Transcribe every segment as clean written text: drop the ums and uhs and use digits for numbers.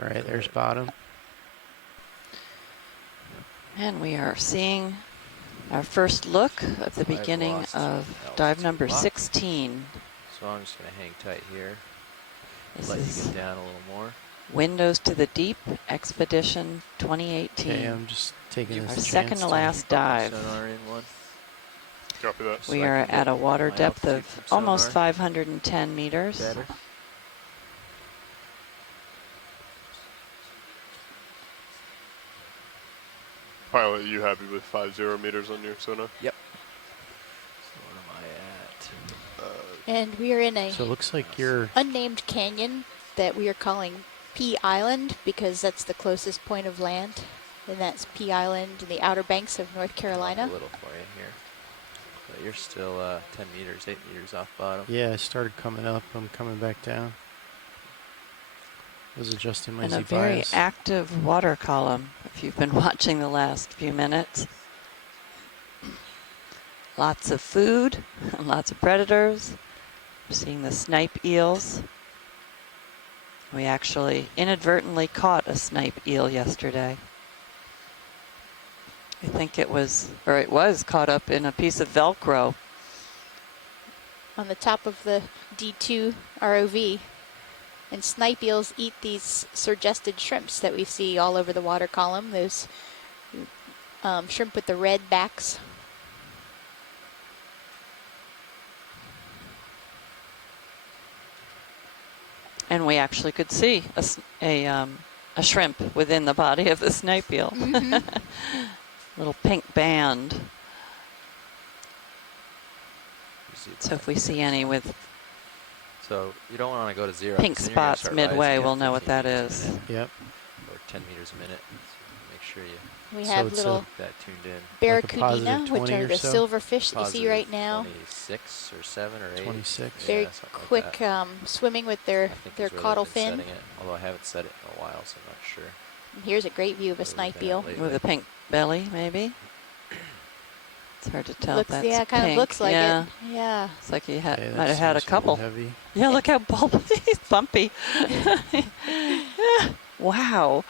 All right, there's bottom. And we are seeing our first look of the beginning of dive number 16. So I'm just going to hang tight here. This Let you is get down a little more. Windows to the Deep Expedition 2018. Okay, I'm just taking Our this second chance to last dive. Sonar in one. Copy that. We are at a water depth of almost 510 meters. Better. Pilot, you happy with 50 meters on your sonar? Yep. So what am I at? And we are in a So it looks like you're unnamed canyon that we are calling P Island because that's the closest point of land. And that's P Island in the Outer Banks of North Carolina. A little for you here. But you're still 10 meters, 8 meters off bottom. Yeah, I started coming up. I'm coming back down. I was adjusting my And a Z very bias. active water column, if you've been watching the last few minutes. Lots of food, lots of predators. We're seeing the snipe eels. We actually inadvertently caught a snipe eel yesterday. I think it was caught up in a piece of Velcro. On the top of the D2 ROV. And snipe eels eat these surgested shrimps that we see all over the water column. Those shrimp with the red backs. And we actually could see a shrimp within the body of the snipe eel. Little pink band. So if we see any with So you don't want to go to zero. pink spots midway, we'll know what that is. Yep. Or 10 meters a minute. So make sure you We So have it's little keep that tuned in. barracuda, which 20 are or the so? silver fish that you see right now. 26 or 7 or 8. 26. Very Yeah, something like quick that. swimming with I their think their is where caudal they've been fin. setting it, although I haven't set it in a while, so I'm not sure. And here's a great view of a Where we've snipe been at eel. lately. With a pink belly, maybe. It's hard to tell. Looks, That's yeah, kind pink. of looks like yeah. it. Yeah. It's like he Okay, that might have had a seems couple. heavy. Yeah, look how bulbous. He's bumpy. Wow.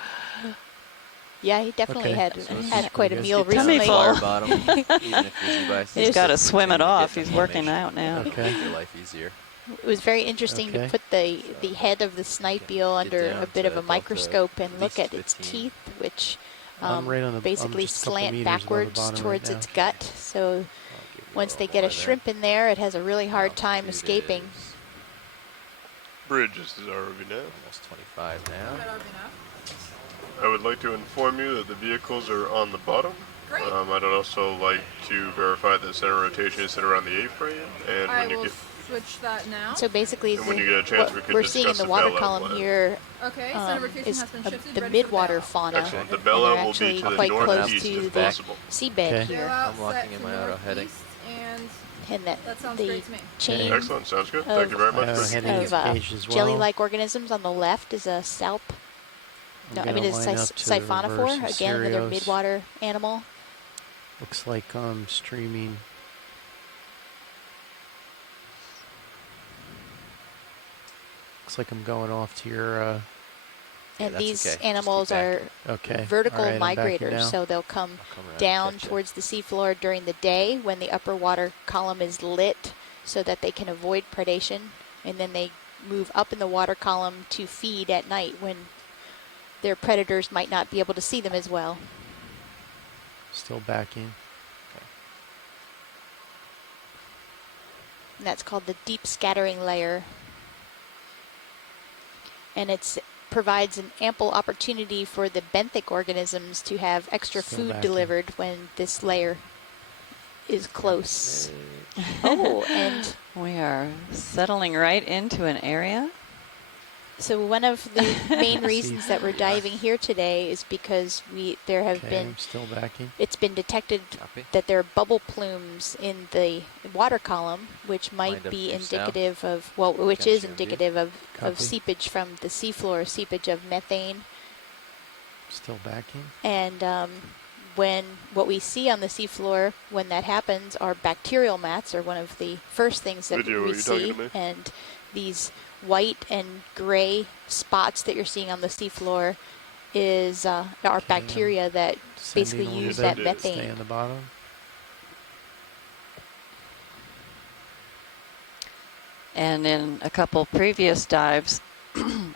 Yeah, he definitely Okay. had So it's had just quite a you guys meal get down Tummy recently. full. Lower bottom, even if your Z-bias He's is got to just swim it continue to off. get He's the working animation. out now. Okay. Make your life easier. It was very interesting Okay. to put the head of the snipe eel Get under down a bit to of a delta microscope and at look least at its 15. teeth, which I'm right on the- I'm basically just a couple slant meters above the backwards bottom right towards now. its gut. So I'll give you once little they get a more there. shrimp in there, it has a really hard time Altitude escaping. is Bridge, this is ROV nav. almost 25 now. I would like to inform you that the vehicles are on the bottom. I'd also like to verify that center rotation is set around the A-frame, and I when you will get switch that now. So basically, And when you get a chance, we what could we're seeing in discuss the the water bellow column plan. here Okay, center rotation is has been shifted. the ready for midwater bellow. fauna. excellent, the And bellow they're will be actually to the quite close northeast to if the possible. seabed Okay. here. Bellow I'm locking set in to my auto heading. northeast, and And that That sounds the great to me. chain Excellent, sounds good. Thank you very much. I Bridge. had it of engaged as well. jelly-like organisms on the left is a salp. I'm No, I gonna mean it's line up to the reverse siphonophore, of again another Cereos. midwater animal. Looks like streaming. Looks like I'm going off to your. And that's these okay. Just animals keep are Okay. vertical all right, I'm backing migrators, down. so they'll come I'll come around and down catch ya. towards the seafloor during the day when the upper water column is lit so that they can avoid predation, and then they move up in the water column to feed at night when their predators might not be able to see them as well. Still backing. And that's called the deep scattering layer. And it provides an ample opportunity for the benthic organisms to have extra Still food backing. delivered when this layer is close. Oh, and We are settling right into an area. so one of the main See. reasons that we're diving here today is because there have Okay, been, I'm still backing. it's been detected Copy. that there are bubble plumes in the water column, which might Wind up be due south. indicative of, well, which Capture is and view. indicative of Copy. seepage from the seafloor, seepage of methane. Still backing. And when what we see on the seafloor when that happens are bacterial mats, are one of the first things that Video, are we you talking see. to me? And these white and gray spots that you're seeing on the seafloor is are Okay, bacteria that Sending basically a little use bit, that Stay Stay methane. on the bottom. And in a couple previous dives,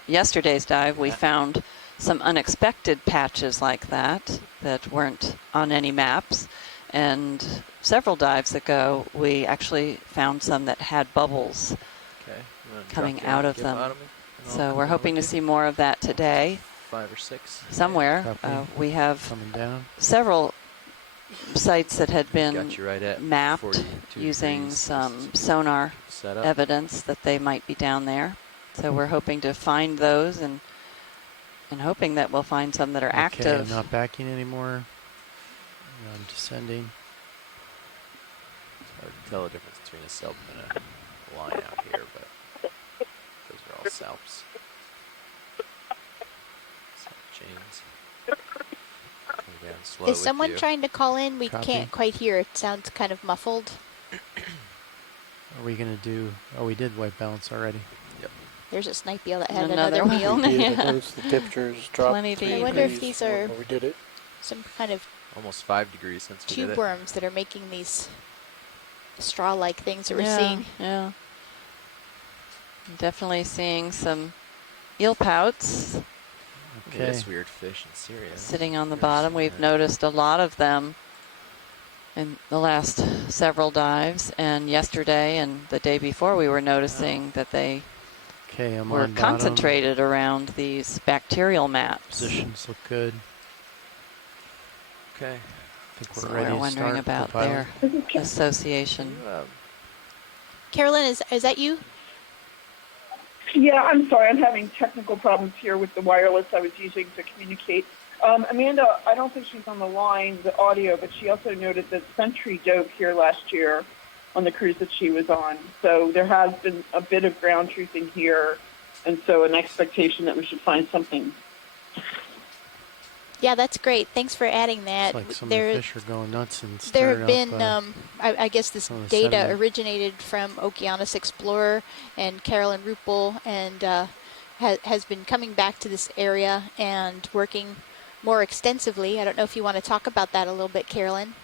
yesterday's dive, we Yeah. found some unexpected patches like that weren't on any maps. And several dives ago, we actually found some that had bubbles. Okay. You wanna drop Coming down out and of get them. bottoming? And I'll So come we're down hoping to with you. see more of that today 5 or 6. somewhere. Copy. We have Coming down. several sites that had been Got you right at mapped 42 using degrees. some sonar Set up. evidence that they might be down there. So we're hoping to find those and hoping that we'll find some that are Okay, active. I'm not backing anymore. I'm descending. It's hard to tell the difference between a Selp and a line out here, but those are all Selps. Selp chains. Coming down slow Is with someone you. trying to call in? We Copy. can't quite hear. It sounds kind of muffled. Are we gonna do? Oh, we did white balance already. There's a snipe eel that had Another another one. meal. We did. Yeah. I noticed the temperatures dropped Plenty to 3 eat. I wonder if degrees these are when we did it. Some kind of Almost 5 degrees since we did tube it. worms that are making these straw-like things that we're Yeah, seeing. yeah. Definitely seeing some eel pouts Look at Okay. this weird fish in Syria. sitting on the Never bottom. seen We've that. noticed a lot of them in the last several dives, and yesterday and the day before we were noticing that they Okay, I'm were on bottom. concentrated around these bacterial mats. Positions look good. Okay. I think So we're ready we're to wondering start about the pilot. their association. Can you, Carolyn, is that you? Yeah, I'm sorry. I'm having technical problems here with the wireless I was using to communicate. Amanda, I don't think she's on the line, the audio, but she also noted that Sentry dove here last year on the cruise that she was on. So there has been a bit of ground truthing here, and so an expectation that we should find something. Yeah, that's great. Thanks for adding that. It's like some there, of the fish are going nuts and there stirring have been, up. I guess this some of the data sediment. originated from Okeanos Explorer and Carolyn Ruppel, and has been coming back to this area and working more extensively. I don't know if you want to talk about that a little bit, Carolyn.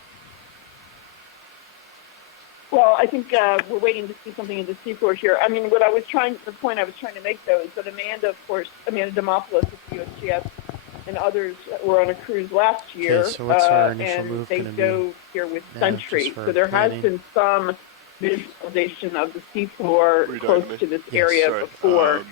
Well, I think we're waiting to see something in the seafloor here. I mean, the point I was trying to make, though, is that Amanda Demopoulos at the USGS and others were on a cruise last year, so what's our initial and move they gonna be? dove here with Now, Sentry. just for So there has planning. been some visualization of the seafloor Read close on me. to this Yes. area Sorry, before.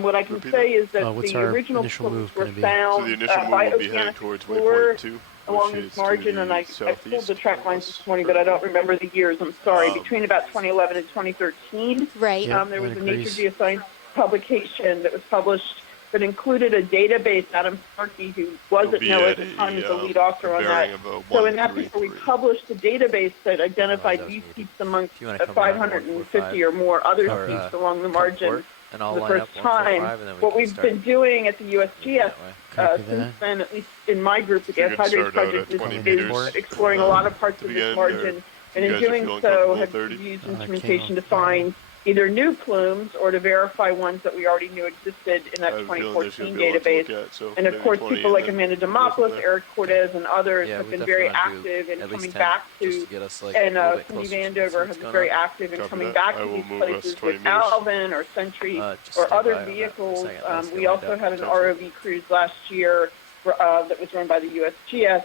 What I can repeat say is that what's the our original initial plumes move were gonna be? found So the initial move by will be heading Okeanos towards Explorer waypoint 2, along which this is margin, to and the I pulled southeast. the track lines of this morning, but I don't remember the years. I'm sorry. Um, Between about 2011 and 2013, Right. Yep, there was that a Nature agrees. Geoscience publication that was published that included a database. Adam Starkey, who was It'll at be NOAA at at the time, a, was the lead author a on that. bearing of a So in that paper, we 133. published a database that identified that was these muted. seeps amongst If you wanna come around to 550 145, or more other or, seeps along the come margin port, and I'll for the line first up time. 145, and then we What can we've start been doing at the moving USGS that way. Copy since that. then, at least in my group, the So you Gas can Hydrates start out Project at 20 is meters, exploring a lot of parts to of begin, this or margin, and you in guys are doing feeling so comfortable have 30? used I came instrumentation to off bottom. find either new plumes or to verify ones that we already knew existed in I that have a feeling there's 2014 going to be a lot to database. look at, so And of maybe course, 20 people like and Amanda then go from Demopoulos, there. Eric Cortez, and others Yeah, have we been definitely very wanna do active in at coming least 10, back just to, to get us like and a little bit Cindy closer to Vandover has what's been going very on. active in Copy coming that. back I to will these move us places 20 with meters. Alvin or Sentry Just or stand other by on that for a vehicles. second. Let's get We lined also up. had an Sounds good. ROV cruise last year that was run by the USGS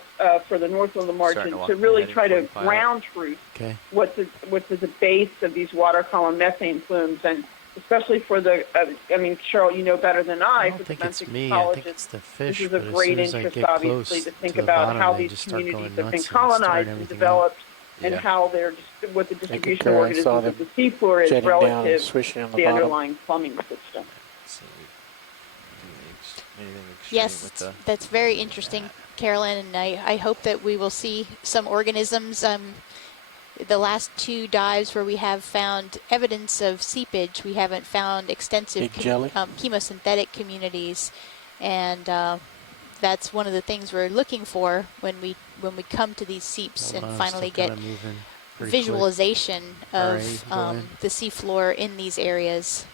for the Northland margin to walk to my really head in try to 45. ground truth Okay. what's at the base of these water column methane plumes, and especially for the, Cheryl, you know better than I I, don't for the think it's domestic me. I think ecologists, it's the this fish. is But of as great soon as I interest, get obviously, close to think to the about bottom, how they these just start communities going have been nuts and start colonized and everything up. developed, and Yeah. how what the distribution compare, of I saw organisms of the them seafloor is jetting down and relative swishing on to the the bottom. underlying plumbing system. So we do anything extreme Yes, with the that's very interesting, Carolyn, and I hope that we will see some organisms. The last two dives where we have found evidence of seepage, we haven't found extensive Big jelly? chemosynthetic communities, and that's one of the things we're looking for when we come to these seeps Hold and on, finally still get kinda moving pretty quick. visualization All of right, you can go in. the seafloor in these areas.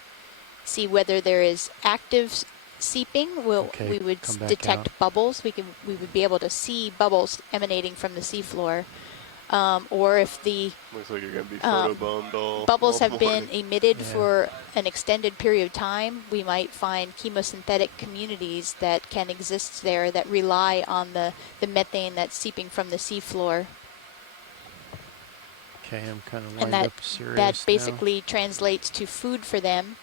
see whether there is active seeping. Okay, We would come back detect out. bubbles. We would be able to see bubbles emanating from the seafloor, or if the Looks like you're gonna be photobombed all bubbles all have been morning. emitted Yeah. for an extended period of time, we might find chemosynthetic communities that can exist there that rely on the methane that's seeping from the seafloor. Okay, I'm kind of And lined up that serious basically translates to food for them,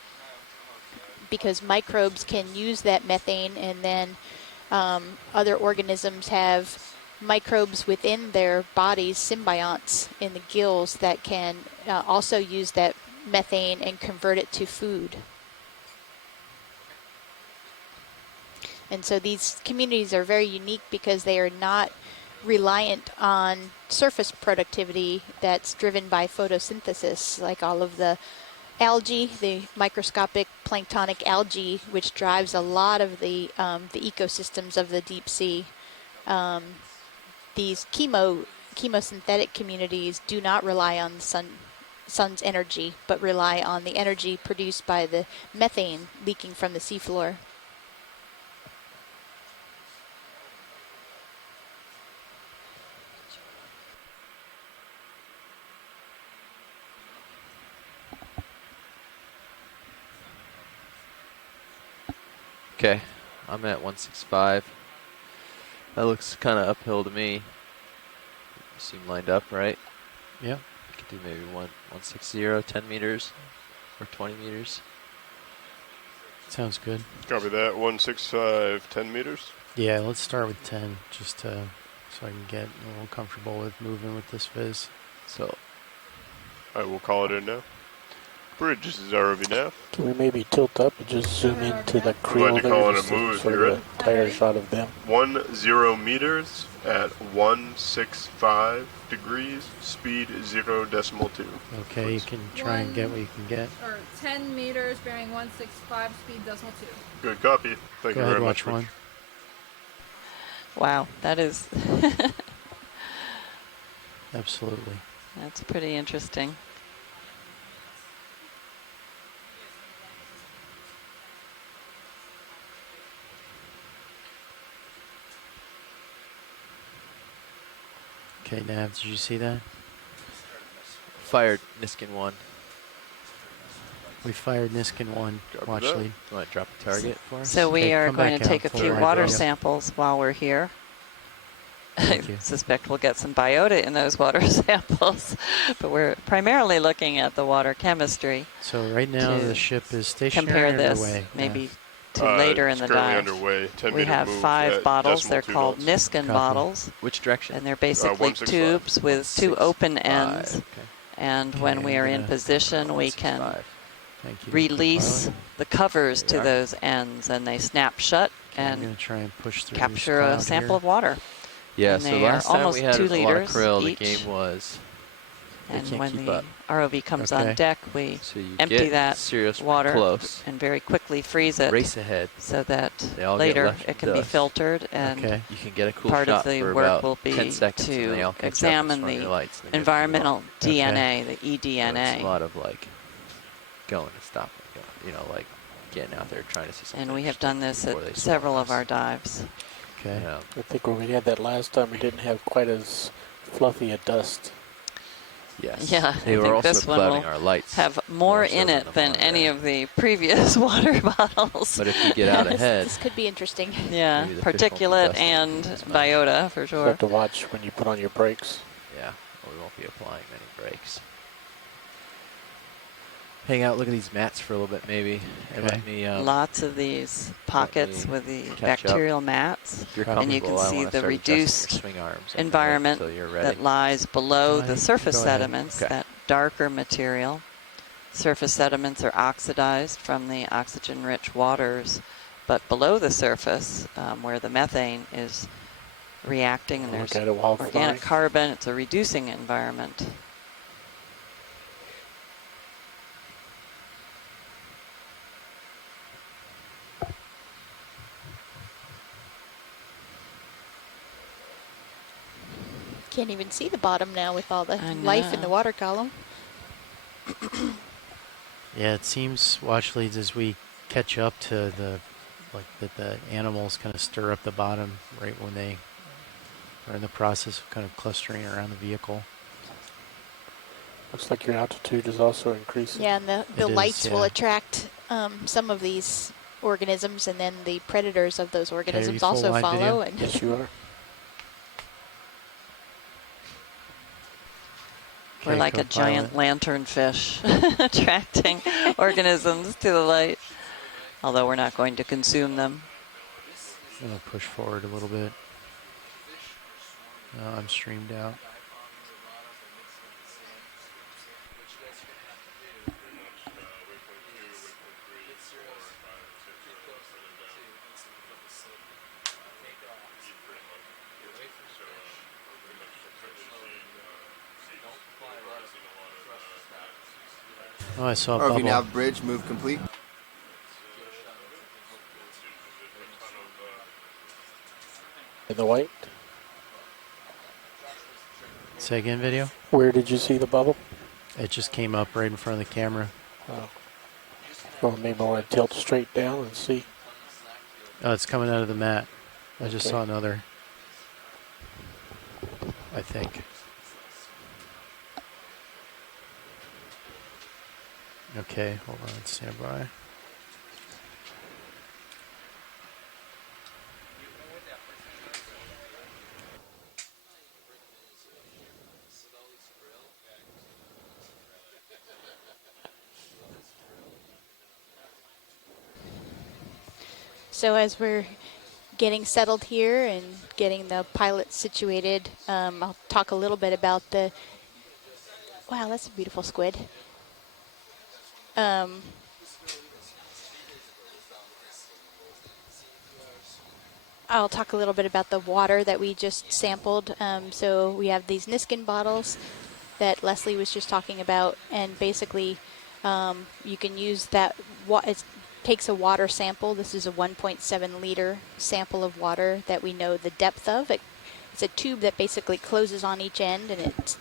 because microbes can use that methane, and then other organisms have microbes within their bodies, symbionts in the gills, that can also use that methane and convert it to food. And so these communities are very unique because they are not reliant on surface productivity that's driven by photosynthesis, like all of the algae, the microscopic planktonic algae, which drives a lot of the ecosystems of the deep sea. These chemosynthetic communities do not rely on the sun's energy, but rely on the energy produced by the methane leaking from the seafloor. Okay, I'm at 165. That looks kind of uphill to me. You seem lined up, right? Yep. I could do maybe 160, 10 meters or 20 meters. Sounds good. Copy that. 165, 10 meters. Yeah, let's start with 10, just so I can get a little comfortable with moving with this viz. So I will call it in now. Bridge, this is ROV nav. Can we maybe tilt up and just zoom into the I'm creel going to there, call it just a move to if sort you're of ready. a tighter shot of them? 10 meters at 165 degrees, speed 0.2. Okay, you can try and get what you can get. Or 10 meters bearing 165, speed 0.2. Good copy. Thank Go you ahead, very watch much. one. Wow, that is Absolutely. that's pretty interesting. Okay, Nav, did you see that? fired Niskin 1. We fired Niskin 1. Copy Watch that. lead. You want to drop a target for us? So we Okay, are come going back to take out, a full few right water there. samples while we're here. Thank I you. suspect we'll get some biota in those water samples, but we're primarily looking at the water chemistry. So right now To the ship is stationary Compare or this underway? maybe Nav? to later in It's the currently dive. underway. 10 We meter have move 5 at bottles. They're 0.2 called knots. Niskin Copy. bottles, Which direction? and they're basically 165. tubes with 2 open 165. ends. Okay. And Okay, when we I'm are in gonna- position, we can 165. Thank you. release Pilot. the covers There to you are. those ends, and they snap shut Okay, I'm going and to try and push through capture this a cloud sample here. of water. Yeah, And so they are last time almost we had 2 a lot of liters krill. each. The game was they And can't when keep the up. ROV comes Okay. on deck, we So you empty get that serious water close, and very quickly freeze it race ahead. so that They all get later left it can be dust. filtered, and Okay. You can get a cool part shot of the for work about will be 10 seconds, and they to all catch examine up in front of the your lights, and then you environmental have to move on. DNA, the So it's a eDNA. lot of like going and stopping, like getting out there trying to see something. And we have done this interesting at before they several swarm of our us. dives. Okay. Yeah. I think when we had that last time, we didn't have quite as fluffy a dust. Yes. Yeah, They I were think also this one clouding will our lights. have more so in than it the than Monterey. any of the previous water bottles. But if we get out This- ahead, This could be interesting. Yeah, maybe the fish won't be particulate dusting and as much. biota for You sure. have to watch when you put on your brakes. yeah, we won't be applying many brakes. Hang out, look at these mats for a little bit, maybe. And Okay. let me. Lots of these pockets me with the catch up. bacterial mats If you're And you can comfortable, I see wanna the start adjusting your reduced swing arms. I can wait environment until you're ready. that lies below Go the ahead. surface Go ahead. sediments, Okay. that darker material. Surface sediments are oxidized from the oxygen-rich waters, but below the surface, where the methane is reacting and Look there's at it while organic flying. carbon, it's a reducing environment. Can't even see the bottom now with all the I life in the know. water column. Yeah, it seems watch leads as we catch up to the that the animals kind of stir up the bottom right when they are in the process of kind of clustering around the vehicle. Looks like your altitude is also increasing. Yeah, and the It is, lights will yeah. attract some of these organisms, and then the predators of those you organisms full also wide video? follow. And Yes, you are. We're Okay, like a giant co-pilot. lanternfish attracting organisms to the light, although we're not going to consume them. I'm going to push forward a little bit. I'm streamed out. Oh, I saw a bubble. RV nav bridge move complete. In the white. Say again, video? Where did you see the bubble? It just came up right in front of the camera. Oh. Well, maybe I want to tilt straight down and see. Oh, it's coming out of the mat. I just Okay. saw another. I think. Okay, hold on, stand by. so as we're getting settled here and getting the pilot situated, I'll talk a little bit about the. Wow, that's a beautiful squid. I'll talk a little bit about the water that we just sampled. So we have these Niskin bottles that Leslie was just talking about, and basically you can use that. It takes a water sample. This is a 1.7 liter sample of water that we know the depth of. It's a tube that basically closes on each end, and it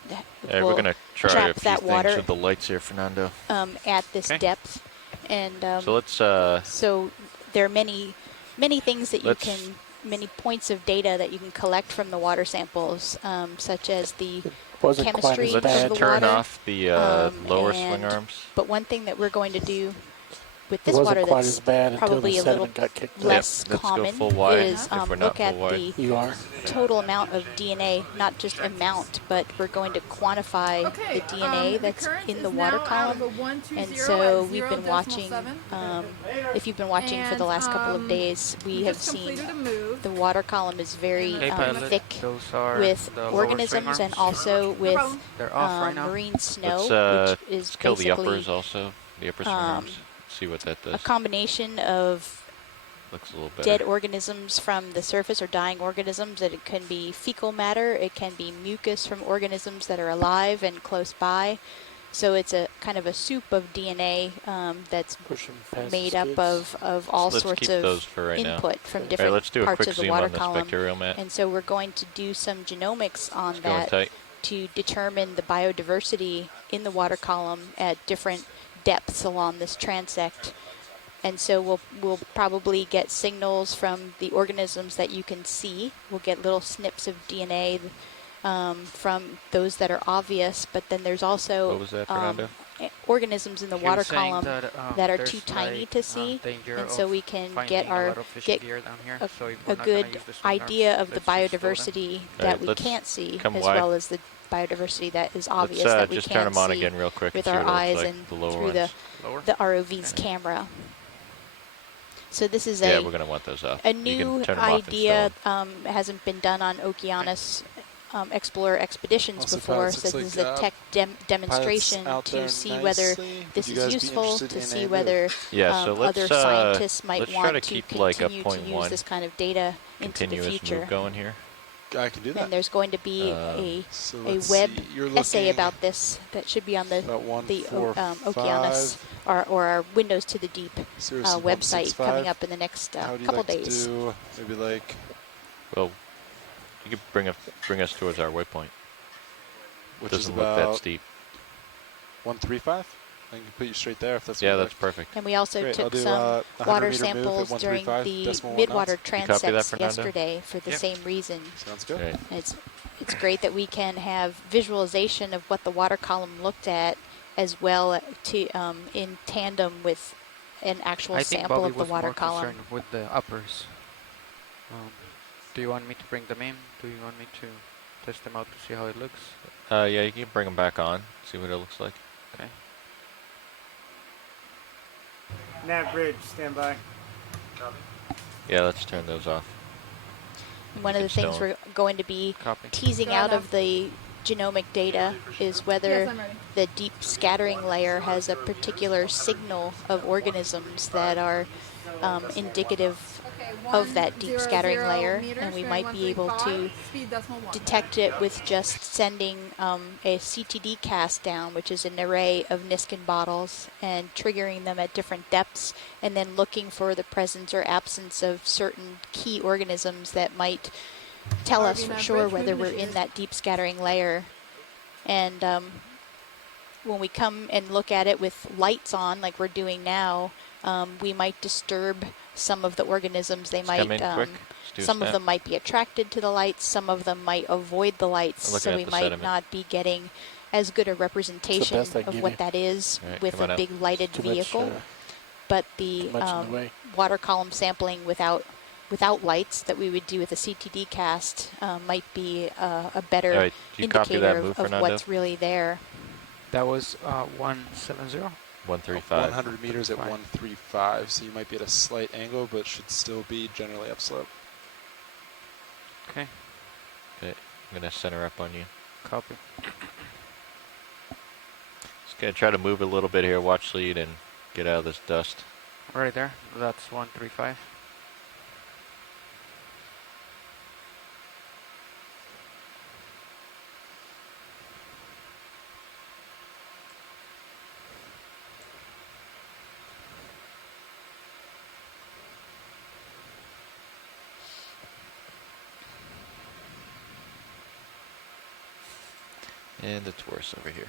we're will going to try trap a few that things water with the lights here, Fernando. at this depth. And So let's... so there are many things that you can, many points of data that you can collect from the water samples, such as the Wasn't quite chemistry as of bad. the Let's turn water. off the lower swing and- arms. But one thing that we're going to do with It this wasn't water quite that's as bad until probably the a little sediment got kicked up. less Let's go common full wide is if we're look not at full wide. the You are. total amount of DNA, not just amount, but we're going to quantify Okay, the DNA that's current in the is water now out column. of a 120 And so at we've been 0.7. watching, if you've been watching for the last couple of days, we have just seen completed a move. the water column is very Hey, pilot, thick those are with the lower swing organisms and arms. also with problem. They're off right now. marine snow, Let's which is kill the basically uppers also. The upper swing arms. See what that a does. combination of Looks a little better. dead organisms from the surface or dying organisms. That it can be fecal matter, it can be mucus from organisms that are alive and close by. So it's a kind of a soup of DNA that's Pushing past made the up skids. of all Let's sorts keep of those for right now. input from All right, different let's do a parts quick of the zoom water on this column. bacterial mat. And so we're going to do some genomics on It's going that tight. to determine the biodiversity in the water column at different depths along this transect. And so we'll probably get signals from the organisms that you can see. We'll get little snips of DNA from those that are obvious, but then there's also What was that, Fernando? organisms in the He water was saying column that are there's too tiny like, to see, danger and so of we can finding get a lot of fishing gear down here, so if we're a not gonna good use the swing arms, idea of the let's just slow down. biodiversity All that right, we let's can't see, come as wide. well as the biodiversity that is obvious Let's that we just can turn them on see again real quick with and see our what it eyes looks like, and the lower through ones. Lower? the ROV's Okay. camera. So this is Yeah, a we're going to want those off. a You can new turn 'em off and idea. stow 'em. Hasn't been done on Okeanos Explorer expeditions Also, before, pilots, so looks this is like, a tech demonstration out there to see whether nicely. this Would you guys is be useful, interested to in see a whether Yeah, so let's, other scientists might let's try want to to keep like a continue to use 0.1 this kind of data into the continuous future. move going here. I can do that. And there's going to be So a let's web see. You're essay looking about this that should be on the about Okeanos or our Windows to the Deep website coming 165. up in the next How would you couple like days. to do maybe like Well, you could bring us towards our waypoint. which Doesn't is look about that steep. 135? I can put you straight there if that's Yeah, what you that's like. perfect. And we also Great, I'll took do, some 100 water meter move at samples during 135 the decimal midwater knots. You copy that, transects Fernando? yesterday for the Yep. same reason. Sounds good. Great. And it's great that we can have visualization of what the water column looked at as well to in tandem with an actual I think sample Bobby of the was water more column. concerned with the uppers. Do you want me to bring them in? Do you want me to test them out to see how it looks? Yeah, you can bring them back on, see what it looks like. Okay. Nav bridge, stand by. Yeah, let's turn those off. One of the things we're going to be Copy. teasing Go ahead, out Nav. of the genomic data is Yes, whether I'm ready. the deep scattering layer has a particular signal of organisms that are indicative Okay, of that deep scattering 100 layer, meters, and we bearing might be able to 135, speed decimal 1. detect it with just sending a CTD cast down, which is an array of Niskin bottles, and triggering them at different depths, and then looking for the presence or absence of certain key organisms that might tell us for sure whether we're in that deep scattering layer. And when we come and look at it with lights on, like we're doing now, we might disturb some of the organisms. They might, come in quick. Let's do a some of snap. them might be attracted to the lights. Some of them might avoid the lights, I'm looking so at we the might sediment. not be getting as good a representation best I can of give what you. that is All right, with come on a up. big lighted Too much, vehicle. But the too much in the way. water column sampling without lights that we would do with a CTD cast might be a better All right, do you copy that indicator move, of Fernando? what's really there. That was 170. 135. 100 meters at 135, so you might be at a slight angle, but should still be generally upslope. Okay. Okay, I'm gonna center up on you. Copy. Just gonna try to move a little bit here, watch lead, and get out of this dust. Right there. That's 135. And it's worse over here.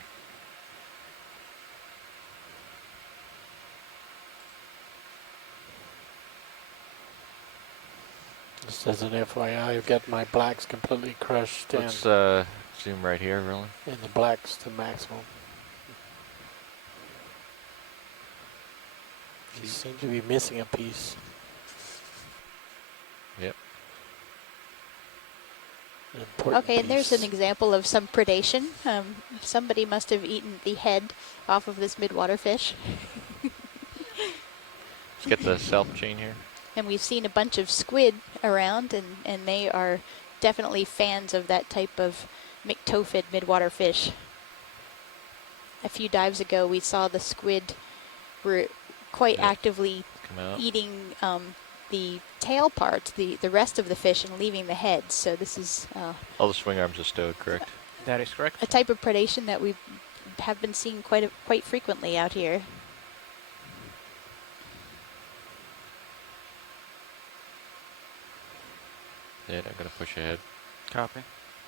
Just as an FYI, I've got my blacks completely crushed Let's zoom right here, really. and the blacks to maximum. You seem to be missing a piece. Yep. An important Okay, and there's an piece. example of some predation. Somebody must have eaten the head off of this midwater fish. Let's get the self chain here. And we've seen a bunch of squid around, and they are definitely fans of that type of myctophid midwater fish. A few dives ago, we saw the squid were quite actively Come out. eating the tail parts, the rest of the fish, and leaving the head. So this is All the swing arms are stowed, correct? That is correct. a type of predation that we have been seeing quite frequently out here. Yeah, I'm gonna push ahead. Copy.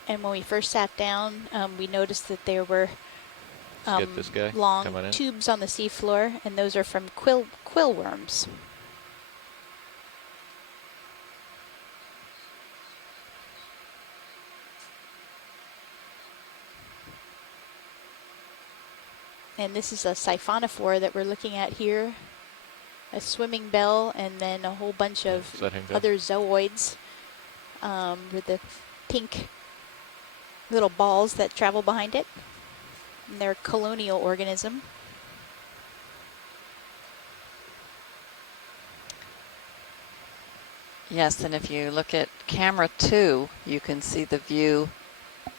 And when we first sat down, we noticed that there were Let's get this guy. Come on long in. tubes on the seafloor, and those are from quill worms. And this is a siphonophore that we're looking at here. A swimming bell, and then a whole bunch of Just let him go. other zooids with the pink little balls that travel behind it. And they're a colonial organism. Yes, and if you look at camera 2, you can see the view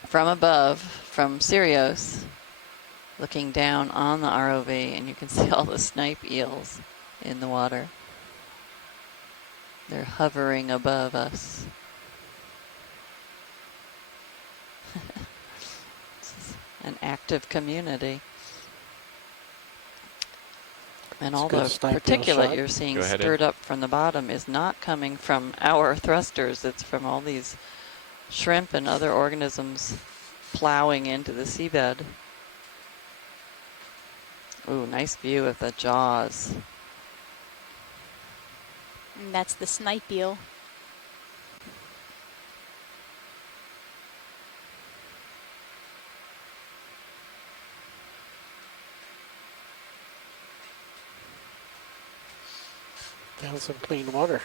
from above, from Sirius, looking down on the ROV, and you can see all the snipe eels in the water. They're hovering above us. This is an active community. And It's all good the snipe eel particulate shot. you're seeing Go ahead, stirred up from the bottom is not coming from our thrusters. It's from all these shrimp and other organisms plowing into the seabed. Ooh, nice view of the jaws. And that's the snipe eel. Found some clean water.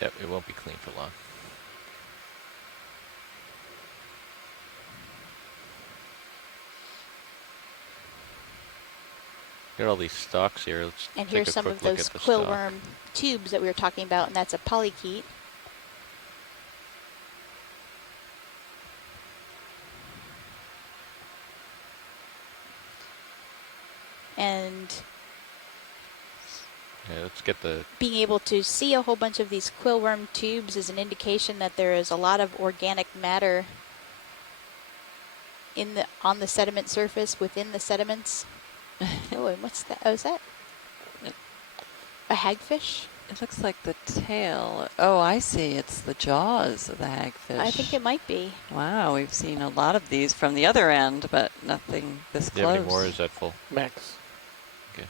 Yep, it won't be clean for long. Got all these stalks here. Let's And take here's a some quick of look those at the quill stalk. worm tubes that we were talking about, and that's a polychaete. And Yeah, let's get the being able to see a whole bunch of these quill worm tubes is an indication that there is a lot of organic matter on the sediment surface, within the sediments. Oh, and what's that? Oh, is that a hagfish? It looks like the tail. Oh, I see. It's the jaws of the hagfish. I think it might be. Wow, we've seen a lot of these from the other end, but nothing this Do you have close. any more? Or is that full? Max. Okay.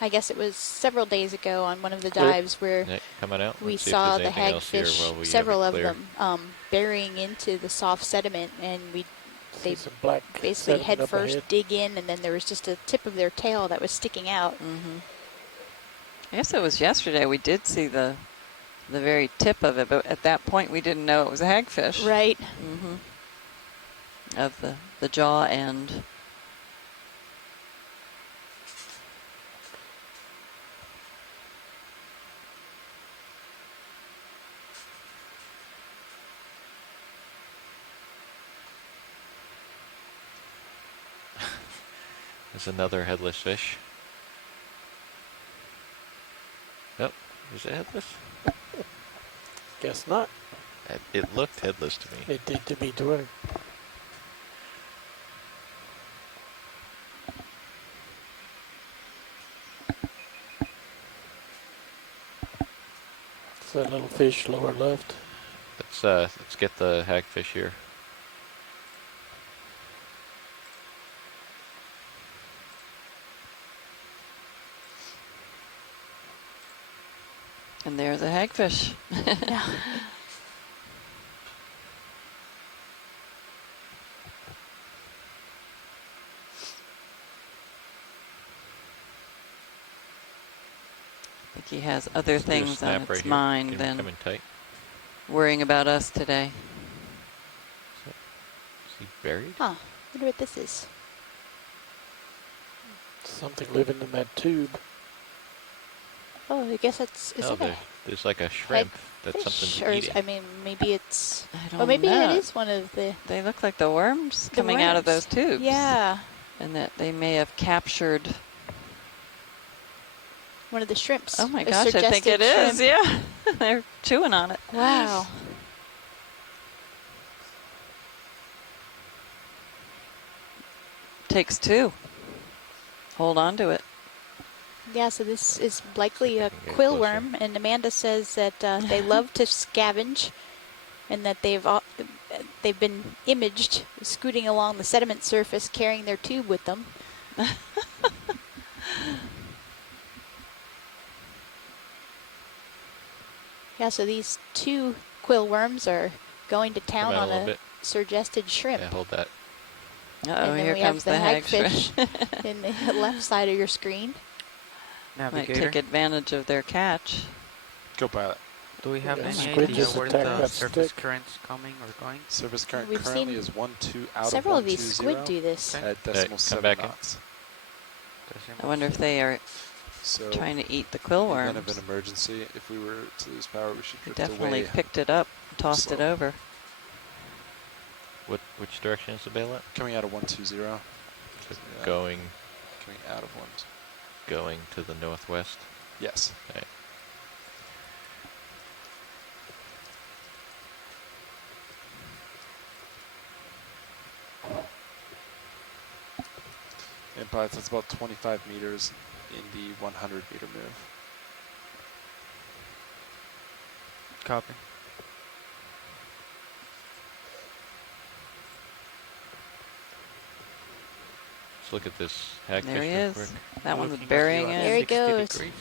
I guess it was several days ago on one of the Clear. dives where Nick, coming out. we Let's see if saw there's the anything else here hagfish, while we have several it of clear. them, burying into the soft sediment, and they See some black basically sediment head up first ahead. dig in, and then there was just a tip of their tail that was sticking out. I guess it was yesterday we did see the very tip of it, but at that point we didn't know it was a hagfish. Right. Of the jaw end. There's another headless fish. Yep, is it headless? Guess not. It looked headless to me. It did to me too. It's that little fish lower left. Let's get the hagfish here. And there's a hagfish. I think he has other Let's do a thing snap on its right here. mind Can you than come in tight? worrying about us today. Is he buried? Huh. Wonder what this is. Something living in that tube. Oh, I guess it's. Is Oh, it a there's like a shrimp that fish? something's Or eating. I mean, maybe it's. I don't Or maybe know. it is one of the. They look like the worms The coming out of those worms. tubes. Yeah. And that they may have captured. One of the shrimps. Oh my A gosh, I think it suggested is. shrimp. Yeah. They're chewing on it. Wow. Takes two. Hold on to it. Yeah, so this is likely a Get quill closer. worm, and Amanda says that they love to scavenge, and that they've been imaged scooting along the sediment surface, carrying their tube with them. Yeah, so these two quill worms are going to town Come out on a little a bit. surgested shrimp. Yeah, hold that. Uh-oh, And then here we comes have the hagfish. hagfish in the left side of your screen. Might Navigator, take advantage of their catch. Go pilot. do we have Yeah, any squid idea just where attacked the that surface stick. current's coming or going? Surface current We've currently seen is 1-2 out Several of of these 120 squid do this. Okay. at decimal come 7 back in. knots. I wonder if they are So trying to eat the quill in the event of worms. an emergency, if we were to lose power, we should They drift definitely away. picked it up, tossed it slow. over. Which direction is the bail at? Coming out of 120. So Yeah. going Coming out of 1. going to the northwest. Yes. Okay. And pilots, that's about 25 meters in the 100 meter move. Copy. Let's look at this hagfish There he real is. quick. That one was Looking at burying you at in. There he 60 goes. degrees.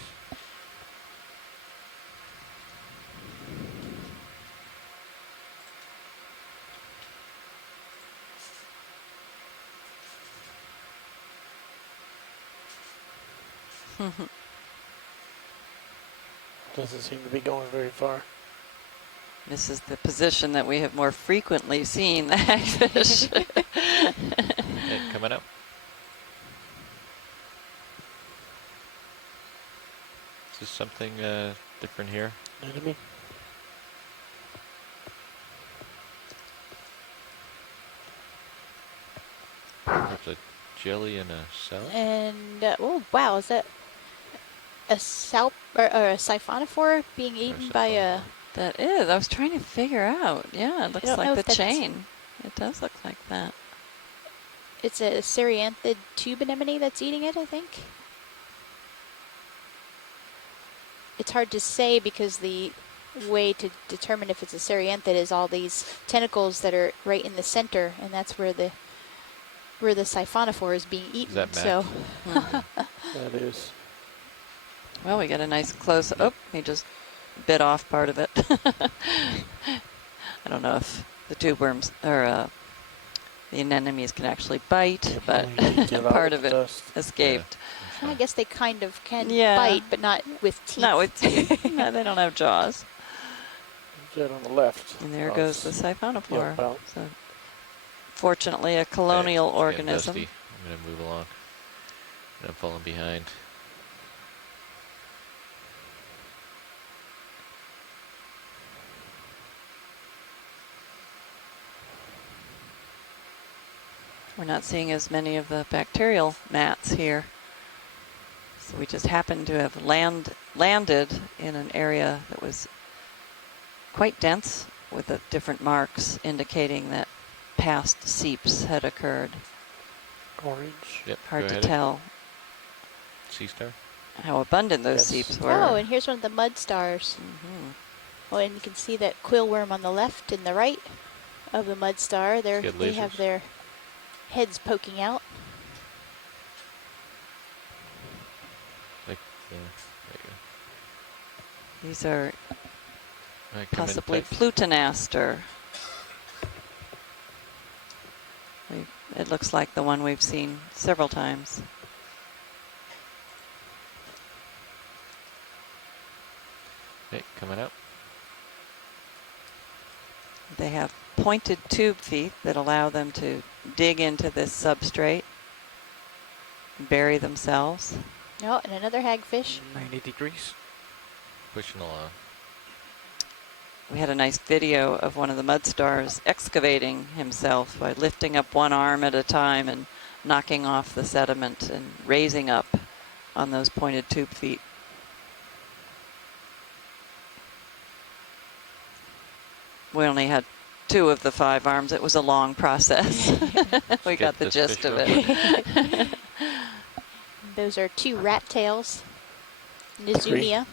Doesn't seem to be going very far. This is the position that we have more frequently seen the hagfish. Hey, coming up. Is this something different here? Enemy? There's a jelly and a cell? And oh wow, is that a or a siphonophore being eaten by a? That is. I was trying to figure out. Yeah, it looks don't know like the if that's- chain. It does look like that. It's a cereanthid tube anemone that's eating it, I think. It's hard to say because the way to determine if it's a cereanthid is all these tentacles that are right in the center, and that's where the siphonophore is being eaten. that so That is. Well, we get a nice close. Oh, he just bit off part of it. I don't know if the tube worms or the anemones can actually bite, but part of it escaped. I guess they kind of can Yeah. bite, but not with teeth. Not with teeth. No, they don't have jaws. That on the left. And there Oh, goes the it's- siphonophore. yeah, well. So, fortunately, a colonial It's getting organism. dusty. I'm going to move along. I'm falling behind. We're not seeing as many of the bacterial mats here. So we just happened to have landed in an area that was quite dense with the different marks indicating that past seeps had occurred. Orange. Yep. Hard go to ahead. tell Sea star. how abundant those Yes. seeps were. Oh, and here's one of the mud stars. Mhm. Oh, and you can see that quill worm on the left and the right of the mud star. They Good have lasers. their heads poking out. Like, there you go. These are All right, come in possibly tight. Plutonaster. It looks like the one we've seen several times. Hey, coming up. They have pointed tube feet that allow them to dig into this substrate, bury themselves. Oh, and another hagfish. 90 degrees. Pushing along. We had a nice video of one of the mud stars excavating himself by lifting up one arm at a time and knocking off the sediment and raising up on those pointed tube feet. We only had 2 of the 5 arms. It was a long process. We Get got the this gist fish of up. it. Those are 2 rat tails. Nizumia.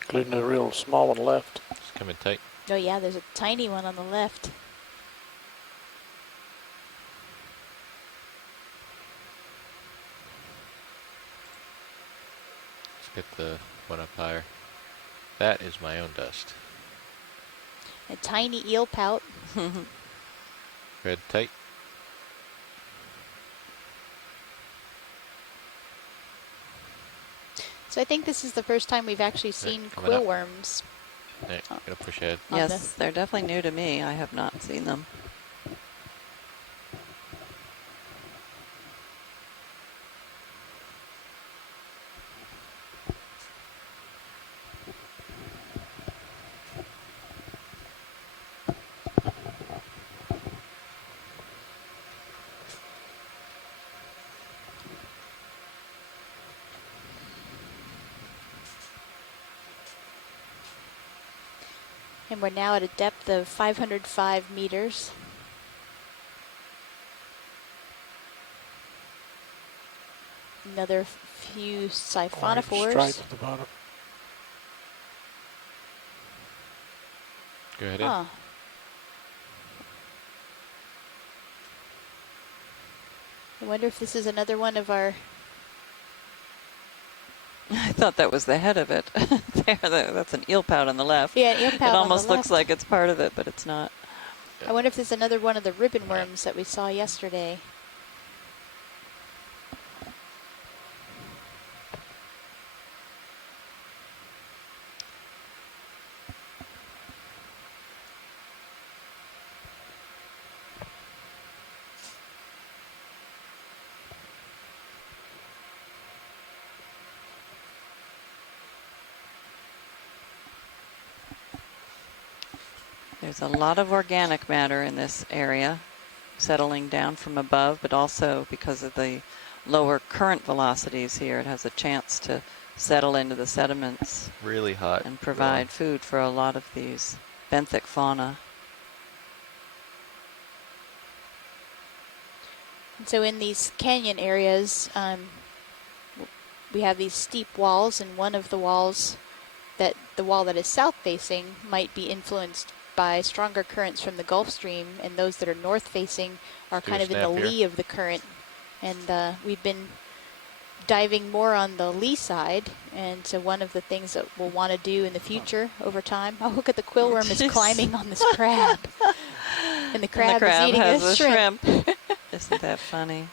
Including a real small one left. Just come in tight. Oh yeah, there's a tiny one on the left. Let's get the one up higher. That is my own dust. A tiny eel pout. Red tight. So I think this is the first time we've actually seen coming quill up. worms. Hey, gonna push ahead. On Yes, they're definitely new to me. I have not seen them. And we're now at a depth of 505 meters. Another few Orange siphonophores. stripe at the bottom. Go ahead in. Huh. I wonder if this is another one of our... I thought that was the head of it. That's an eel pout on the left. Yeah, an eel pout It on the almost looks left. like it's part of it, but it's not. I wonder if this is another one of the ribbon worms that we saw yesterday. There's a lot of organic matter in this area settling down from above, but also because of the lower current velocities here, it has a chance to settle into the sediments. Really hot. And provide food for a lot of these benthic fauna. And so in these canyon areas, we have these steep walls, and one of the walls, the wall that is south facing, might be influenced by stronger currents from the Gulf Stream, and those that are north facing are kind of in the lee of the current. And we've been diving more on the lee side, and so one of the things that we'll want to do in the future over time. Oh, look at the quill worm is climbing on this crab. And the crab is eating a shrimp. Isn't that funny?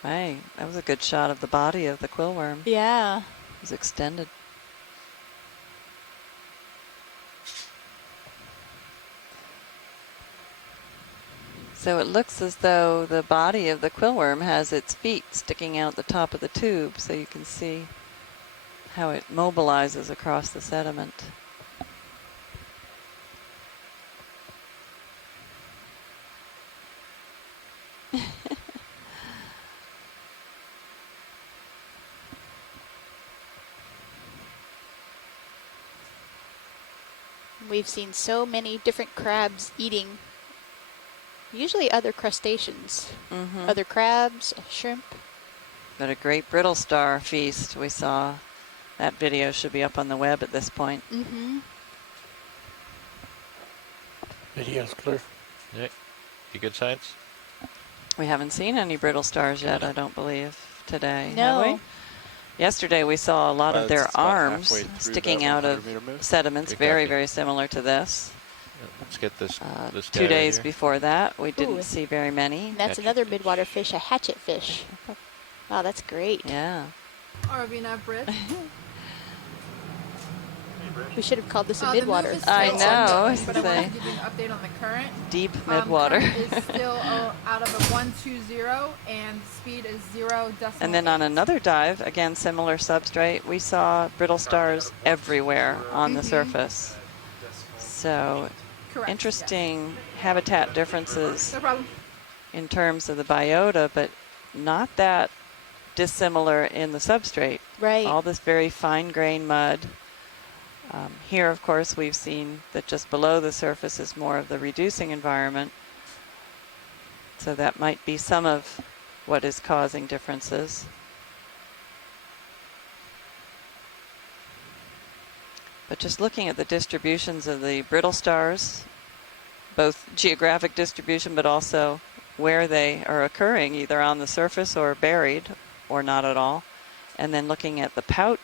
Hey, that was a good shot of the body of the quill worm. Yeah. It was extended. So it looks as though the body of the quill worm has its feet sticking out the top of the tube, so you can see how it mobilizes across the sediment. We've seen so many different crabs eating usually other crustaceans, other crabs, shrimp. But a great brittle star feast we saw. That video should be up on the web at this point. Video's clear. Yeah. You good, Science? We haven't seen any brittle stars yet, I don't believe, today. No. Have we? Yesterday we saw a lot of their arms sticking out of sediments, very, very similar to this. Let's get this. 2 days before that, we didn't see very many. And that's another midwater fish, a hatchet fish. Wow, that's great. Yeah. RV nav bridge. We should have called this a midwater. I know. But I wanted to give you an update on the current. Deep midwater. Current is still out of a 120, and speed is 0.8. And then on another dive, again similar substrate, we saw brittle stars everywhere on the surface. So interesting habitat differences in terms of the biota, but not that dissimilar in the substrate. Right. All this very fine-grained mud. Here, of course, we've seen that just below the surface is more of the reducing environment. So that might be some of what is causing differences. But just looking at the distributions of the brittle stars, both geographic distribution, but also where they are occurring, either on the surface or buried, or not at all. And then looking at the pout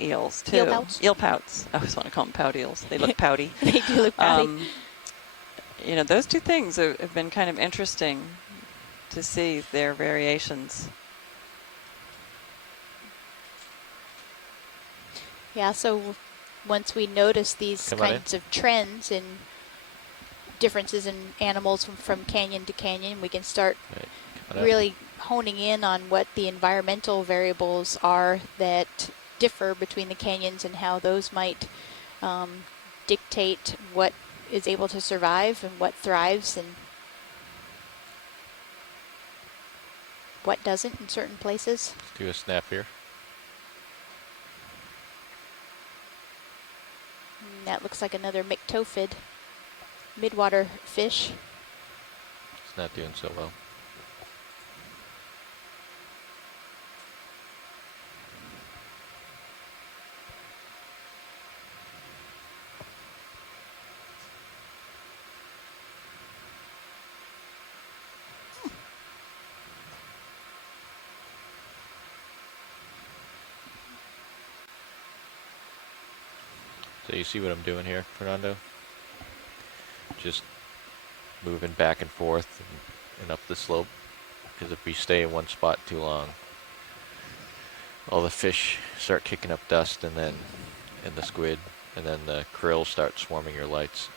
eels, too. Eel pouts. I always want to call them pout eels. They look pouty. They do look pouty. You know, those two things have been kind of interesting to see their variations. Yeah, so once we notice these kinds of trends and differences in animals from canyon to canyon, we can start really honing in on what the environmental variables are that differ between the canyons and how those might dictate what is able to survive and what thrives and what doesn't in certain places. Let's do a snap here. And that looks like another myctophid midwater fish. It's not doing so well. So you see what I'm doing here, Fernando? Just moving back and forth and up the slope. Because if we stay in one spot too long, all the fish start kicking up dust, and the squid, and then the krill start swarming your lights.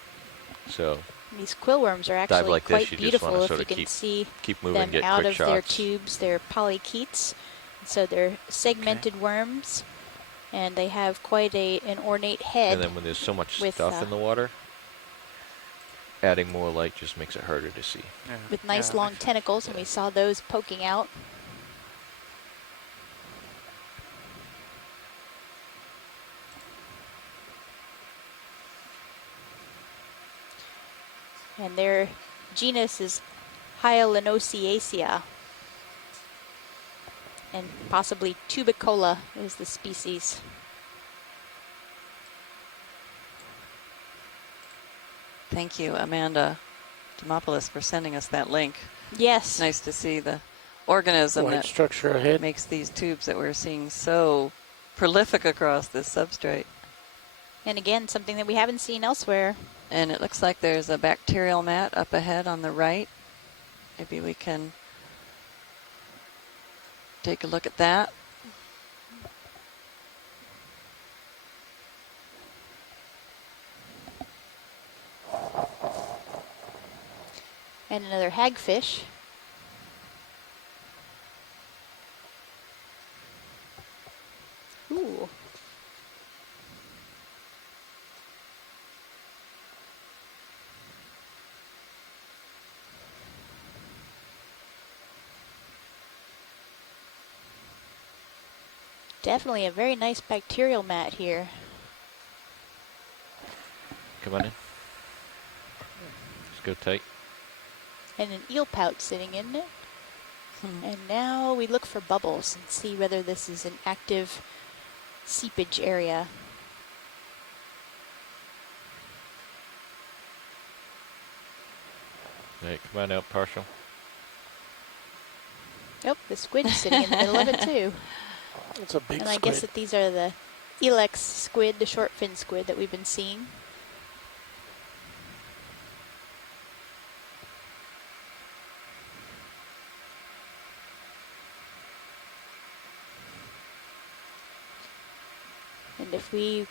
So These quill worms are dive actually like quite this, you just want beautiful to if sort you of can see keep moving, them get out quick of their shots. tubes. They're polychaetes, so they're segmented worms, and they have quite an ornate head. And then when there's so much with, stuff in the water, adding more light just makes it harder to see. with nice long tentacles, and we saw those poking out. And their genus is Hyalinoceaceae, and possibly Tubicola is the species. Thank you, Amanda Demopoulos, for sending us that link. Yes. Nice to see the organism White that structure ahead. makes these tubes that we're seeing so prolific across this substrate. And again, something that we haven't seen elsewhere. And it looks like there's a bacterial mat up ahead on the right. Maybe we can take a look at that. And another hagfish. Ooh. Definitely a very nice bacterial mat here. Come on in. Just go tight. And an eel pout sitting in it. And now we look for bubbles and see whether this is an active seepage area. Right, come on out, partial. Nope, the squid is sitting in the middle of it too. It's a big And I squid. guess that these are the Elex squid, the short fin squid that we've been seeing. And if we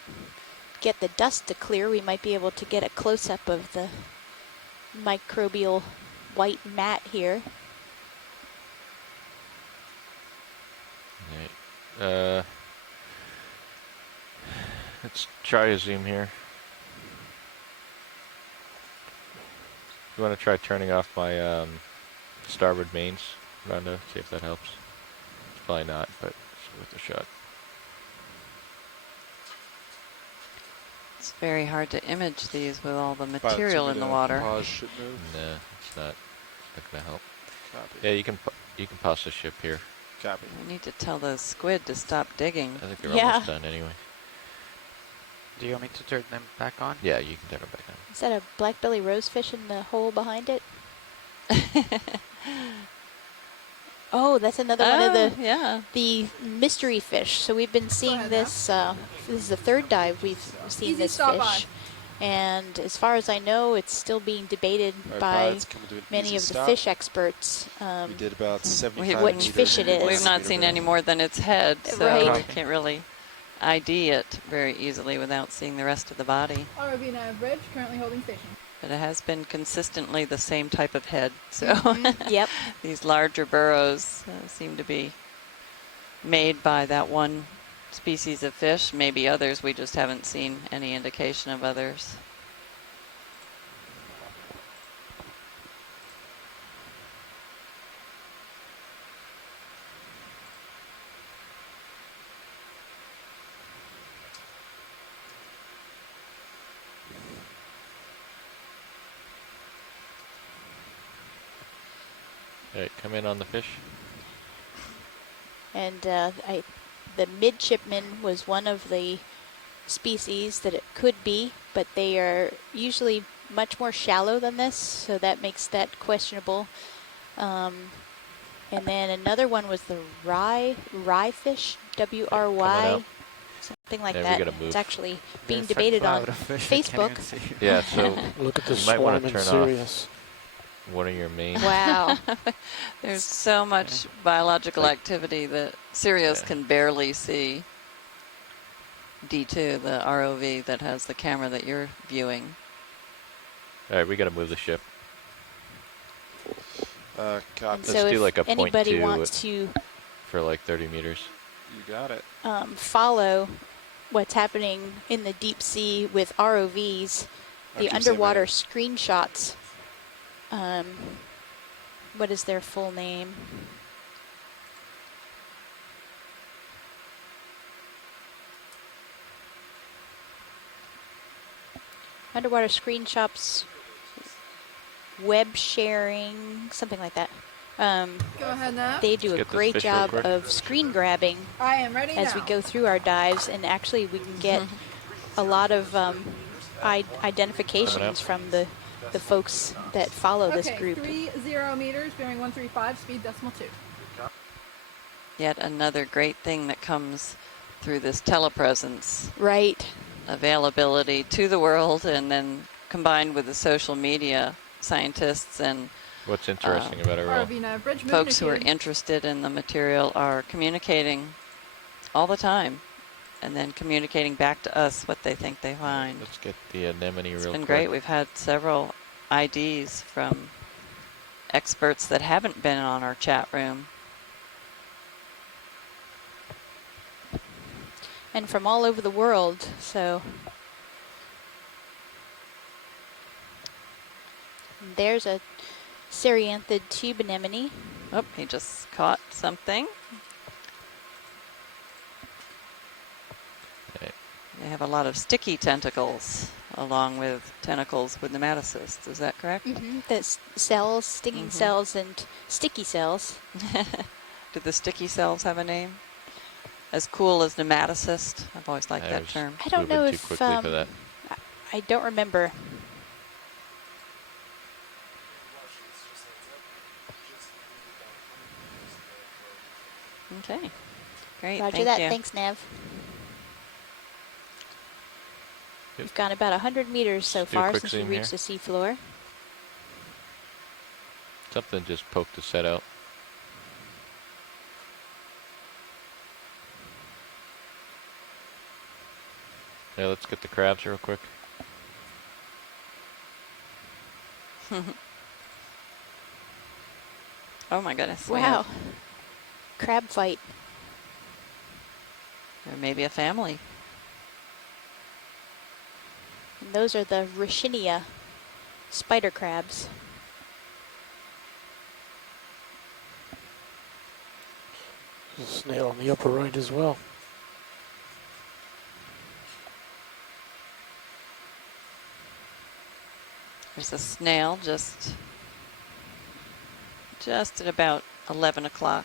get the dust to clear, we might be able to get a close-up of the microbial white mat here. Right. Let's try a zoom here. You want to try turning off my starboard mains, Rondo, see if that helps. It's probably not, but it's worth a shot. It's very hard to image these with all the About material in the water. Pause should move. No, it's not. It's not going to help. Copy. Yeah, you can pause the ship here. Copy. We need to tell those squid to stop digging. I think they're almost done anyway. Do you want me to turn them back on? Yeah, you can turn them back on. Is that a black belly rosefish in the hole behind it? Oh, that's another one of the mystery fish. So we've been seeing this. This is the third dive we've seen Easy this stop fish, and as far as I know, it's still being debated by many of the fish experts. We did about 75 which fish it is. We've not seen any more than its head, so Right. we can't really ID it very easily without seeing the rest of the body. ROV Nav Bridge, currently holding station. But it has been consistently the same type of head. So yep. These larger burrows seem to be made by that one species of fish. Maybe others, we just haven't seen any indication of others. Alright, come in on the fish. And the midshipman was one of the species that it could be, but they are usually much more shallow than this, so that makes that questionable. And then another one was the rye fish, W-R-Y. something like Yeah, we that. gotta move. It's actually being There's a debated on cloud of fish, I can't Facebook. even see. Yeah, so Look at the you might want swarm to in turn Sirius. off one of your main. Wow. There's so much biological Like- activity that Sirius Yeah. can barely see. D2, the ROV that has the camera that you're viewing. All right, we got to move the ship. Copy. And Let's so do if like a anybody 0.2 wants to for like 30 meters. You got it. follow what's happening in the deep sea with ROVs, the underwater screenshots, what is their full name? Underwater screenshots, web sharing, something like that. Go ahead now. They do Let's a get this great fish real job quick. of screen grabbing I am ready as now. we go through our dives, and actually we can get a lot of identifications from the folks that follow this group. 30 meters, bearing 135, speed decimal 2. Yet another great thing that comes through this telepresence. Right. Availability to the world, and then combined with the social media scientists and What's interesting about it, Roll? ROV nav bridge movement folks who are if you- interested in the material are communicating all the time and then communicating back to us what they think they find. Let's get the anemone It's real been quick. great. We've had several IDs from experts that haven't been on our chat room. And from all over the world, so there's a Cerianthid tube anemone. Oh, he just caught something. Okay. They have a lot of sticky tentacles along with tentacles with nematocysts. Is that correct? That's cells, stinging cells, and sticky cells. Do the sticky cells have a name? As cool as nematocyst? I've always liked that was term. I don't moving know too if quickly for that. I don't remember. Okay, great. Roger thank that. you. Thanks, Nav. Yep. We've gone about 100 meters so Let's do a far quick since we zoom reached here. the seafloor. Something just poked the set out. Yeah, let's get the crabs real quick. Oh my goodness. we Wow. have- Crab fight. There may be a family. And those are the Rachinia spider crabs. There's a snail on the upper right as well. There's a snail just at about 11 o'clock.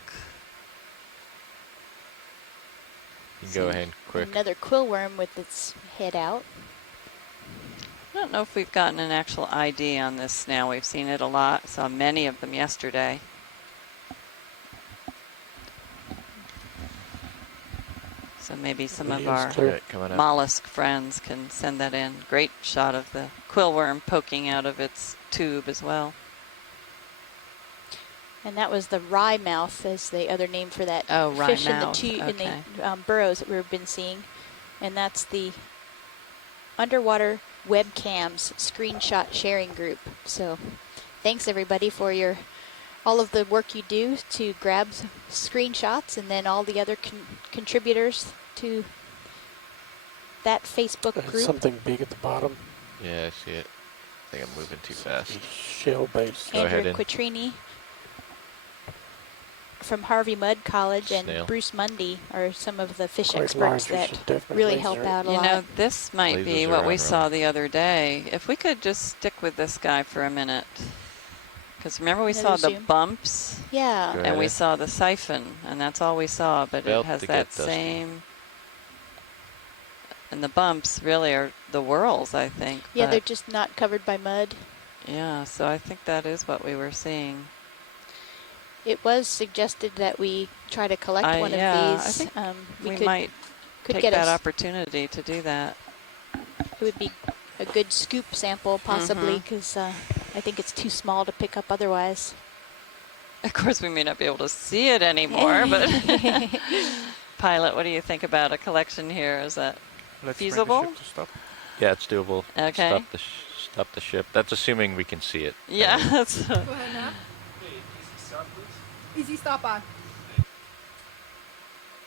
You can go ahead quick. Another quill worm with its head out. I don't know if we've gotten an actual ID on this snail. We've seen it a lot. Saw many of them yesterday. So maybe some of Video's our clear. Right, coming up. mollusk friends can send that in. Great shot of the quill worm poking out of its tube as well. And that was the rye mouth, as the other name for that Oh, rye fish mouth. in Okay. the burrows that we've been seeing. And that's the underwater webcams screenshot sharing group. So thanks everybody for all of the work you do to grab screenshots, and then all the other contributors to that Facebook There's group. something big at the bottom. Yeah, I see it. I think I'm moving too fast. Shell base. Go ahead Andrew in. Quattrini from Harvey Mudd College and Snail. Bruce Mundy are some of the fish Quite experts large, we that should definitely really laser help it. out a You lot. know, this might Lasers be are what we on, saw really. the other day. If we could just stick with this guy for a minute. Because remember we Another saw the zoom? bumps Yeah. Go and ahead we in. saw the siphon, and that's all we saw, but About it has to that get dusty. same... And the bumps really are the whorls, I think. Yeah, but- they're just not covered by mud. Yeah, so I think that is what we were seeing. It was suggested that we try to collect one yeah, of I these. think We we could might Could take get that us. opportunity to do that. It would be a good scoop sample, possibly, Mhm. because I think it's too small to pick up otherwise. Of course, we may not be able to see it anymore, but Pilot, what do you think about a collection here? Is that Let's feasible? bring the ship to stop. Yeah, it's doable. Okay. Stop the ship. That's assuming we can see it. Yeah, that's. Go ahead, Nat. Easy stop on.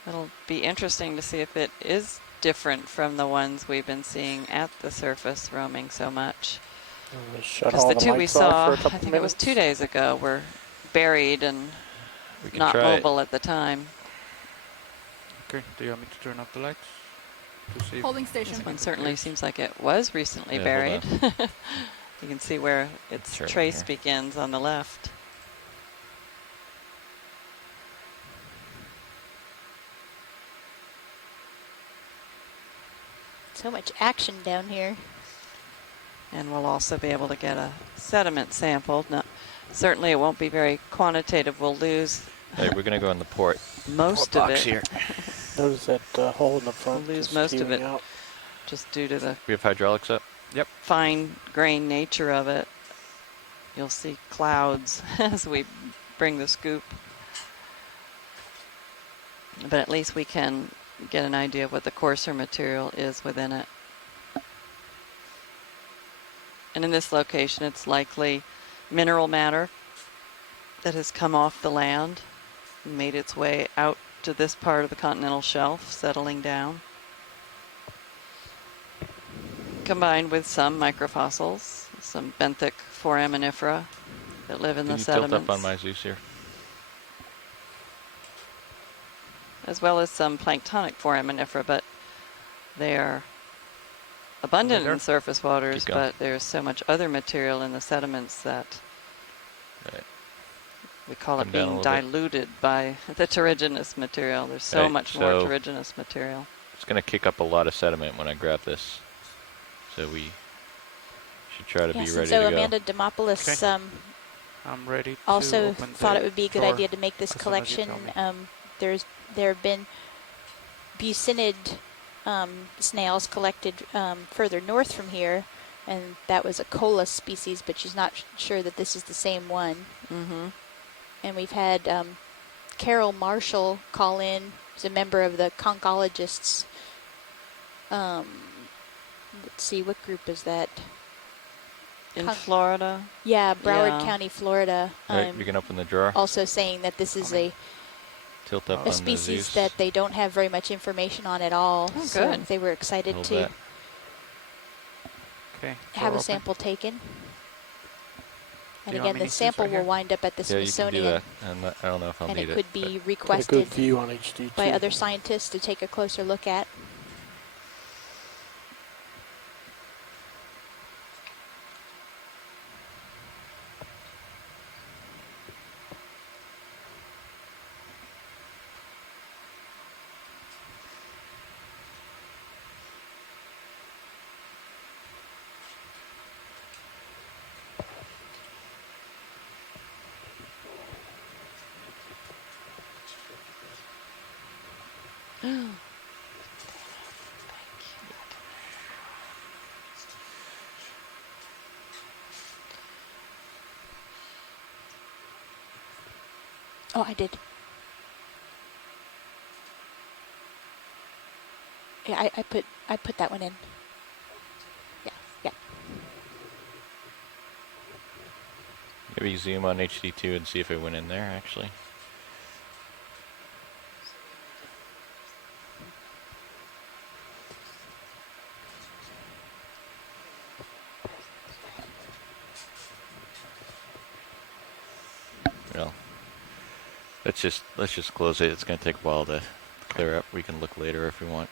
It'll be interesting to see if it is different from the ones we've been seeing at the surface roaming so much. Shut Because all the two we lights off saw, for a I couple think it was 2 minutes. days ago, were buried and We can not try it. mobile at the time. Okay, do you want me to turn off the lights? To see if Holding station. This one certainly seems like it was recently Yeah, buried. hold You can see where its Turn it trace here. begins on the left. So much action down here. And we'll also be able to get a sediment sample. No, certainly it won't be very quantitative. We'll lose Hey, we're gonna go in the port. most port of box it. here. Notice that hole in the front. We'll lose is most of spewing it out. just due to the We have hydraulics up. fine grained nature of it. You'll see clouds as we bring the scoop. But at least we can get an idea of what the coarser material is within it. And in this location, it's likely mineral matter that has come off the land and made its way out to this part of the continental shelf, settling down. Combined with some microfossils, some benthic foraminifera that live in Can the you sediments. tilt up on my Zeus here? As well as some planktonic foraminifera, but they are abundant Over in there. surface waters, Keep going. but there's so much other material in the sediments that Right. we call Come it down a being little bit. diluted by the terrigenous material. There's so Right, much more so- terrigenous material. It's gonna kick up a lot of sediment when I grab this, so we should try to be Yes, ready and so to go. Amanda Demopoulos Okay. I'm ready to also open thought the it would be a good door idea to make this as soon as you collection. tell me. There have been buccinid snails collected further north from here, and that was a cola species, but she's not sure that this is the same one. Mm-hmm. And we've had Carol Marshall call in, who's a member of the conchologists. Let's see, what group is that? In Florida, Yeah, Broward Yeah. County, Florida. Right, we can open the drawer. Also saying that this is a Tilt up a on the species Zeus. that they don't have very much information on at all. Oh, so good. they were excited Hold to that. Okay. have door a open. sample taken. Do And you want again, me the to use sample right will here? wind up at the Yeah, you can do Smithsonian, that. And I don't know if I'll and need it could be Got a good requested view on HD by too. other scientists to take a closer look at. Oh, I did. Yeah, I put that one in. Yeah, yeah. Maybe zoom on HD2 and see if it went in there, actually. Well, let's just close it. It's gonna take a while to clear up. We can look later if we want.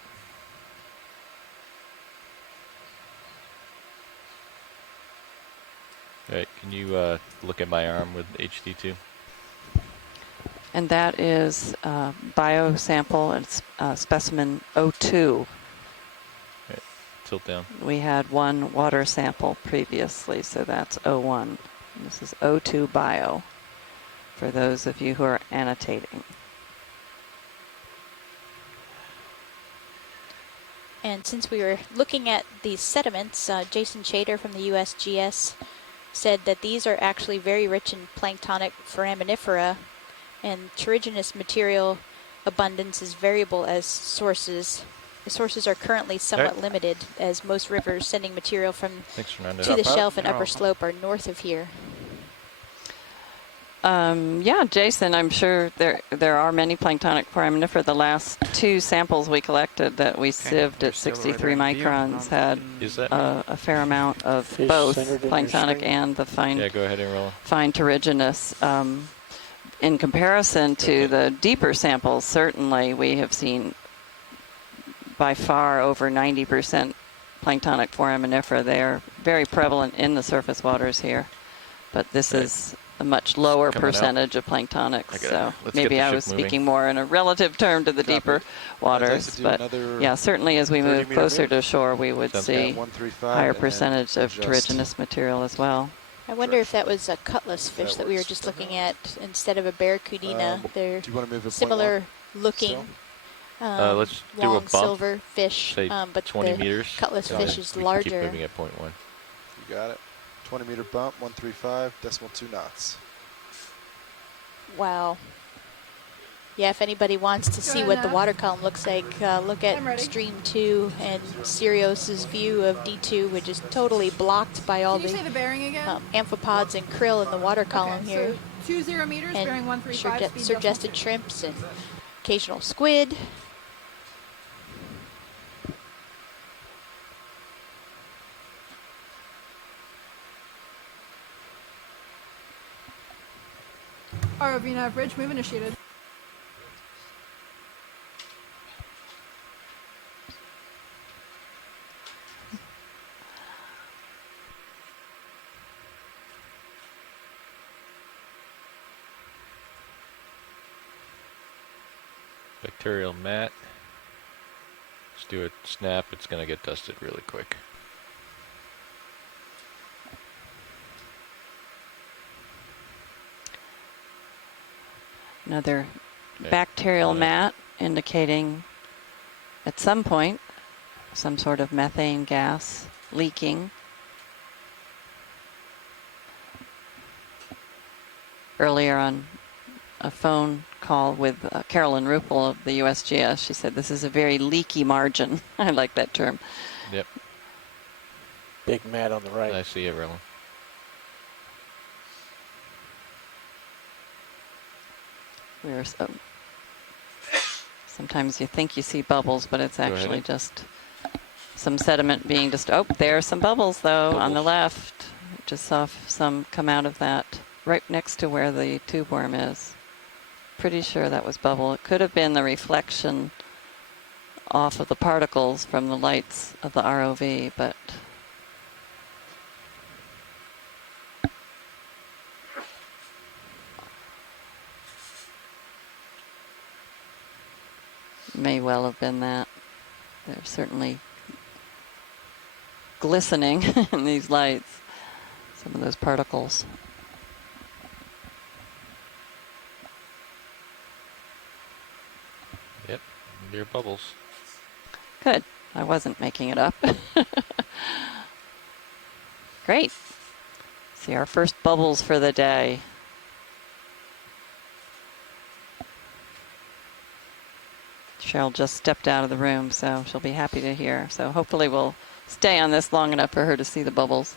Alright, can you look at my arm with HD2? and that is bio sample. It's specimen 02. Tilt down. We had one water sample previously, so that's 01. And this is 02 bio for those of you who are annotating. And since we were looking at these sediments, Jason Chater from the USGS said that these are actually very rich in planktonic foraminifera, and terrigenous material abundance is variable as sources. The sources are currently somewhat limited, as most rivers sending material from to the shelf and upper slope are north of here. Yeah, Jason, I'm sure there are many planktonic foraminifera. The last 2 samples we collected that we sieved at 63 microns had a fair amount of Fish both centered in your planktonic string. and the fine, Yeah, go ahead and roll. fine terrigenous. In comparison to the deeper samples, certainly we have seen by far over 90% planktonic foraminifera. They are very prevalent in the surface waters here, but this is a much lower percentage of planktonics. So maybe I was speaking more in a relative term to the deeper waters, but yeah, certainly as we move closer to shore, we would see higher percentage of terrigenous material as well. I wonder if that was a cutlass fish that we were just looking at instead of a barracuda. They're similar looking. Let's do a long bump. silver fish, Say but 20 the meters. cutlass fish is We can larger. keep moving at 0.1. You got it. 20-meter bump, 135.2 knots. Wow. Yeah, if anybody wants to see what the water column looks like, look at Stream 2 and Sirius's view of D2, which is totally blocked by all Can you the say the bearing again? amphipods and krill in the water column here. So 20 meters, bearing 135, speed Surgested shrimps and occasional squid. ROV nav bridge, move initiated. Bacterial mat. Let's do a snap. It's going to get dusted really quick. Another bacterial mat indicating at some point some sort of methane gas leaking. Earlier on a phone call with Carolyn Ruppel of the USGS, she said this is a very leaky margin. I like that term. Yep. Big mat on the right. I see it rolling. Sometimes you think you see bubbles, but it's actually just some sediment being there's some bubbles though on the left. Just saw some come out of that right next to where the tube worm is. Pretty sure that was bubble. It could have been the reflection off of the particles from the lights of the ROV, but may well have been that. They're certainly glistening in these lights, some of those particles. Yep, your bubbles. Good. I wasn't making it up. Great. See our first bubbles for the day. Cheryl just stepped out of the room, so she'll be happy to hear. So hopefully we'll stay on this long enough for her to see the bubbles.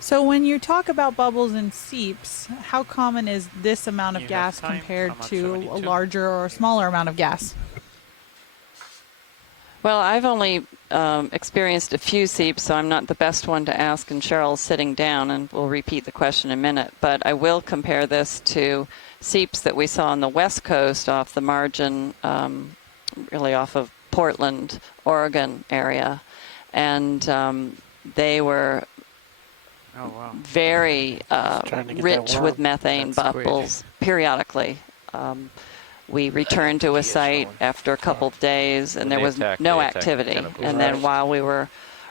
So when you talk about bubbles and seeps, how common is this amount of gas compared to a larger or smaller amount of gas? Well, I've only experienced a few seeps, so I'm not the best one to ask, and Cheryl's sitting down, and we'll repeat the question in a minute. But I will compare this to seeps that we saw on the west coast off the margin, really off of Portland, Oregon area. And they were very rich with methane bubbles periodically. We returned to a site after a couple of days, and there was no activity. And then while we were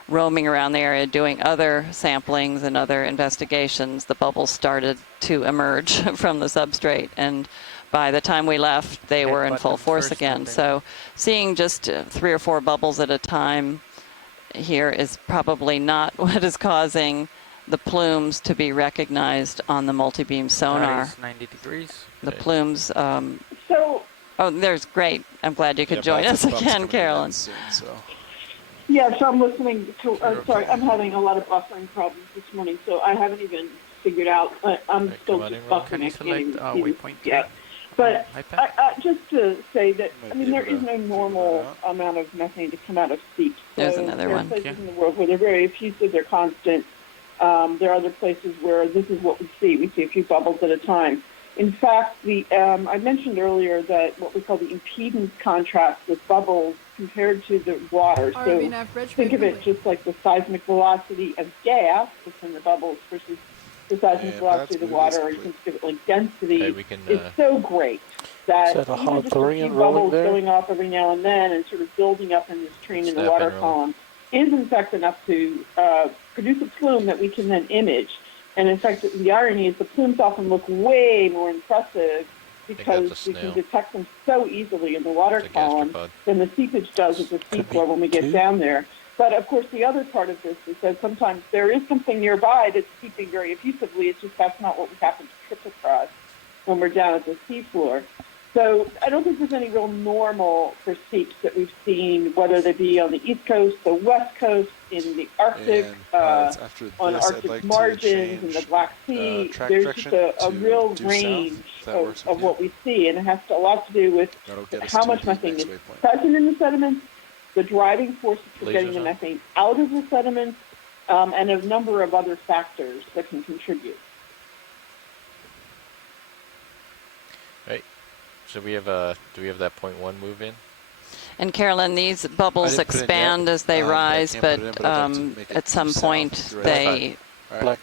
roaming around the area doing other samplings and other investigations, the bubbles started to emerge from the substrate. And by the time we left, they were in full force again. So seeing just 3 or 4 bubbles at a time here is probably not what is causing the plumes to be recognized on the multi-beam sonar. That is 90 degrees. The plumes. So. Oh, there's great. I'm glad you could join us again, Carolyn. Soon, so. Yeah, so I'm listening to. Sorry, I'm having a lot of buffering problems this morning, so I haven't even figured out. I'm still just buffering. Can you select waypoint? Yeah. But just to say that, I mean, there is no normal amount of methane to come out of seeps. So There's another one. There are places in the world where they're very effusive, they're constant. There are other places where this is what we see. We see a few bubbles at a time. In fact, I mentioned earlier that what we call the impedance contrast with bubbles compared to the water. So think of it just like the seismic velocity of gas that's in the bubbles versus the seismic velocity of the water, or you can think of it like density. It's so great that even just a few bubbles going off every now and then and sort of building up in this train in the water column is in fact enough to produce a plume that we can then image. And in fact, the irony is the plumes often look way more impressive because we can detect them so easily in the water column than the seepage does at the seafloor when we get down there. But of course, the other part of this is that sometimes there is something nearby that's seeping very effusively. It's just that's not what we happen to trip across when we're down at the seafloor. So I don't think there's any real normal for seeps that we've seen, whether they be on the East Coast, the West Coast, in the Arctic, on Arctic margins, in the Black Sea. There's just a real range of what we see, and it has a lot to do with how much methane is present in the sediments, the driving forces for getting the methane out of the sediments, and a number of other factors that can contribute. Right. So we have do we have that 0.1 move in? And Carolyn, these bubbles expand as they rise, but at some point they they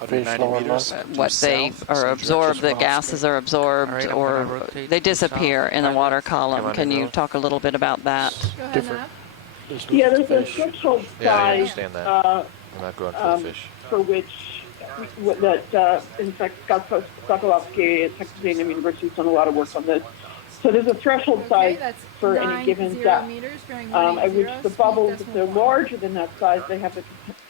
are absorbed, the gases are absorbed, or they disappear in the water column. Can you talk a little bit about that? Yeah, there's a threshold size. Yeah, I understand that. I'm not going for the fish. For which, in fact, Scott Sokolowski at Texas A&M University has done a lot of work on this. So there's a threshold size for any given depth, at which the bubbles, if they're larger than that size, they have the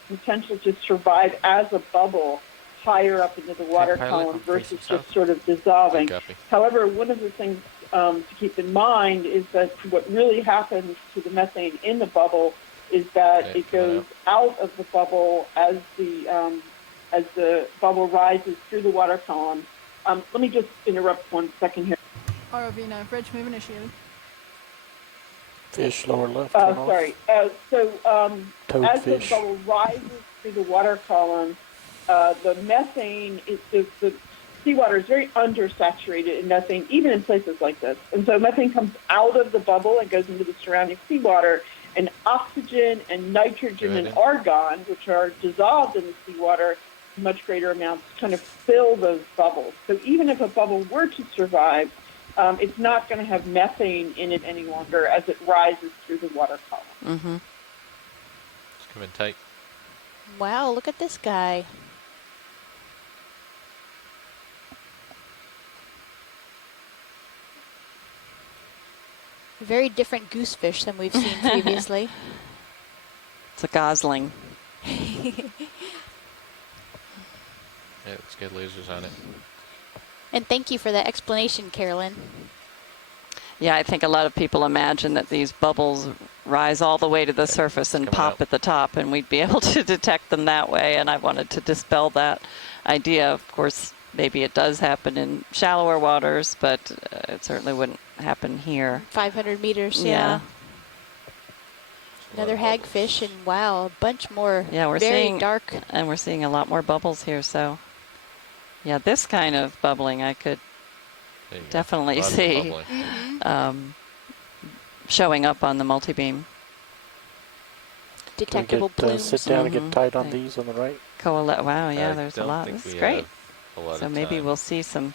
potential to survive as a bubble higher up into the water column versus just sort of dissolving. However, one of the things to keep in mind is that what really happens to the methane in the bubble is that it goes out of the bubble as the bubble rises through the water column. Let me just interrupt 1 second here. ROV now, bridge move initiated. Fish lower left. Sorry. As the bubble rises through the water column, the methane the seawater is very undersaturated in methane, even in places like this. And so methane comes out of the bubble and goes into the surrounding seawater, and oxygen and nitrogen and argon, which are dissolved in the seawater in much greater amounts, kind of fill those bubbles. So even if a bubble were to survive, it's not going to have methane in it any longer as it rises through the water column. Mm-hmm. It's coming tight. Wow, look at this guy. Very different goosefish than we've seen previously. It's a gosling. Yeah, let's get lasers on it. And thank you for that explanation, Carolyn. Yeah, I think a lot of people imagine that these bubbles rise all the way to the surface and pop at the top, and we'd be able to detect them that way, and I wanted to dispel that idea. Of course, maybe it does happen in shallower waters, but it certainly wouldn't happen here. 500 meters, yeah. Another hagfish, and wow, a bunch more. Yeah, we're seeing dark, and we're seeing a lot more bubbles here. So, yeah, this kind of bubbling I could definitely see showing up on the multi-beam. Detectable plumes. Sit down and get tight on these on the right. Wow, yeah, there's a lot. This is great. So maybe we'll see some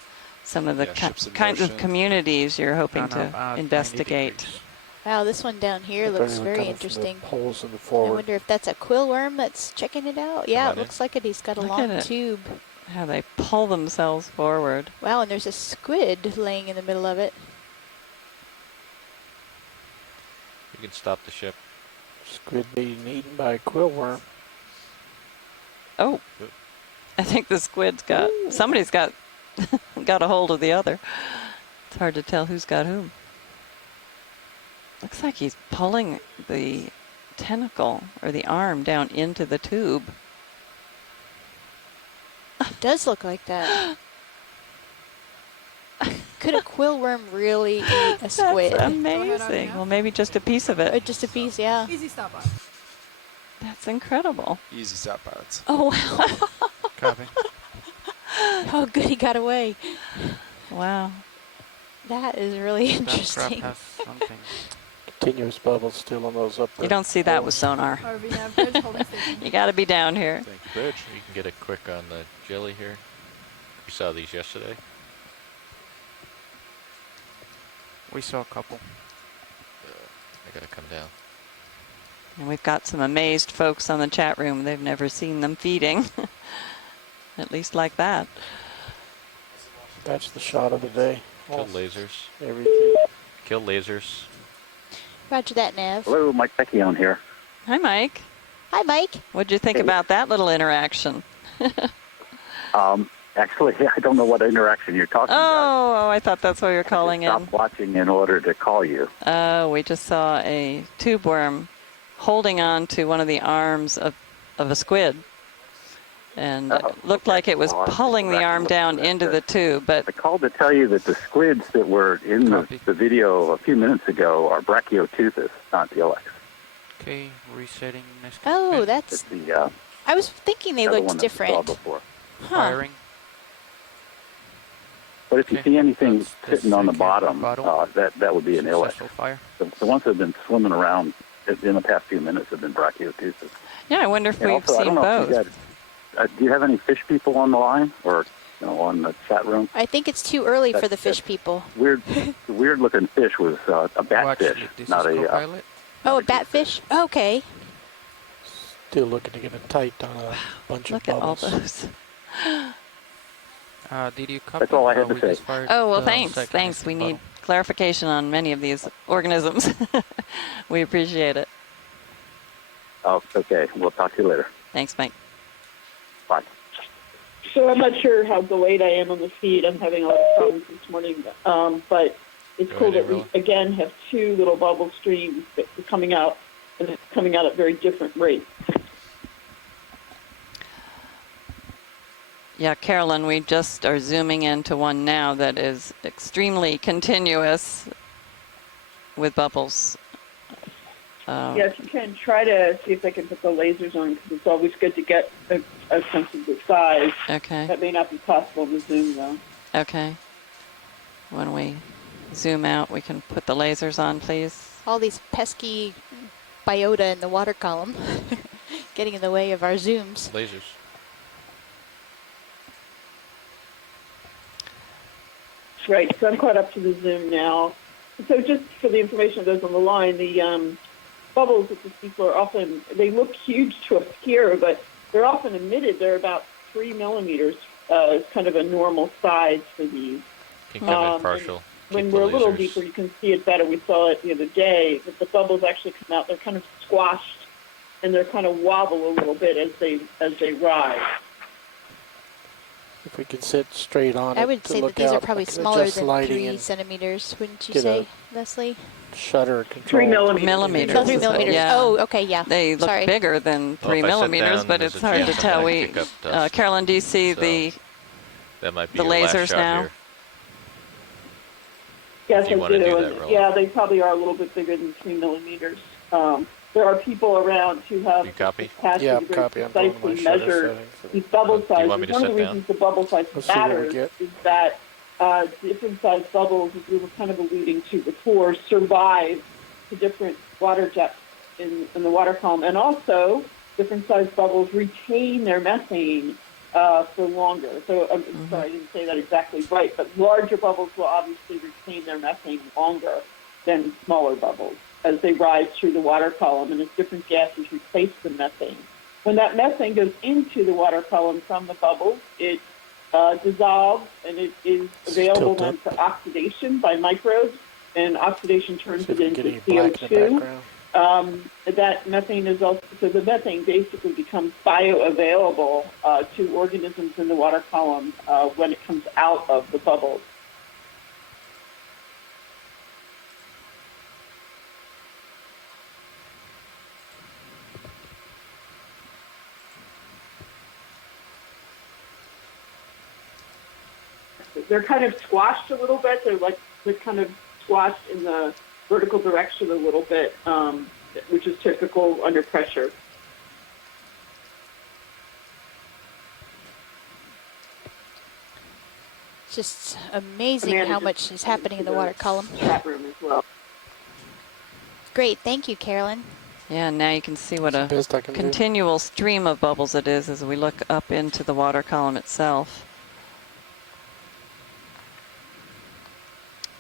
of the kinds of communities you're hoping to investigate. Wow, this one down here looks very interesting. Holes in the I forward. wonder if that's a quill worm that's checking it out. Yeah, it looks like it. He's got a long tube. how they pull themselves forward. Wow, and there's a squid laying in the middle of it. You can stop the ship. Squid being eaten by a quill worm. Oh, I think the squid's got, somebody's got got a hold of the other. It's hard to tell who's got whom. Looks like he's pulling the tentacle or the arm down into the tube. It does look like that. Could a quill worm really eat a squid? That's amazing. Well, maybe just a piece of Or it. just a piece, yeah. Easy stop on. That's incredible. Easy stop pilots. Oh, wow. Copy. Oh, good, he got away. Wow. That is really That crab interesting. has something. Continuous bubbles still on those upper. You don't see that with sonar. RV nav bridge holding station. You got to be down here. Thank you, Bridge. You can get a quick on the jelly here. We saw these yesterday. We saw a couple. They gotta come down. And we've got some amazed folks on the chat room. They've never seen them feeding. At least like that. That's the shot of the day. Kill lasers. Everything. Kill lasers. Roger that, Nav. Hello, Mike Vecchione here. Hi, Mike. Hi, Mike. What'd you think about that little interaction? Actually, I don't know what interaction you're talking about. Oh, I thought that's why you're calling in. Stop watching in order to call you. Oh, we just saw a tube worm holding on to one of the arms of a squid. And it looked like it was pulling the arm down into the tube, but I called to tell you that the squids that were in the video a few minutes ago are Brachiotuthis, not the Ilex. Okay, resetting next. Oh, that's... It's the I was thinking they other looked one that we saw different. before. Huh. Firing. But if you see anything That's sitting on the second bottom, that would be an Ilex. Successful fire. The ones that have been swimming around in the past few minutes have been Brachiotuthis. yeah, I wonder if And we've also, I seen don't know if both. you do you have any fish people on the line or on the chat room? I think it's too early for the That- fish people. The weird looking fish was a batfish, This not is a. co-pilot. Oh, a batfish? Okay. Still looking to get a tight on a bunch Look of at all bubbles. those. Did you copy? That's all I had to we say. just fired Oh, well, the thanks. second Thanks. missing We need bottle. clarification on many of these organisms. We appreciate it. Oh, okay. We'll talk to you later. Thanks, Mike. Bye. So I'm not sure how delayed I am on the feed. I'm having a lot of problems this morning. But it's Go cool ahead, that we, Amarylla. again, have two little bubble streams that are coming out, and it's coming out at very different rates. Yeah, Carolyn, we just are zooming into one now that is extremely continuous with bubbles. Yeah, if you can, try to see if I can put the lasers on, because it's always good to get a sense of the size. Okay. That may not be possible to zoom, though. Okay. When we zoom out, we can put the lasers on, please. All these pesky biota in the water column getting in the way of our zooms. Lasers. Right, so I'm caught up to the zoom now. So just for the information of those on the line, the bubbles that the people are often, they look huge to us here, but they're often emitted. They're about 3 millimeters, kind of a normal size for these. Can come in partial. When Keep we're the a little lasers. deeper, you can see it better. We saw it the other day, that the bubbles actually come out. They're kind of squashed, and they're kind of wobble a little bit as they rise. If we could sit straight on it I would to say look that these are out, probably like, smaller just than lighting 3 and centimeters, wouldn't you get say, a Leslie? shutter control. 3 millimeters. Millimeters. Oh, 3 millimeters. Yeah. Oh, okay, yeah. They look Sorry. bigger than 3 if I sit millimeters, down, but there's it's a hard to chance I tell. might We, pick up dust. Carolyn, do you see So the That might be the your last lasers shot now? here. Yes, Do you I wanna do. do And that, Roland? yeah, they probably are a little bit bigger than 3 millimeters. There are people around who have You copy? capacity Yeah, to very copy. I'm going to my precisely shutter measure settings. these bubble Do you want me sizes. to One of sit the down? reasons the bubble size Let's see what we matters get. is that different sized bubbles, as we were kind of alluding to before, survive to different water depths in the water column. And also, different sized bubbles retain their methane for longer. So I'm sorry, I didn't say that exactly right, but larger bubbles will obviously retain their methane longer than smaller bubbles as they rise through the water column and as different gases replace the methane. When that methane goes into the water column from the bubbles, it dissolves, and it is available then for oxidation by microbes, and oxidation turns it into CO2. That methane is also, so the methane basically becomes bioavailable to organisms in the water column when it comes out of the bubbles. They're kind of squashed a little bit. They're kind of squashed in the vertical direction a little bit, which is typical under pressure. It's just amazing how much is happening in the water column. Chat room as well. Great, thank you, Carolyn. Yeah, now you can see what a continual stream of bubbles it is as we look up into the water column itself.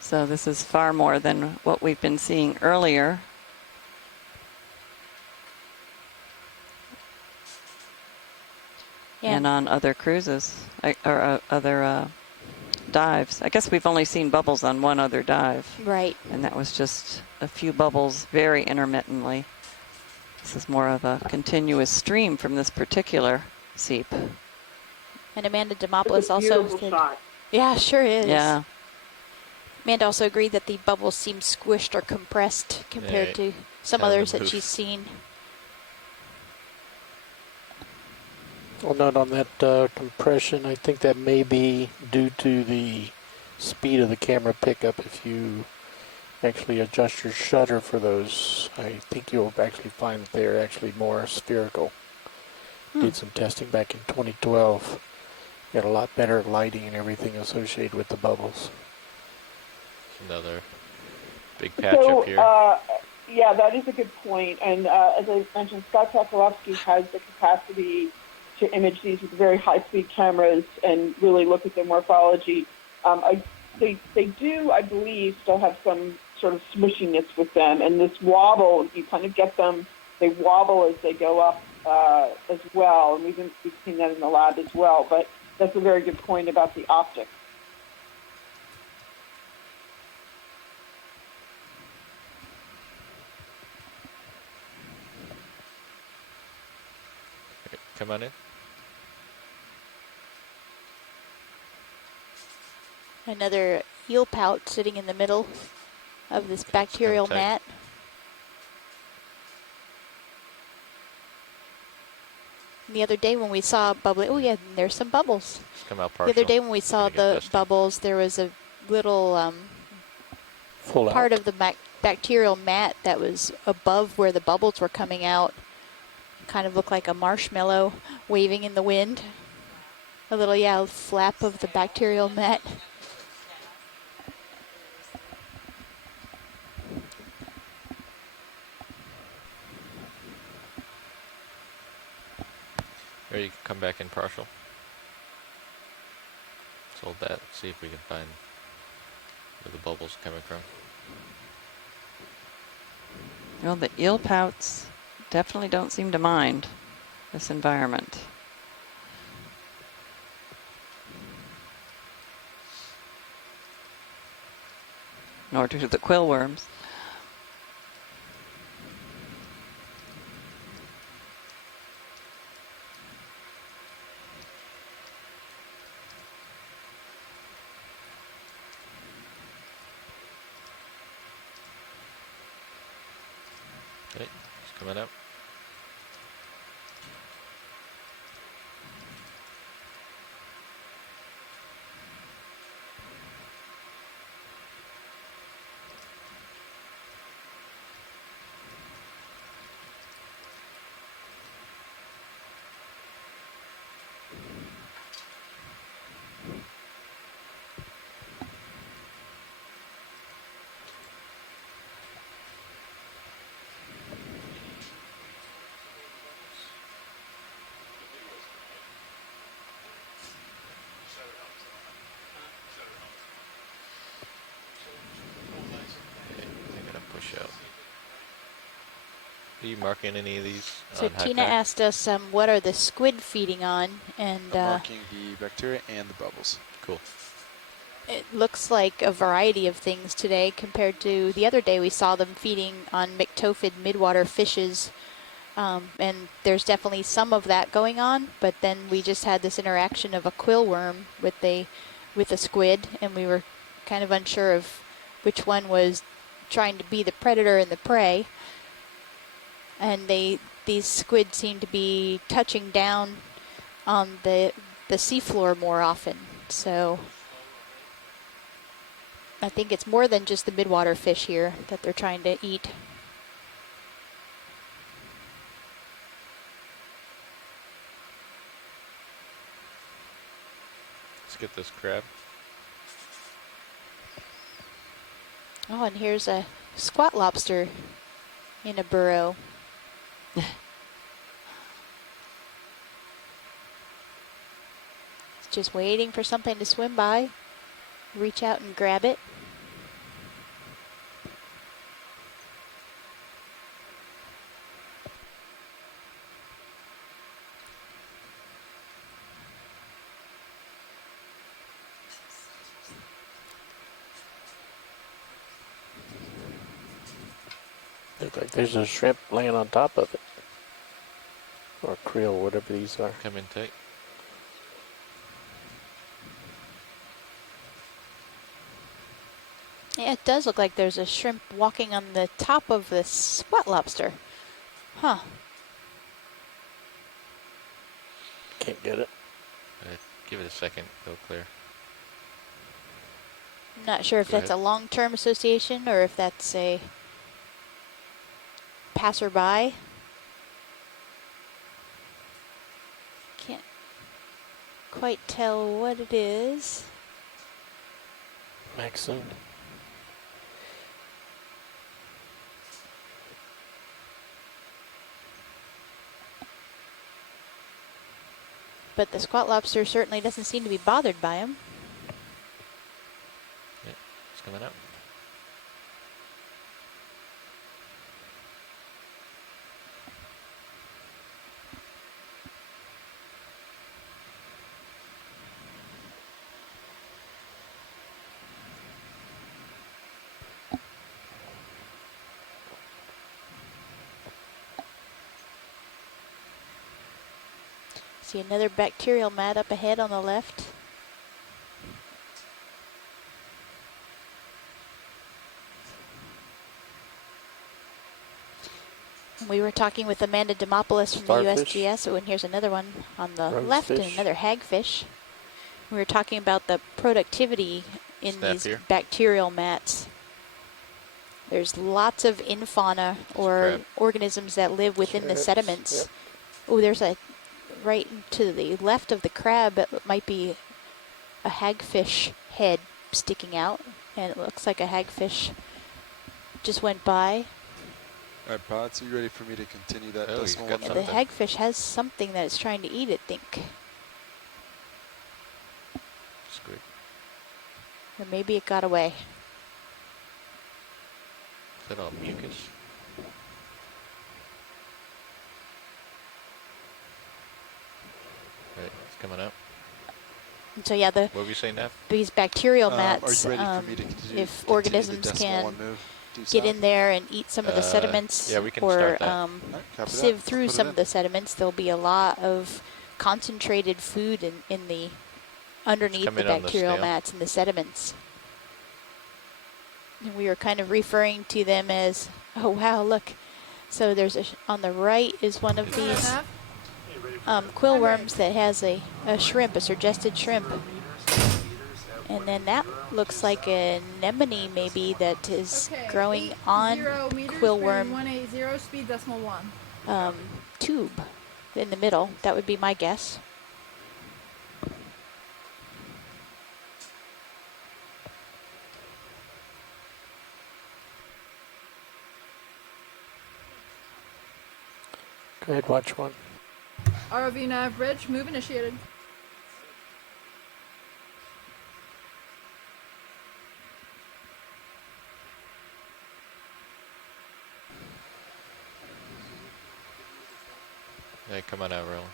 So this is far more than what we've been seeing earlier. Yeah. And on other cruises, or other dives. I guess we've only seen bubbles on one other dive. Right. And that was just a few bubbles very intermittently. This is more of a continuous stream from this particular seep. And Amanda Demopoulos also said, shot. Yeah, sure is. Yeah. Amanda also agreed that the bubbles seem squished or compressed compared to some others that she's seen. I'll note on that compression, I think that may be due to the speed of the camera pickup. If you actually adjust your shutter for those, I think you'll actually find that they're actually more spherical. Did some testing back in 2012. Got a lot better lighting and everything associated with the bubbles. Another big patch up here. Yeah, that is a good point. And as I mentioned, Scott Sokolowski has the capacity to image these with very high-speed cameras and really look at their morphology. They do, I believe, still have some sort of smushiness with them. And this wobble, you kind of get them, they wobble as they go up as well. And we've seen that in the lab as well. But that's a very good point about the optics. Come on in. Another eel pout sitting in the middle of this bacterial mat. And the other day when we saw bubbling, oh yeah, there's some bubbles. Come out partial. The other day when we saw the bubbles, there was a little part of the bacterial mat that was above where the bubbles were coming out. Kind of looked like a marshmallow waving in the wind. A little, flap of the bacterial mat. Or you can come back in partial. Let's hold that, see if we can find where the bubble's coming from. Well, the eel pouts definitely don't seem to mind this environment. Nor do the quill worms. Okay, it's coming up. Are you marking any of these? So on Tina Hagfish? asked us what are the squid feeding on, and I'm marking the bacteria and the bubbles. Cool. it looks like a variety of things today compared to the other day we saw them feeding on myctophid midwater fishes. And there's definitely some of that going on, but then we just had this interaction of a quill worm with a squid, and we were kind of unsure of which one was trying to be the predator and the prey. And these squid seem to be touching down on the seafloor more often. So I think it's more than just the midwater fish here that they're trying to eat. Let's get this crab. Oh, and here's a squat lobster in a burrow. It's just waiting for something to swim by, reach out and grab it. Looks like there's a shrimp laying on top of it. Or krill, whatever these are. Come in tight. Yeah, it does look like there's a shrimp walking on the top of this squat lobster. Huh. Can't get it. Give it a second, it'll clear. I'm not sure if Go that's ahead. a long-term association or if that's a passerby. Can't quite tell what it is. Back soon. But the squat lobster certainly doesn't seem to be bothered by him. Yeah, it's coming out. See another bacterial mat up ahead on the left. We were talking with Amanda Demopoulos from Starfish. the USGS, and here's another one on the left, and Rosefish. another hagfish. We were talking about the productivity in Snap these here. bacterial mats. There's lots of infauna or crab. organisms that live within the Carrots, sediments. yep. Oh, there's a right to the left of the crab. It might be a hagfish head sticking out, and it looks like a hagfish just went by. All right, Pods, are you ready for me to continue that Oh, decimal you've one? got And the something. hagfish has something that it's trying to eat, I think. Squid. Or maybe it got away. Is that all mucus? Right, it's coming out. And so yeah, What were you saying, Nav? these bacterial Are mats, you ready for me to continue, if continue organisms the decimal can one move due get south? in there and eat some of the sediments, yeah, we can or start that. All right, copy sieve that. through Put it some in. of the sediments, there'll be a lot of concentrated food in the underneath come the in on the bacterial snail. mats and the sediments. And we were kind of referring to them as, oh wow, look. So there's on the right is one of You want these enough? quill I'm ready. worms that has a shrimp, a suggested shrimp. And then that looks like an anemone maybe that is Okay, growing on 80 meters, quill bearing worm 180, speed decimal 1. tube in the middle. That would be my guess. Go ahead, watch one. ROV nav bridge, move initiated. Hey, come on out, Roland.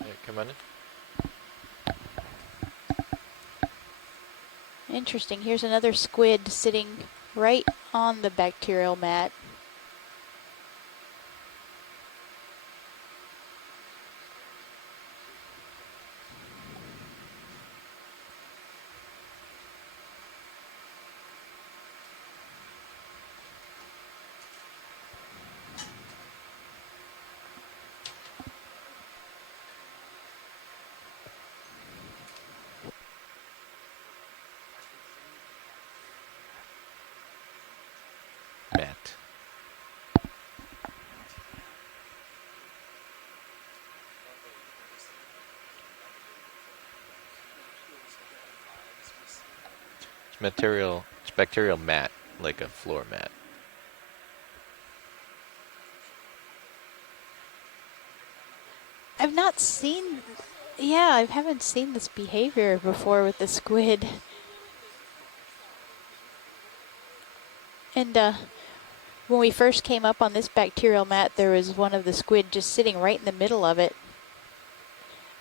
Hey, come on in. Interesting. Here's another squid sitting right on the bacterial mat. Matt. It's bacterial mat, like a floor mat. I've not seen, yeah, I haven't seen this behavior before with the squid. And when we first came up on this bacterial mat, there was one of the squid just sitting right in the middle of it.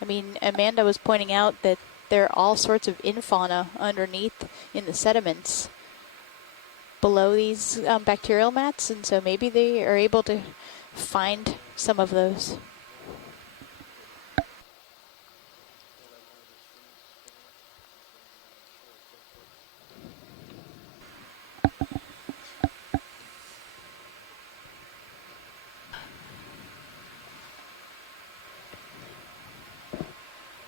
I mean, Amanda was pointing out that there are all sorts of infauna underneath in the sediments below these bacterial mats, and so maybe they are able to find some of those.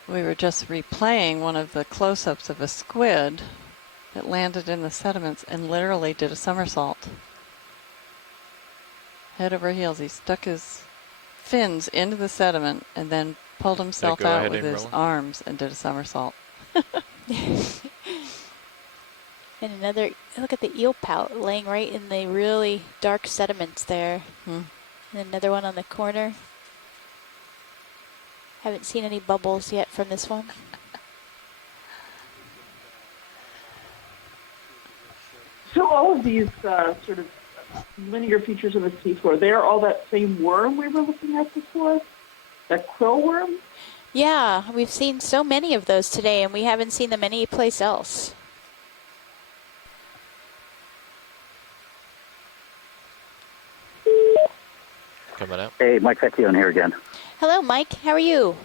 We were just replaying one of the close-ups of a squid that landed in the sediments and literally did a somersault. Head over heels. He stuck his fins into the sediment and then pulled himself out with his arms and did a somersault. And another, look at the eel pout laying right in the really dark sediments there. And another one on the corner. Haven't seen any bubbles yet from this one. So all of these sort of linear features of the seafloor, they are all that same worm we were looking at before? That quill worm? Yeah, we've seen so many of those today, and we haven't seen them anyplace else. Coming out. Hey, Mike Vecchione here again. Hello, Mike. How are you?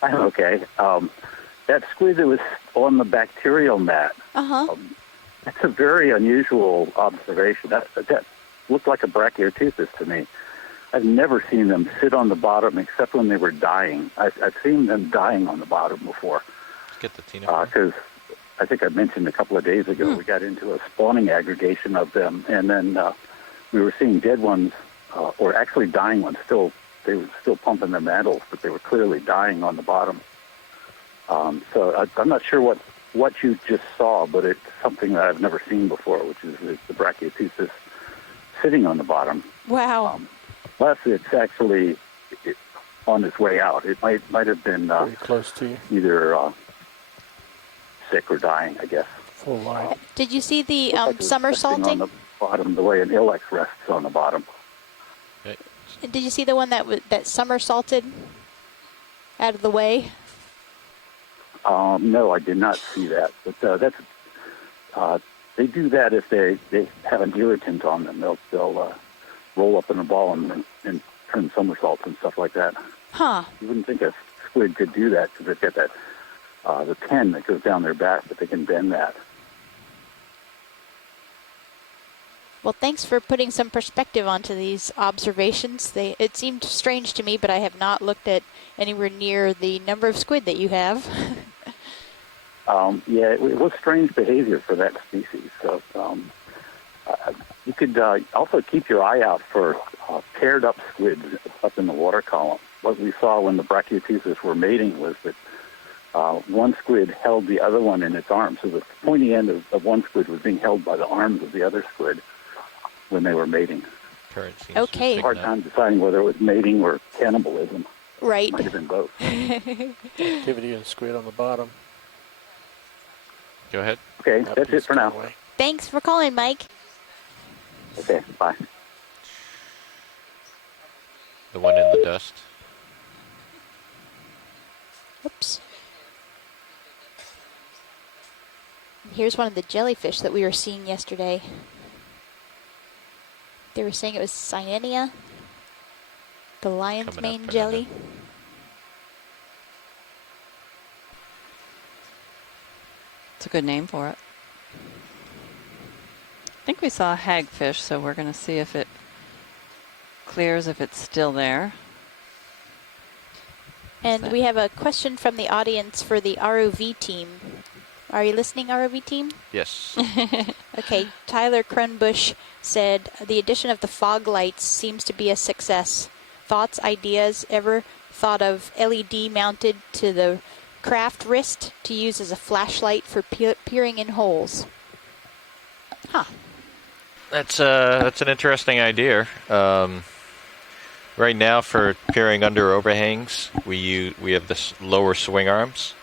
I'm okay. That squid that was on the bacterial mat, that's a very unusual observation. That looked like a Brachiotephis to me. I've never seen them sit on the bottom except when they were dying. I've seen them dying on the bottom before. Let's get the Tina. Because I think I mentioned a couple of days ago we got into a spawning aggregation of them, and then we were seeing dead ones, or actually dying ones. They were still pumping their mantles, but they were clearly dying on the bottom. So I'm not sure what you just saw, but it's something that I've never seen before, which is the Brachiotephis sitting on the bottom. Wow. Plus, it's actually on its way out. It might have been very close to you. Either sick or dying, I guess. Full line. Did you see the like somersaulting? On the bottom, the way an ilex rests on the bottom. Okay. Did you see the one that somersaulted out of the way? No, I did not see that. But they do that if they have an irritant on them. They'll roll up in a ball and turn somersaults and stuff like that. Huh. You wouldn't think a squid could do that because they've got that the pen that goes down their back, but they can bend that. Well, thanks for putting some perspective onto these observations. It seemed strange to me, but I have not looked at anywhere near the number of squid that you have. Yeah, it was strange behavior for that species. So you could also keep your eye out for paired up squids up in the water column. What we saw when the Brachiotephis were mating was that one squid held the other one in its arms. So the pointy end of one squid was being held by the arms of the other squid when they were mating. Current seems Okay. Hard time deciding whether it was mating or cannibalism. Right. Might have been both. Activity and squid on the bottom. Go ahead. Okay, that's it for now. Thanks for calling, Mike. Okay, bye. The one in the dust. Oops. Here's one of the jellyfish that we were seeing yesterday. They were saying it was Cyanea, the lion's mane jelly. It's a good name for it. I think we saw a hagfish, so we're going to see if it clears, if it's still there. And we have a question from the audience for the ROV team. Are you listening, ROV team? Yes. Okay, Tyler Cronbush said, the addition of the fog lights seems to be a success. Thoughts, ideas, ever thought of LED mounted to the craft wrist to use as a flashlight for peering in holes? Huh. That's an interesting idea. Right now, for peering under overhangs, we have this lower swing arms,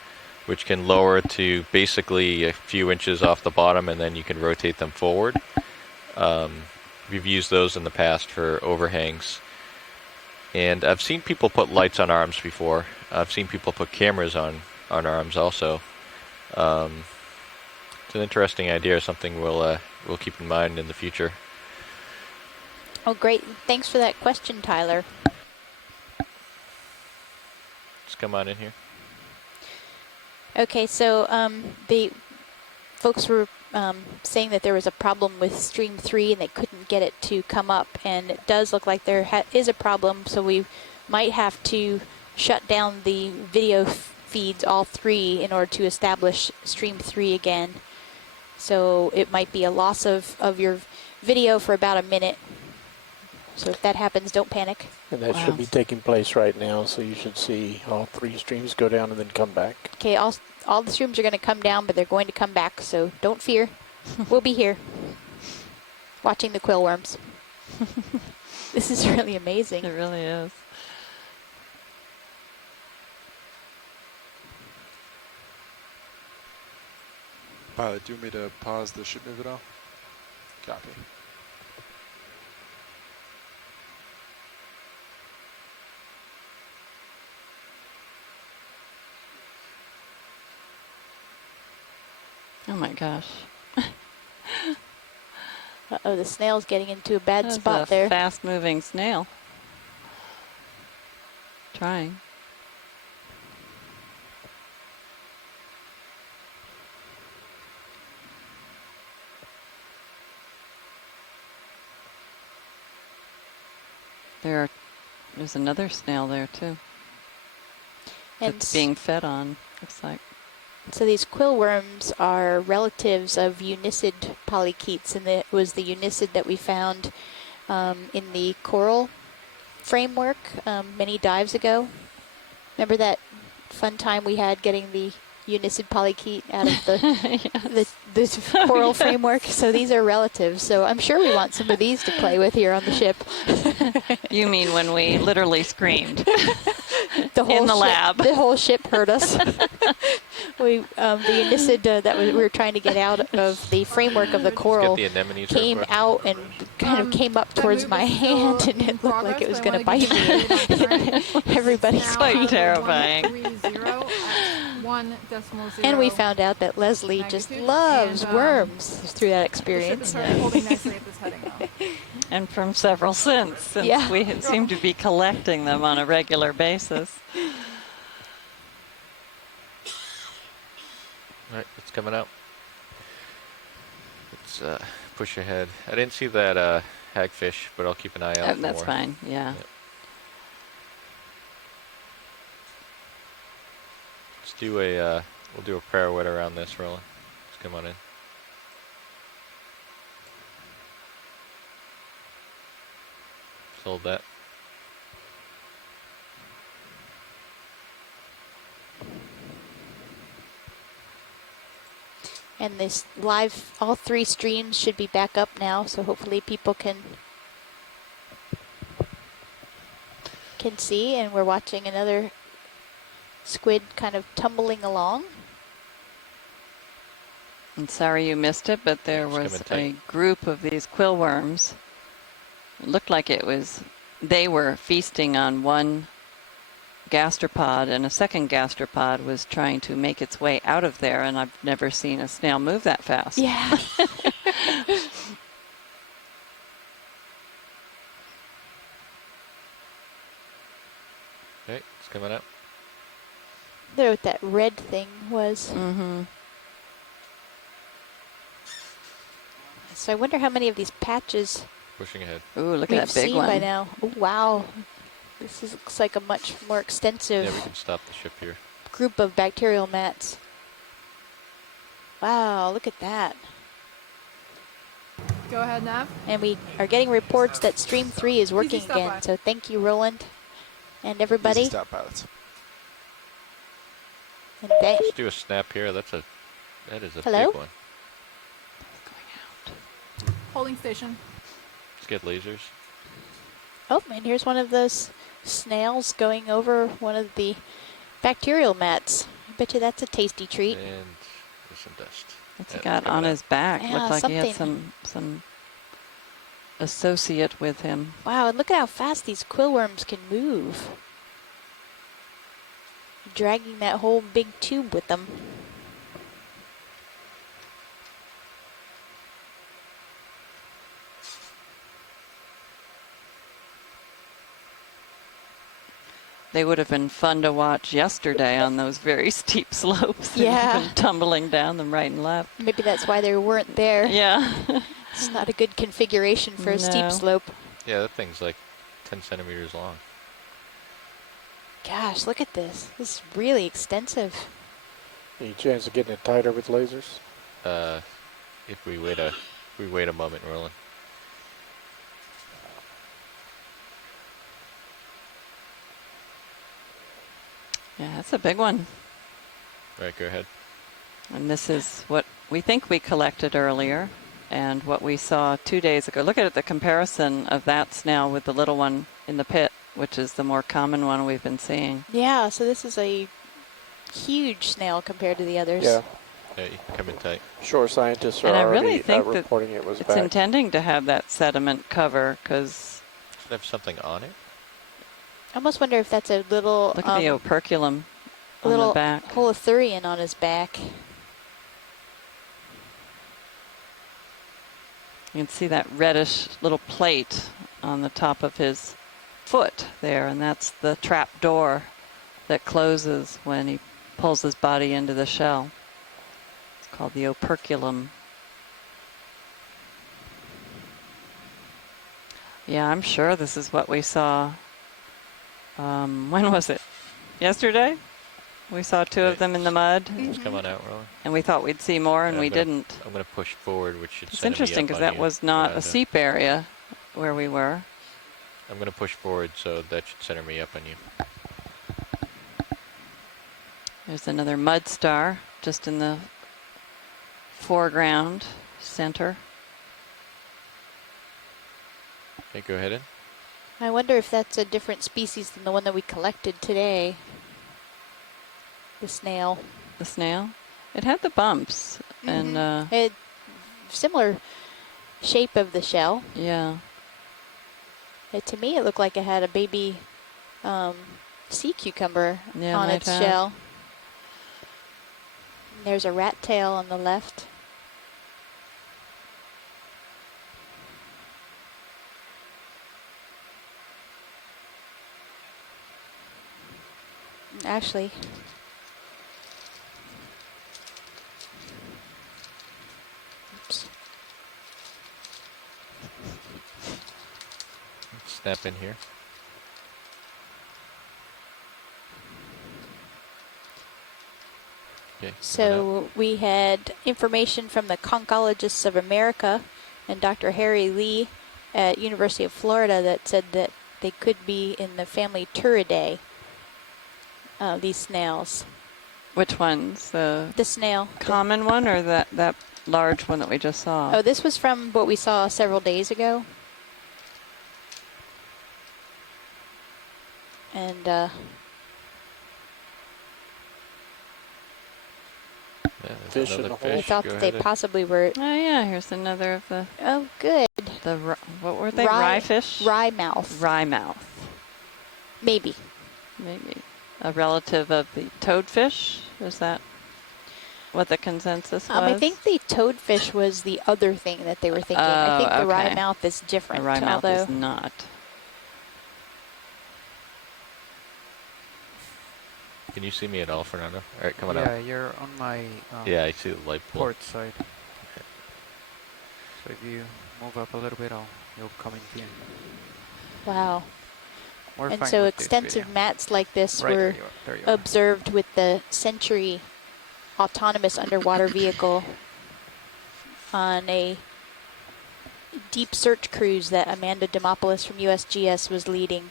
which can lower to basically a few inches off the bottom, and then you can rotate them forward. We've used those in the past for overhangs, and I've seen people put lights on arms before. I've seen people put cameras on arms also. It's an interesting idea, something we'll keep in mind in the future. Oh, great. Thanks for that question, Tyler. Just come on in here. Okay, so the folks were saying that there was a problem with Stream 3 and they couldn't get it to come up. And it does look like there is a problem, so we might have to shut down the video feeds, all three, in order to establish Stream 3 again. So it might be a loss of your video for about a minute. So if that happens, don't panic. And that should be taking place right now, so you should see all three streams go down and then come back. Okay, all the streams are going to come down, but they're going to come back, so don't fear. We'll be here watching the Quill Worms. This is really amazing. It really is. Pilot, do you want me to pause the ship move at all? Copy. Oh my gosh. Uh-oh, the snail's getting into a bad spot a there. Fast-moving snail. Trying. There's another snail there too. And it's being fed on, looks like. So these quill worms are relatives of unicid polychaetes, and it was the unicid that we found in the coral framework many dives ago. Remember that fun time we had getting the unicid polychaete out of the coral framework? So these are relatives. So I'm sure we want some of these to play with here on the ship. You mean when we literally screamed in the lab? The whole ship heard us. The unicid that we were trying to get out of the framework of the coral came out and kind of came up towards my hand, and it looked like it was going to bite me. Everybody's quite terrifying. 1.0. And we found out that Leslie just loves worms through that experience. And from several since we seem to be collecting them on a regular basis. All right, it's coming out. Let's push ahead. I didn't see that hagfish, but I'll keep an eye out for That's more. fine, yeah. Yep. Let's do we'll do a pirouette around this, Roland. Let's come on in. Let's hold that. And this live, all 3 streams should be back up now, so hopefully people can see. And we're watching another squid kind of tumbling along. I'm sorry you missed it, but there was a group of these quill worms. It looked like they were feasting on one gastropod, and a second gastropod was trying to make its way out of there, and I've never seen a snail move that fast. Yeah. Okay, it's coming up. There what that red thing was. Mm-hmm. So I wonder how many of these patches Pushing ahead. Ooh, look we've at that big seen one. by now. Oh, wow. Looks like a much more extensive Yeah, we can stop the ship here. group of bacterial mats. Wow, look at that. Go ahead, Nav. And we are getting reports that Stream 3 is working stop again. by. So thank you, Roland, and everybody. Easy stop pilots. And thank Let's do a snap here. That is a Hello? big one. Holding station. Let's get lasers. Oh, and here's one of those snails going over one of the bacterial mats. I bet you that's a tasty treat. And there's some dust. What's he got on his back? Yeah, Looked like he had something. some associate with him. Wow, and look at how fast these quill worms can move. Dragging that whole big tube with them. They would have been fun to watch yesterday on those very steep slopes. They would have Yeah. been tumbling down them right and left. Maybe that's why they weren't there. Yeah. It's not a good configuration for a steep No. slope. Yeah, that thing's like 10 centimeters long. Gosh, look at this. This is really extensive. Any chance of getting it tighter with lasers? If we wait a moment, Roland. Yeah, that's a big one. Right, go ahead. And this is what we think we collected earlier and what we saw 2 days ago. Look at the comparison of that snail with the little one in the pit, which is the more common one we've been seeing. Yeah, so this is a huge snail compared to the others. Yeah. Yeah, you can come in tight. Shore scientists are And I already really think that reporting it was it's back. intending to have that sediment cover because Should have something on it. I almost wonder if that's a little look at the operculum a on little the back. holothurian on his back. You can see that reddish little plate on the top of his foot there, and that's the trap door that closes when he pulls his body into the shell. It's called the operculum. Yeah, I'm sure this is what we saw. When was it? Yesterday? We saw 2 of them in the mud. Just come on out, Roland. And we thought we'd see more, and we didn't. I'm going to push forward, which should It's center me interesting up because on that you, was not a Fernando. seep area where we were. I'm going to push forward, so that should center me up on you. There's another mud star just in the foreground center. Okay, go ahead in. I wonder if that's a different species than the one that we collected today. The snail. The snail? It had the bumps. And It similar shape of the shell. yeah. To me, it looked like it had a baby sea cucumber Yeah, on might its have. shell. And there's a rat tail on the left. Actually, oops. Snap in here. Okay, So we had information from the Conchologists of America and Dr. Harry Lee at University of Florida that said that they could be in the family Turidae, these snails. Which ones? The snail. Common one or that large one that we just saw? Oh, this was from what we saw several days ago. And fish in the hole. I thought that they possibly were. Oh yeah, here's another of the. Oh, good. What were they? Rye fish? Rye mouth. Rye mouth. Maybe. Maybe. A relative of the toadfish? Is that what the consensus was? I think the toadfish was the other thing that they were thinking. I think the rye mouth is different. The rye mouth is not. Can you see me at all, Fernando? All right, coming up. Yeah, you're on my yeah, I see the light pole. port side. Okay. So if you move up a little bit, you'll come in here. Wow. We're and fine so with this extensive video. mats like this Right, were there you are. observed with the Sentry autonomous underwater vehicle on a deep search cruise that Amanda Demopoulos from USGS was leading.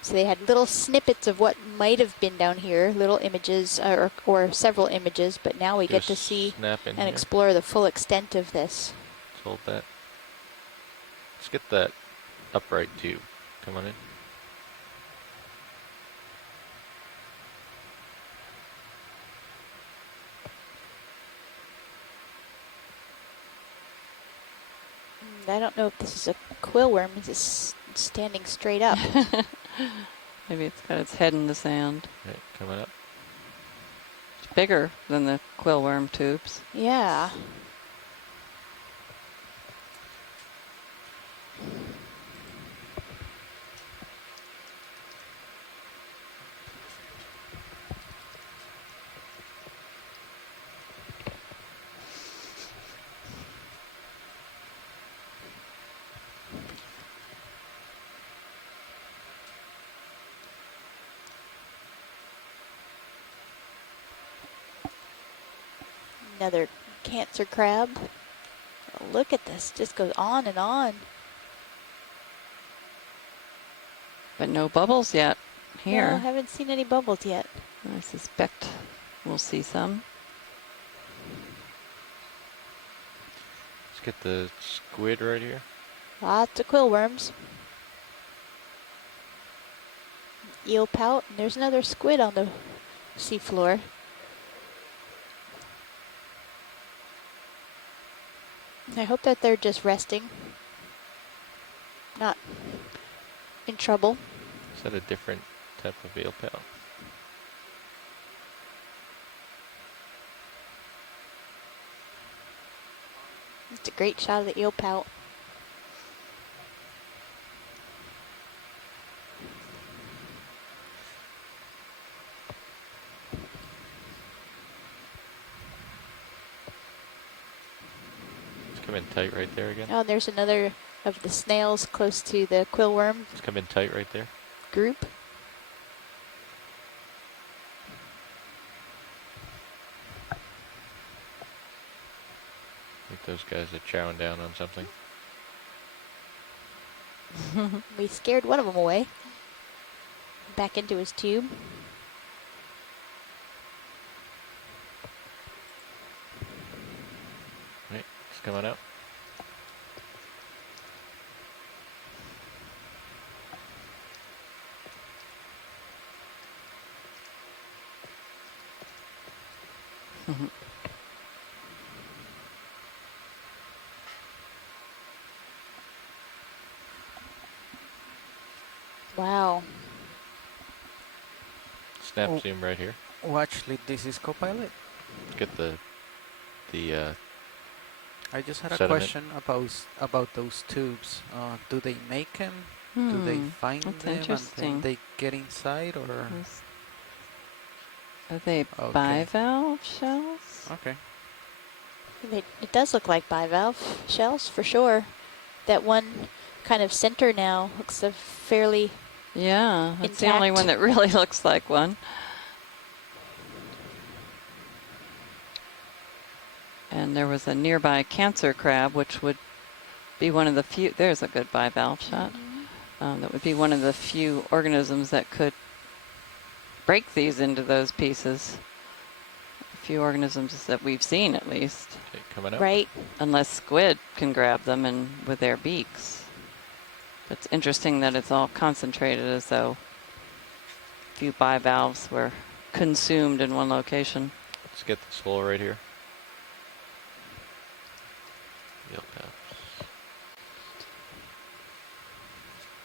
So they had little snippets of what might have been down here, little images or several images, but now we get to see and explore the full extent of this. Let's hold that. Let's get that upright tube. Come on in. I don't know if this is a quill worm. It's standing straight up. Maybe it's got its head in the sand. Right, coming up. It's bigger than the quill worm tubes. Yeah. Another cancer crab. Oh, look at this, just goes on and on. But no bubbles yet here. No, I haven't seen any bubbles yet. I suspect we'll see some. Let's get the squid right here. Lots of quill worms. Eel pout, and there's another squid on the seafloor. I hope that they're just resting, not in trouble. Is that a different type of eel pout? It's a great shot of the eel pout. Come in tight right there again. Oh, and there's another of the snails close to the quill worm Let's come in tight right there. group. I think those guys are chowing down on something. We scared one of them away. Back into his tube. Right, it's coming out. Wow. Snap zoom right here. Watch lead, this is Copilot. Get the I just had a sediment. question about those tubes. Do they make them? Do they find That's them interesting. and then they get inside, or? Are they bivalve shells? Okay. It does look like bivalve shells for sure. That one kind of center now looks a fairly Yeah, it's the only one that really looks like one. And there was a nearby cancer crab, which would be one of the few, there's a good bivalve shot. That would be one of the few organisms that could break these into those pieces. few organisms that we've seen, at least. Okay, coming up. Right. Unless squid can grab them and with their beaks. But it's interesting that it's all concentrated as though a few bivalves were consumed in one location. Let's get this hole right here. Yep.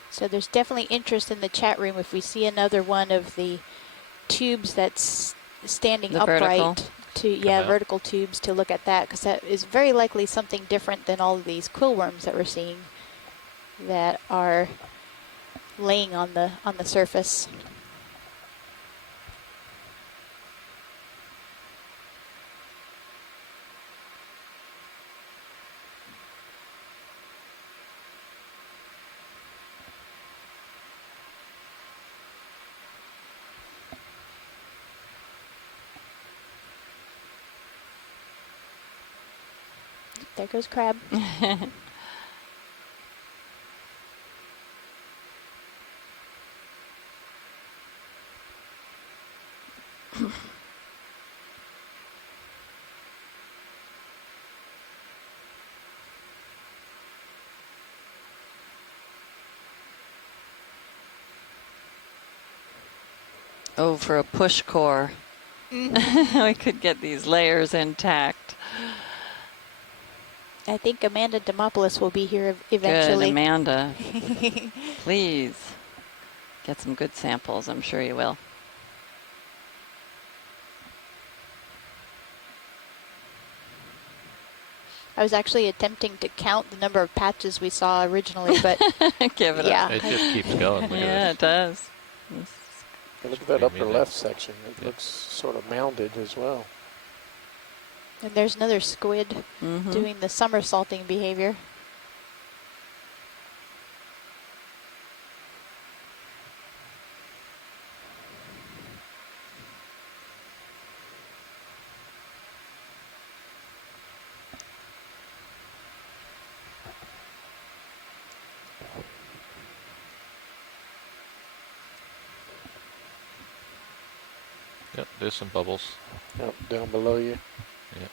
So there's definitely interest in the chat room if we see another one of the tubes that's standing The upright. vertical. Vertical tubes, to look at that, because that is very likely something different than all of these quill worms that we're seeing that are laying on the surface. There goes crab. Oh, for a push core. We could get these layers intact. I think Amanda Demopoulos will be here eventually. Good, Amanda. Please get some good samples. I'm sure you will. I was actually attempting to count the number of patches we saw originally, but give it yeah. It just keeps going. Look Yeah, at it does. Look at that upper left section. It looks sort of mounded as well. And there's another squid doing the somersaulting behavior. Yep, there's some bubbles. Yep, down below you. Yep.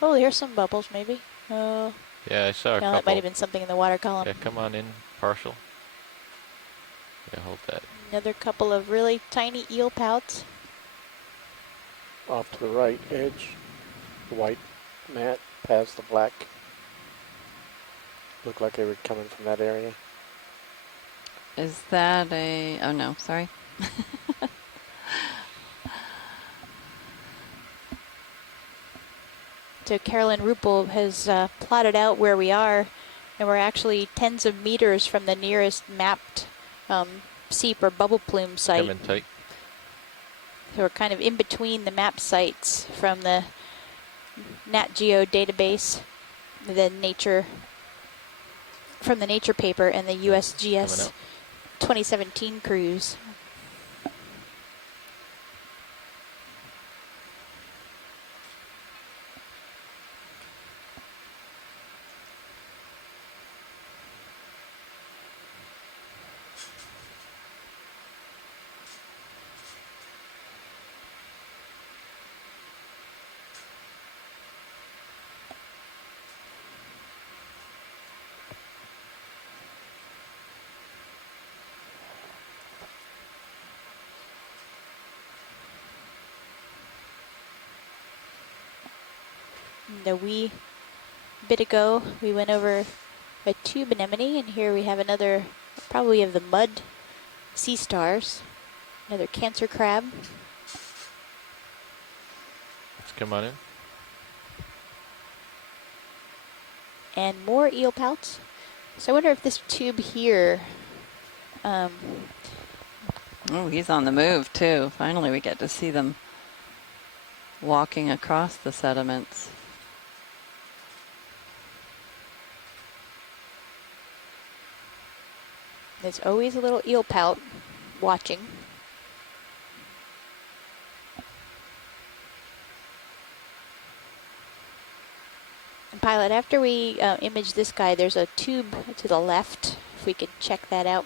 Oh, here's some bubbles, maybe. Oh, Yeah, I saw a no, couple. that might have been something in the water column. Yeah, come on in, partial. Yeah, hold that. Another couple of really tiny eel pouts. Off to the right edge, the white mat past the black. Looked like they were coming from that area. Is that a... Oh, no, sorry. So Carolyn Ruppel has plotted out where we are, and we're actually tens of meters from the nearest mapped seep or bubble plume site. Come in tight. So we're kind of in between the map sites from the Nat Geo database, the nature, from the nature paper, and the USGS 2017 cruise. A wee bit ago, we went over a tube anemone, and here we have another, probably of the mud sea stars, another cancer crab. Let's come on in. And more eel pouts. So I wonder if this tube here... Oh, he's on the move, too. Finally, we get to see them walking across the sediments. There's always a little eel pout watching. Pilot, after we image this guy, there's a tube to the left. If we could check that out.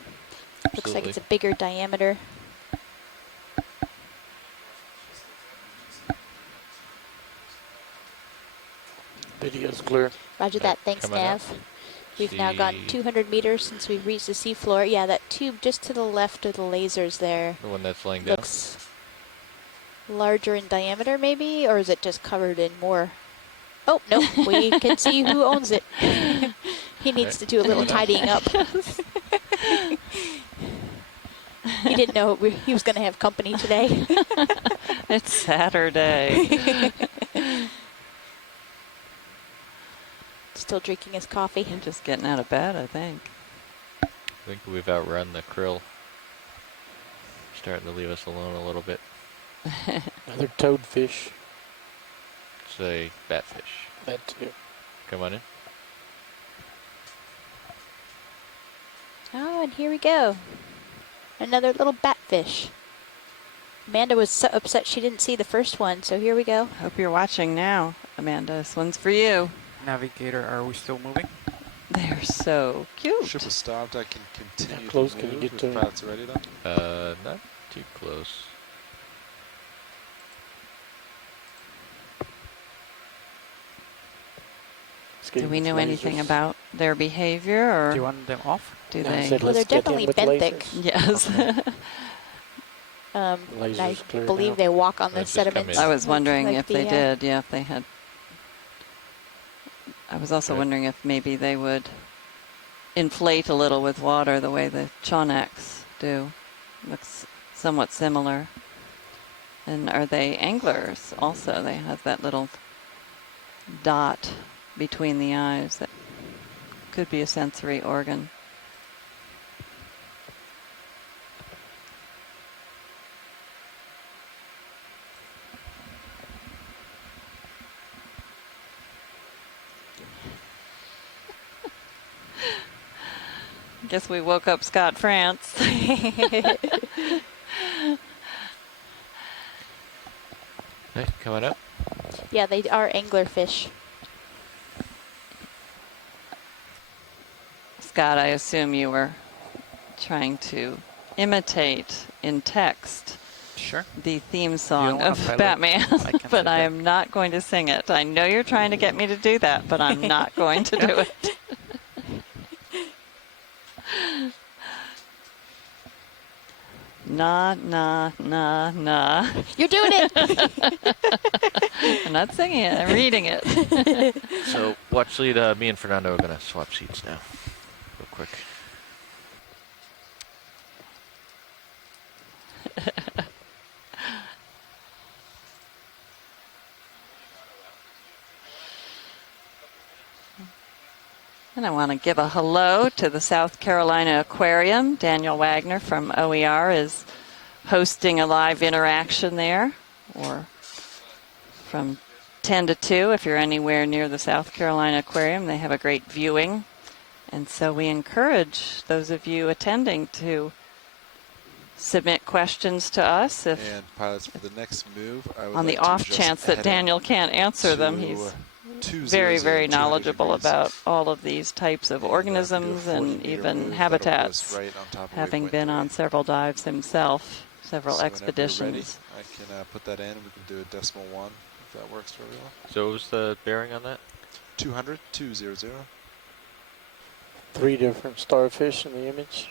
Looks like it's a bigger diameter. Video's clear. Roger that. Thanks, Nav. We've now gone 200 meters since we've reached the seafloor. Yeah, that tube just to the left of the lasers there. The one that's laying looks larger in diameter, maybe? Or is it just covered in more? Oh, no, we can see who owns it. He needs to do a little tidying up. He didn't know he was going to have company today. It's Saturday. Still drinking his coffee. And just getting out of bed, I think. I think we've outrun the krill. Starting to leave us alone a little bit. Another toadfish. It's a batfish. That too. Come on in. Oh, and here we go. Another little batfish. Amanda was so upset she didn't see the first one, so here we go. Hope you're watching now, Amanda. This one's for you. Navigator, are we still moving? They're so cute. Ship is stopped. I can continue. How close to can you move get if to him? pilot's ready then? Not too close. Do we know anything about their behavior, or do you want them off? Do No, they? said Well, they're let's get them definitely with benthic. lasers. Yes. Lasers I cleared believe out. they walk on the Let's just come sediments. in. I was wondering like if they the, did. Yeah, if they had. I was also Okay. wondering if maybe they would inflate a little with water the way the Chonaks do. Looks somewhat similar. And are they anglers also? They have that little dot between the eyes that could be a sensory organ. Guess we woke up Scott France. Hey, come on up. Yeah, they are anglerfish. Scott, I assume you were trying to imitate in text Sure. the theme song wanna of pilot? Batman, I can but sit I back. am not going to sing it. I know you're trying to get me to do that, but I'm not going to do it. Nah. You're doing it! I'm not singing it, I'm reading it. So, watch lead. Me and Fernando are going to swap seats now. Real quick. And I want to give a hello to the South Carolina Aquarium. Daniel Wagner from OER is hosting a live interaction there, or from 10 to 2 if you're anywhere near the South Carolina Aquarium. They have a great viewing. And so we encourage those of you attending to submit questions to us if And pilots, for the next move, I would on like the to off just chance that head Daniel can't answer them. to He's 200, very, very 200 knowledgeable degrees. about all of these types of And, organisms do a 40 and meter even move. That'll put habitats, us right on top of having waypoint been 3. on several dives himself, several So whenever you're ready, expeditions. I can put that in. We can do a decimal 1 if that works for everyone. So, what was the bearing on that? 200, 200. 3 different starfish in the image.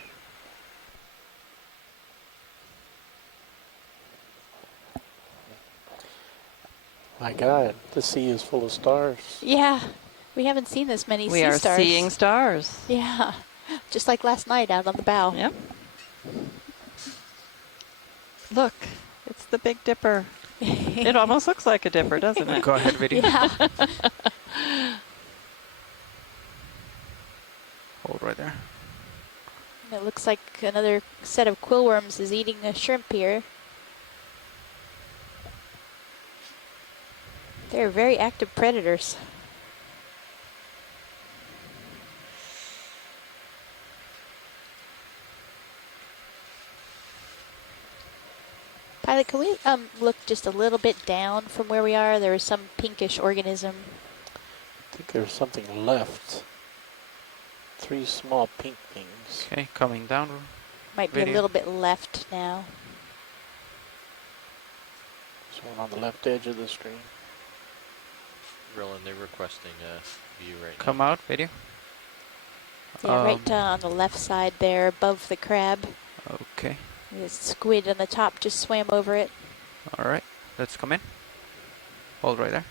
My God, the sea is full of stars. Yeah, we haven't seen this many We sea are stars. seeing stars. Yeah, just like last night out on the bow. Yep. Look, it's the Big Dipper. It almost looks like a dipper, doesn't it? Go ahead, video. Yeah. Hold right there. It looks like another set of quill worms is eating a shrimp here. They're very active predators. Pilot, can we look just a little bit down from where we are? There is some pinkish organism. I think there's something left. 3 small pink things. Okay, coming down. Might be a little bit left now. There's one on the left edge of the screen. Rylan, they're requesting a view right Come now. out, video. Yeah, right on the left side there, above the crab. Okay. The squid on the top just swam over it. All right, let's come in. Hold right there.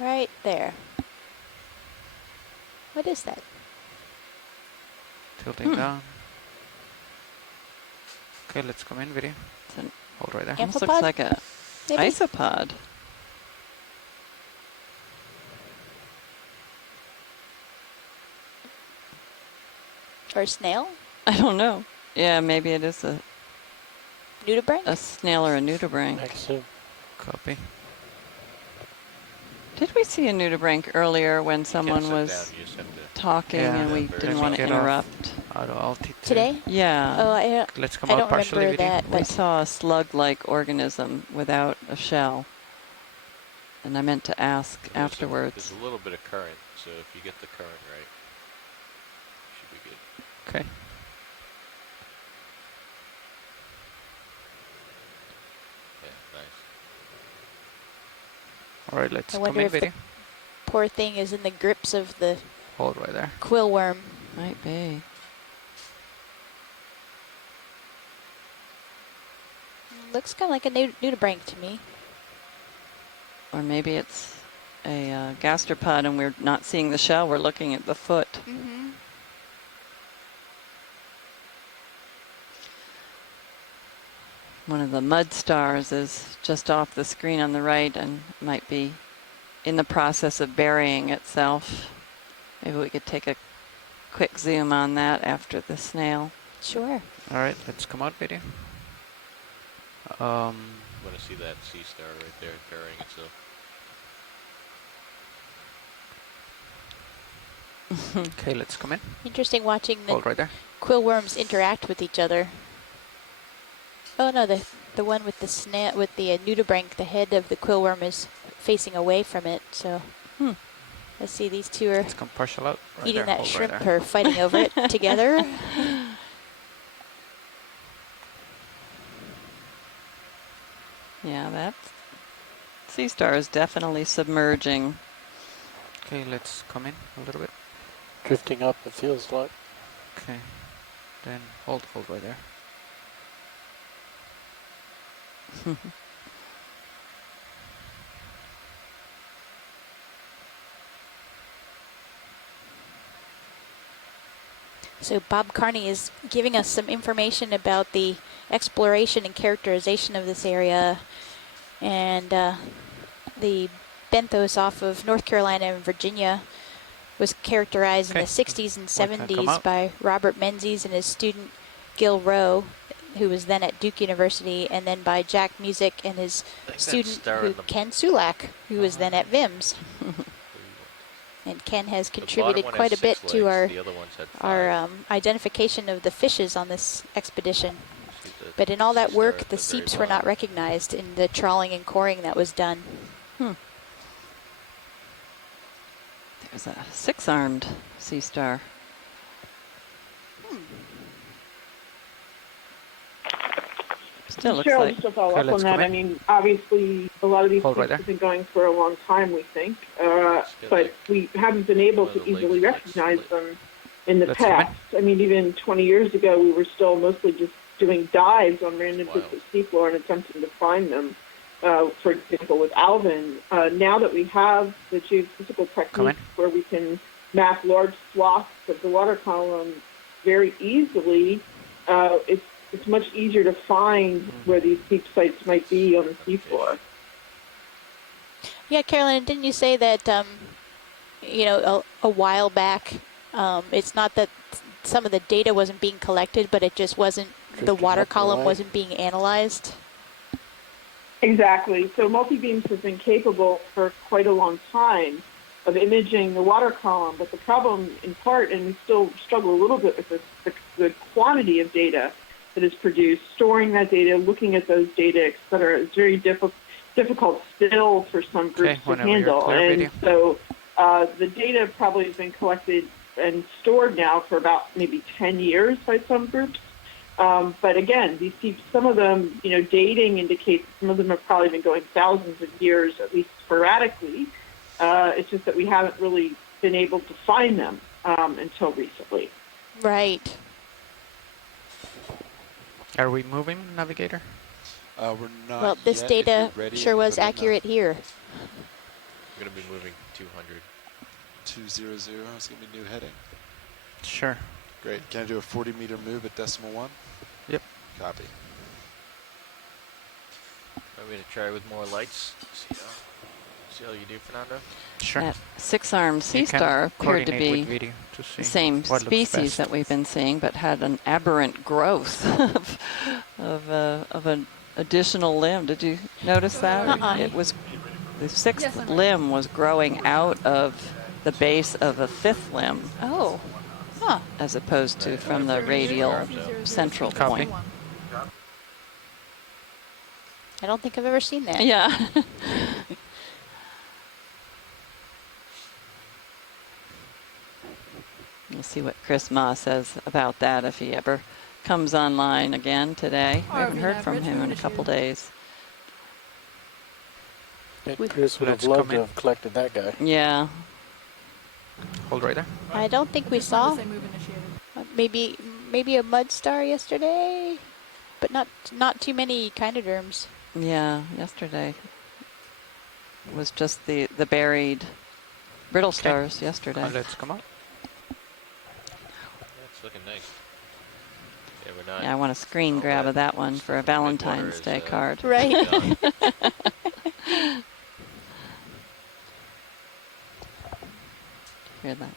Right there. What is that? Tilting down. Okay, let's come in, video. Hold right there. Almost looks like a isopod. Or a snail? I don't know. Yeah, maybe it is a nudibranch. A snail or a nudibranch. Copy. Did we see a nudibranch earlier when someone was talking and we didn't want to interrupt? Out of altitude. Today? Yeah. Oh, Let's come I out don't partially. remember that. We saw a slug-like organism without a shell. And I meant to ask afterwards. There's a little bit of current, so if you get the current right, should be good. Okay. Yeah, nice. All right, let's I come wonder in, if the video. poor thing is in the grips of the Hold right there. quill worm. Might be. Looks kind of like a nudibranch to me. Or maybe it's a gastropod and we're not seeing the shell, we're looking at the foot. Mm-hmm. One of the mud stars is just off the screen on the right and might be in the process of burying itself. Maybe we could take a quick zoom on that after the snail. Sure. All right, let's come out, video. Want to see that sea star right there burying itself. Okay, let's come in. Interesting watching the Hold right there. quill worms interact with each other. Oh no, the one with the snail, with the nudibranch, the head of the quill worm is facing away from it. So let's see, these two are Let's come partial out. Right eating there. that Hold shrimp right there. or fighting over it together. Yeah, that sea star is definitely submerging. Okay, let's come in a little bit. Drifting up, it feels like. Okay. Then hold right there. So Bob Carney is giving us some information about the exploration and characterization of this area, and the benthos off of North Carolina and Virginia was characterized in the 60s and 70s by Robert Menzies and his student Gil Rowe, who was then at Duke University, and then by Jack Music and his student Ken Sulak, who was then at VIMS. And Ken has contributed quite a bit to our identification of the fishes on this expedition. But in all that work, the seeps were not recognized in the trawling and coring that was done. There's a 6-armed sea star. Still looks Cheryl, like. just to follow up on that, I mean, obviously a lot of these things have been going for a long time, we think, but we haven't been able to easily recognize them in the past. I mean, even 20 years ago, we were still mostly just doing dives on random bits of seafloor and attempting to find them. For example, with Alvin, now that we have the geophysical techniques where we can map large swaths of the water column very easily, it's much easier to find where these deep sites might be on the seafloor. Yeah, Carolyn, didn't you say that, you know, a while back, it's not that some of the data wasn't being collected, but it just wasn't, the water column wasn't being analyzed? Exactly. So multi-beams have been capable for quite a long time of imaging the water column, but the problem in part, and we still struggle a little bit with this, the quantity of data, that is produced, storing that data, looking at those data, et cetera, is very difficult still for some groups to handle. And so the data probably has been collected and stored now for about maybe 10 years by some groups. But again, these seeps, some of them, dating indicates some of them have probably been going thousands of years, at least sporadically. It's just that we haven't really been able to find them until recently. Right. Are we moving, Navigator? We're not. Well, this yet. data Ready, sure was accurate here. We're going to be moving 200. 200 is going to be new heading. Sure. Great. Can I do a 40-meter move at decimal 1? Yep. Copy. I'm going to try with more lights. See how you do, Fernando? Sure. That six-armed sea star appeared to be the same species that we've been seeing, but had an aberrant growth of an additional limb. Did you notice that? It was the sixth limb was growing out of the base of a fifth limb. Oh. Huh. As opposed to from the radial central point. I don't think I've ever seen that. Yeah. We'll see what Chris Ma says about that if he ever comes online again today. We haven't heard from him in a couple days. Chris would have loved to have collected that guy. Yeah. Hold right there. I don't think we saw. Maybe a mud star yesterday, but not too many echinoderms. Yeah, yesterday was just the buried brittle stars yesterday. Let's come up. That's looking nice. Yeah, we're not. Yeah, I want a screen grab of that one for a Valentine's Day card. Right. Hear that?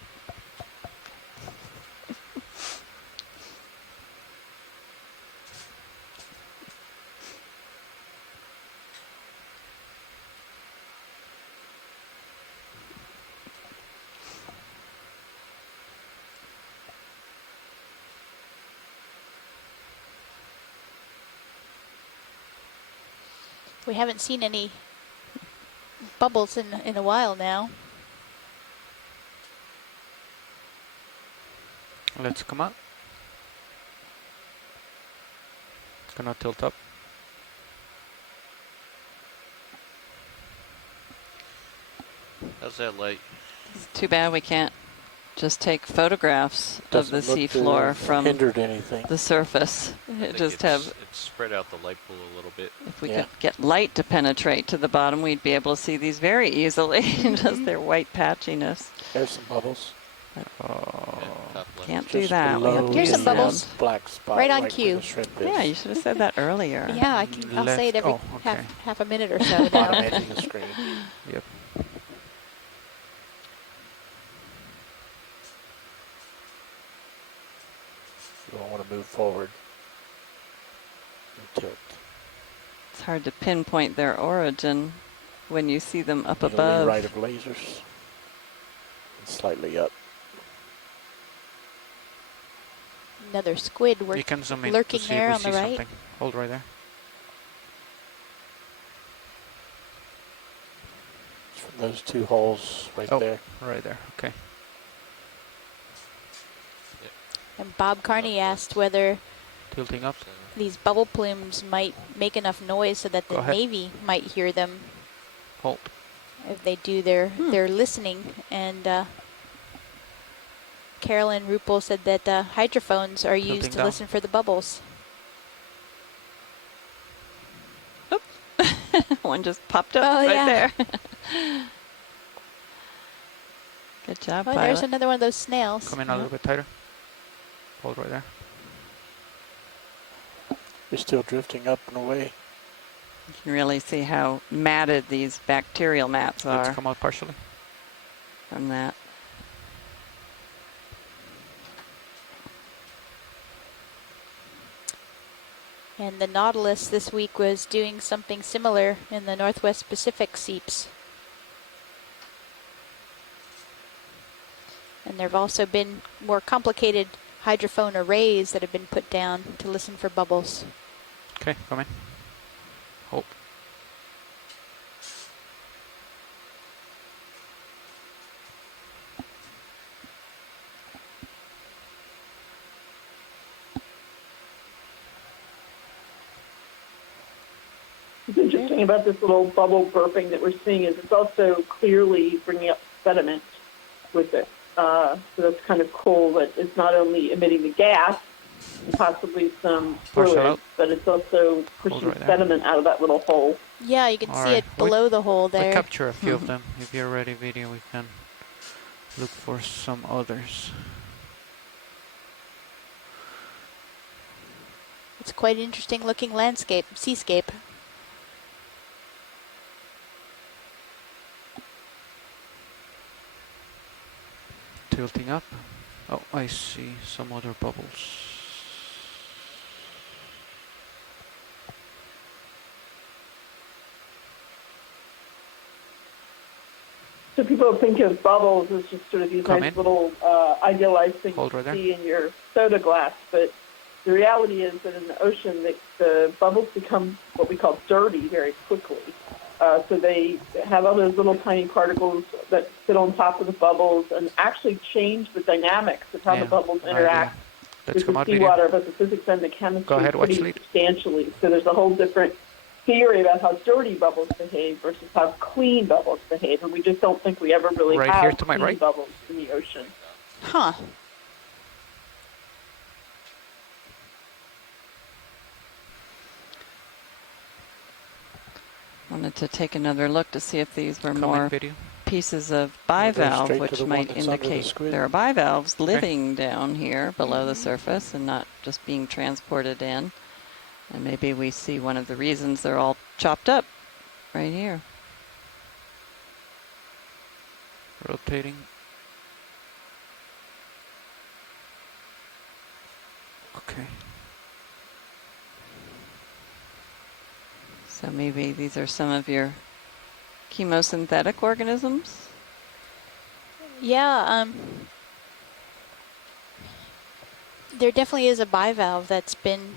We haven't seen any bubbles in a while now. Let's come up. It's gonna tilt up. How's that light? It's too bad we can't just take photographs of the seafloor from the surface. It's spread out the light pool a little bit. If we could get light to penetrate to the bottom, we'd be able to see these very easily. Just their white patchiness. There's some bubbles. Can't do that. Here's some bubbles. Black spot right on cue. Yeah, you should have said that earlier. Yeah, I'll say it every half a minute or so now. Automating the screen. Yep. You don't want to move forward and tilt. It's hard to pinpoint their origin when you see them up Usually above. right of lasers. And slightly up. Another squid You can zoom in lurking to see there if on we the see right. something. Hold right there. It's from those two holes right there. Right there. Okay. And Bob Carney asked whether Tilting up. these bubble plumes might make enough noise so that the Navy might hear them. Hold. If they do their listening. And Carolyn Ruppel said that hydrophones are used to listen for the bubbles. Oop. One just popped up there. Good job, Oh, Pilot. there's another one of those snails. Come in a little bit tighter. Hold right there. You're still drifting up and away. You can really see how matted these bacterial mats are. Let's come out partially. From that. And the Nautilus this week was doing something similar in the Northwest Pacific seeps. And there have also been more complicated hydrophone arrays that have been put down to listen for bubbles. Okay, come in. Hope. What's interesting about this little bubble burping that we're seeing is it's also clearly bringing up sediment with it. So that's kind of cool that it's not only emitting the gas and possibly some fluid, but it's also pushing sediment out of that little hole. Yeah, you can see it below the hole there. We capture a few of them. If you're ready, video, we can look for some others. It's quite an interesting looking landscape, seascape. Tilting up. Oh, I see some other bubbles. So people think of bubbles as just sort of these nice little idealized things you see in your soda glass, but the reality is that in the ocean, the bubbles become what we call dirty very quickly. So they have all those little tiny particles that sit on top of the bubbles and actually change the dynamics of how the bubbles interact with the seawater, but the physics and the chemistry pretty substantially. So there's a whole different theory about how dirty bubbles behave versus how clean bubbles behave, and we just don't think we ever really have clean bubbles in the ocean. Huh. Wanted to take another look to see if these were more pieces of bivalve, which might indicate there are bivalves living down here below the surface and not just being transported in. And maybe we see one of the reasons they're all chopped up right here. Rotating. Okay. So maybe these are some of your chemosynthetic organisms? Yeah, there definitely is a bivalve that's been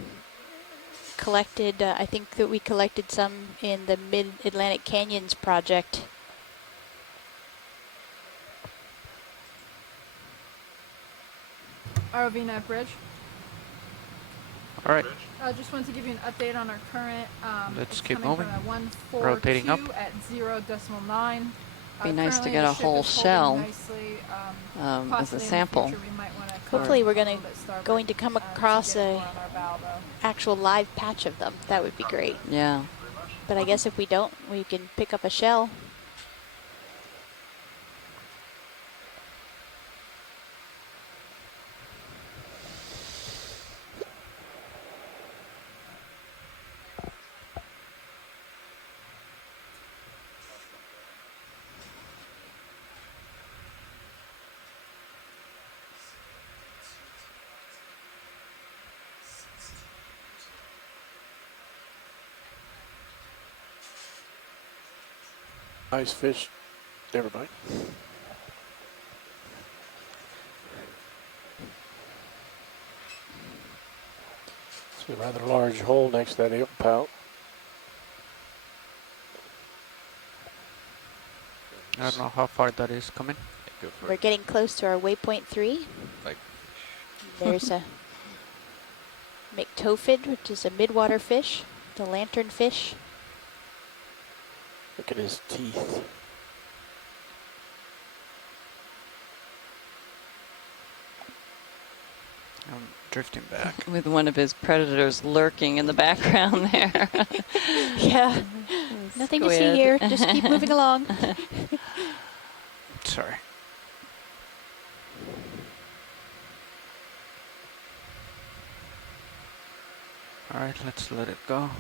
collected. I think that we collected some in the Mid-Atlantic Canyons project. ROV net bridge. All right. I just wanted to give you an update on our current. Let's keep moving. Rotating up at 0.9. Be nice to get a whole shell as a sample. Hopefully we're going to come across a actual live patch of them. That would be great. Yeah. But I guess if we don't, we can pick up a shell. Nice fish. Never mind. It's a rather large hole next to that eel pout. I don't know how far that is coming. Go for We're getting close to our waypoint 3. There's a McTophid, which is a midwater fish, the lanternfish. Look at his teeth. I'm drifting back. With one of his predators lurking in the background there. Yeah. Nothing to see here. Just keep moving along. Sorry. All right, let's let it go.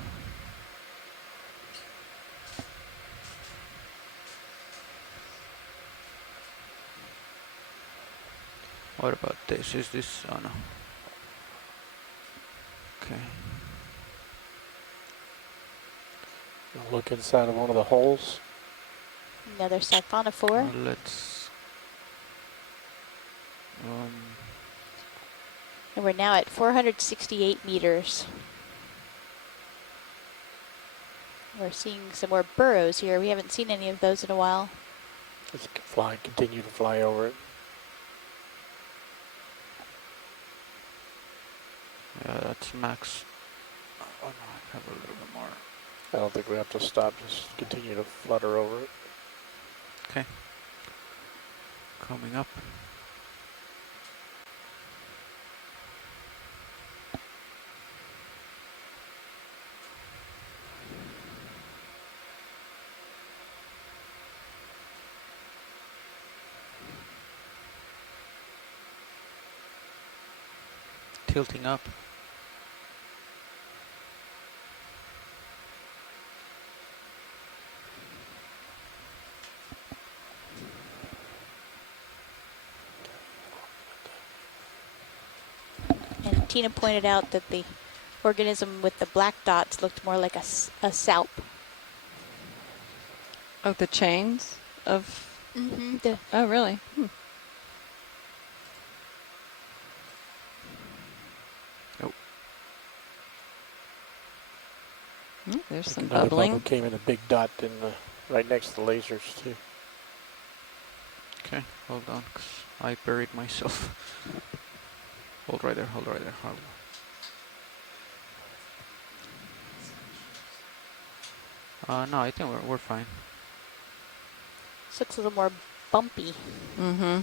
What about this? Is this? Oh no. Okay. Look inside of one of the holes. Another siphonophore. Let's. And we're now at 468 meters. We're seeing some more burrows here. We haven't seen any of those in a while. Just continue to fly over it. Yeah, that's max. Oh no, I have a little bit more. I don't think we have to stop, just continue to flutter over it. Okay. Coming up. Tilting up. And Tina pointed out that the organism with the black dots looked more like a salp. Oh, the chains of... Mm-hmm. Oh, really? Hmm. There's some Another bubbling. bubble came in a big dot in right next to the lasers too. Okay, hold on, 'cause I buried myself. Hold right there, hold right there, hold. No, I think we're fine. This looks a little more bumpy. Mm-hmm.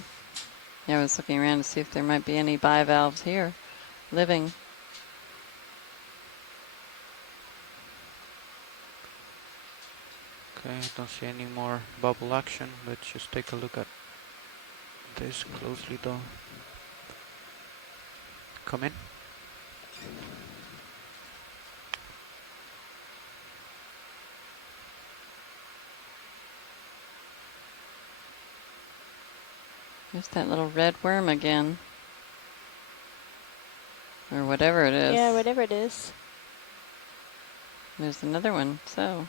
Yeah, I was looking around to see if there might be any bivalves here living. Okay, don't see any more bubble action. Let's just take a look at this closely though. Come in. There's that little red worm again. Or whatever it is. Yeah, whatever it is. There's another one, so.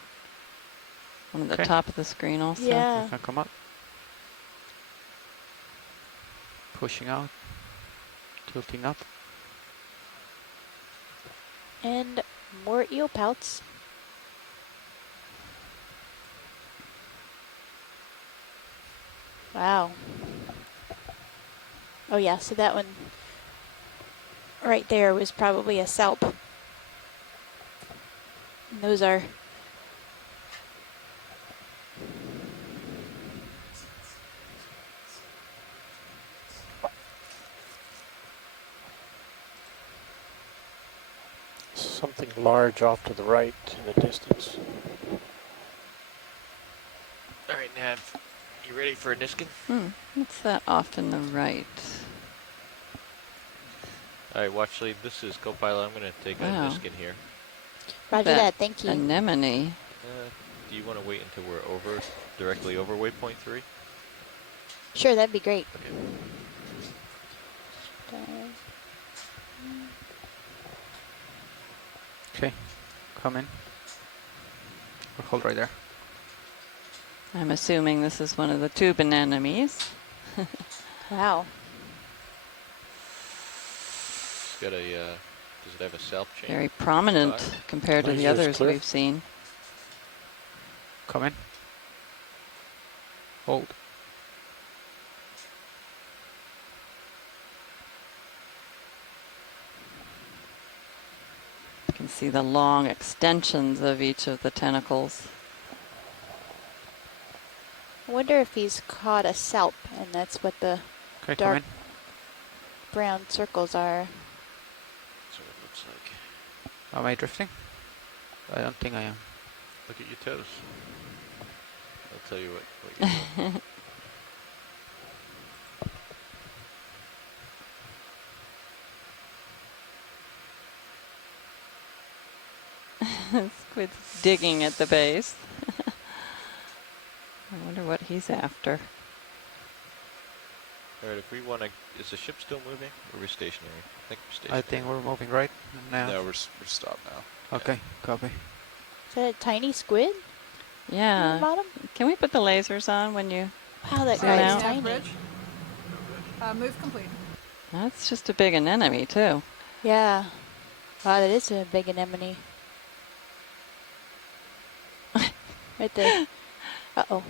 One at the top of the screen also. Yeah. You can come up. Pushing out. Tilting up. And more eel pouts. Wow. Oh yeah, so that one right there was probably a salp. And those are something large off to the right in the distance. All right, Nav, you ready for a Niskin? What's that off in the right? All right, watch lead. This is co-pilot. I'm going to take a Niskin here. Roger that, thank you. Anemone. Do you want to wait until we're directly over waypoint 3? Sure, that'd be great. Okay, come in. Or hold right there. I'm assuming this is one of the tube anemones. Wow. It's got a, does it have a salp chain? Very prominent compared to the others we've seen. Come in. Hold. You can see the long extensions of each of the tentacles. I wonder if he's caught a salp, and that's what the dark brown circles are. That's what it looks like. Am I drifting? I don't think I am. Look at your toes. I'll tell you what you're doing. Squid's digging at the base. I wonder what he's after. All right, if we want to, is the ship still moving or are we stationary? I think we're stationary. I think we're moving right now. No, we're stopped now. Okay, copy. Is that a tiny squid? Yeah. On the bottom? Can we put the lasers on when you Wow, that zoom guy is out? tiny. Bridge. Move complete. That's just a big anemone, too. Yeah. Wow, that is a big anemone. Right there. Uh-oh.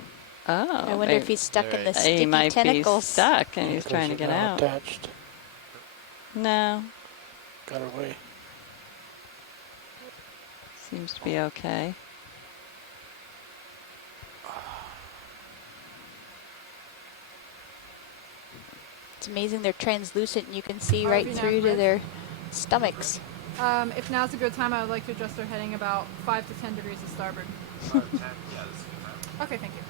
Oh. I wonder if he's stuck in the sticky He might tentacles. be stuck and he's trying to get out. Attached. No. Got away. Seems to be okay. It's amazing they're translucent and you can see right RV through to their stomachs. If now's a good time, I would like to adjust our heading about 5 to 10 degrees to starboard. 5 to 10, yeah, this is a good time. Okay, thank you.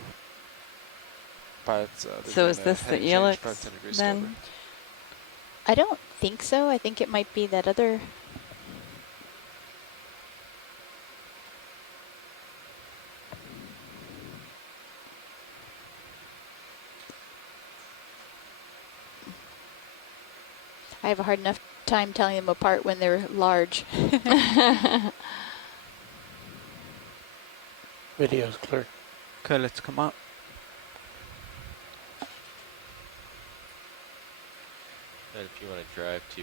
But, so is this the Elix then? Starboard. I don't think so. I think it might be that other... I have a hard enough time telling them apart when they're large. Video's clear. Okay, let's come up. And if you want to drive to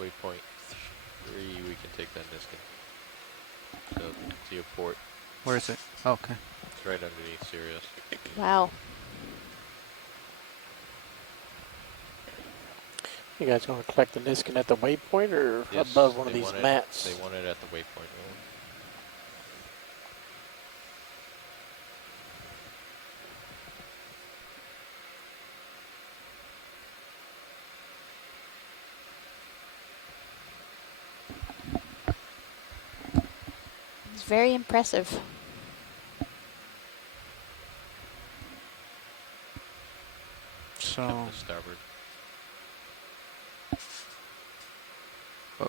waypoint 3, we can take that Niskin. So to your port. Where is it? Okay. It's right underneath Sirius. Wow. You guys going to collect the Niskin at the waypoint or Yes, above one of they these want it- mats? They want it at the waypoint. It's very impressive. So... The starboard. Oh.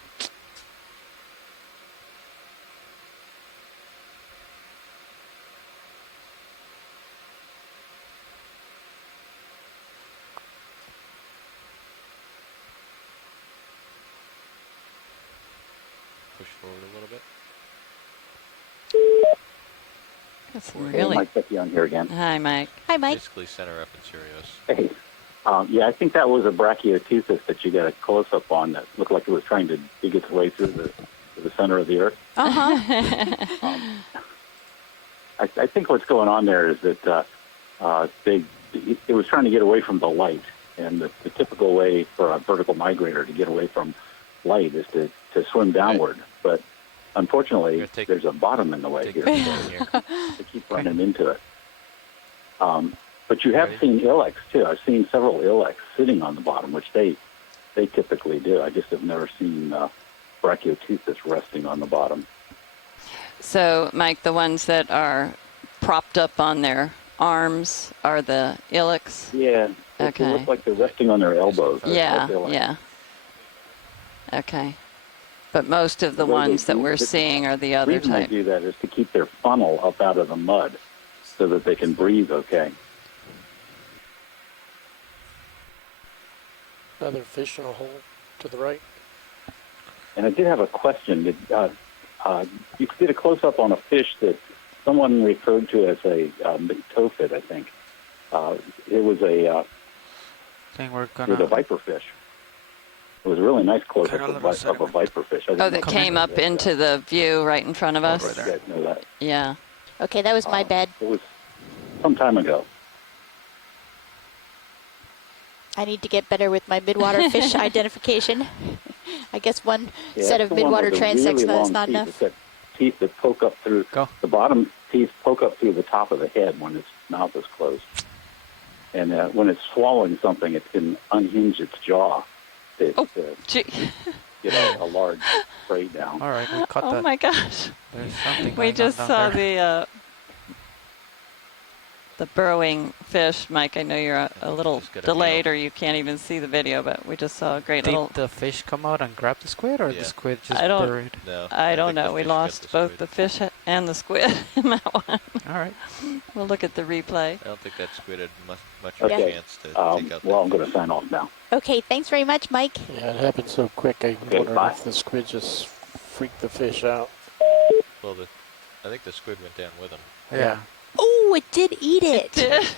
Push forward a little bit. That's Hey, really... Mike Becky on here again. Hi, Mike. Hi, Mike. Basically center up in Sirius. Hey. Yeah, I think that was a brachiotesis that you got a close-up on that looked like it was trying to dig its way through the center of the Earth. Uh-huh. I think what's going on there is that it was trying to get away from the light, and the typical way for a vertical migrator to get away from light is to swim downward. But unfortunately, there's a bottom in the way here, so they keep running into it. But you have seen Ilex too. I've seen several Ilex sitting on the bottom, which they typically do. I just have never seen brachiotesis resting on the bottom. So, Mike, the ones that are propped up on their arms are the Ilex? Yeah. Okay. They look like they're resting on their elbows. Yeah, yeah. Okay. But most of the ones that we're seeing are the other reason type. they do that is to keep their funnel up out of the mud so that they can breathe okay. Another fish in a hole to the right. And I did have a question. You did a close-up on a fish that someone referred to as a tofid, I think. It was a viperfish. It was a really nice close-up of a viperfish. Oh, that came up into the view right in front of us? You guys know that. Yeah. Okay, that was my bad. It was some time ago. I need to get better with my midwater fish identification. I guess one Yeah, set of it's the one midwater with the transects really is long not teeth. enough. It's got teeth that poke up through the bottom teeth, poke up through the top of the head when its mouth is closed. And when it's swallowing something, it can unhinge its jaw to get a large prey down. All right, we caught that. Oh my gosh. There's something We going just on saw down there. the burrowing fish. Mike, I know you're a little delayed or you can't even see the video, but we just saw a great Did little... the fish come out and grab the squid, or the squid just I don't, buried? No, I don't know. We lost both the fish and the squid in that one. All right. We'll look at the replay. I don't think that squid had much of a Okay. chance to take out well, I'm going to sign off now. Okay, thanks very much, Mike. Yeah, it happened so quick. I Okay, wondered bye. if the squid just freaked the fish out. Well, I think the squid went down with him. Yeah. Oh, it did eat it.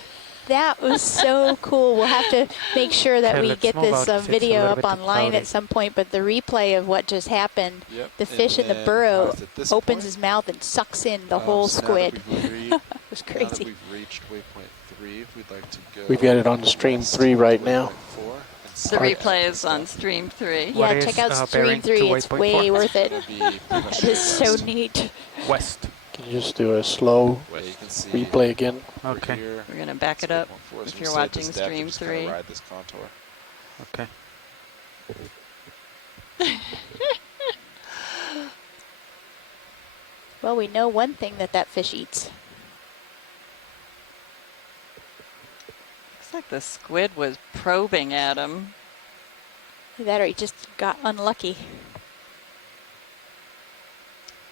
That was so cool. We'll have to make sure that Okay, we let's get move this out 'cause it's a video little up bit too online cloudy. at some point, but the replay of what just happened, Yep. the fish in the And burrow at this opens point, his mouth and sucks in the whole so squid. Now that we've, It was now that crazy. we've reached waypoint 3, we'd like to go. We've got it on stream west 3 to right waypoint now. 4 and The start replay at is on stream 3. Yeah, What check is, out stream bearing 3. to It's waypoint way 4? worth it. It'll be pretty much It is so west. neat. West. Can you just do a slow Yeah, you can see replay again? over Okay. here, We're going to back it up waypoint 4. So if we you're stay at this watching depth and stream just kinda 3. ride this contour. Okay. Well, we know one thing that fish eats. Looks like the squid was probing at him. That or he just got unlucky.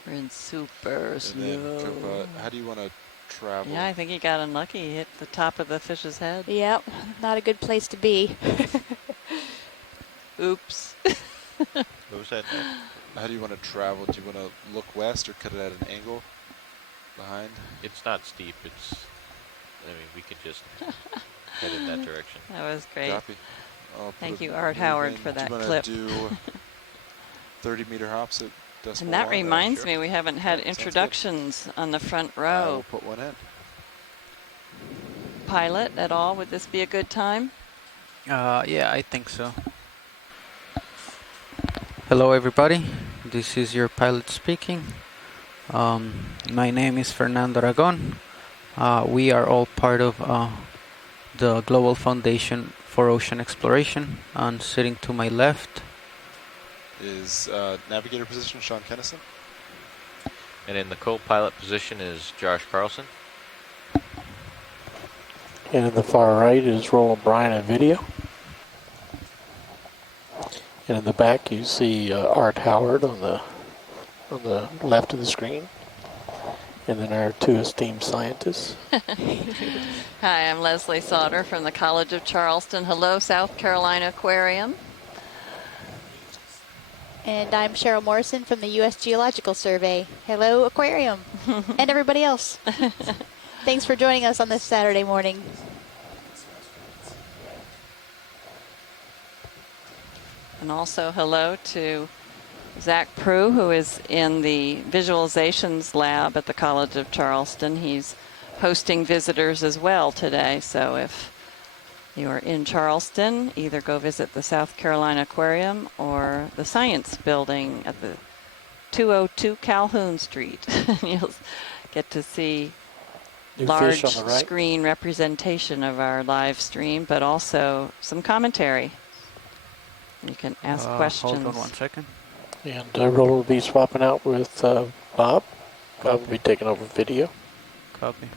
We're in super And then, slow. how do you want to travel? Yeah, I think he got unlucky. He hit the top of the fish's head. Yep, not a good place to be. Oops. What was that? How do you want to travel? Do you want to look west or cut it at an angle behind? It's not steep. I mean, we could just head in that direction. That was great. Copy. I'll put Thank a you, Art move Howard, in. for that Do you clip. want to do 30-meter hops at decimal And that 1? reminds Sure. me, we haven't had Sounds good. introductions on the front I row. will put one in. Pilot at all, would this be a good time? Yeah, I think so. Hello everybody, this is your pilot speaking. My name is Fernando Aragon. We are all part of the Global Foundation for Ocean Exploration, and sitting to my left Is navigator position Sean Kennison? And in the co-pilot position is Josh Carlson. And in the far right is Roland Bryan in video. And in the back you see Art Howard on the left of the screen. And then our two esteemed scientists. Hi, I'm Leslie Sauter from the College of Charleston. Hello, South Carolina Aquarium. And I'm Cheryl Morrison from the U.S. Geological Survey. Hello, aquarium. And everybody else. Thanks for joining us on this Saturday morning. And also hello to Zach Prue, who is in the visualizations lab at the College of Charleston. He's hosting visitors as well today. So if you are in Charleston, either go visit the South Carolina Aquarium or the Science Building at the 202 Calhoun Street. You'll get to see New large fish on the right. screen representation of our live stream, but also some commentary. You can ask questions. Hold on 1 second. And Roland will be swapping out with Bob. Bob will be taking over video. Copy.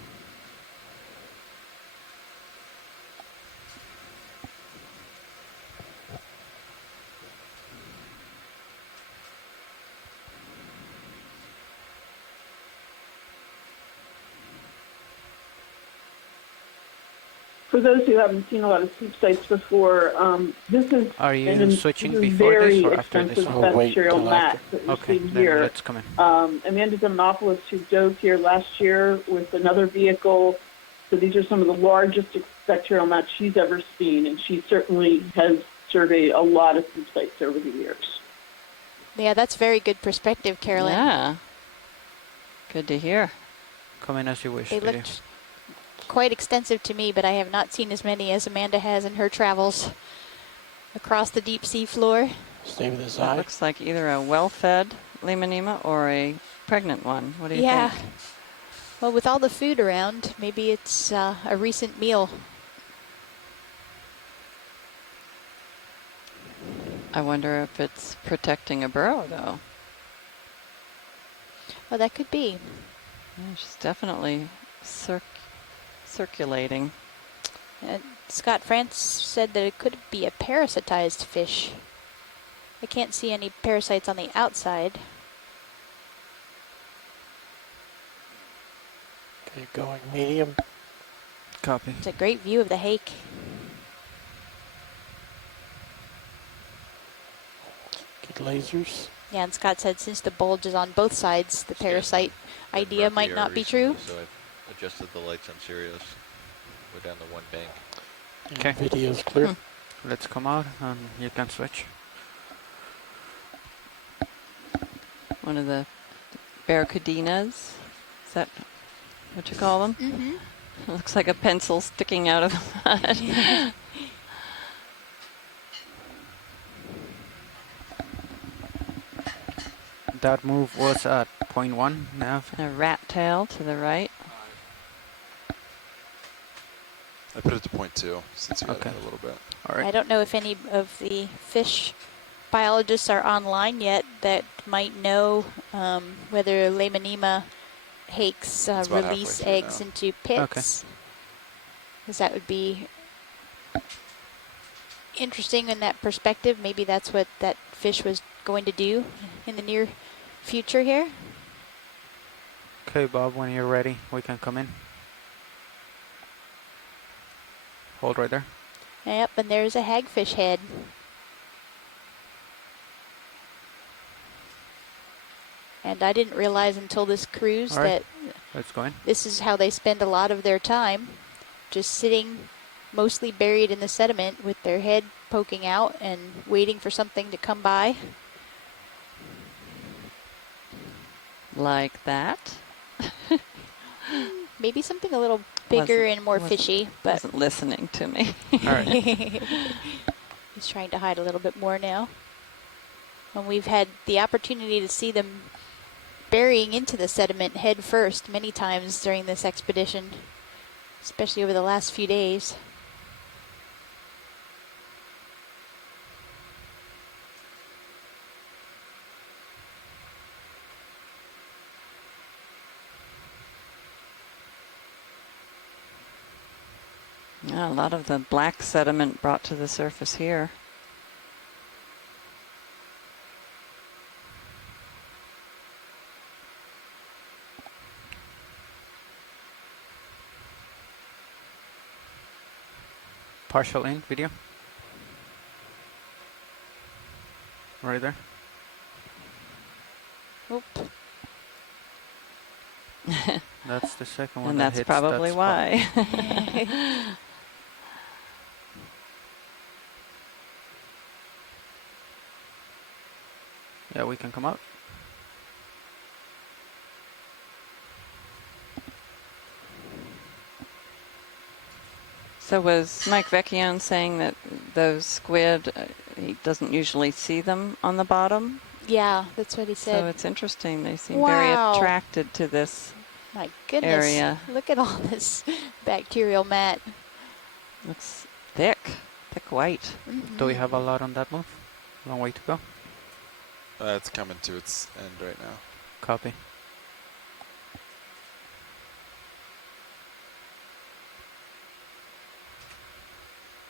For those who haven't seen a lot of Seep sites before, this is Are you an switching this is before this very or after this? expensive Oh, wait bestial till mat after. that you're Okay, seeing then here. let's come in. Amanda Demopoulos, who dove here last year with another vehicle. So these are some of the largest bacterial mats she's ever seen, and she certainly has surveyed a lot of Seep sites over the years. Yeah, that's very good perspective, Carolyn. Yeah. Good to hear. Come in as you wish. They Lydia. looked quite extensive to me, but I have not seen as many as Amanda has in her travels across the deep sea floor. Stay with his That eye. looks like either a well-fed Limonema or a pregnant one. What do you Yeah. think? Well, with all the food around, maybe it's a recent meal. I wonder if it's protecting a burrow, though. Well, that could be. Yeah, she's definitely circulating. And Scott France said that it could be a parasitized fish. I can't see any parasites on the outside. Okay, going medium. Copy. It's a great view of the hake. Get lasers. Yeah, and Scott said since the bulge is on both sides, the parasite idea might not be true. So I've adjusted the lights on Sirius Go down the one bank. Okay. Video's clear. Let's come out and you can switch. One of the barracudinas. Is that what you call them? Mm-hmm. Looks like a pencil sticking out of the mud. That move was at 0.1 nav. A rat tail to the right. I put it to 0.2 since you Okay. had it a little bit. All right. I don't know if any of the fish biologists are online yet that might know whether Lemonema hakes It's about release halfway through eggs now. into pits. Because that would be interesting in that perspective. Maybe that's what that fish was going to do in the near future here. Okay, Bob, when you're ready, we can come in. Hold right there. Yep, and there's a hagfish head. And I didn't realize until this cruise All right. that Let's go in. this is how they spend a lot of their time, just sitting mostly buried in the sediment with their head poking out and waiting for something to come by. Like that. Maybe something a little bigger and more fishy, but wasn't listening to me. All right. he's trying to hide a little bit more now. And we've had the opportunity to see them burying into the sediment head first many times during this expedition, especially over the last few days. Yeah, a lot of the black sediment brought to the surface here. Partial in video. Right there. Oop. That's the second one. And that that's hits probably that spot. why. Yeah, we can come out. So was Mike Vecchione saying that those squid, he doesn't usually see them on the bottom? Yeah, that's what he said. So it's interesting. They seem Wow. very attracted to this My goodness. area. Look at all this bacterial mat. Looks thick, thick white. Do we have a lot on that move? Long way to go. It's coming to its end right now. Copy.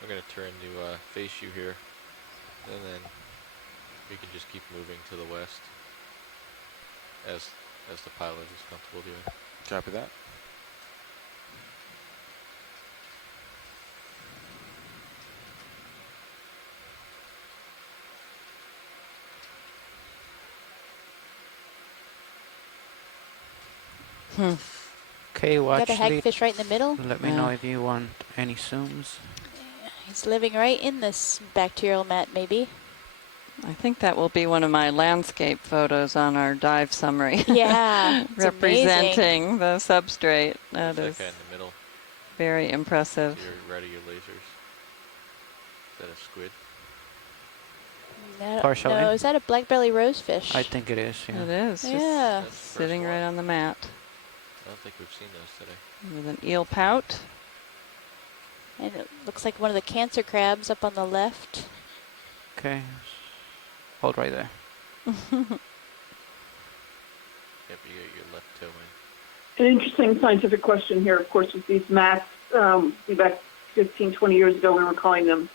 I'm going to turn to face you here, and then we can just keep moving to the west as the pilot is comfortable doing. Copy that. Okay, watch Got a hagfish right in the middle. Let me know if you want any zooms. He's living right in this bacterial mat, maybe. I think that will be one of my landscape photos on our dive summary. Yeah, it's representing amazing. the substrate. That There's is that guy in the middle. very impressive. So you're ready your lasers. Is that a squid? No, Partial no, in? is that a black belly rosefish? I think it is, yeah. It is. Just Yeah. That's the first sitting one. right on the mat I don't think we've seen those today. with an eel pout. And it looks like one of the cancer crabs up on the left. Okay. Hold right there. Yep, you got your left toe in. An interesting scientific question here, of course, with these mats. Back 15, 20 years ago, we were calling them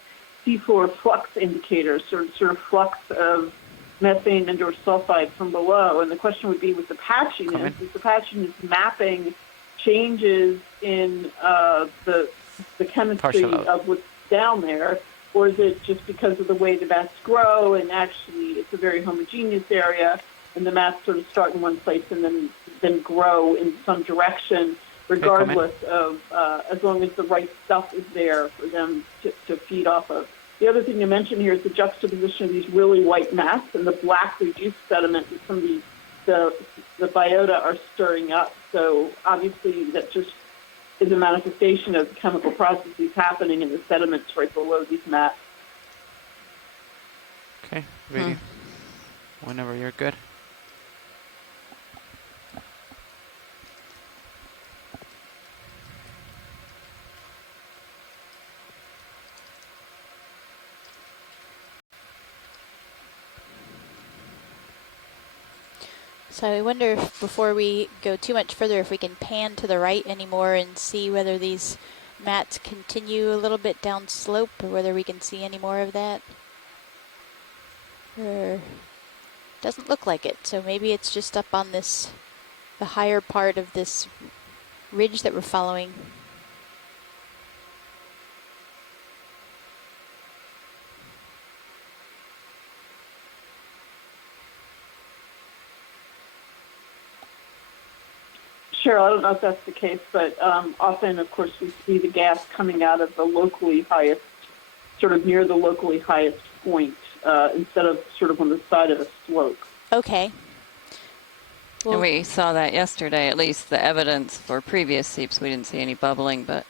seafloor flux indicators, sort of flux of methane and or sulfide from below. And the question would be with the patchiness, is the patchiness mapping changes in the chemistry of what's down there, or is it just because of the way the mats grow and actually it's a very homogeneous area and the mats sort of start in one place and then grow in some direction? regardless of, as long as the right stuff is there for them to feed off of. The other thing to mention here is the juxtaposition of these really white mats and the black reduced sediment that some of the biota are stirring up. So obviously that just is a manifestation of chemical processes happening in the sediments right below these mats. Okay, ready. Whenever you're good. So I wonder if before we go too much further, if we can pan to the right anymore and see whether these mats continue a little bit down slope, or whether we can see any more of that. Or doesn't look like it. So maybe it's just up on this, the higher part of this ridge that we're following. Cheryl, I don't know if that's the case, but often, of course, we see the gas coming out of the locally highest, sort of near the locally highest point, instead of sort of on the side of a slope. Okay. Well, and we saw that yesterday, at least the evidence for previous seeps. We didn't see any bubbling, but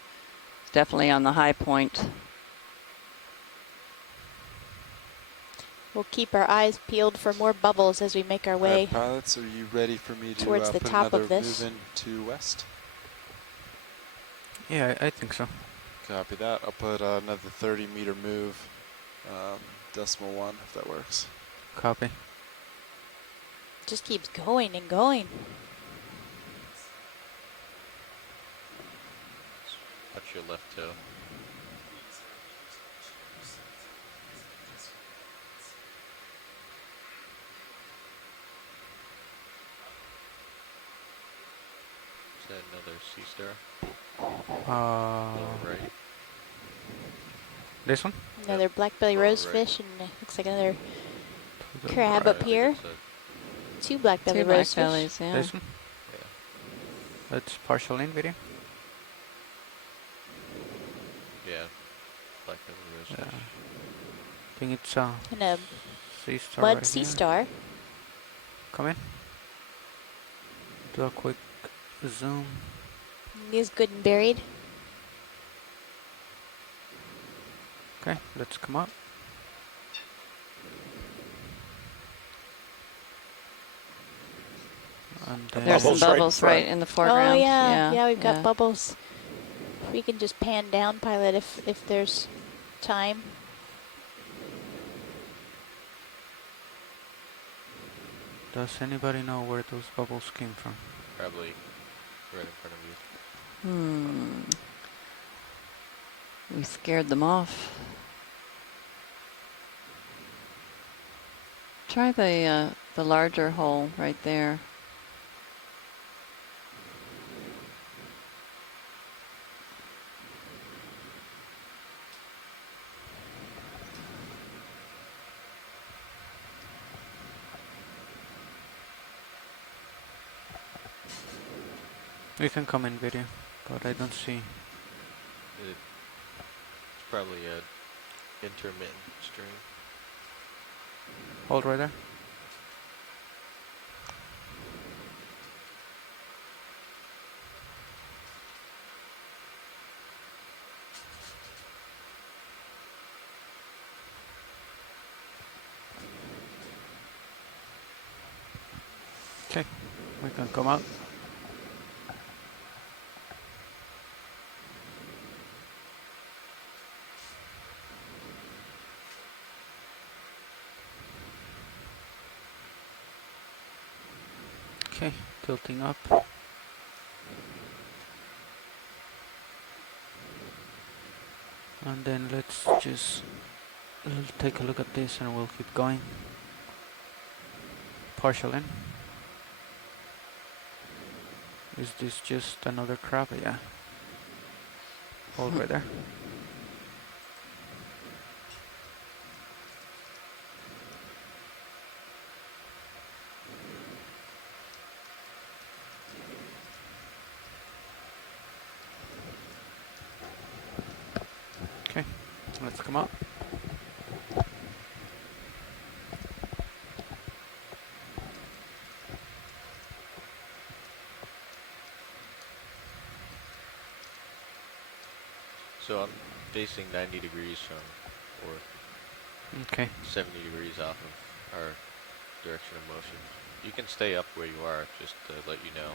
definitely on the high point. We'll keep our eyes peeled for more bubbles as we make our way. Pilots, are you ready for me to towards the put top another of this? move in to west? Yeah, I think so. Copy that. I'll put another 30-meter move, decimal 1, if that works. Copy. Just keeps going and going. Watch your left toe. Is that another sea star? Right. This one? Another black-belly rosefish, and looks like another crab up here. Two black-belly rosefish. Black-bellies, yeah. This one? Yeah. That's partial in video. Yeah. Black-belly rosefish. I think it's and a sea star mud right sea here. star. Come in. Do a quick zoom. He's good and buried. Okay, let's come up. And there's some bubbles right in the foreground. Oh yeah, we've got bubbles. We can just pan down, pilot, if there's time. Does anybody know where those bubbles came from? Probably right in front of you. We scared them off. Try the larger hole right there. We can come in video, but I don't see. It's probably a intermittent stream. Hold right there. Okay, we can come out. Okay, tilting up. And then let's just take a look at this and we'll keep going. Partial in. Is this just another crab? Yeah. Hold right there. Okay, let's come up. So I'm facing 90 degrees from, or Okay. 70 degrees off of our direction of motion. You can stay up where you are, just to let you know.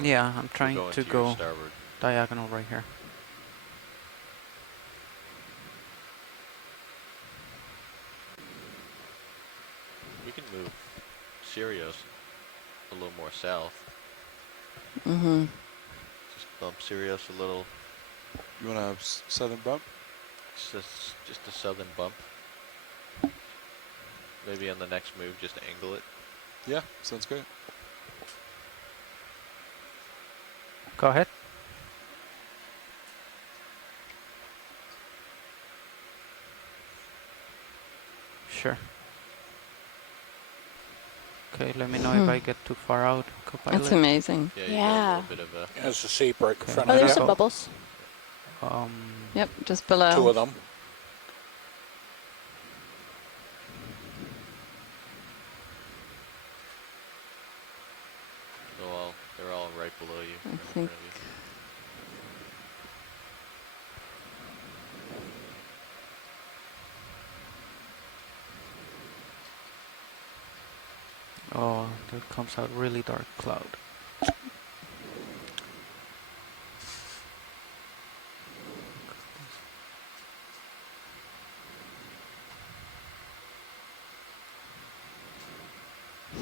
Yeah, I'm trying to your go starboard. diagonal right here. We can move Sirius a little more south. Mm-hmm. Just bump Sirius a little. You want a southern bump? Just a southern bump. Maybe on the next move, just angle it. Yeah, sounds great. Go ahead. Sure. Okay, let me know if I get too far out, Copilot. That's amazing. Yeah, you got a little bit of a... There's a seep right in front Oh, of there's you. some bubbles. Yep, just below. 2 of them. They're all right below you. I in think. front of you. Oh, there comes out really dark cloud.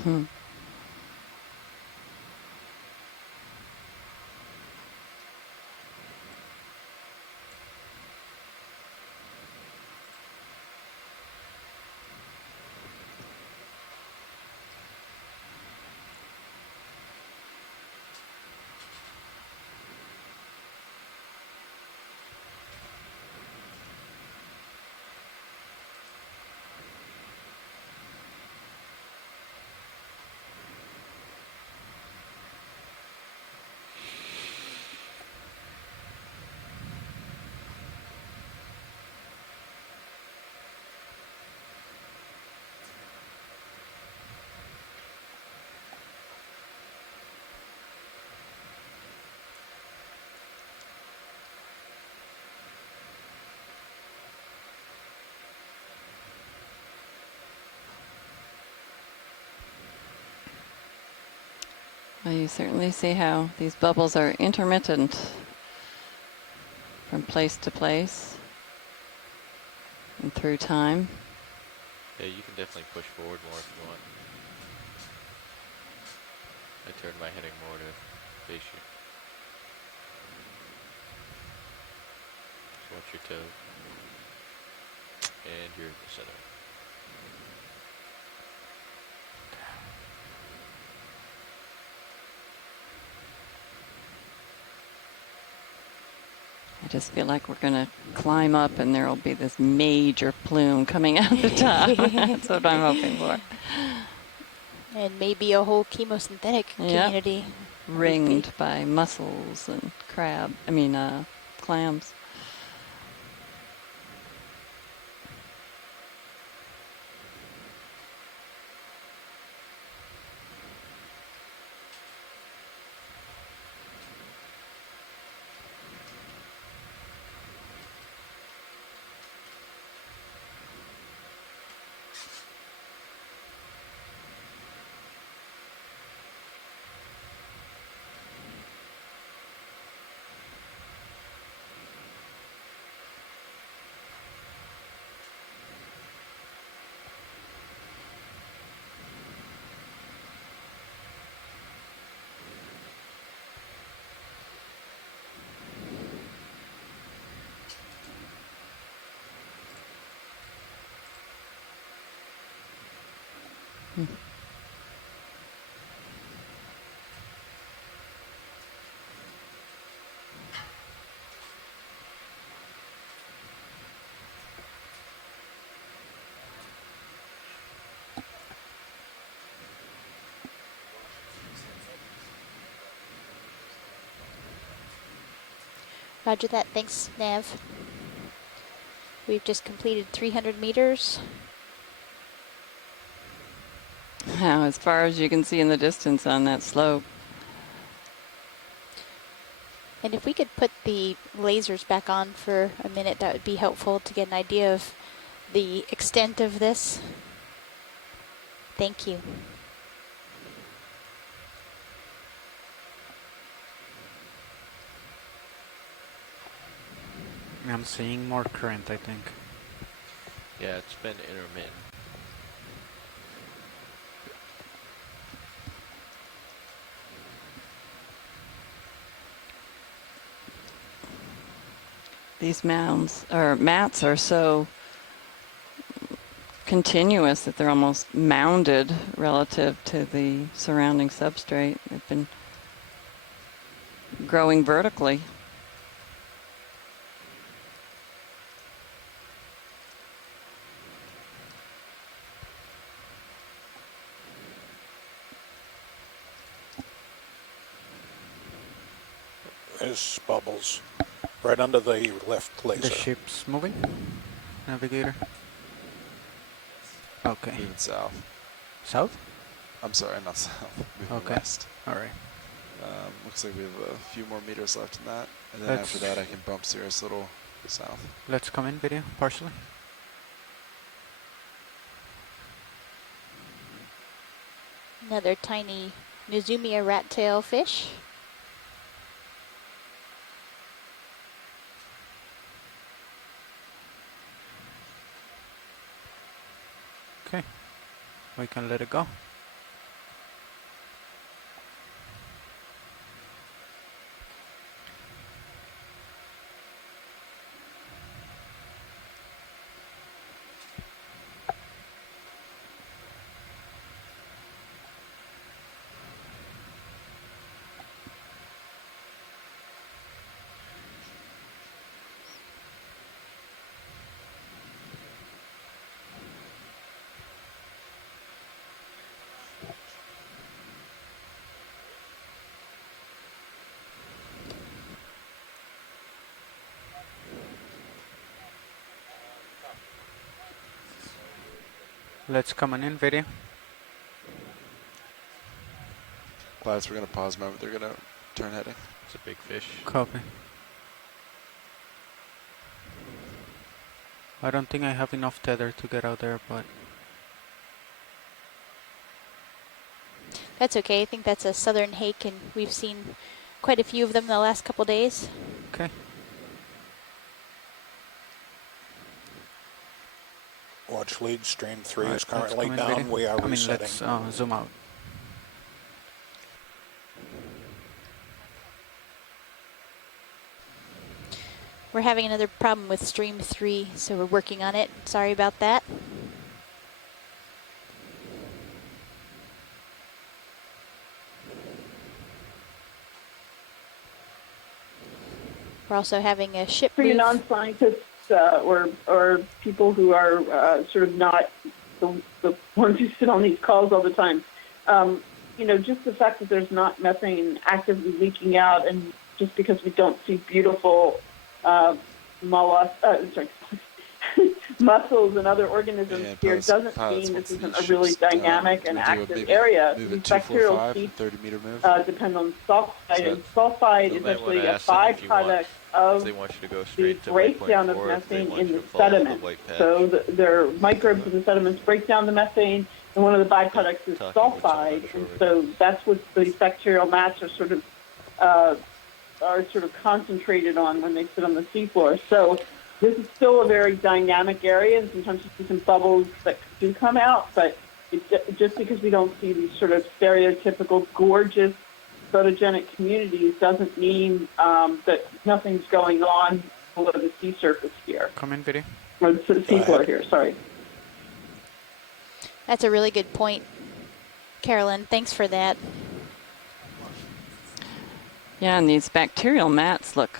Hmm. Well, you certainly see how these bubbles are intermittent from place to place and through time. Yeah, you can definitely push forward more if you want. I turned my heading more to face you. So watch your toe. And you're in the center. I just feel like we're going to climb up and there will be this major plume coming out the top. That's what I'm hoping for. And maybe a whole chemosynthetic community. Ringed by mussels and clams. Roger that. Thanks, Nav. We've just completed 300 meters. Now, as far as you can see in the distance on that slope. And if we could put the lasers back on for a minute, that would be helpful to get an idea of the extent of this. Thank you. I'm seeing more current, I think. Yeah, it's been intermittent. These mats are so continuous that they're almost mounded relative to the surrounding substrate. They've been growing vertically. There's bubbles right under the left laser. The ship's moving. Navigator. Okay. Moving south. South? I'm sorry, not south. Moving Okay. west. All right. Looks like we have a few more meters left in that. And then after that, I can bump Sirius a little south. Let's come in video, partially. Another tiny Nizumia rat-tail fish. Okay. We can let it go. Let's come on in video. Class, we're going to pause a moment. They're going to turn heading. It's a big fish. Copy. I don't think I have enough tether to get out there, but That's okay. I think that's a southern hake, and we've seen quite a few of them the last couple days. okay. Watch lead, stream 3 All is right, let's currently come in down. video. We are I mean, resetting. let's zoom out. We're having another problem with stream 3, so we're working on it. Sorry about that. We're also having a ship For you move. non-scientists or people who are sort of not the ones who sit on these calls all the time, you know, just the fact that there's not methane actively leaking out, and just because we don't see beautiful mussels and other organisms here doesn't mean this isn't a really dynamic and active area. These bacterial seeps depend on sulfide, and sulfide is actually a byproduct of the breakdown of methane in the sediment. So their microbes in the sediments break down the methane, and one of the byproducts is sulfide, and so that's what these bacterial mats are sort of concentrated on when they sit on the seafloor. So this is still a very dynamic area, and sometimes you see some bubbles that do come out, but just because we don't see these sort of stereotypical gorgeous photogenic communities doesn't mean that nothing's going on below the sea surface here. Come in video. Or the seafloor here, sorry. That's a really good point, Carolyn. Thanks for that. Yeah, and these bacterial mats look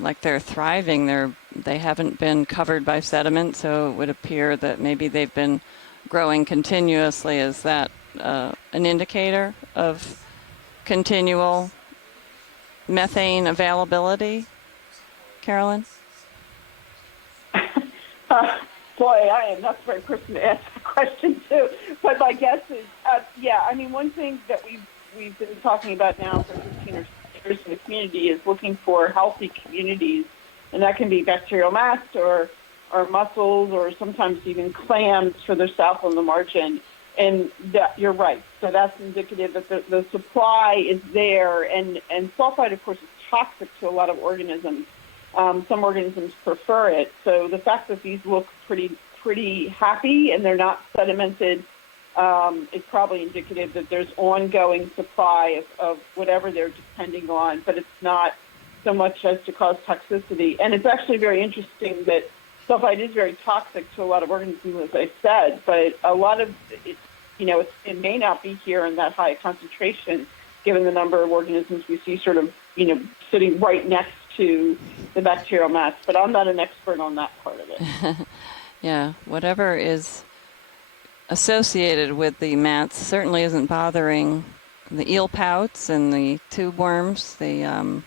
like they're thriving. They haven't been covered by sediment, so it would appear that maybe they've been growing continuously. Is that an indicator of continual methane availability, Carolyn? Boy, I am not the right person to ask that question to. But my guess is, yeah. I mean, one thing that we've been talking about now for 15 or 16 years in the community is looking for healthy communities, and that can be bacterial mast or mussels or sometimes even clams further south on the margin. And that, you're right. So that's indicative that the supply is there, and sulfide, of course, is toxic to a lot of organisms. Some organisms prefer it. So the fact that these look pretty happy and they're not sedimented is probably indicative that there's ongoing supply of whatever they're depending on, but it's not so much as to cause toxicity. And it's actually very interesting that sulfide is very toxic to a lot of organisms, as I said, but a lot of it, it may not be here in that high concentration, given the number of organisms we see sort of, sitting right next to the bacterial mass. But I'm not an expert on that part of it. Yeah, whatever is associated with the mats certainly isn't bothering the eel pouts and the tube worms, the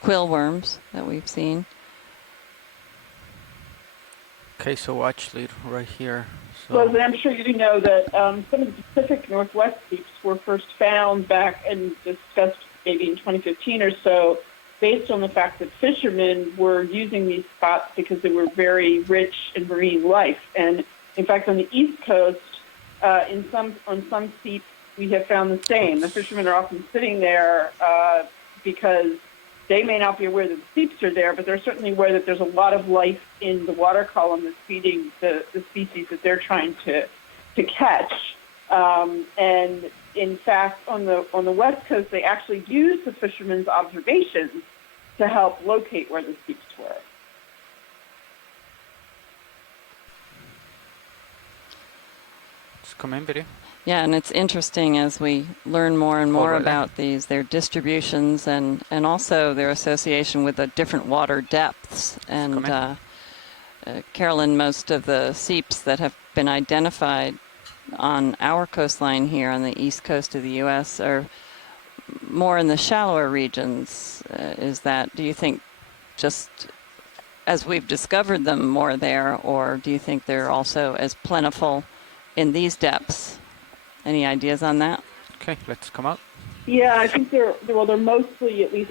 quill worms that we've seen. Okay, so watch lead right here. So Well, I'm sure you do know that some of the Pacific Northwest seeps were first found back and discussed maybe in 2015 or so, based on the fact that fishermen were using these spots because they were very rich in marine life. And in fact, on the East Coast, on some seeps, we have found the same. The fishermen are often sitting there because they may not be aware that the seeps are there, but they're certainly aware that there's a lot of life in the water column that's feeding the species that they're trying to catch. And in fact, on the West Coast, they actually use the fishermen's observations to help locate where the seeps were. just come in, video. Yeah, and it's interesting as we learn more and more about these, their distributions and also their association with the different water depths. And Carolyn, most of the seeps that have been identified on our coastline here on the east coast of the U.S. are more in the shallower regions. Do you think just as we've discovered them more there, or do you think they're also as plentiful in these depths? Any ideas on that? Okay, let's come up. Yeah, I think they're mostly, at least,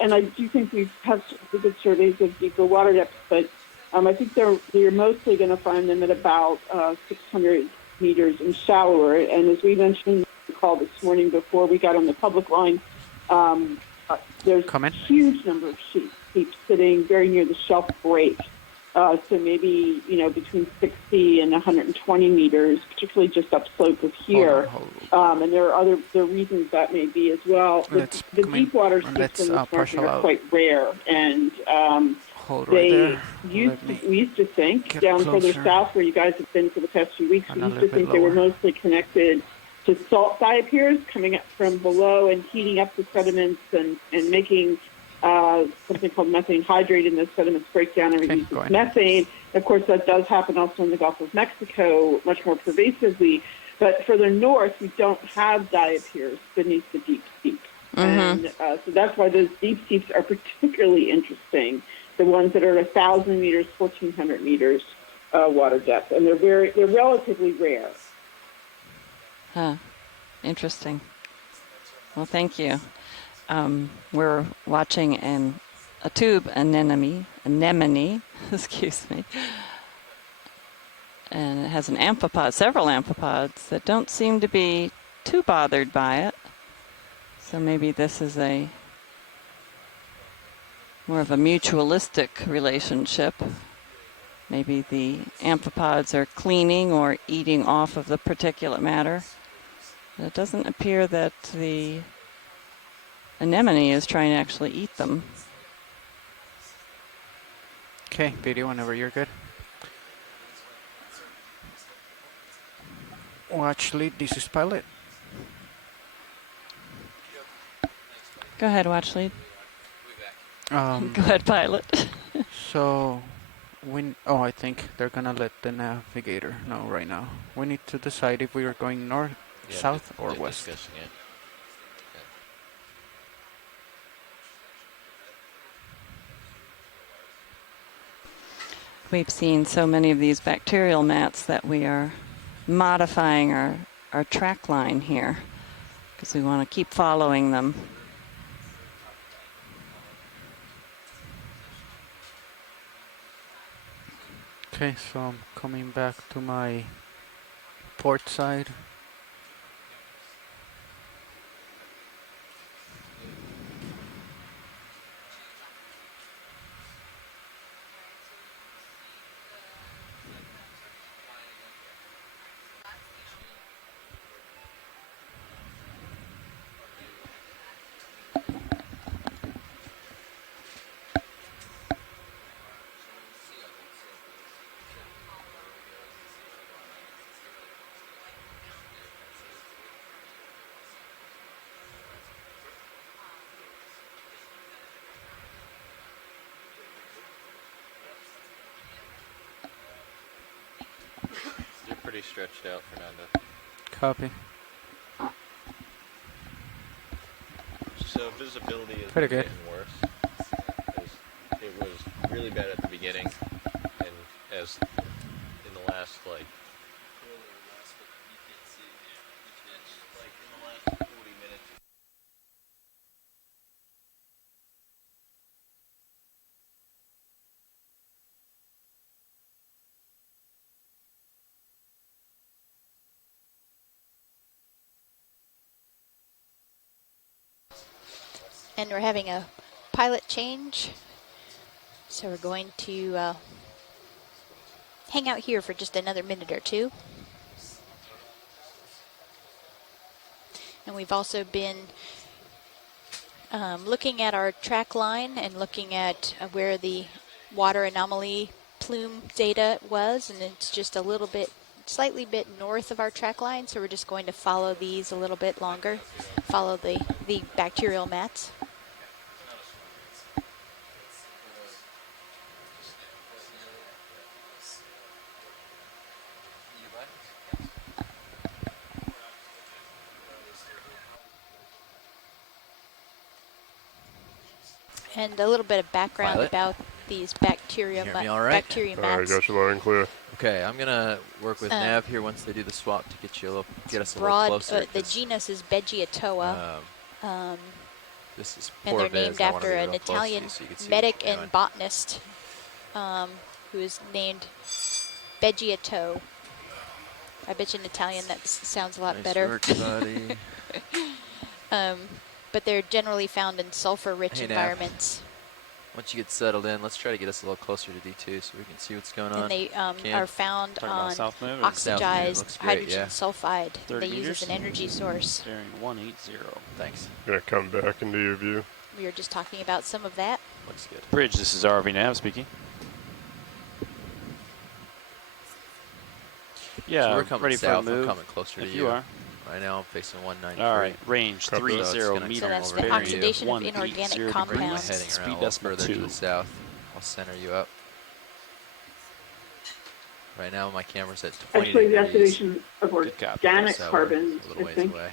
and I do think we've had good surveys of deeper water depths, but I think you're mostly going to find them at about 600 meters and shallower. And as we mentioned in the call this morning before we got on the public line, there's a huge number of sheep sitting very near the shelf break. So maybe, between 60 and 120 meters, particularly just upslope of here. And there are other reasons that may be as well. The deep water systems are quite rare. And we used to think, down further south where you guys have been for the past few weeks, we used to think they were mostly connected to salt diapirs coming up from below and heating up the sediments and making something called methane hydrate in those sediments break down and release methane. Of course, that does happen also in the Gulf of Mexico much more pervasively. But further north, we don't have diapirs beneath the deep seeps. Mm-hmm. And so that's why those deep seeps are particularly interesting, the ones that are 1,000 meters, 1,400 meters water depth. And they're relatively rare. Huh. Interesting. Well, thank you. We're watching a tube anemone, excuse me, and it has several amphipods that don't seem to be too bothered by it. So maybe this is more of a mutualistic relationship. Maybe the amphipods are cleaning or eating off of the particulate matter. It doesn't appear that the anemone is trying to actually eat them. Okay, video whenever you're good. Watch lead, this is pilot. Go ahead, watch lead. Go ahead, pilot. So, I think they're gonna let the navigator know right now. We need to decide if we are going north, south, or west. Discussing it. we've seen so many of these bacterial mats that we are modifying our track line here because we want to keep following them. Okay, so I'm coming back to my port side. You're pretty stretched out, Fernando. Copy. So visibility is Pretty good. getting worse. It was really bad at the beginning, and as in the last like in the last 40 minutes. And we're having a pilot change. So we're going to hang out here for just another minute or two. And we've also been looking at our track line and looking at where the water anomaly plume data was, and it's just a little bit, slightly bit north of our track line, so we're just going to follow these a little bit longer, follow the bacterial mats. And a little bit of background Pilot. about these bacteria Can you hear me all right? bacteria All right, mats. got you loud and clear. Okay, I'm gonna work with Nav here once they do the swap to get you a little, get us a little Broad, closer. the genus is Begiatoa. This is and poor they're Viz. named I wanna after be an real close to Italian you so you can see what medic you're and doing. botanist who is named Begiato. I bet you in Italian that sounds a lot Nice better. work, buddy. But they're generally found in sulfur-rich Hey, Nav. environments. Once you get settled in, let's try to get us a little closer to D2 so we can see what's going on. And they Can. are found Talking about on south move? oxygized Looks great, hydrogen yeah. sulfide. 30 They use meters? as an energy source. Bearing 180. Thanks. Gonna come back into your view. We were just talking about some of that. Looks good. Bridge, this is RV Nav speaking. Yeah, So we're coming ready south. for a move. I'm coming closer to if you. you are. Right now I'm facing 193. All right, range Copy. 30 So it's gonna meters. So that's the over here. oxidation of 180 inorganic degrees. Bring my compounds. heading around Speed a little decimal further to 2. the south. I'll center you up. Right now my camera's at 20 Actually, the degrees. oxidation of Good copy. organic So we're carbons, a little I ways think. away.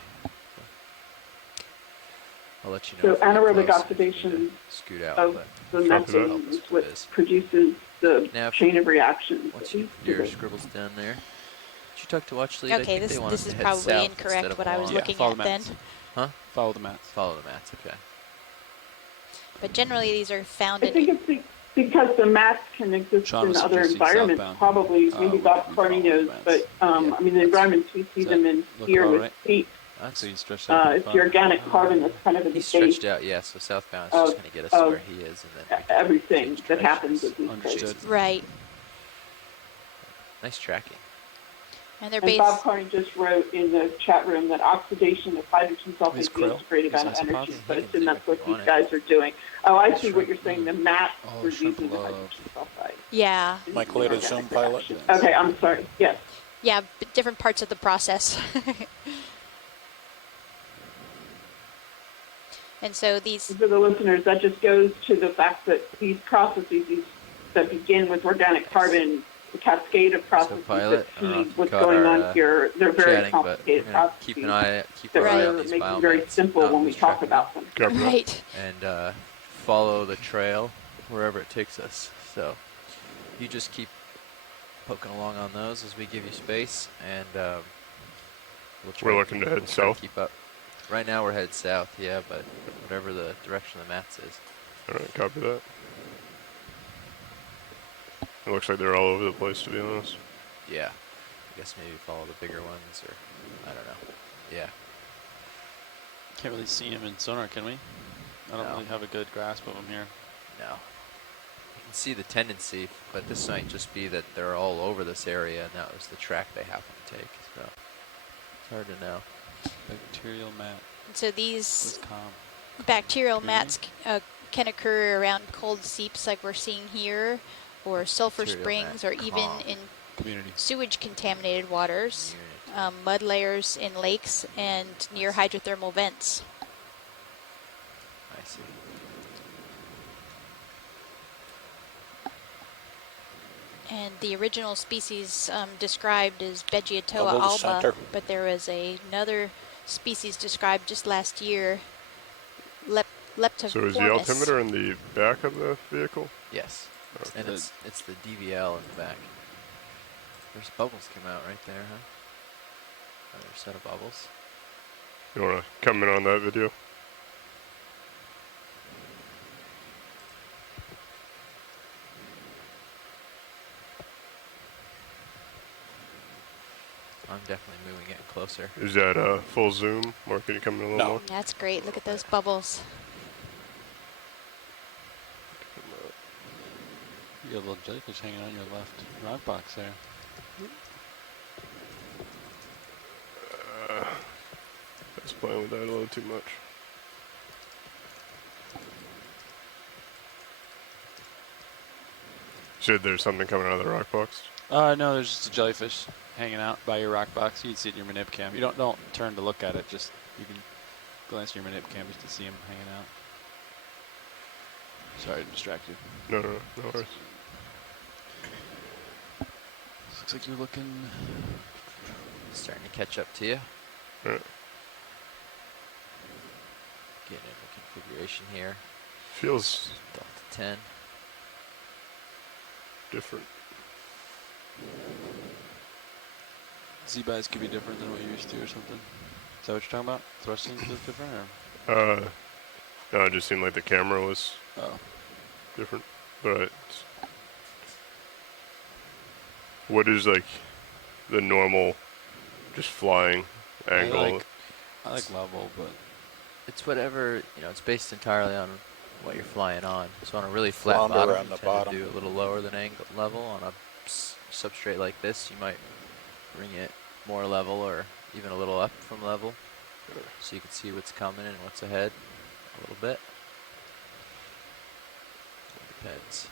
I'll let you know. So if we get anaerobic close, oxidation if we need to scoot out, of but the Copy that. methane is That's what what it is. produces the Nav, chain of reactions. once that you leads put to your the- scribbles down there. Did you talk to Watch Lead? I Okay, think they want us this to is head probably south instead incorrect of what I was along. looking follow at the then. mats. Huh? Follow the mats. Follow the mats, okay. But generally these are found I think in... it's because the mats can exist Sean in was other suggesting environments, southbound. probably, maybe We Bob follow Carney the knows, mats. but I mean, the environments we see Does them that in look here all with right? Seeps, That's So you stretch out it's the organic carbon that's kind of in the he's base stretched out, yeah, so southbound is of- just going to get us to of where he is, and then we can everything change that happens directions. at these Understood. places. Right. Nice tracking. And they're And based... Bob Carney just wrote in the chat room that oxidation of hydrogen sulfate He's yields Krill. a great He's amount of isopod. energy. He So I can assume zoom that's if what you these want it. guys are doing. Oh, I see Shrimp what you're saying. The mat Oh, for shrimp using the love. hydrogen sulfide. Yeah. Mike Lato, shown pilot. Okay, I'm sorry. Yes. Yeah, but different parts of the process. And so these... For the listeners, that just goes to the fact that these processes that begin with organic carbon, the cascade of processes Pilot, that feed what's caught going our, on here, they're very chatting, but we're complicated gonna processes keep our that eye we're on these making very biomats, simple not when we lose talk track of about them. Copy that. Right. and follow the trail wherever it takes us. So You just keep poking along on those as we give you space, and we're looking to head south. Keep up. Right now we're headed south, yeah, but whatever the direction of the mats is. All right, copy that. It looks like they're all over the place, to be honest. Yeah. I guess maybe follow the bigger ones, or I don't know. Yeah. Can't really see them in sonar, can we? I don't really have a good grasp of them here. No. You can see the tendency, but this might just be that they're all over this area, and that was the track they happen to take. So it's hard to know. Bacterial mat. So these bacterial mats can occur around cold seeps like we're seeing here, or sulfur springs, or even in sewage contaminated waters, mud layers in lakes, and near hydrothermal vents. I see. And the original species described is Vegeatoa alba, but there was another species described just last year, Leptoformis. So is the altimeter in the back of the vehicle? Yes. Okay. And it's the DVL in the back. There's bubbles come out right there, huh? Another set of bubbles. You want to comment on that video? I'm definitely moving it closer. Is that full zoom, or can you come in a little more? That's great. Look at those bubbles. You got a little jellyfish hanging on your left rock box there. I was playing with that a little too much. Said there's something coming out of the rock box? No, there's just a jellyfish hanging out by your rock box. You can see it in your manip cam. You don't turn to look at it. Just you can glance at your manip cam just to see him hanging out. Sorry to distract you. No worries. Looks like you're looking. Starting to catch up to you. Right. Getting in the configuration here. Feels Delta 10. Different. Z-buys could be different than what you're used to or something. Is that what you're talking about? Thrusting feels different, or? No, it just seemed like the camera was different. But what is like the normal, just flying angle? I like level, but it's whatever, it's based entirely on what you're flying on. So on a really flat bottom, you tend to do a little lower than level. On a substrate like this, you might bring it more level or even a little up from level, so you can see what's coming and what's ahead a little bit. It depends.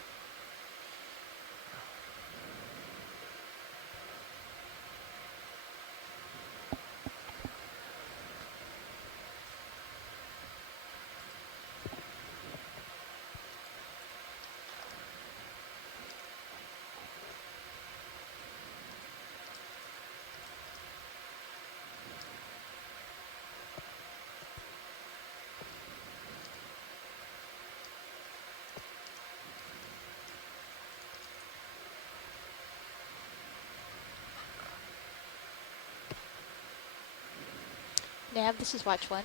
Nav, this is watch one.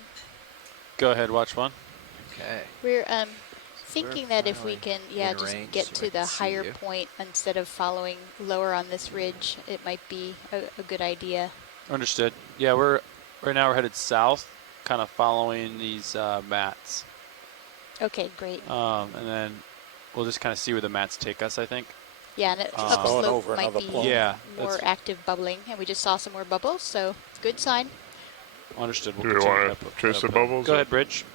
Go ahead, watch one. Okay. We're thinking that if we can, just get so to the higher point instead of following lower on this ridge, it might be a good idea. Understood. Yeah, right now we're headed south, kind of following these mats. Okay, great. And then we'll just kind of see where the mats take us, I think. Yeah, and upslope might be more active bubbling, and we just saw some more bubbles, so good sign. Understood. Do we want to trace the bubbles? Go ahead, Bridge.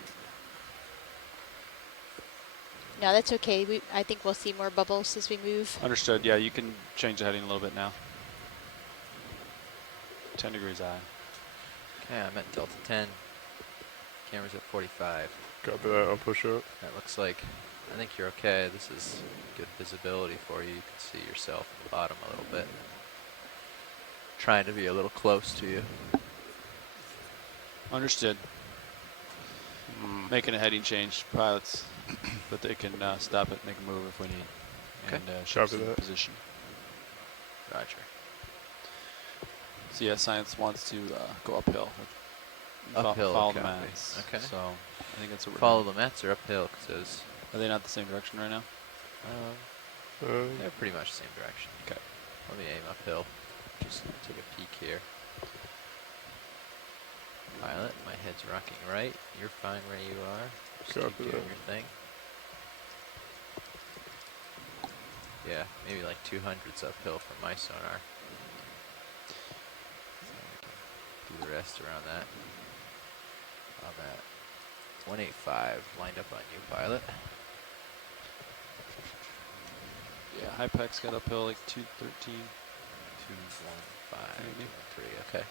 No, that's okay. I think we'll see more bubbles as we move. Understood. Yeah, you can change the heading a little bit now. 10 degrees I. Okay, I'm at Delta 10. Camera's at 45. Copy that. I'll push up. That looks like, I think you're okay. This is good visibility for you. You can see yourself at the bottom a little bit. Trying to be a little close to you. Understood. Making a heading change, pilots, but they can stop it, make a move if we need. and ships Copy in that. position. Roger. So yeah, science wants to go uphill. Uphill, follow the copy. mats. Okay. So I think that's what we're Follow doing. the mats or uphill? Cause Are they not the same direction right now? they're pretty much the same direction. Okay. Let me aim uphill. Just take a peek here. Pilot, my head's rocking right. You're fine where you are. Just keep doing your thing. Yeah, maybe like 200s uphill from my sonar. So we can do the rest around that. I'm at 185 lined up on you, pilot. Yeah, Hypex got uphill like 213. 215, maybe. 213, okay.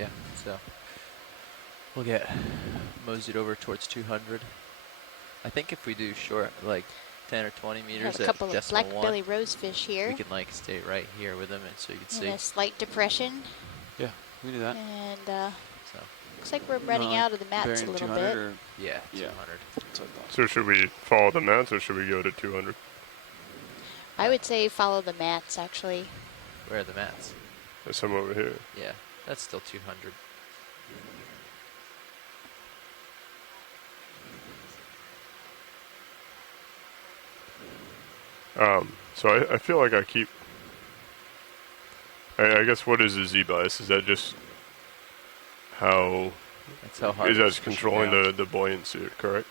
Yeah, so we'll get moseyed over towards 200. I think if we do short, like 10 or 20 We meters have a at couple of decimal black 1, belly rosefish here. we can like stay right here with them, and so you can In see. a slight depression. Yeah, we do that. And So looks like we're running out of the mats a little bit. Or yeah, 200. That's what I thought. So should we follow the mats or should we go to 200? I would say follow the mats, actually. Where are the mats? There's some over here. Yeah, that's still 200. So I feel like I keep. I guess what is the Z bias? Is that just how? That's how hard is that it's pushing controlling down. the buoyancy, correct?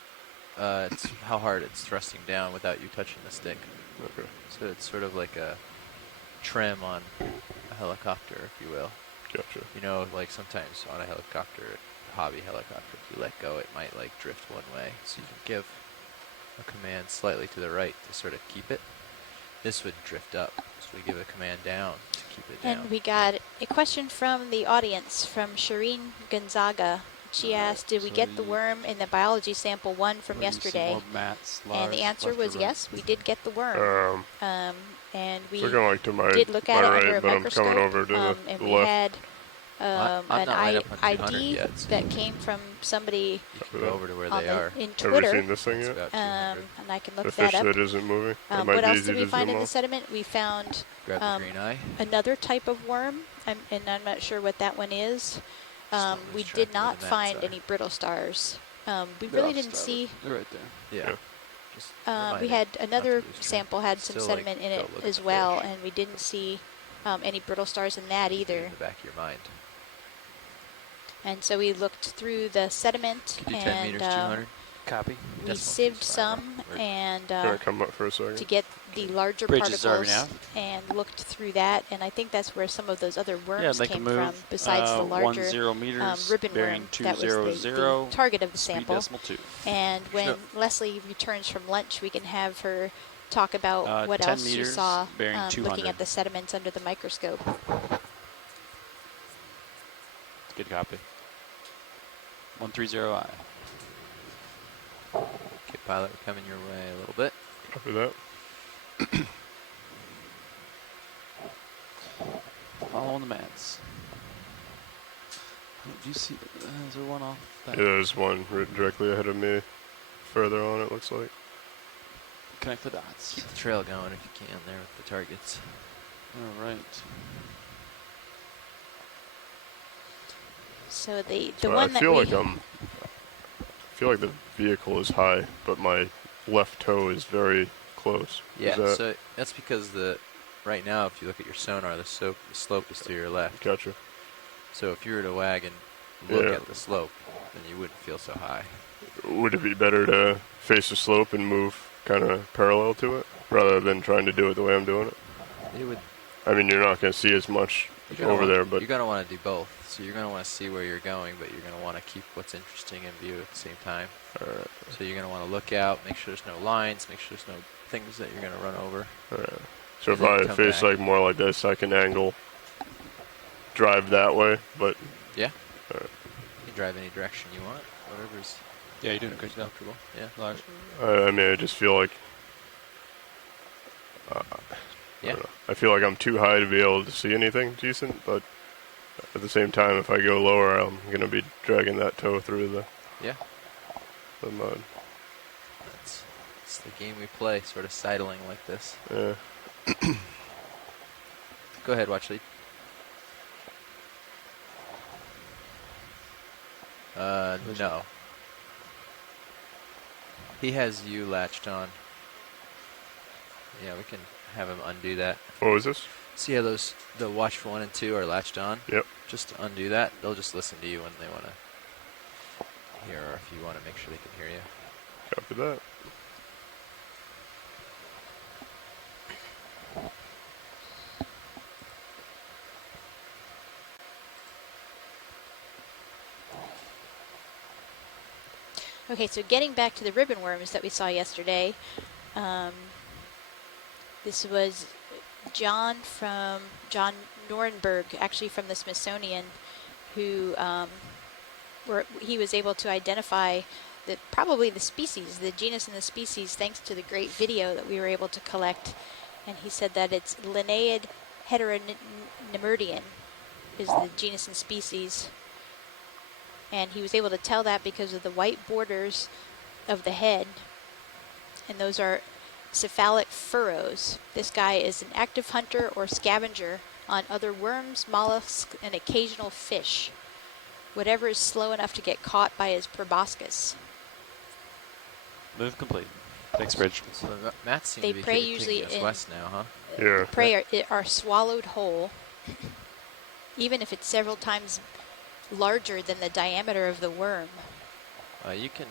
It's how hard it's thrusting down without you touching the stick. Okay. So it's sort of like a trim on a helicopter, if you will. Gotcha. You know, like sometimes on a helicopter, hobby helicopter, if you let go, it might like drift one way. So you can give a command slightly to the right to sort of keep it. This would drift up, so we give a command down to keep it down. And we got a question from the audience, from Shireen Gonzaga. She asked, did we get the worm in the biology sample 1 from yesterday? Mats, And the answer was yes, we did get the worm. And we looking like to my, did look at it under a but I'm microscope. coming over to the and left. we had I'm an not right up on 200 ID yet, so that came from somebody you can go over to where on they the- are. in Have Twitter. we seen this thing It's yet? about 200. And I can look The that fish up. that isn't moving? It might What be else easy did we to find zoom in the off. sediment? We found Grab the green eye. another type of worm, and I'm not sure what that one is. not We lose track did of not where the mats find are. any brittle stars. We They're really off didn't starboard. see. They're right there. Yeah. Yeah. Just We reminding had not to another lose track. sample had some Still, like, sediment in it don't look at as the well, fish. and we didn't see any brittle stars in that Keep it either. in the back of your mind. And so we looked through the sediment, Could do 10 and meters, 200. Copy. we Decimal sieved two's fine. some We're- and Can I come up for a second? to get the larger Bridge is particles reserving and looked through that, and I think that's where some of those other Yeah, I'd worms like to came move from, besides the larger 10 meters, ribbon bearing worm that was the 200, target of the speed sample. decimal 2. And when Sure. Leslie returns from lunch, we can have her talk about what 10 else she meters, saw bearing looking 200. at the sediments under the microscope. Good copy. 130I. Okay, pilot, we're coming your way a little bit. Copy that. Following the mats. Oh, do you see? Is there one off? That? Yeah, there's one right directly ahead of me. Further on, it looks like. Connect the dots. Keep the trail going if you can there with the targets. All right. So the So one I that feel we like I feel like the vehicle is high, but my left toe is very close. Yeah, Is that, so that's because right now, if you look at your sonar, the slope is to your left. Gotcha. So if you were to wag and look Yeah. at the slope, then you wouldn't feel so high. Would it be better to face the slope and move kind of parallel to it, rather than trying to do it the way I'm doing it? It would. I mean, you're not going to see as much over there, but you're going to want to do both. So you're going to want to see where you're going, but you're going to want to keep what's interesting in view at the same time. Alright. So you're going to want to look out, make sure there's no lines, make sure there's no things that you're going to run over. Alright. So And if then I come face back. like more like this, I can angle, drive that way, but Yeah. Alright. You can drive any direction you want, whatever's Yeah, you're doing a good job. comfortable. Yeah. Large. I mean, I just feel like Yeah. I feel like I'm too high to be able to see anything decent, but at the same time, if I go lower, I'm going to be dragging that toe through Yeah. the mud. That's It's the game we play, sort of sidling like this. Yeah. Go ahead, watch lead. No. He has you latched on. Yeah, we can have him undo that. What was this? See how the watch 1 and 2 are latched on? Yep. Just undo that. They'll just listen to you when they want to hear, or if you want to make sure they can hear you. Copy that. Okay, so getting back to the ribbon worms that we saw yesterday, this was John Norenberg, actually from the Smithsonian, who he was able to identify probably the species, the genus and the species, thanks to the great video that we were able to collect. And he said that it's Linnaeid heteronemerdian is the genus and species. And he was able to tell that because of the white borders of the head. And those are cephalic furrows. This guy is an active hunter or scavenger on other worms, mollusks, and occasional fish. Whatever is slow enough to get caught by his proboscis. Move complete. Thanks, Bridge. So Matt seems They to be prey taking usually us in west now, huh? Yeah. Prey are swallowed whole, even if it's several times larger than the diameter of the worm. You can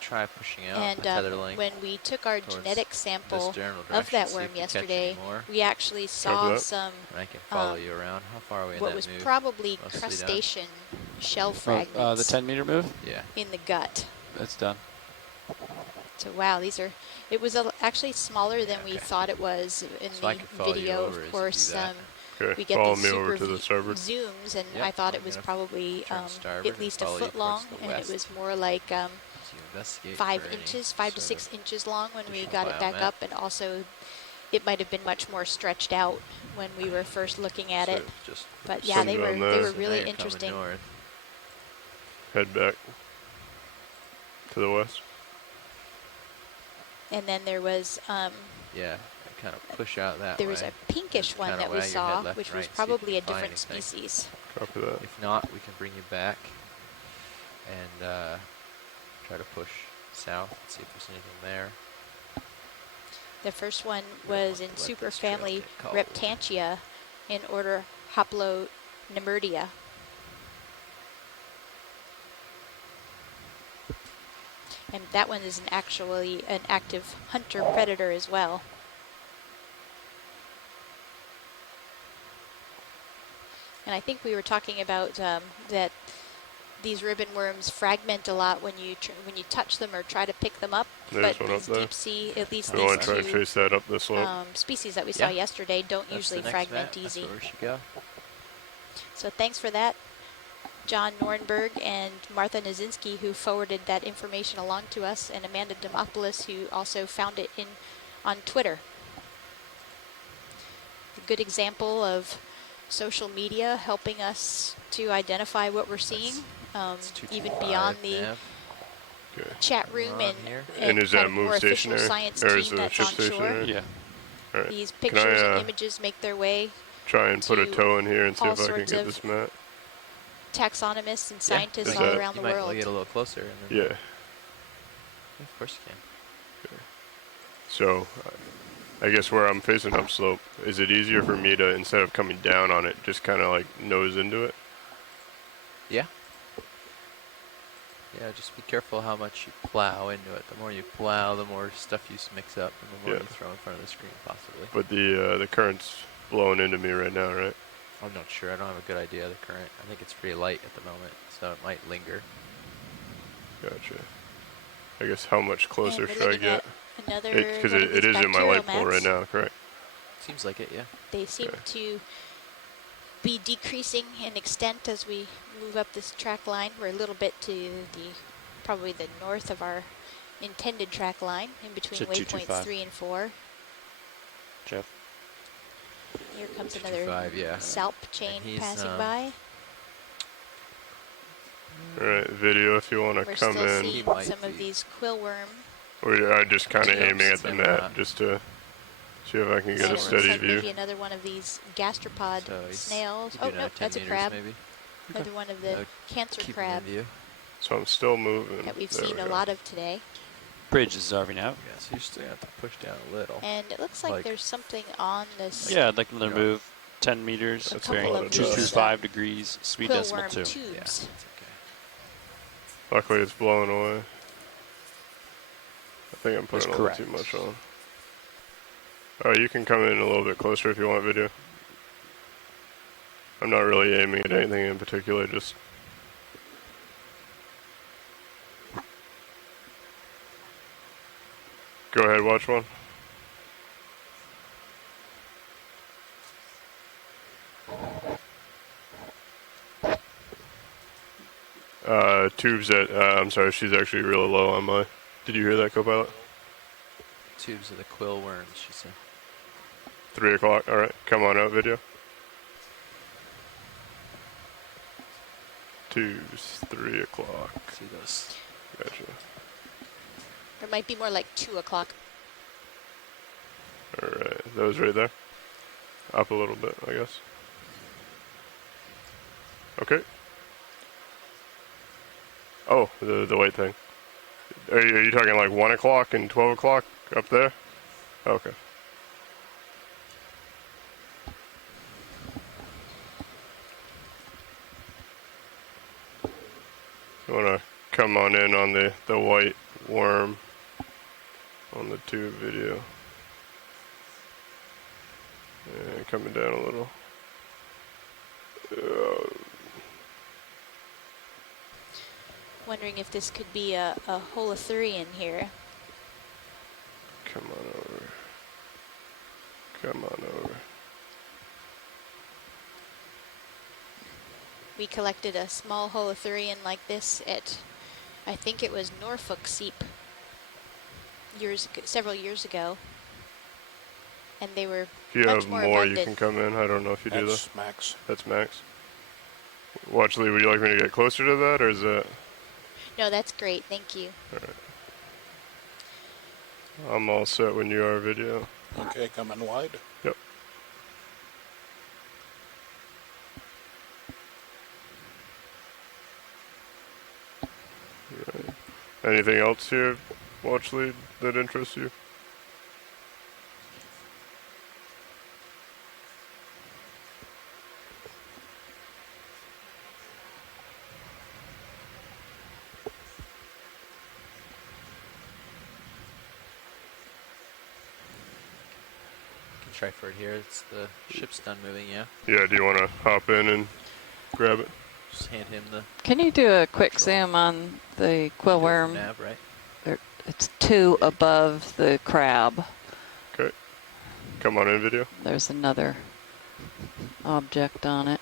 try pushing out And a tether link. when we took our towards genetic sample this general of that direction, see worm if you catch yesterday, any more. we actually saw some And I can follow you around. How far away in what that was move? probably Mostly crustacean shell The fragments 10 meter move? Yeah. in the gut. That's done. So wow, it was actually smaller than we thought it was in So I the can follow you video. over as Of you course, do that. Okay, we get follow these me super over to the starboard. zooms, and Yep, I thought I'm it was gonna probably turn starboard at least a and follow you foot long, towards the and it west. was more like To investigate 5 for any inches, 5 to sort 6 of inches long when we additional got it back biomat. up, and also it might have been much more stretched out when we were first looking at it. Just But yeah, they were Sundown there. they were So now really you're coming interesting. north. Head back to the west. And then there was Yeah, kind of push out that there way. was a pinkish and one kinda that we wag your saw, head left which and was right, see if probably you a can find different anything. species. Copy that. If not, we can bring you back and try to push south and see if there's anything there. The first one was in let this trail superfamily get cold. Reptantia in order Haplonemerdia. And that one is actually an active hunter predator as well. And I think we were talking about that these ribbon worms fragment a lot when you touch them or try to pick them up. There's but one up these there. deep sea, at least I these want to try and two chase that up the slope. species that we saw yesterday don't That's usually the next fragment map. easy. That's where we should go. So thanks for that, John Norenberg and Martha Nazinski, who forwarded that information along to us, and Amanda Demopoulos, who also found it on Twitter. A good example of social media helping us to identify what we're seeing, even beyond the chat room and is kind that of move more official stationary? science Or team is the that's ship on shore. stationary? Yeah. All right. These Can pictures I, and images make their way try and put a to toe in here and see all if I can sorts get of this map? taxonomists and Yeah, scientists Is all that- around you the might world. get a little closer. And then Yeah. Of course you can. So, I guess where I'm facing upslope, is it easier for me to, instead of coming down on it, just kind of like nose into it? Yeah. Yeah, just be careful how much you plow into it. The more you plow, the more stuff you mix up, and the more you throw in front of the screen, possibly. But the current's blowing into me right now, right? I'm not sure. I don't have a good idea of the current. I think it's pretty light at the moment, so it might linger. Gotcha. I guess how much closer And we're should I looking get? at another Because one of it these is in my bacterial light pole right mats. now, correct? Seems like it, yeah. They seem to be decreasing in extent as we move up this track line. We're a little bit to probably the north of our intended track line, in between It's at waypoints 225. 3 and 4. Jeff. Here comes another 225, yeah. salp chain he's, passing by. All right, video if you want to We're come still in. seeing some of these quill worm Or I'm just kind of Yeah, aiming at the same net amount. just to see if I can get And a it steady looks like view. maybe another one of these gastropod So he's snails. could Oh, do no, another 10 that's a meters crab. maybe. Another one of That the would cancer keep him in crab view. So I'm still moving. that we've There seen we a go. lot of today. Bridge is RV nav. Yeah, so you still have to push down a little. And it looks like there's something on this Yeah, I'd like another Yeah. move. 10 meters, That's bearing a lot of 225 degrees, speed quill decimal worm 2. tubes. Yeah, that's okay. Luckily it's blowing away. I think I'm putting That's a little too much on. Oh, you can come in a little bit closer if you want video. I'm not really aiming at anything in particular, just... Go ahead, watch one. Tubes at, I'm sorry, she's actually really low on my... Did you hear that, Copilot? Tubes of the Quill Worms, she said. 3 o'clock, alright. Come on out, video. Tubes, 3 o'clock. See those? Gotcha. It might be more like 2 o'clock. Alright, those right there. Up a little bit, I guess. Okay. Oh, the white thing. Are you talking like 1 o'clock and 12 o'clock up there? Okay. You want to come on in on the white worm on the tube video. And coming down a little. Wondering if this could be a holothurian here. Come on over. Come on over. We collected a small holothurian like this at, I think it was Norfolk Seep, several years ago. And they were If you much have more more, abundant. you can come in. I don't know if you do that. That's max. That's max. Watch, Lee, would you like me to get closer to that, or is that... No, that's great. Thank you. Alright. I'm all set when you are, video. Okay, coming wide. Yep. Right. Anything else here, watch lead, that interests you? Try for it here. It's the ship's done moving, yeah. Yeah, do you want to hop in and grab it? Just hand him the... Can you do a quick zoom on the quill worm? Nav, right? It's 2 above the crab. Okay. Come on in, video. There's another object on it.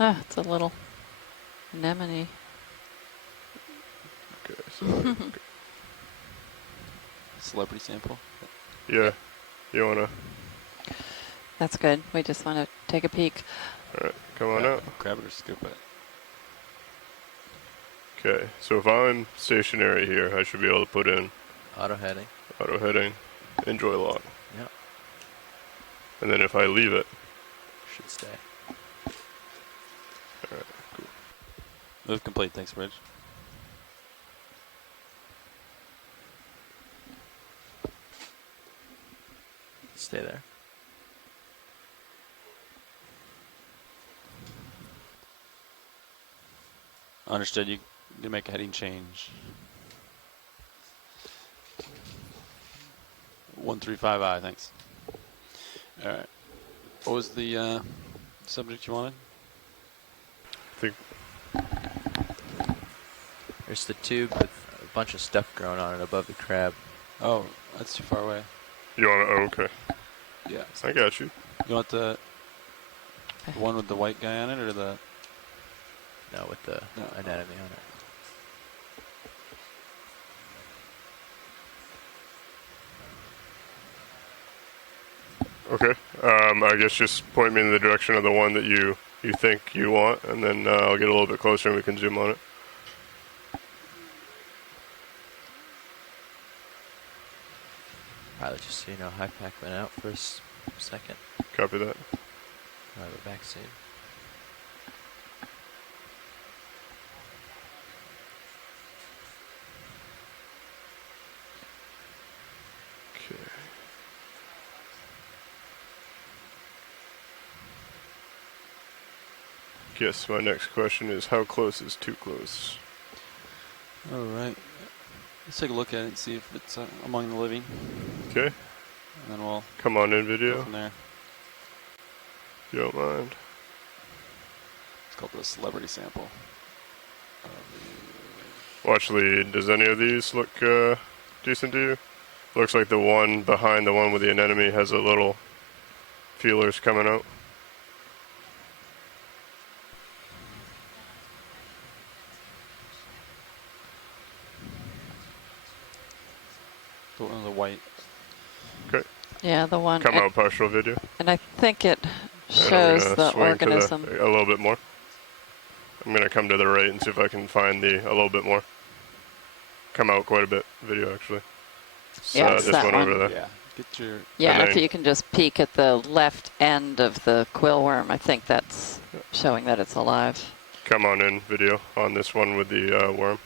Ah, it's a little anemone. Okay, so... Celebrity sample. Yeah. You want to... That's good. We just want to take a peek. Alright, come on out. Grab it or scoop it. Okay, so if I'm stationary here, I should be able to put in... Auto heading. Auto heading. Enjoy lock. Yep. And then if I leave it... Should stay. Alright, cool. Move complete. Thanks, Bridge. Stay there. Understood. You can make a heading change. 135I, thanks. All right. What was the subject you wanted? I think there's the tube with a bunch of stuff growing on it above the crab. Oh, that's too far away. you want to... Oh, okay. Yeah. I got you. You want the one with the white guy on it, or the... No, with the anatomy on it. Okay. I guess just point me in the direction of the one that you think you want, and then I'll get a little bit closer and we can zoom on it. Just so you know, high pack went out for a second. Copy that. We're back soon. Okay. Guess my next question is, how close is too close? All right. Let's take a look at it and see if it's among the living. Okay. And then we'll come on in go video. from there. If you don't mind. It's called the celebrity sample. Well, actually, does any of these look decent to you? Looks like the one behind the one with the anemone has a little feelers coming out. The one with the white. Okay. Yeah, the one. Come out partial video. And I think it shows the swing organism. a little bit more. I'm going to come to the right and see if I can find a little bit more. Come out quite a bit video, actually. So, yeah, it's this that one over there. Yeah, get your. Yeah, if you can just peek at the left end of the quill worm, I think that's showing that it's alive. Come on in video on this one with the worm.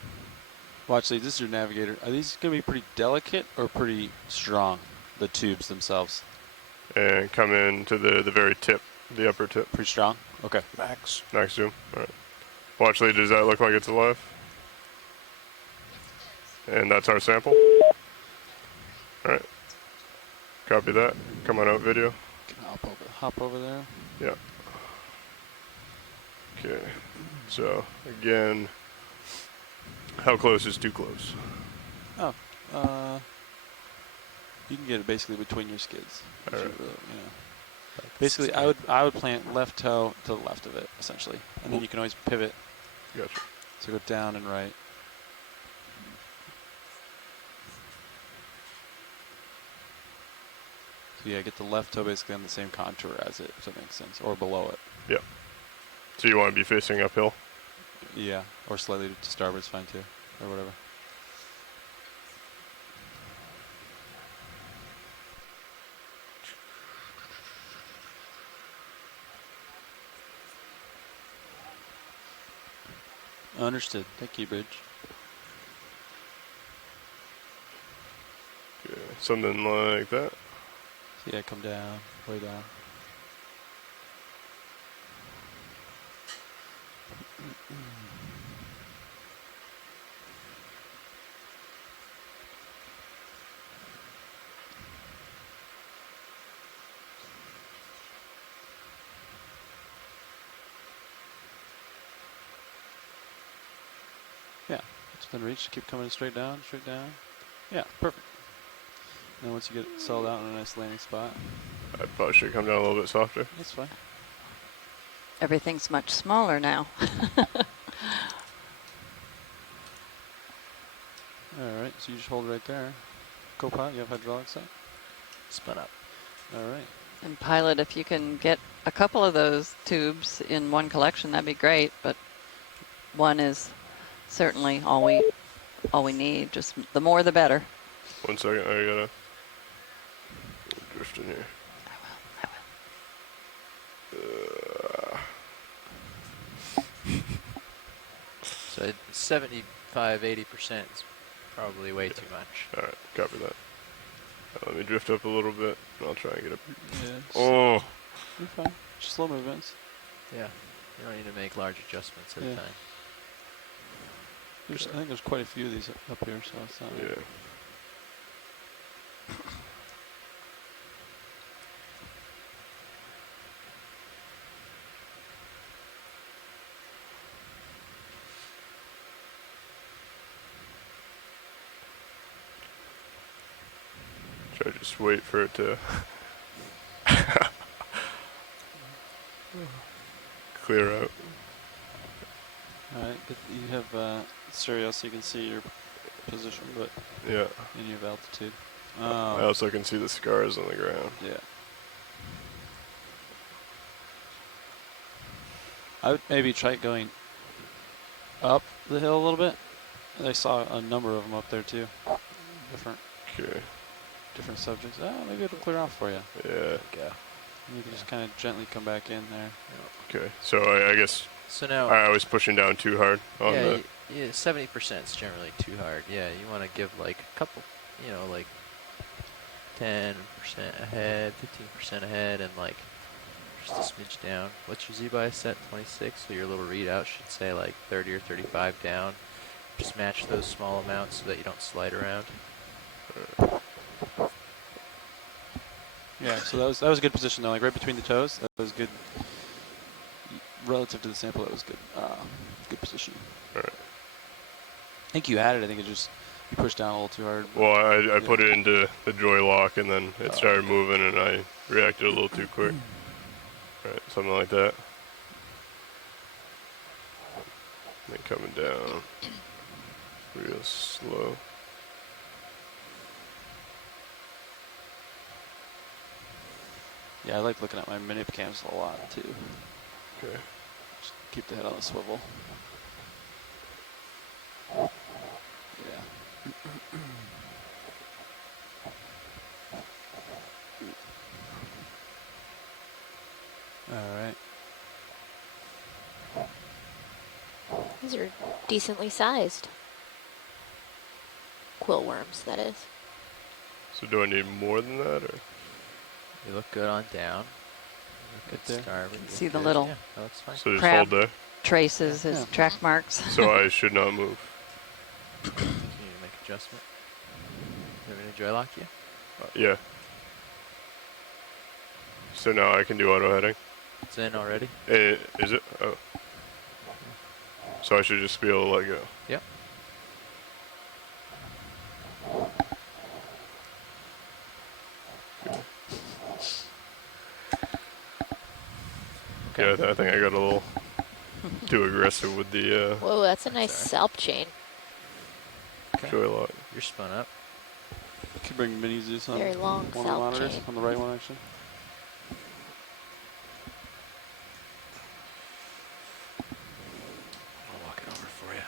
Watch these. This is your navigator. Are these going to be pretty delicate or pretty strong, the tubes themselves? And come in to the very tip, the upper tip. Pretty strong? Okay. Max zoom. All right. Watch, Lee, does that look like it's alive? And that's our sample. All right. Copy that. Come on out video. Hop over there. Yeah. Okay. So, again, how close is too close? Oh, you can get it basically between your skids. All right. Basically, I would plant left toe to the left of it, essentially, and then you can always pivot. Gotcha. So go down and right. So yeah, get the left toe basically on the same contour as it, if that makes sense, or below it. Yeah. So you want to be facing uphill? Yeah, or slightly to starboard's fine too, or whatever. Understood. Thank you, Bridge. Okay, something like that. So yeah, come down, way down. Yeah, it's within reach. Keep coming straight down, straight down. Yeah, perfect. And then once you get it settled out in a nice landing spot. I probably should come down a little bit softer. That's fine. Everything's much smaller now. Alright, so you just hold right there. Co-pilot, you have hydraulics set? Spun up. Alright. And pilot, if you can get a couple of those tubes in one collection, that'd be great, but one is certainly all we need. Just the more the better. 1 second, I gotta drift in here. So 75–80% is probably way too much. All right, copy that. Let me drift up a little bit, and I'll try and get up. Yeah, Oh! You're fine. Just slow movements. Yeah, you don't need to make large adjustments at a time. I think there's quite a few of these up here, so it's not. Yeah. Try to just wait for it to clear out. Alright, you have stereo so you can see your position, but Yeah. and you have altitude. I also can see the scars on the ground. Yeah. I would maybe try going up the hill a little bit. I saw a number of them up there too. Different. Okay. different subjects. Maybe it'll clear off for you. Yeah. Go. You can just kind of gently come back in there. Okay. So I guess. So now. I was pushing down too hard on the. Yeah, 70% is generally too hard. Yeah, you want to give like a couple, like 10% ahead, 15% ahead, and like just a smidge down. What's your Z-bias set? 26. So your little readout should say like 30 or 35 down. Just match those small amounts so that you don't slide around. Yeah, so that was a good position though, like right between the toes. That was good. Relative to the sample, that was good. Good position. All right. I think you had it. I think it just you pushed down a little too hard. Well, I put it into the joy lock and then it started moving and I reacted a little too quick. All right, something like that. And then coming down real slow. Yeah, I like looking at my manip cams a lot too. Okay. Just keep the head on the swivel. Yeah. All right. These are decently sized. Quill worms, that is. So do I need more than that, or? You look good on down. Good there. starboard. See the little that's fine. So just crab hold there? traces as track marks. So I should not move. Can you make adjustment? You want me to joy lock you? Yeah. So now I can do auto heading? It's in already. Is it? Oh. So I should just be able to let go? Yep. Yeah, I think I got a little too aggressive with the Whoa, that's a nice salp chain. joy lock. You're spun up. Could bring mini Zeus on Very long one of the salp monitors, chain. on the right one actually. I'll walk it over for you.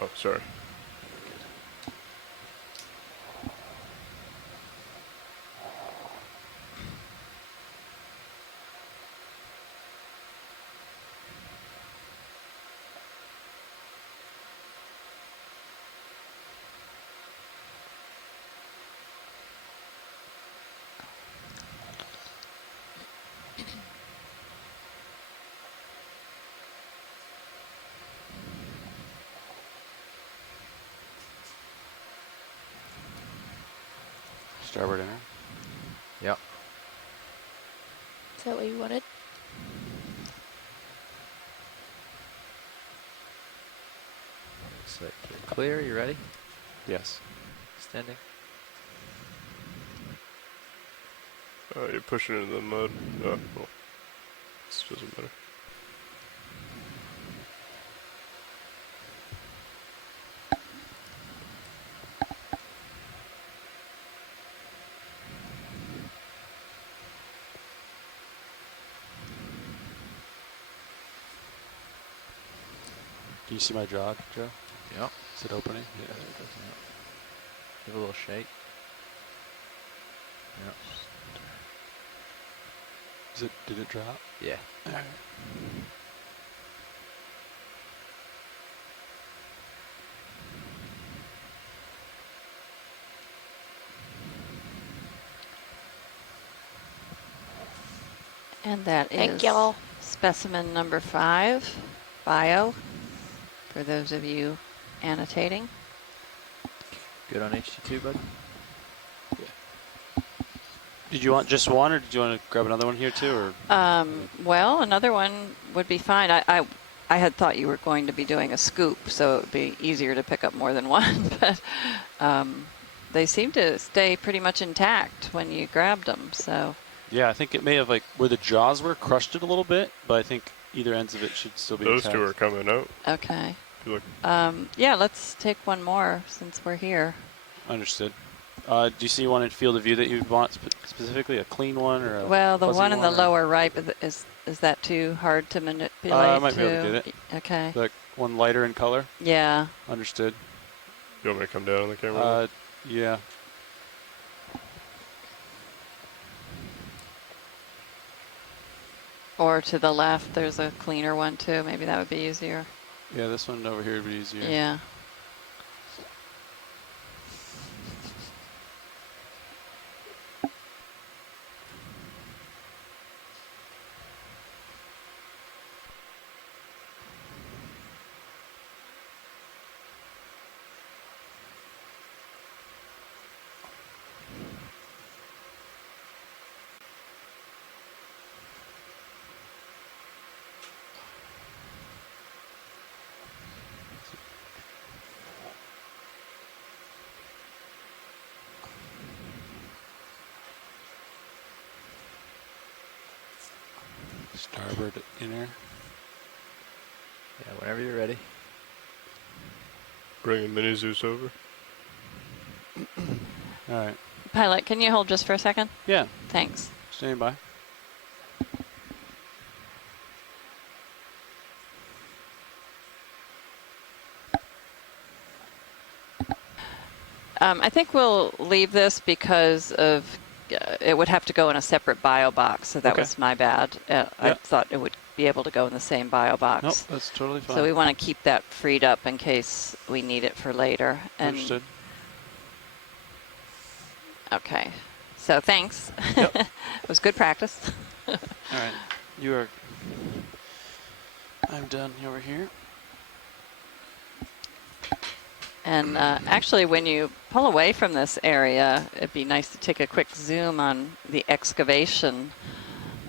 Oh, sorry. Starboard enter. Yep. Is that what you wanted? Looks like you're clear. You ready? Yes. Extending. You're pushing into the mud. Oh, well. This doesn't matter. Can you see my jog, Joe? Yep. Is it opening? Yeah. Give a little shake. Yep. Did it drop? Yeah. All right. And that Thank is y'all. specimen number 5, bio, for those of you annotating. Good on HT2, bud? Did you want just one, or did you want to grab another one here too, or? Well, another one would be fine. I had thought you were going to be doing a scoop, so it would be easier to pick up more than one, but they seem to stay pretty much intact when you grabbed them, so. Yeah, I think it may have, like, where the jaws were, crushed it a little bit, but I think either ends of it should still be Those intact. two are coming out. Okay. Look. Yeah, let's take one more since we're here. Understood. Do you see one in field of view that you want specifically, a clean one or a Well, the fuzzy one in the or- lower right, is that too hard to manipulate? I might be able to get it. Okay. Like one lighter in color? Yeah. Understood. You want me to come down on the camera? Yeah. Or to the left, there's a cleaner one too. Maybe that would be easier. Yeah, this one over here would be easier. Yeah. Starboard inner. Yeah, whenever you're ready. Bring a mini Zeus over. All right. Pilot, can you hold just for a second? Yeah. Thanks. Stand by. I think we'll leave this because of it would have to go in a separate bio box, so that was my bad. I thought it would be able to go in the same bio box. Nope, that's totally fine. So we want to keep that freed up in case we need it for later. And Understood. Okay. So thanks. Yep. It was good practice. All right. You are. I'm done over here. And actually, when you pull away from this area, it'd be nice to take a quick zoom on the excavation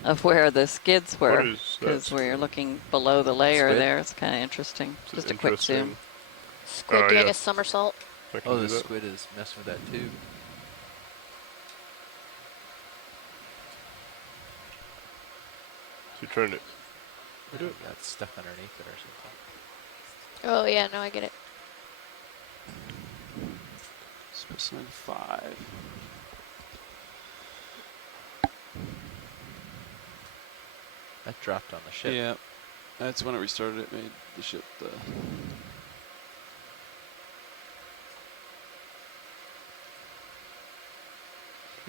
of where the skids were, because where you're looking below the layer Squid? there, it's kind of interesting. Just a quick zoom. Squid doing a somersault. Oh, the squid is messing with that too. So you're trying to do it? Got stuck underneath it or something. Oh yeah, no, I get it. Specimen 5. That dropped on the ship. Yeah. That's when it restarted. It made the ship the.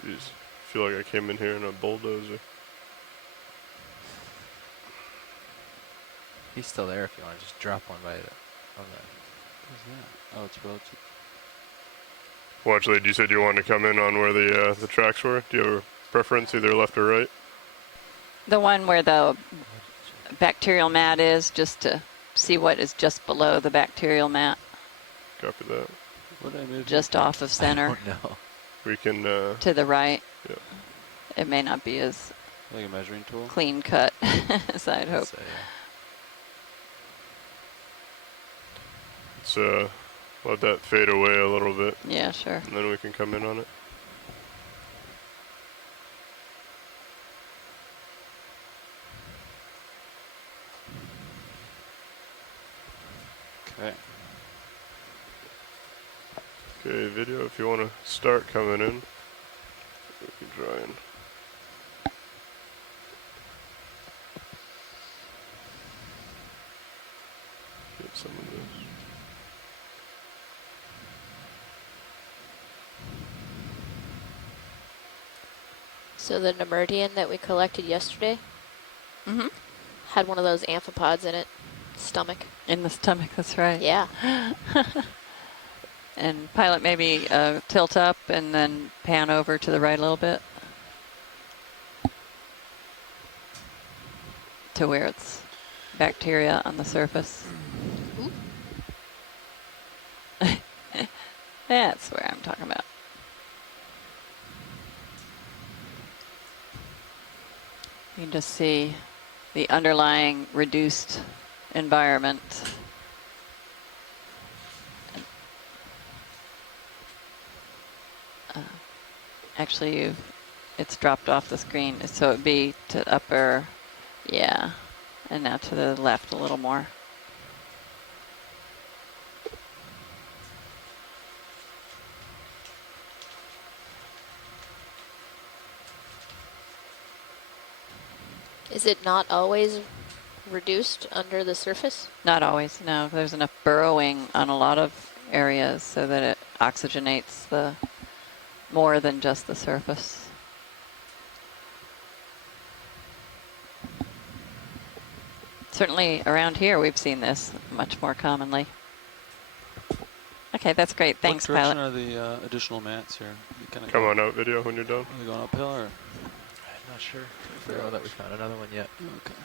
Jeez. I feel like I came in here in a bulldozer. He's still there if you want to just drop one by the. On the What's that? Oh, it's relative. Well, actually, you said you wanted to come in on where the tracks were. Do you have a preference, either left or right? The one where the bacterial mat is, just to see what is just below the bacterial mat. Copy that. What did I move? Just off of center. No. We can. To the right. Yeah. It may not be as Like a measuring tool? clean cut as I'd hope. Let's let that fade away a little bit. Yeah, sure. And then we can come in on it. Okay. Okay, video, if you want to start coming in, we can try and. Get some of this. So the Nemerdian that we collected yesterday had one of those amphipods in it, stomach. In the stomach, that's right. Yeah. And pilot, maybe tilt up and then pan over to the right a little bit. To where it's bacteria on the surface. That's where I'm talking about. You can just see the underlying reduced environment. Actually, it's dropped off the screen, so it'd be to upper, yeah, and now to the left a little more. Is it not always reduced under the surface? Not always, no. There's enough burrowing on a lot of areas so that it oxygenates the more than just the surface. Certainly around here we've seen this much more commonly. Okay, that's great. Thanks, what direction Pilot. are the additional mats here? You kinda Come go- on out, video, when you're done. Are they going uphill or? I'm not sure. I don't know that we found another one yet. Okay.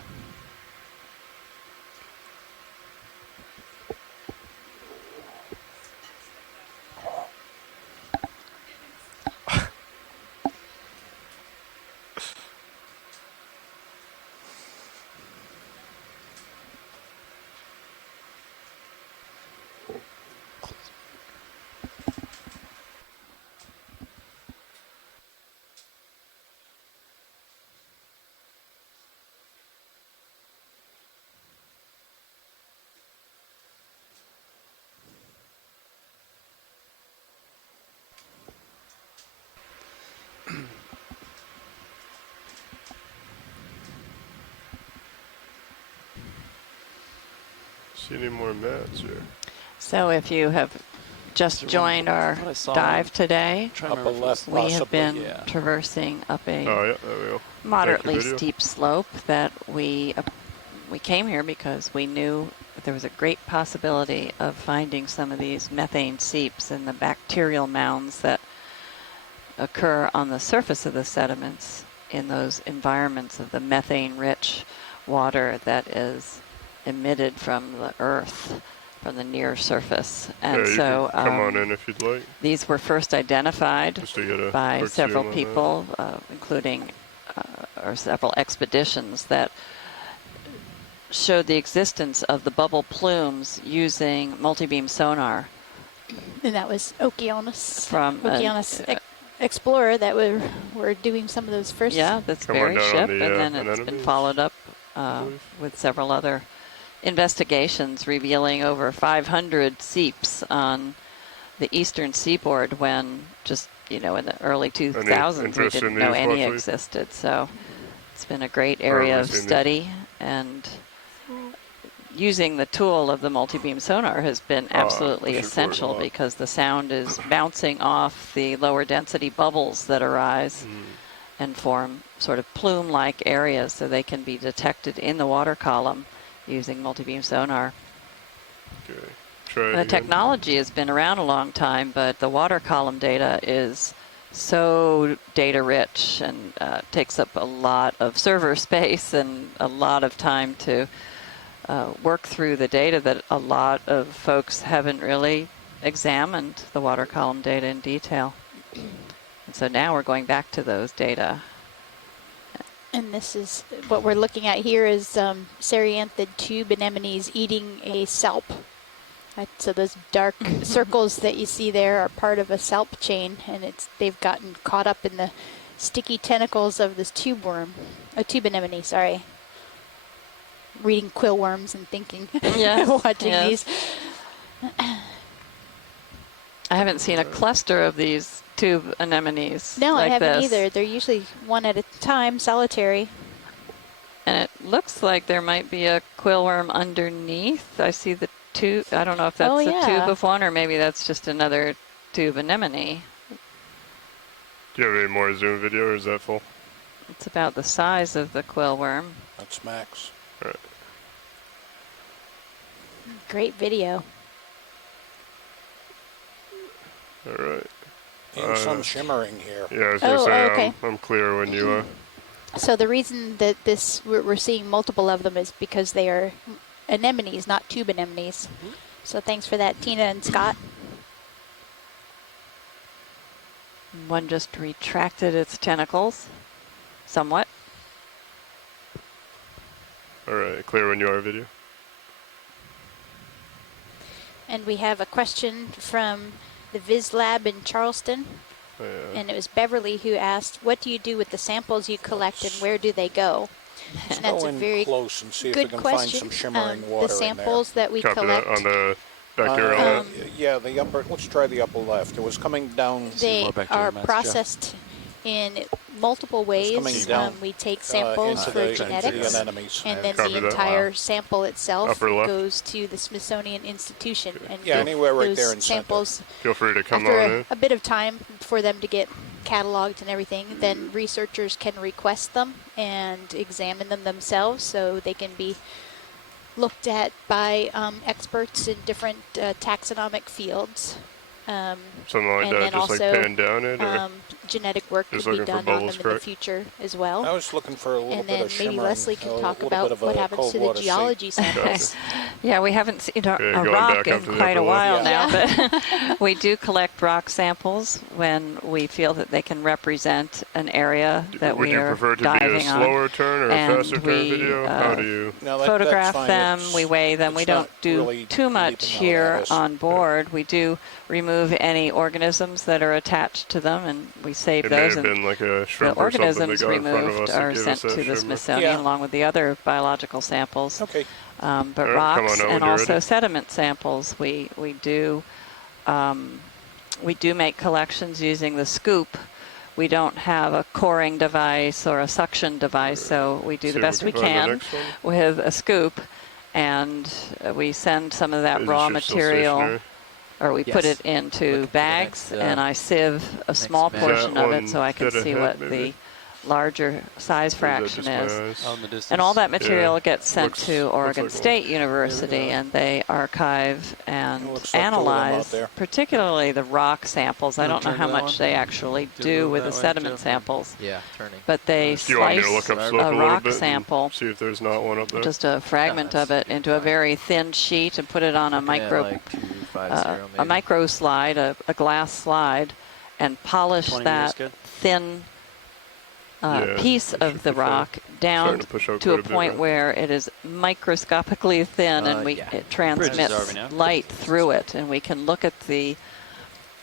See any more mats here? So if you have just joined our dive today, Upper left, we have been yeah. traversing up a Oh, yeah, there we go. moderately Thank you, video. steep slope that we came here because we knew that there was a great possibility of finding some of these methane seeps in the bacterial mounds that occur on the surface of the sediments in those environments of the methane-rich water that is emitted from the earth, from the near surface. And Yeah, you so can come on in if you'd like. these were first identified Just to get a by quick several zoom on people, including or several expeditions that showed the existence of the bubble plumes using multi-beam sonar. And that was Okeanos. From Okeanos Explorer that were doing some of those first. Yeah, that's Come on very down on ship, the, and then it's been anemones, followed up with several other investigations revealing over 500 seeps on the eastern seaboard when just, in the early 2000s we interest didn't in know these, any roughly? existed. So it's been a great area of seen these? study, and using the tool of the multi-beam sonar has been absolutely push it forward a essential lot. because the sound is bouncing off the lower density bubbles that arise and form sort of plume-like areas so they can be detected in the water column using multi-beam sonar. Okay. Try it The again. technology has been around a long time, but the water column data is so data rich and takes up a lot of server space and a lot of time to work through the data that a lot of folks haven't really examined the water column data in detail. And so now we're going back to those data. And this is what we're looking at here is Cereanthid tube anemones eating a salp. So those dark circles that you see there are part of a salp chain, and they've gotten caught up in the sticky tentacles of this tube anemone, sorry. Reading Quill Worms and thinking, watching these. I haven't seen a cluster of these tube anemones. No, like I haven't this. either. They're usually one at a time, solitary. And it looks like there might be a quill worm underneath. I see the tube. I don't know if that's a tube of one or maybe that's just another tube anemone. Do you have any more zoom video, or is that full? It's about the size of the quill worm. That's max. All right. Great video. All right. And some shimmering here. Yeah, I was going to say, okay. I'm clear when you So the reason that we're seeing multiple of them is because they are anemones, not tube anemones. So thanks for that, Tina and Scott. One just retracted its tentacles somewhat. All right, clear when you are, video. And we have a question from the Viz Lab in Charleston. And it was Beverly who asked, what do you do with the samples you collect and where do they go? Let's And that's go a in very close and see if good we can question. find some shimmering water the in samples there. that we Copy collect, that on the bacterial yeah, the upper. Let's try the upper left. It was coming down. they are processed in multiple ways. We take samples for genetics, and then the entire sample itself goes to the Smithsonian Institution. And anywhere right those there in samples, feel free to come after on in. a bit of time for them to get cataloged and everything, then researchers can request them and examine them themselves, so they can be looked at by experts in different taxonomic fields. Something like and that, then just also, like pan down it, or genetic work could be done on them in the future as well. I was looking for a little and bit then of maybe shimmering, Leslie can talk a about what happens to the geology samples. Yeah, we haven't seen a going rock back in up to the quite a upper while left. now, but we do collect rock samples when we feel that they can represent an area that Would we you are prefer to diving be a slower on. turn or a And faster turn video? How do you? Photograph them, we weigh them. We don't do really too much here on board. We do remove any organisms that are attached to them, and we save It may those. have And been like a the shrimp or something that organisms got in front of removed us and are gave sent us that to the shimmer. Smithsonian along with the other biological samples. Okay. But All right, come rocks on out when and you're also ready. sediment samples, we do make collections using the scoop. We don't have a coring device or a suction device, so we do See the if best we can find the can next one. with a scoop, and we send some of that Is raw this still material, stationary? or we put Yes. it into Looking for the bags, next, and I sieve a small match. portion That of it one so I can dead see ahead, what maybe? the larger size Or fraction is that just my is. eyes? On the distance. And all that material Yeah. gets sent Looks to Oregon like one. State University, Yeah. and they archive and looks like two of them out analyze, there. particularly the rock samples. I Wanna don't know turn how to that much one? they actually Do a do move with the that way, sediment Joe? samples, Yeah, turning. but they Do you want me to slice look up a slope a little rock bit sample, and see if there's not one up there? just a fragment of it, into a very thin sheet and put it on a Looking at micro like 250 a micro slide, a glass slide, and polish 20 that meters good? thin Yeah, piece that of should the be fine. rock down Starting to push out to quite a bit, point right? where it is microscopically thin, and Yeah. it Bridge is transmits already now. light through it, and we can look at the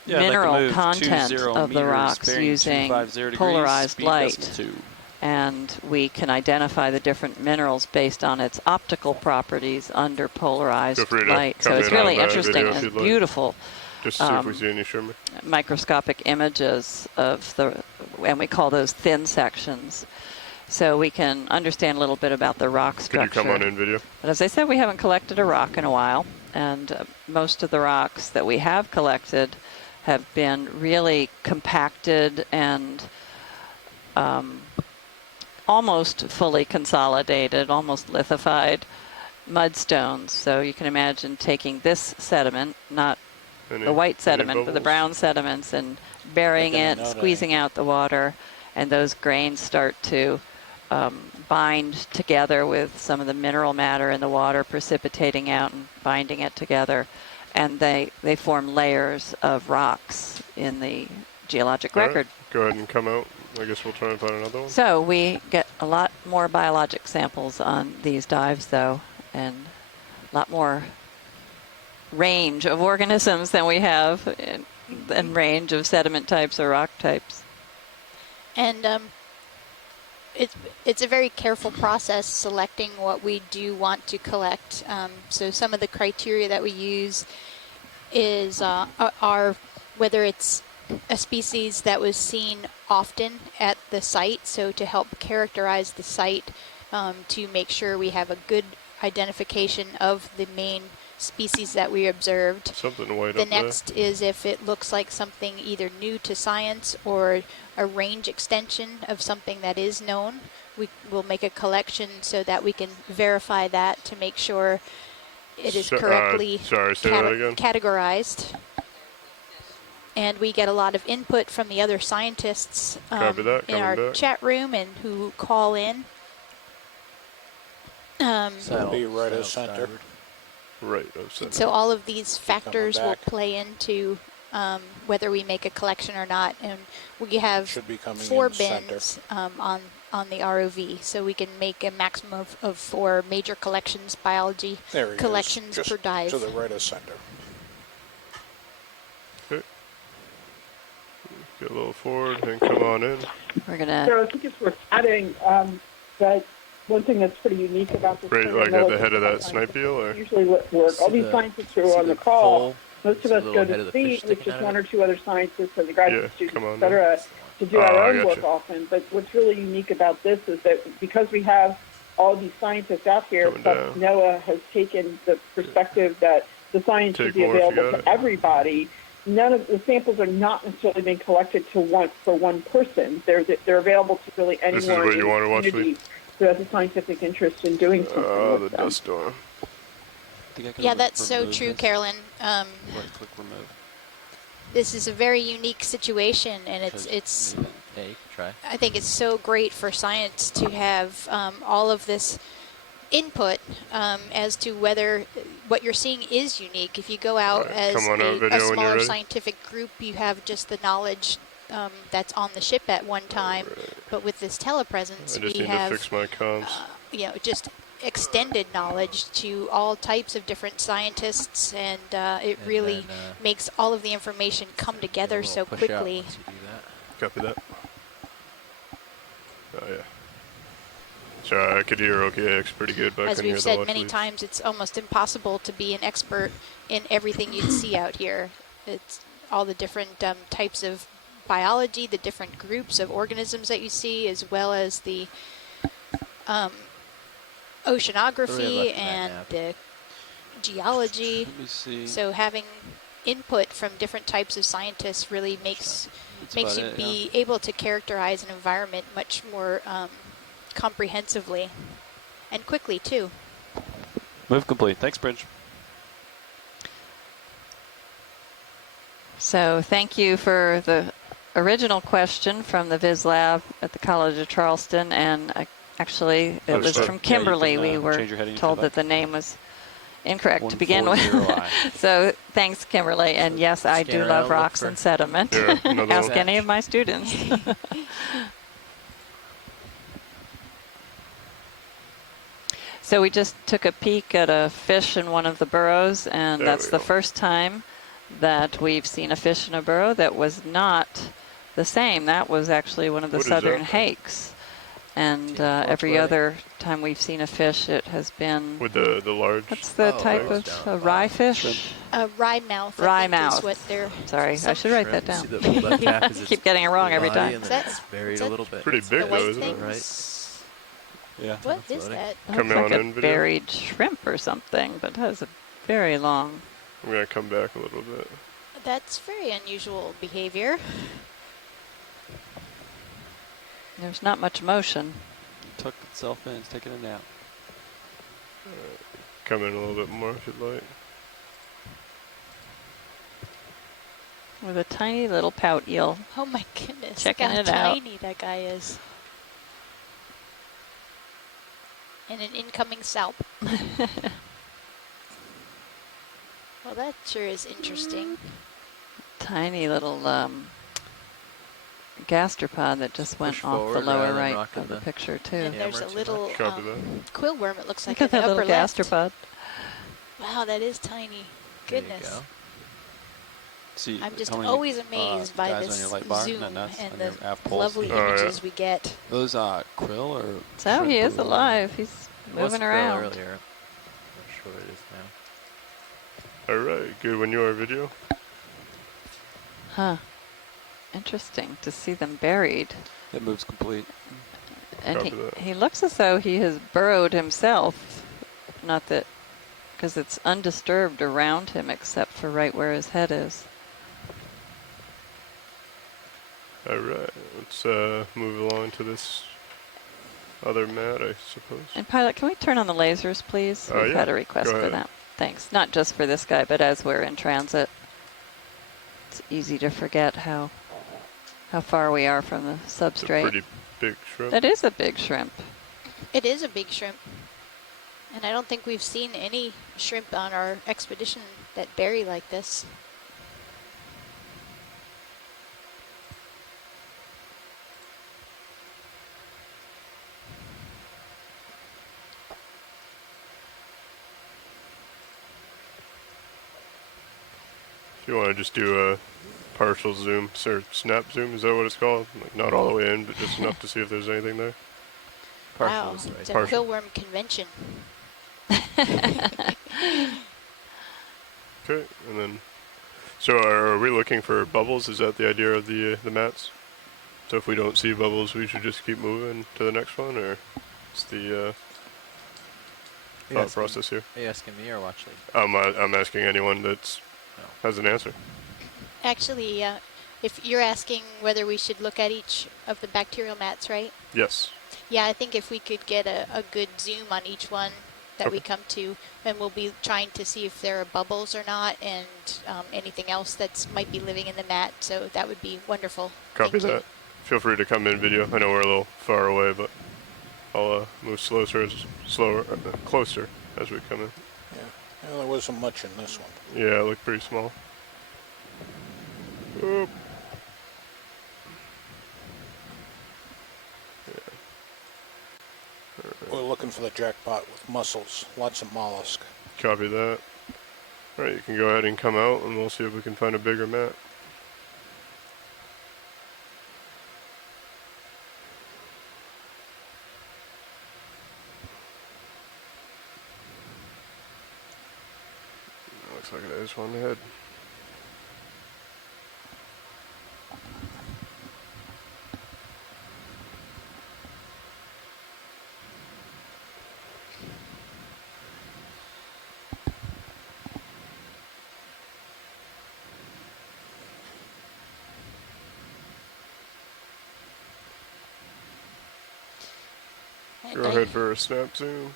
Yeah, I'd like to mineral move content 20 of the meters, rocks bearing using 250 degrees, polarized speed light, decimal 2. and we can identify the different minerals based on its optical properties under polarized Feel free to light. So come it's in on really that interesting video if and you'd like. beautiful Just to see if we see any shimmer. microscopic images of the, and we call those thin sections. So we can understand a little bit about the rock Could structure. you come on in video? But as I said, we haven't collected a rock in a while, and most of the rocks that we have collected have been really compacted and almost fully consolidated, almost lithified mudstones. So you can imagine taking this sediment, not the white sediment, but the brown sediments, and burying it, and squeezing out the water, and those grains start to bind together with some of the mineral matter in the water, precipitating out and binding it together, and they form layers of rocks in the geologic All right, record. go ahead and come out. I guess we'll try and find another one. So we get a lot more biologic samples on these dives, though, and a lot more range of organisms than we have, and range of sediment types or rock types. And it's a very careful process selecting what we do want to collect. So some of the criteria that we use is are whether it's a species that was seen often at the site, so to help characterize the site, to make sure we have a good identification of the main species that we observed. Something white The up there. next is if it looks like something either new to science or a range extension of something that is known. We will make a collection so that we can verify that to make sure it is correctly sorry, say that again. categorized. And we get a lot of input from the other scientists Copy that, in coming our back. chat room and who call in. It'll be right of center. Right of center. So all of these factors will back. play into whether we make a collection or not. And we have Should be coming 4 in center. bins on the ROV, so we can make a maximum of 4 major collections, biology There he collections is, per just dive. to the right of center. Okay. Get a little forward and come on in. We're gonna. So I think it's worth adding that one thing that's pretty unique about this Right, program like at the relative head of to that scientists snipe eel, or? usually work. All these scientists who are on the call, most of See us the go little head to of the sea fish with sticking just out of 1 it? or 2 other scientists and the graduate Yeah, students, come on et cetera. to do our own work gotcha. often. But what's really unique about this is that because we have all these scientists out here, plus NOAA has taken the perspective that the science should be available to everybody. None of the samples are not necessarily being collected for one person. They're available to really anyone. This is what you want to watch, community who has a scientific interest in doing something with the them. dust storm. Yeah, that's so true, Carolyn. Right-click remove. This is a very unique situation, and it's. Yeah, you can try. I think it's so great for science to have all of this input as to whether what you're seeing is unique. If you go out as a smaller scientific group, you have just the knowledge that's on the ship at one time. But with this telepresence, we have to fix my comms. Just extended knowledge to all types of different scientists, and it really makes all of the information come together so quickly. Copy that. Oh yeah. Sorry, I could hear OKX pretty good back As we've said many times, it's almost impossible to be an expert in everything you'd see out here. It's all the different types of biology, the different groups of organisms that you see, as well as the oceanography and the geology. So having input from different types of scientists really makes you be able to characterize an environment much more comprehensively and quickly too. Move complete. Thanks, Bridge. So thank you for the original question from the Viz Lab at the College of Charleston, and actually it was from Kimberly. We were told that the name was incorrect to begin with. So thanks, Kimberly. And yes, I do love rocks and sediment. Ask any of my students. So we just took a peek at a fish in one of the burrows, and that's the first time that we've seen a fish in a burrow that was not the same. That was actually one of the southern hakes. And every other time we've seen a fish, it has been... With the large... What's the type of a rye fish? A rye mouth. Rye mouth. Is what they're... Sorry, I should write that down. Keep getting it wrong every time. It's buried a little bit. Pretty big though, isn't it? Right. Yeah. What is that? Looks like a buried shrimp or something, but it has a very long... I'm going to come back a little bit. That's very unusual behavior. There's not much motion. Tucked itself in. It's taking a nap. Come in a little bit more if you'd like. With a tiny little pout eel. Oh my goodness. Checking Look it how out. tiny that guy is. And an incoming salp. Well, that sure is interesting. Tiny little gastropod that just went off the lower right of the picture too. And there's a little quill worm, it looks like, Look at in the that upper little left. gastropod. Wow, that is tiny. Goodness. See, I'm just always amazed by this zoom and the lovely images we get. Those krill or... So he is alive. He's moving around. Earlier. I'm sure it is now. Alright, good when you are video. Huh. Interesting to see them buried. It moves complete. And he looks as though he has burrowed himself. Not that, because it's undisturbed around him except for right where his head is. Alright, let's move along to this other mat, I suppose. And Pilot, can we turn on the lasers, please? We've had a request for that. Thanks. Not just for this guy, but as we're in transit. It's easy to forget how far we are from the substrate. It's a pretty big shrimp. That is a big shrimp. It is a big shrimp. And I don't think we've seen any shrimp on our expedition that bury like this. If you want to just do a partial zoom, or snap zoom, is that what it's called? Like not all the way in, but just enough to see if there's anything there. Wow, it's a quill worm convention. Okay, and then, so are we looking for bubbles? Is that the idea of the mats? So if we don't see bubbles, we should just keep moving to the next one, or it's the thought process here? Are you asking me or Watchley? I'm asking anyone that has an answer. Actually, if you're asking whether we should look at each of the bacterial mats, right? Yes. Yeah, I think if we could get a good zoom on each one that we come to, and we'll be trying to see if there are bubbles or not, and anything else that might be living in the mat, so that would be wonderful. Copy that. Feel free to come in video. I know we're a little far away, but I'll move closer as we come in. Yeah, there wasn't much in this one. Yeah, it looked pretty small. Oop. We're looking for the jackpot with mussels, lots of mollusk. Copy that. Alright, you can go ahead and come out and we'll see if we can find a bigger mat. Looks like there's one ahead. Go ahead for a snap zoom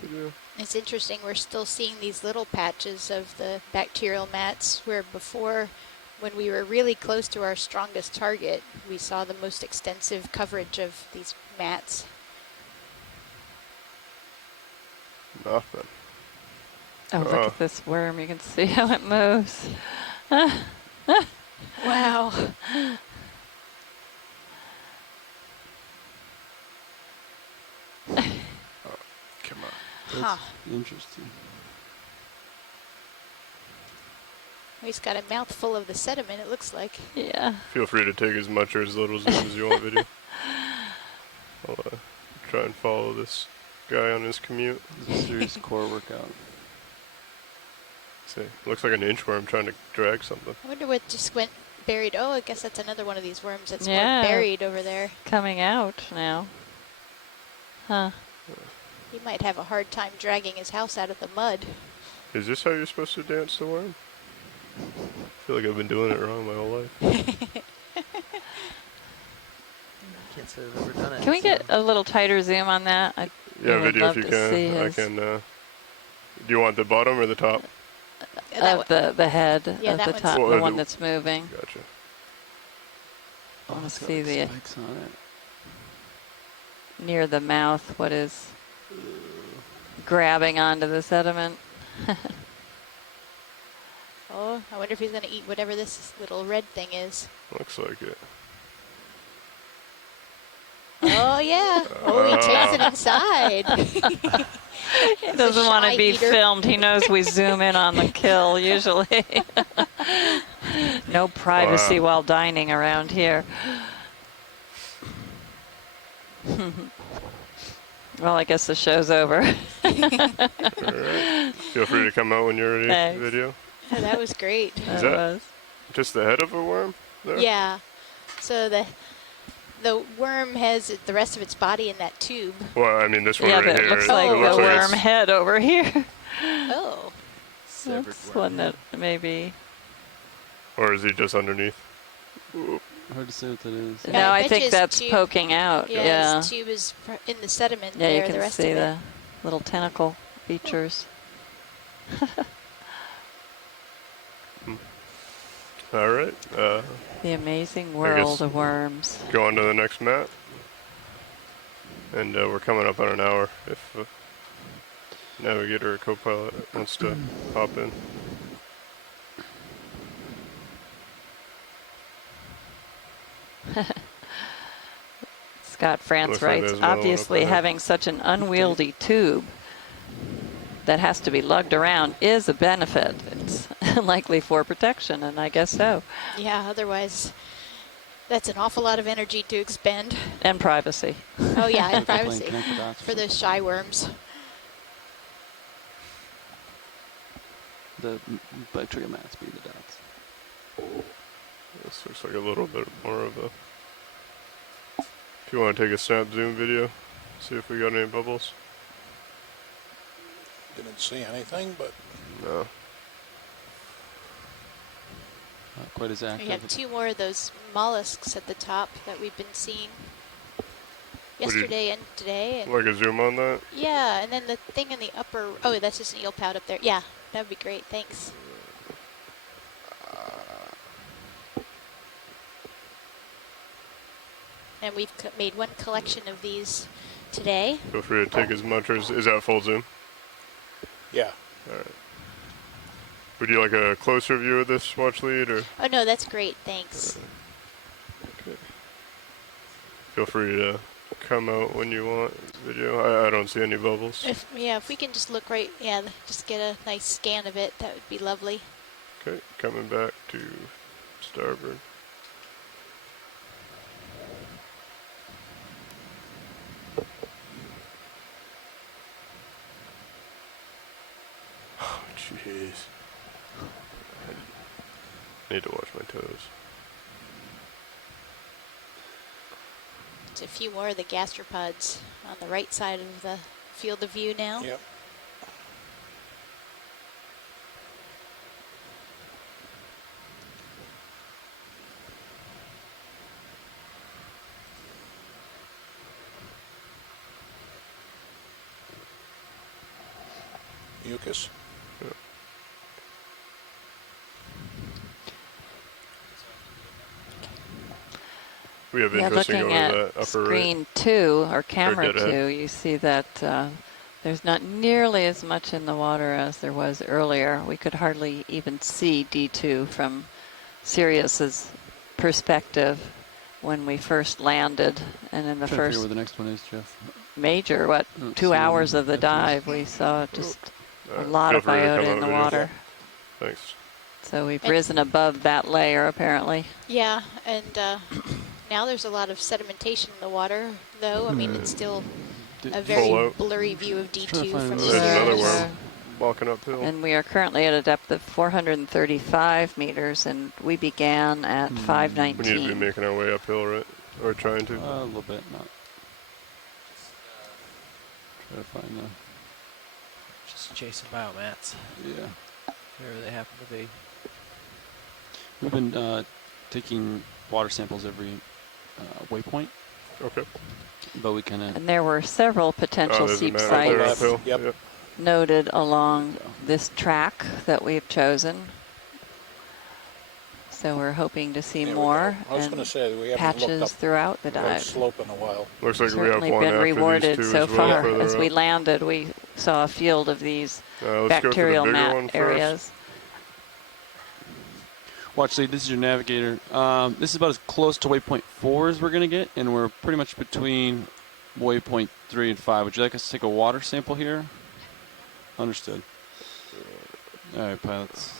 video. It's interesting, we're still seeing these little patches of the bacterial mats, where before, when we were really close to our strongest target, we saw the most extensive coverage of these mats. Nothing. Oh, look at this worm. You can see how it moves. Wow. Come on. Huh. Interesting. He's got a mouthful of the sediment, it looks like. Yeah. Feel free to take as much or as little zoom as you want video. I'll try and follow this guy on his commute. It's a serious core workout. See, looks like an inchworm trying to drag something. I wonder what just went buried. Oh, I guess that's another one of these worms that's Yeah. buried over there. Coming out now. Huh. He might have a hard time dragging his house out of the mud. Is this how you're supposed to dance the worm? I feel like I've been doing it wrong my whole life. Can't say I've ever done it. Can we get a little tighter zoom on that? I Yeah, would video love if you to see can. I his- can. Do you want the bottom or the top? Of the head Yeah, of that the one's- top, Well, the one that's moving. Gotcha. I want to It's got see the spikes on it. near the mouth. What is grabbing onto the sediment? Oh, I wonder if he's going to eat whatever this little red thing is. Looks like it. Oh, yeah. Oh, he takes it inside. He doesn't want to be filmed. He knows we zoom in on the kill usually. No privacy while dining around here. Well, I guess the show's over. All right. Feel free to come out when you're ready. Thanks. Video. Oh, that was great. Is that just the head of a worm there? Yeah. So the worm has the rest of its body in that tube. Well, I mean, this one Yeah, right but here. it looks like the looks worm it's- head over here. Oh. That's one that maybe. Or is he just underneath? Oop. Hard to say what that is. No, Yeah, I I bet think his that's tube- poking out. Yeah, Yeah. his tube is in the sediment Yeah, there, you the can rest see of the it. little tentacle features. All right. The amazing I world guess of worms. Go on to the next map. And we're coming up on an hour if Navigator or Copilot wants to hop in. Scott France Looks like writes, there's another one up obviously ahead. having such an unwieldy tube that has to be lugged around is a benefit. It's likely for protection, and I guess so. Yeah, otherwise that's an awful lot of energy to expend. And privacy. Oh yeah, and Playing privacy connect the dots. for those shy worms. The bacteria mats be the dots. This looks like a little bit more of a If you want to take a snap zoom video, see if we got any bubbles. Didn't see anything, but no. Not quite as active. We have 2 more of those mollusks at the top that we've been seeing yesterday and today. And like a zoom on that? yeah, and then the thing in the upper, oh, that's just an eel pout up there. Yeah, that would be great, thanks. And we've made 1 collection of these today. Feel free to take as much as, is that full zoom? yeah. All right. Would you like a closer view of this watch lead, or? Oh no, that's great, thanks. Okay. Feel free to come out when you want video. I don't see any bubbles. If we can just look right, just get a nice scan of it, that would be lovely. Okay, coming back to starboard. Oh, jeez. I need to watch my toes. It's a few more of the gastropods on the right side of the field of view now. Yep. Mucus. Yeah. We have interesting looking over at that upper screen right. 2 or camera dead 2, you see that there's not nearly as much in the water as there was earlier. We could hardly even see D2 from Sirius's perspective when we first landed, and in the Trying to figure first where the next one is, Jeff. major 2 hours of the dive, we saw just a lot of biota in the water. Thanks. So we've risen above that layer apparently. Yeah, and now there's a lot of sedimentation in the water, though. I mean, it's still a very blurry view of D2 from the There's another surface. worm walking uphill. And we are currently at a depth of 435 meters, and we began at We need to 519. be making our way uphill, right? Or trying to? A little bit, not. Try to find the. Just chasing biomats. Yeah. Wherever they happen to be. We've been taking water samples every waypoint. Okay. But we kind of. And there were several potential seep sites noted along this track that we've chosen. So we're hoping to see more I was going to say we haven't patches looked up throughout the dive. slope in a while. Looks like Certainly we have one been after rewarded these two so as well, far. further As we up. landed, we saw a field of these Let's go for the bacterial bigger mat one first. areas. Watch lead, this is your navigator. This is about as close to waypoint 4 as we're going to get, and we're pretty much between waypoint 3 and 5. Would you like us to take a water sample here? Understood. All right, pilots.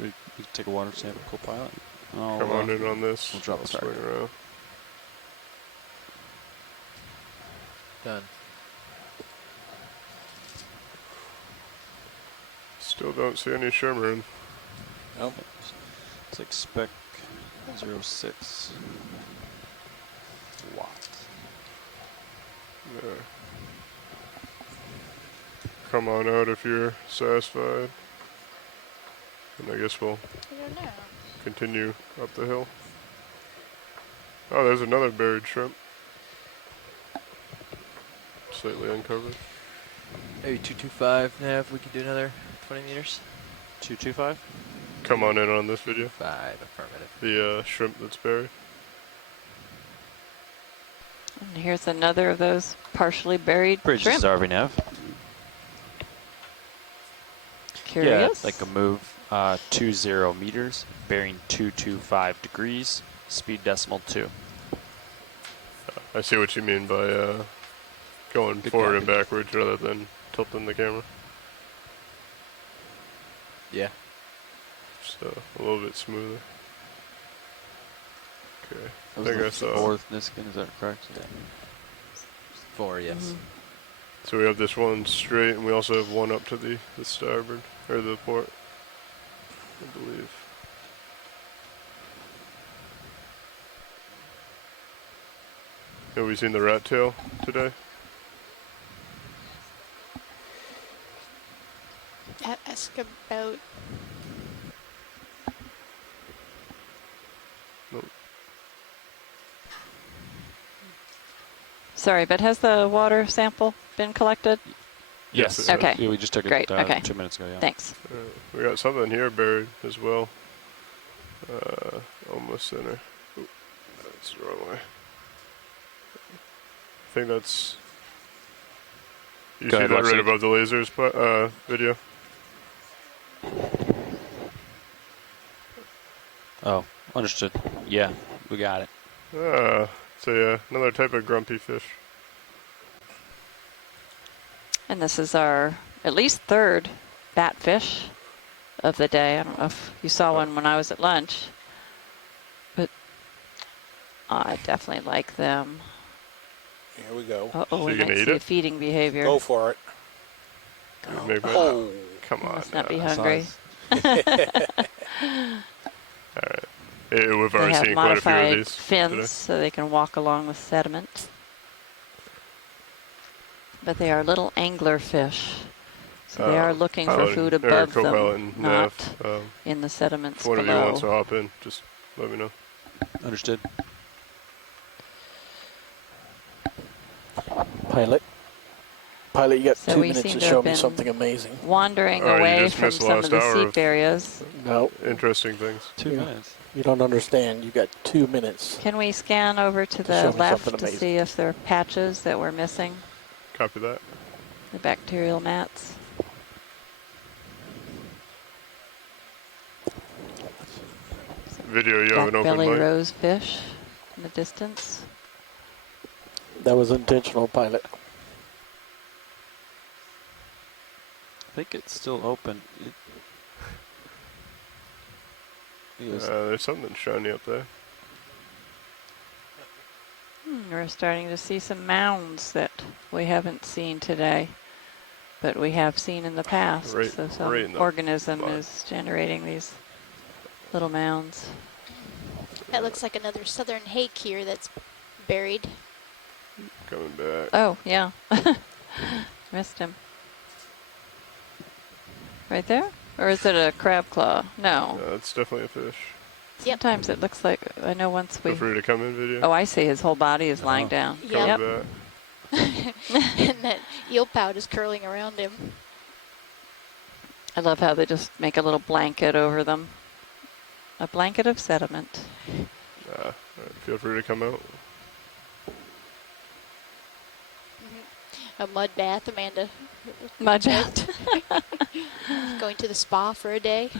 We can take a water sample, co-pilot. Come on in on this. We'll drop I'll a start. swing around. Done. Still don't see any shimmer. Nope. Let's expect 06 watt. There. Come on out if you're satisfied. And I guess we'll continue up the hill. Oh, there's another buried shrimp. Slightly uncovered. Maybe 225 nav, we could do another 20 meters. 225? Come on in on this video. 5, affirmative. The shrimp that's buried. And here's another of those partially buried Bridge shrimp. is RV nav. Curious. Yeah, like a move 20 meters, bearing 225 degrees, speed decimal 2. I see what you mean by going forward and backwards rather than tilting the camera. Yeah. Just a little bit smoother. Okay. I That think I was the saw. 4th Niskin, is that correct? Yeah. 4, yes. So we have this one straight, and we also have one up to the starboard, or the port, I believe. Have we seen the rat tail today? Ask about. Nope. Sorry, but has the water sample been collected? Yes. Okay. Yeah, we just took Great. it Okay. 2 minutes ago. Yeah. Thanks. We got something here buried as well. Almost center. Oop, that's the wrong way. I think that's. You see that right above the lasers video? Oh, understood. Yeah, we got it. It's another type of grumpy fish. And this is our at least third batfish of the day. I don't know if you saw one when I was at lunch, but I definitely like them. Here we go. Uh-oh, we might see a feeding behavior. Go for it. Oh, come on. Must not be hungry. All right. We've already seen quite a few of these fins today. so they can walk along with sediment. But they are little angler fish. So they are looking for food above them, not in the sediments if one below. of you wants to hop in, just let me know. Understood. Pilot, you got So 2 we minutes seem to to show have me been something amazing. Wandering away from some of the seep areas. No. Interesting things. 2 minutes. You don't understand. You got 2 minutes. Can we scan over to the show me left something to amazing. see if there are patches that we're missing? Copy that. The bacterial mats. Video, you have an open Black-belly mic. rose fish in the distance. That was intentional, pilot. I think it's still open. There's something shiny up there. We're starting to see some mounds that we haven't seen today, but we have seen in the past. So some organism is generating these little mounds. That looks like another southern hake here that's buried. Coming back. Oh, yeah. Missed him. Right there? Or is it a crab claw? No. It's definitely a fish. Sometimes it looks like, I know once we... Feel free to come in, video. Oh, I see. His whole body is lying down. Yep. Back. And that eel pout is curling around him. I love how they just make a little blanket over them. A blanket of sediment. Right, feel free to come out. A mud bath, Amanda. Mud bath. Going to the spa for a day.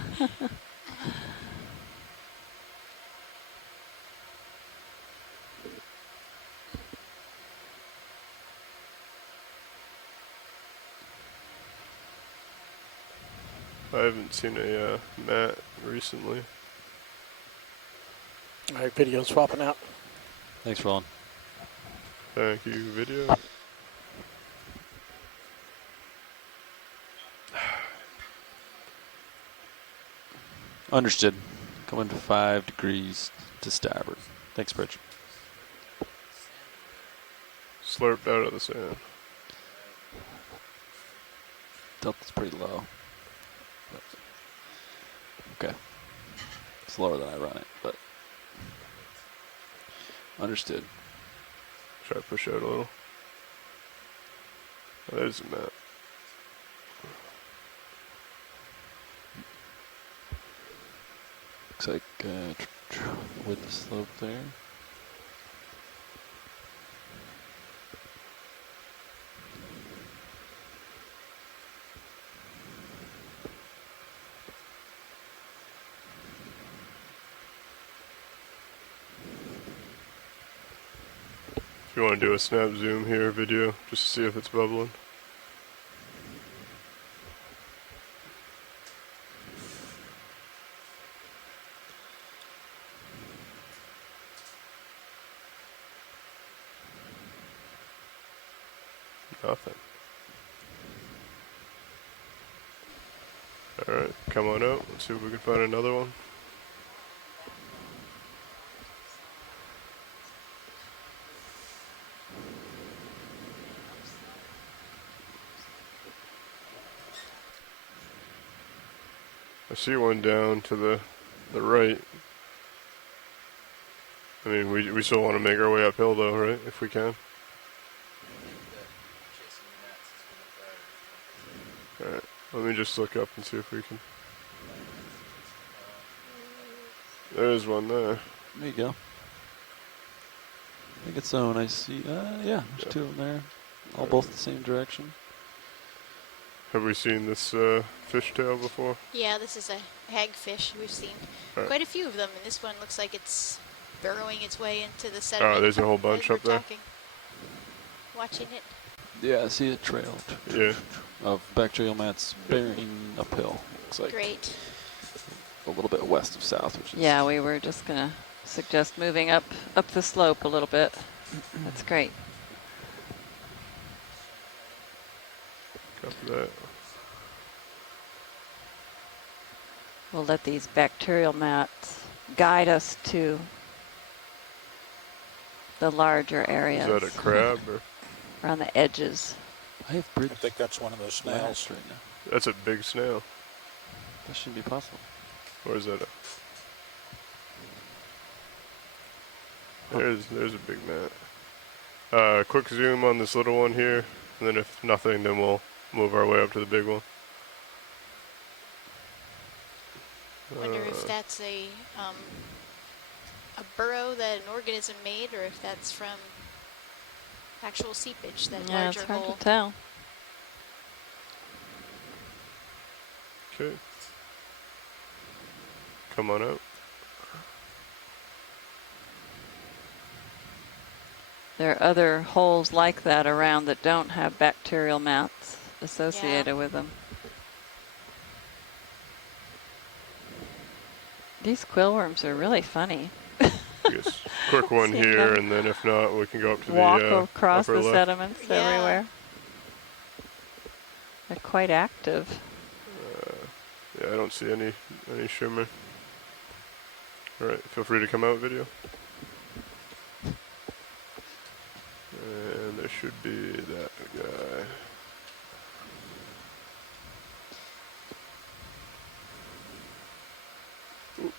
I haven't seen a mat recently. All right, video swapping out. Thanks, Roland. Thank you, video. Understood. Coming to 5 degrees to starboard. Thanks, Bridge. Slurped out of the sand. Delta's pretty low. Okay. It's lower than I run it, but understood. Try to push out a little. Oh, there's a mat. Looks like with the slope there. If you want to do a snap zoom here video, just to see if it's bubbling. Nothing. Alright, come on out. Let's see if we can find another one. I see one down to the right. I mean, we still want to make our way uphill though, right? If we can. Alright, let me just look up and see if we can. There's one there. There you go. I think it's zone. I see. Yeah, there's two of them there. All both the same direction. Have we seen this fishtail before? Yeah, this is a hagfish. We've seen quite a few of them, and this one looks like it's burrowing its way into the sediment. Oh, there's a whole bunch up there. Watching it. Yeah, I see a trail. Yeah. Of bacterial mats bearing uphill. Looks like. Great. A little bit west of south, which is. Yeah, we were just gonna suggest moving up the slope a little bit. That's great. Copy that. We'll let these bacterial mats guide us to the larger areas. Is that a crab or? Around the edges. I think that's one of those snails right now. That's a big snail. That shouldn't be possible. Or is that a? There's a big mat. Quick zoom on this little one here, and then if nothing, then we'll move our way up to the big one. Wonder if that's a burrow that an organism made, or if that's from actual seepage, that Yeah, larger it's hard hole. to tell. Okay. Come on out. There are other holes like that around that don't have bacterial mats associated with them. These quill worms are really funny. I guess quick one here, and then if not, we can go up to walk the across upper the left. sediments everywhere. They're quite active. Yeah, I don't see any shimmer. All right, feel free to come out, video. And there should be that guy. Ooh.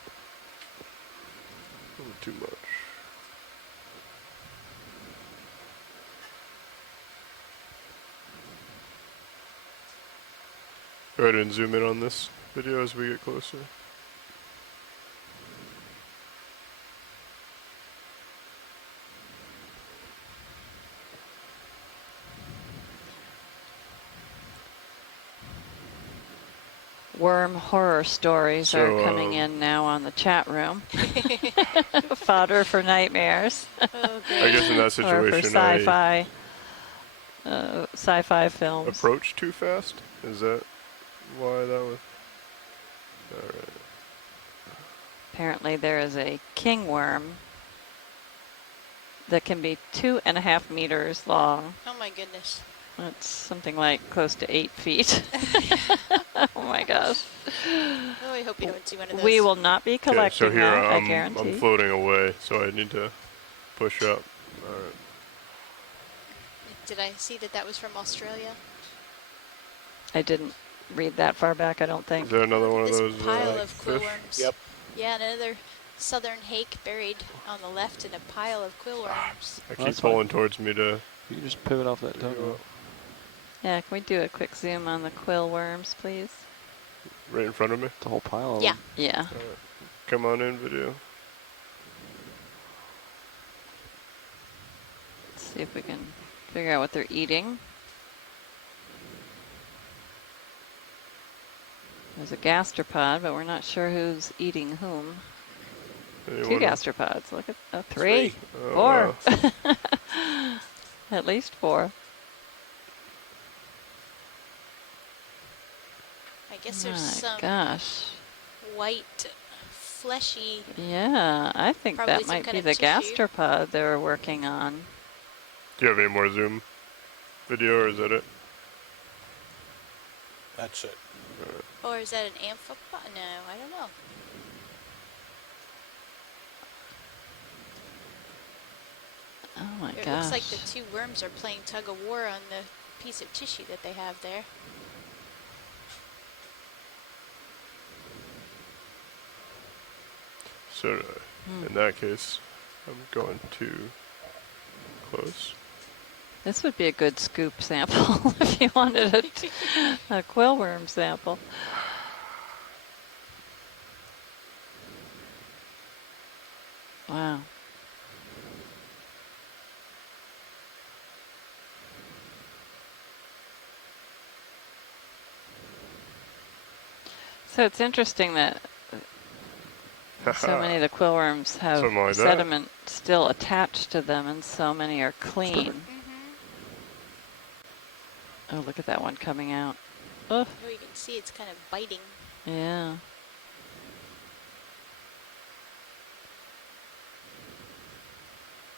A little too much. Go ahead and zoom in on this video as we get closer. Worm horror stories are coming in now on the chat room. Fodder for nightmares. Oh, I guess in that situation, or for sci-fi, sci-fi films. Approach too fast? Is that why that was? All right. Apparently there is a king worm that can be 2.5 meters long. Oh my goodness. That's something like close to 8 feet. Oh my gosh. Oh, I hope you don't see one of those. We will not be collecting so here that, I guarantee. I'm floating away, so I need to push up. All right. Did I see that was from Australia? I didn't read that far back, I don't think. Is there another one of This those pile of quill fish? worms. Yep. Yeah, another southern hake buried on the left in a pile of quill worms. I keep pulling towards me to. You can just pivot off that tugboat. Yeah, can we do a quick zoom on the quill worms, please? Right in front of me? The whole pile of Yeah. them. Yeah. All right. Come on in, video. Let's see if we can figure out what they're eating. There's a gastropod, but we're not sure who's eating whom. Two gastropods. Look at three. Oh, four. wow. At least 4. I guess there's some gosh. white, fleshy. Yeah, I think Probably that some might kind be of the tissue. gastropod they were working on. Do you have any more zoom video, or is that it? That's it. Or is that an amphipod? No, I don't know. Oh my It gosh. looks like the two worms are playing tug of war on the piece of tissue that they have there. So in that case, I'm going too close. This would be a good scoop sample if you wanted a quill worm sample. Wow. So it's interesting that so many of the quill worms have like sediment still attached to them, and so many are clean. Oh, look at that one coming out. Oh, you can see it's kind of biting. Yeah.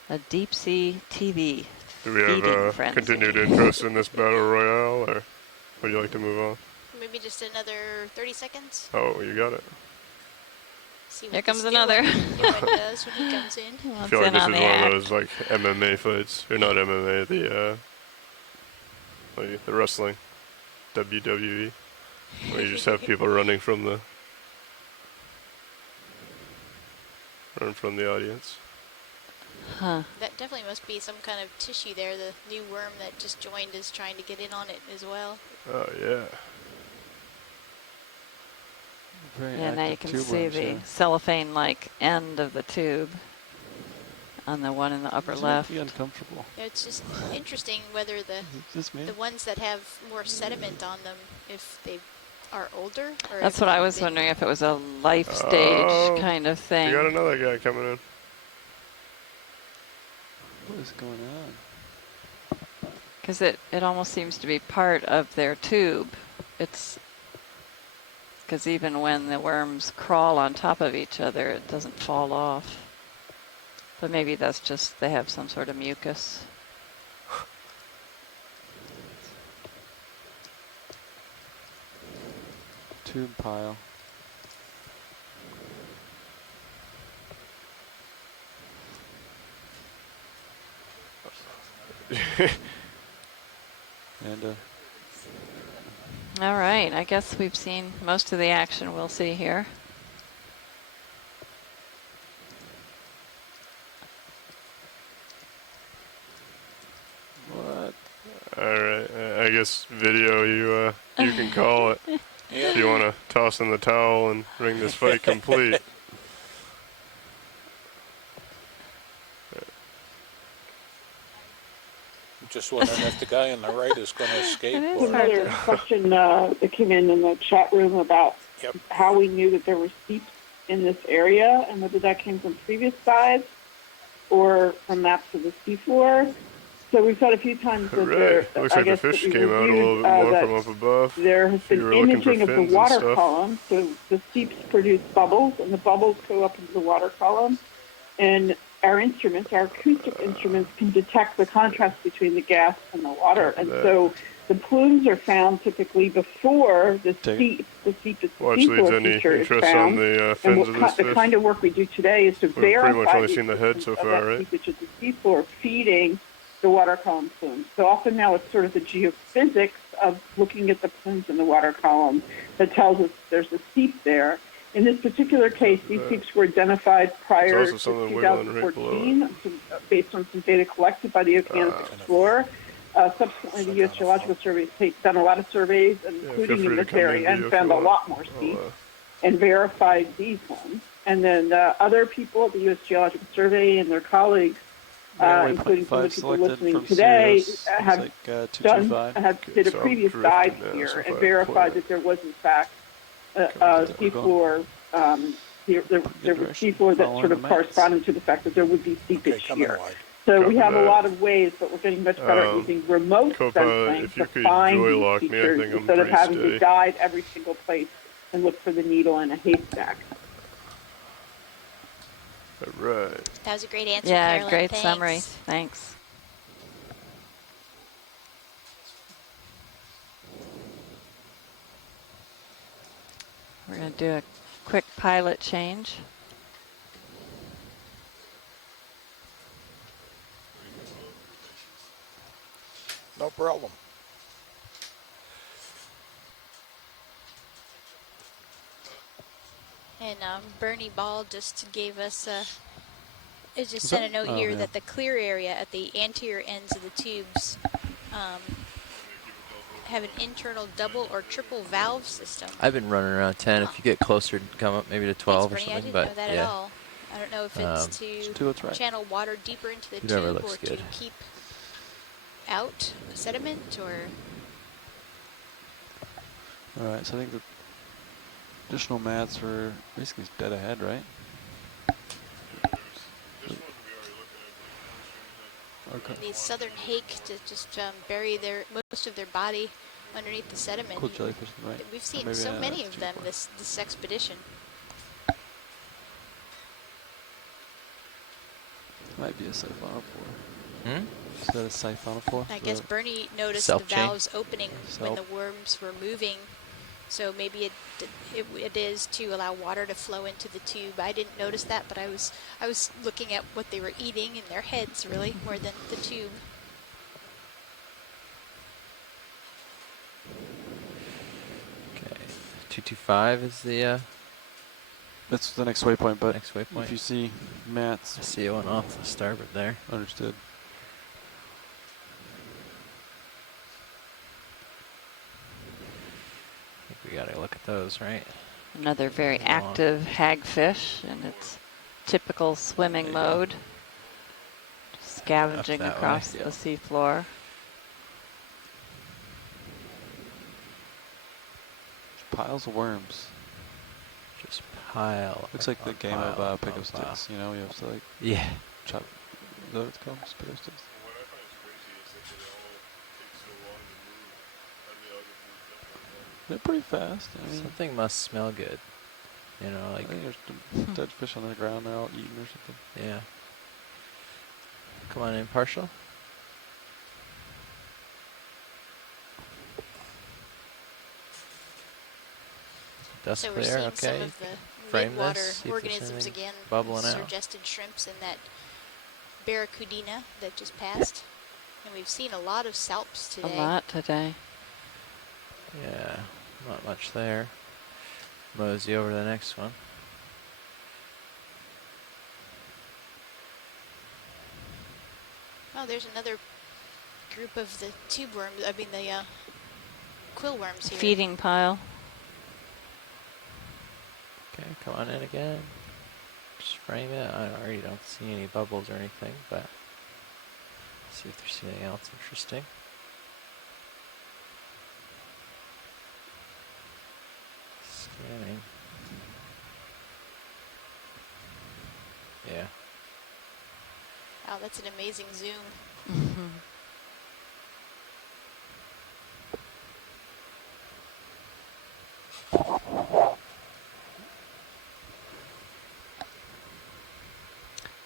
A deep sea TV. Do we have continued interest in this battle royale, or would you like to move on? Maybe just another 30 seconds. Oh, you got it. See what Here comes another. does when he comes in. I feel like this is one of those like MMA fights, or not MMA, the wrestling, WWE, where you just have people running from the audience. Huh. That definitely must be some kind of tissue there. The new worm that just joined is trying to get in on it as well. Oh, yeah. Yeah, now you can see the cellophane-like end of the tube on the one in the upper left. Be uncomfortable. Yeah, it's just interesting whether the ones that have more sediment on them, if they are older. Or That's what I was wondering, if it was a life stage kind of thing. You got another guy coming in. What is going on? Because it almost seems to be part of their tube. It's because even when the worms crawl on top of each other, it doesn't fall off. But maybe that's just they have some sort of mucus. Tube pile. And all right, I guess we've seen most of the action we'll see here. What? All right, I guess video. You can call it if you want to toss in the towel and bring this fight complete. Just wondering if the guy on the right is going to escape. Another question that came in the chat room about how we knew that there were seeps in this area, and whether that came from previous dives or from maps of the seafloor. So we've had a few times that there, looks like the fish came out a little bit more from up above. There has been imaging of the water column, so the seeps produce bubbles, and the bubbles go up into the water column, and our instruments, our acoustic instruments, can detect the contrast between the gas and the water. And so the plumes are found typically before the seep, the seafloor feature is found. The kind of work we do today is to verify pretty much only seen the head so far, right? Seepage at the seafloor feeding the water column plumes. So often now it's sort of the geophysics of looking at the plumes in the water column that tells us there's a seep there. In this particular case, these seeps were identified prior to 2014 based on some data collected by the Okeanos Explorer. Subsequently, the U.S. Geological Survey has done a lot of surveys, including in this area, and found a lot more seeps and verified these ones. And then other people at the U.S. Geological Survey and their colleagues, including some of the people listening today, have did a previous dive here and verified that there was, in fact, seafloor, there was seafloor that sort of corresponded to the fact that there would be seepage here. So we have a lot of ways, but we're getting much better at using remote sensing to find these features instead of having to dive every single place and look for the needle in a haystack. All right. That was a great answer, Yeah, Carolyn. great summary. Thanks. We're going to do a quick pilot change. No problem. And Bernie Ball just gave us it just sent a note here that the clear area at the anterior ends of the tubes have an internal double or triple valve system. I've been running around 10. If you get closer, come up maybe to 12 Thanks, or Bernie. something. I didn't But know that yeah. at all. I don't know if it's to channel water deeper into the Whatever tube looks or good. to keep out sediment or... Alright, so I think the additional mats were basically dead ahead, right? Okay. The southern hake to just bury most of their body underneath the sediment. Cool jellyfish, right? We've seen so many of them this expedition. Might be a siphonophore. Is that a siphonophore? I guess Bernie noticed the valves opening when the worms were moving, so maybe it is to allow water to flow into the tube. I didn't notice that, but I was looking at what they were eating in their heads really more than the tube. Okay, 225 is the. That's the next waypoint, but next waypoint. If you see mats, I see it went off the starboard there. Understood. I think we gotta look at those, right? Another very active hagfish in its typical swimming mode, scavenging across the seafloor. Piles of worms. Just pile. Looks like the game of pick up sticks. You know, you have to like chop. Is that what it's called? Just pick up sticks. They're pretty fast. I mean, something must smell good. You know, like I think there's dead fish on the ground. They're all eaten or something. Yeah. Come on in, partial. Dust so we're clear, seeing okay. some of the Frame midwater this, organisms again, bubbling out. surgested shrimps and that barracuda that just passed. And we've seen a lot of salps today. A lot today. Yeah, not much there. Mosey over to the next one. Oh, there's another group of the tube worms, I mean the quill worms here. Feeding pile. Okay, come on in again. Just frame it. I already don't see any bubbles or anything, but see if there's anything else interesting. Scanning. Yeah. Wow, that's an amazing zoom.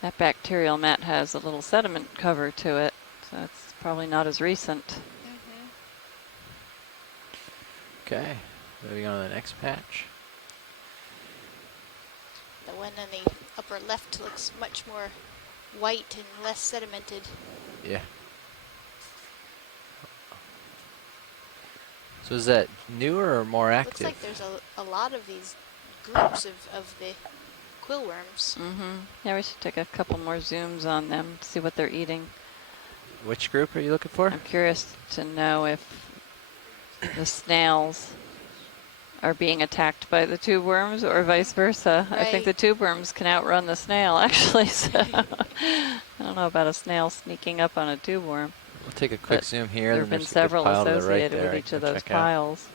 That bacterial mat has a little sediment cover to it, so it's probably not as recent. Okay, moving on to the next patch. The one on the upper left looks much more white and less sedimented. Yeah. So is that newer or more active? Looks like there's a lot of these groups of the quill worms. Yeah, we should take a couple more zooms on them, see what they're eating. Which group are you looking for? I'm curious to know if the snails are being attacked by the tube worms or vice versa. Right. I think the tube worms can outrun the snail, actually. So I don't know about a snail sneaking up on a tube worm. We'll take a quick zoom here. There have been several associated with each of those piles.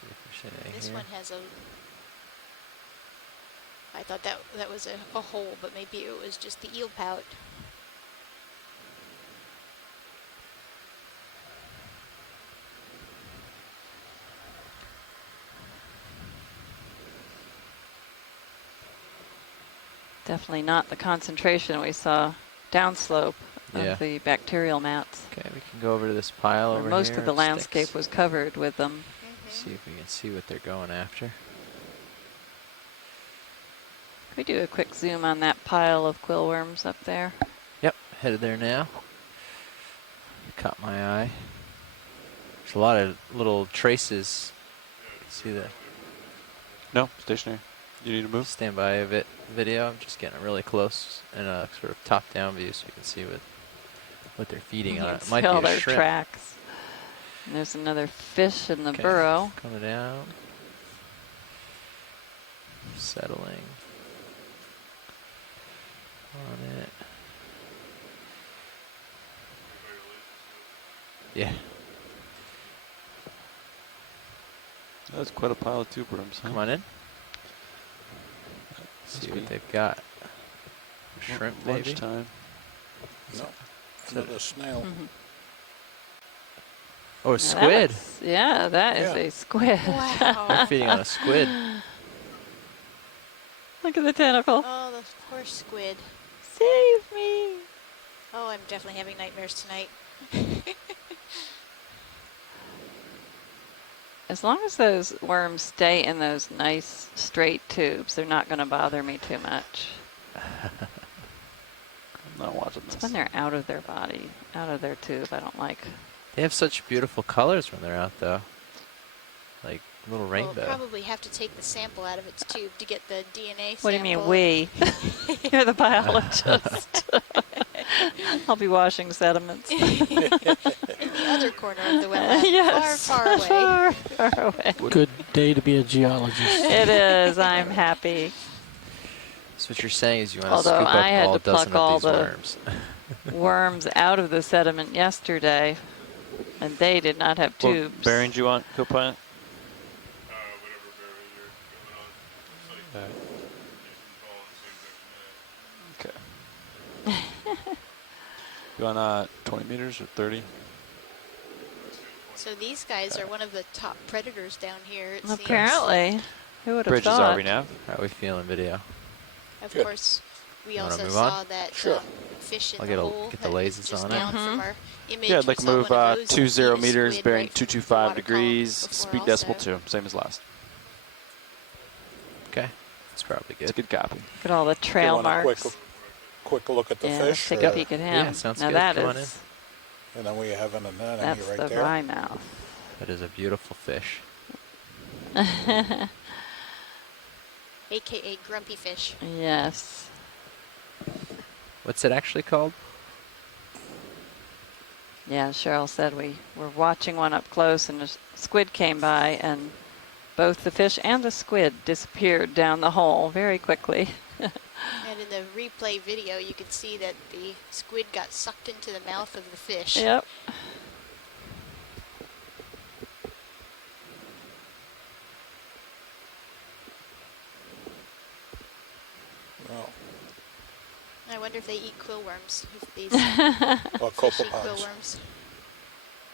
See if there's anything This here. one has a... I thought that was a hole, but maybe it was just the eel pout. Definitely not the concentration we saw downslope Yeah. of the bacterial mats. Okay, we can go over to this pile Where over most here. of the It landscape sticks. was covered with them. See if we can see what they're going after. Can we do a quick zoom on that pile of quill worms up there? Yep, headed there now. Caught my eye. There's a lot of little traces. See the No, stationary. You need to move? Stand by a video. I'm just getting really close in a sort of top-down view so you can see what they're feeding on. It might be all a their shrimp. tracks. And there's another fish in the burrow. Coming down. Settling on it. Yeah. That's quite a pile of tube worms. Huh? Come on in. See what they've got. Shrimp, maybe? Lunchtime. No, another snail. Oh, a squid. Yeah, that is a squid. Wow. They're feeding on a squid. Look at the tentacle. Oh, the poor squid. Save me. Oh, I'm definitely having nightmares tonight. As long as those worms stay in those nice straight tubes, they're not going to bother me too much. I'm not watching this. It's when they're out of their body, out of their tube, I don't like. They have such beautiful colors when they're out, though. Like little rainbow. We'll probably have to take the sample out of its tube to get the DNA sample. What do you mean, we? You're the biologist. I'll be washing sediments. In the other corner of the well, yes. far away. Far away. Good day to be a geologist. It is. I'm happy. So what you're saying is you want Although to scoop I had up to pluck all all the worms. worms out of the sediment yesterday, and they did not have tubes. What bearings you want, co-pilot? Whatever bearing you're Okay. You want 20 meters or 30? So these guys are one of the top predators down here, it Apparently. seems. Who would have Bridges thought? are we now? How are we feeling, video? Of Good. course, we You wanna also move saw on? that Sure. fish in I'll the get hole. get the that was lasers just on down it. from our image. Yeah, I'd We like to saw move one of those 20 feed a meters, squid bearing right from the 225 water column degrees, before speed decimal also. 2, same as last. Okay, that's probably good. It's a good copy. Look at all the trail want a marks. quick look at the Yeah, fish. let's take a or- peek at him. Yeah, sounds now good. that Come on is, And then we have an anemone that's right the there. rye mouth. That is a beautiful fish. AKA grumpy fish. Yes. What's it actually called? Yeah, Cheryl said we were watching one up close and a squid came by and both the fish and the squid disappeared down the hole very quickly. And in the replay video, you can see that the squid got sucked into the mouth of the fish. Yep. Well, I wonder if they eat quill worms. If these or fishy quill copepods. worms.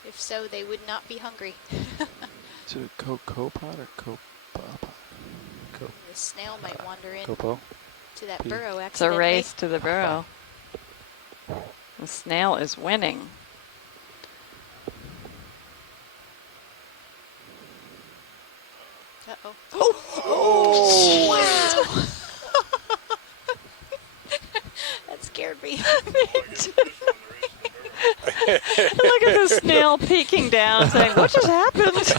If so, they would not be hungry. Is it a copod or copod? The snail might wander in Copo? to that burrow accidentally. It's a race to the burrow. The snail is winning. Uh-oh. Oh! Wow! That scared me. Look at the snail peeking down saying, what just happened?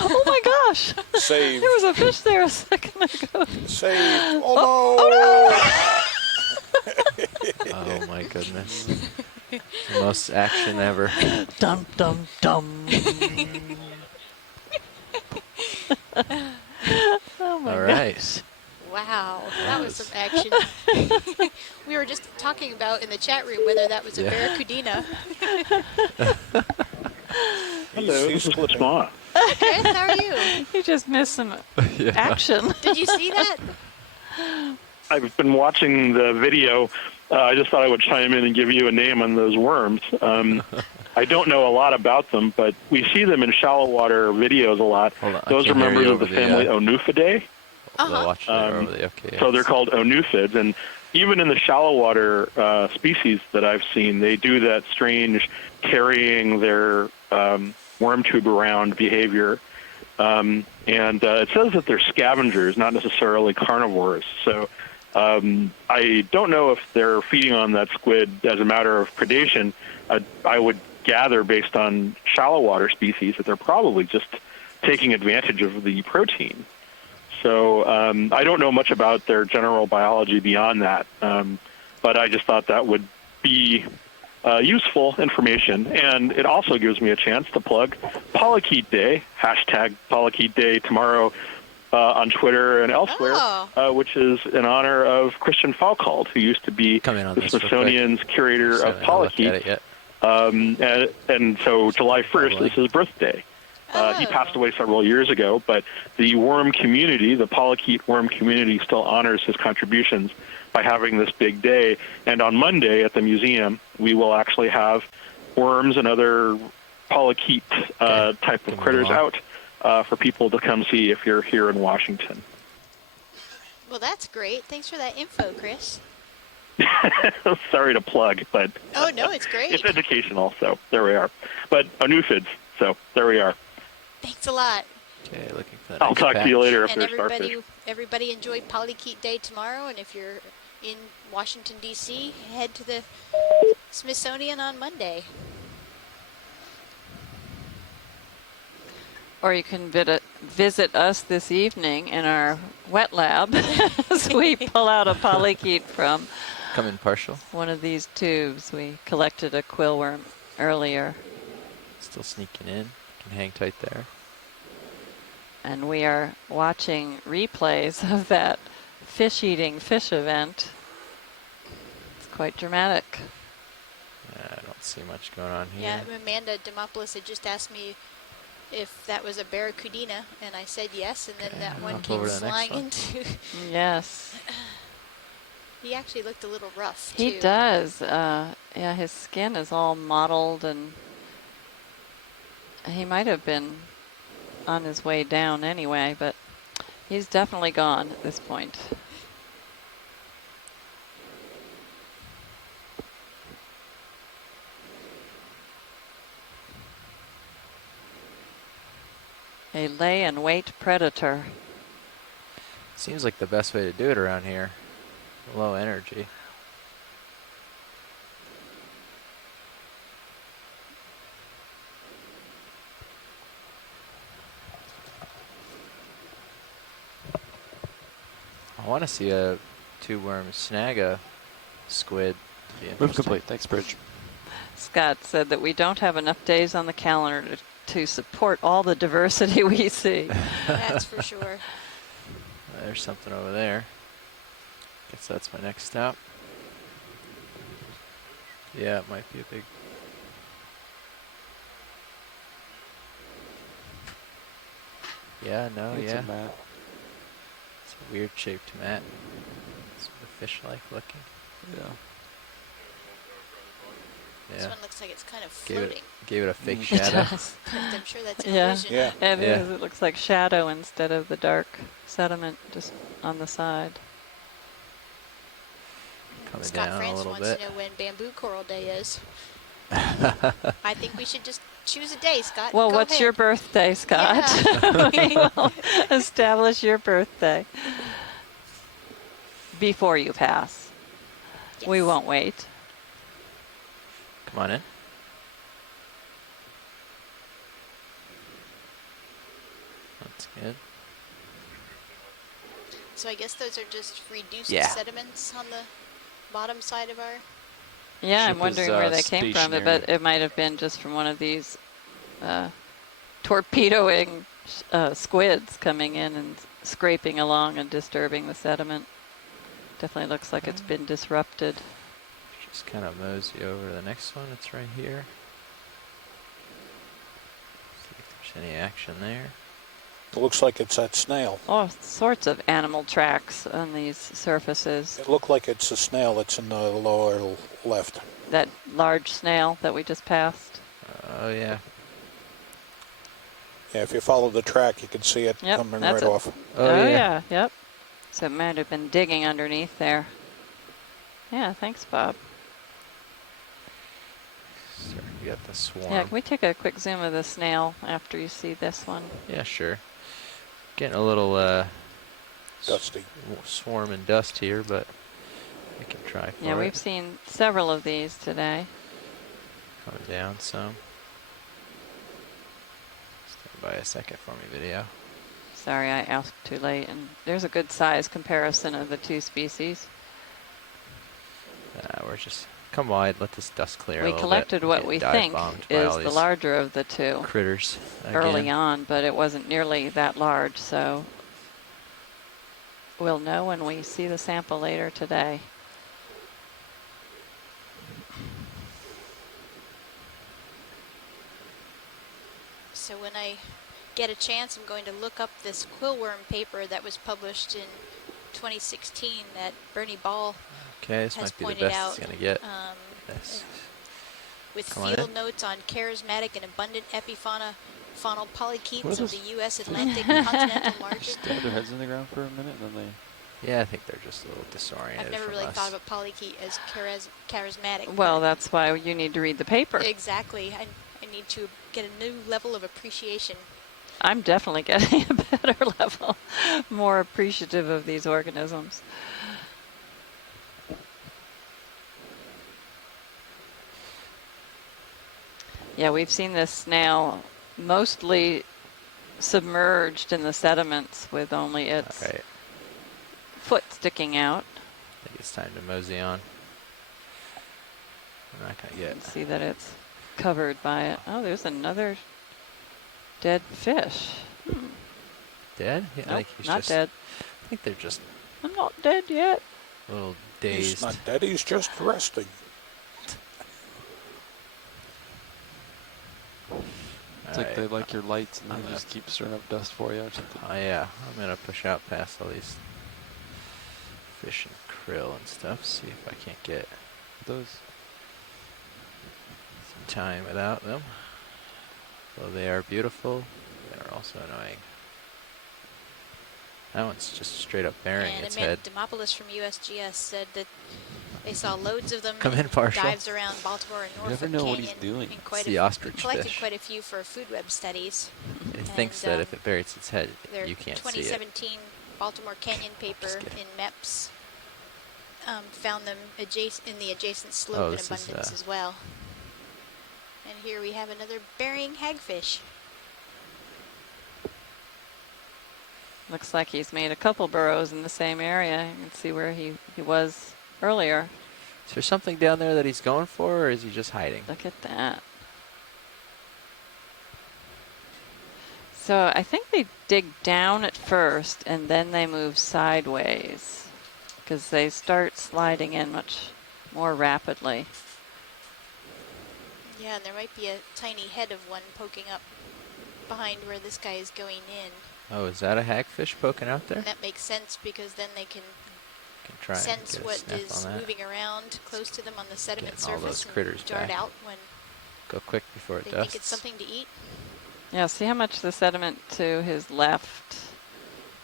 Oh my gosh. Saved. There was a fish there a second ago. Saved. Oh, no! Oh my goodness. The most action ever. Dum, dum, dum. Oh my All right. gosh. Wow, that was some action. We were just talking about in the chat room whether that was a barracuda. Hello, this is Lasma. Chris, how are you? You just missed some Yeah. action. Did you see that? I've been watching the video. I just thought I would chime in and give you a name on those worms. I don't know a lot about them, but we see them in shallow water videos a lot. Hold on, I Those are can't hear members you of the over family the, Onuphidae. They'll watch it over the Okeanos. So they're called onuphids, and even in the shallow water species that I've seen, they do that strange carrying their worm tube around behavior. And it says that they're scavengers, not necessarily carnivores. So I don't know if they're feeding on that squid as a matter of predation. I would gather, based on shallow water species, that they're probably just taking advantage of the protein. So I don't know much about their general biology beyond that, but I just thought that would be useful information. And it also gives me a chance to plug Polychaete Day, hashtag Polychaete Day tomorrow on Twitter and elsewhere, which is in honor of Christian Foucault, who used to be the Smithsonian's curator of polychaetes. And so July 1st is his birthday. He passed away several years ago, but the worm community, the polychaete worm community, still honors his contributions by having this big day. And on Monday at the museum, we will actually have worms and other polychaete type of critters out for people to come see if you're here in Washington. Well, that's great. Thanks for that info, Chris. Sorry to plug, but oh no, it's great. It's educational, so there we are. But Newfids, so there we are. Thanks a lot. Okay, looking for that. I'll talk to you later if and there's starfish. Everybody enjoy Polychaete Day tomorrow, and if you're in Washington, D.C., head to the Smithsonian on Monday. Or you can visit us this evening in our wet lab as we pull out a polychaete from come in partial. One of these tubes. We collected a quill worm earlier. Still sneaking in. Can hang tight there. And we are watching replays of that fish-eating fish event. It's quite dramatic. Yeah, I don't see much going on here. Yeah, Amanda Demopoulos had just asked me if that was a barracuda, and I said yes, and then that one came flying into. Yes. He actually looked a little rough, too. He does. Yeah, his skin is all mottled, and he might have been on his way down anyway, but he's definitely gone at this point. A lay and wait predator. Seems like the best way to do it around here. Low energy. I want to see a two-worm snag a squid. Move complete. Thanks, Bridge. Scott said that we don't have enough days on the calendar to support all the diversity we see. That's for sure. There's something over there. Guess that's my next stop. Yeah, it might be a big... Yeah, no, It's yeah. a mat. It's a weird shaped mat. Sort of fish-like looking. Yeah. This one looks like it's kind of floating. Gave it a fake shadow. I'm sure that's an Yeah, illusion. yeah. It is. It looks like shadow instead of the dark sediment just on the side. Coming Scott down France a little wants bit. to know when Bamboo Coral Day is. I think we should just choose a day, Scott. Well, Go what's ahead. your birthday, Scott? Yeah. We will establish your birthday before you pass. Yes. We won't wait. Come on in. That's good. So I guess those are just reduced Yeah. sediments on the bottom side of our... Yeah, Ship I'm wondering is, where they came from, stationary. but it might have been just from one of these torpedoing squids coming in and scraping along and disturbing the sediment. Definitely looks like it's been disrupted. Just kind of mosey over to the next one. It's right here. See if there's any action there. It looks like it's that snail. All sorts of animal tracks on these surfaces. It looked like it's a snail that's in the lower left. That large snail that we just passed. Oh, yeah. Yeah, if you follow the track, you can see it Yep, coming that's right it. off. Oh, yeah, yep. So it might have been digging underneath there. Yeah, thanks, Bob. So you got the swarm. Yeah, can we take a quick zoom of the snail after you see this one? Yeah, sure. Getting a little dusty. Swarm and dust here, but we can try for Yeah, it. we've seen several of these today. Coming down some. Start by a second for me, video. Sorry, I asked too late. And there's a good size comparison of the two species. We're just come wide, let this dust clear. We collected what we think is the larger of the two critters early on, but it wasn't nearly that large, so we'll know when we see the sample later today. So when I get a chance, I'm going to look up this quill worm paper that was published in 2016 that Bernie Ball this has might be the pointed best out, it's gonna get. with Come on field in. notes on charismatic and abundant epifaunal polychaetes What of is the this? U.S. Atlantic and continental margin. Just put their heads in the ground for a minute, and then they... Yeah, I think they're just a little disoriented. I've never from really us. thought of a polychaete as charismatic. Well, that's why you need to read the paper. Exactly. I need to get a new level of appreciation. I'm definitely getting a better level, more appreciative of these organisms. Yeah, we've seen this snail mostly submerged in the sediments with only its foot sticking out. I think it's time to mosey on. We're not gonna You get. can see that it's covered by it. Oh, there's another dead fish. Dead? Yeah, Nope, I think he's not just dead. I think they're just I'm not dead yet. a little dazed. He's not dead, he's just resting. It's like they like your lights and they just keep stirring up dust for you or something. Oh yeah, I'm gonna push out past all these fish and krill and stuff, see if I can't get those some time without them. Though they are beautiful, they are also annoying. That one's just straight up burying And its Amanda head. Demopoulos from USGS said that they saw loads of them. Come in, Marshall. Dives around Baltimore and You never Norfolk know Canyon. what he's doing. And quite It's the a ostrich collected fish. quite a few for food web studies. It thinks that if it buries its head, their you can't see it. 2017 Baltimore Canyon paper in MEPS found them in the adjacent slope in abundance as well. And here we have another burying hagfish. Looks like he's made a couple burrows in the same area. You can see where he was earlier. Is there something down there that he's going for, or is he just hiding? Look at that. So I think they dig down at first and then they move sideways because they start sliding in much more rapidly. Yeah, and there might be a tiny head of one poking up behind where this guy is going in. Oh, is that a hagfish poking out there? And that makes sense because then they can Try and sense get a what sniff is on that. moving around close to them on the sediment Getting all surface those critters and dart back. out when Go quick before it they dusts. think it's something to eat. Yeah, see how much the sediment to his left,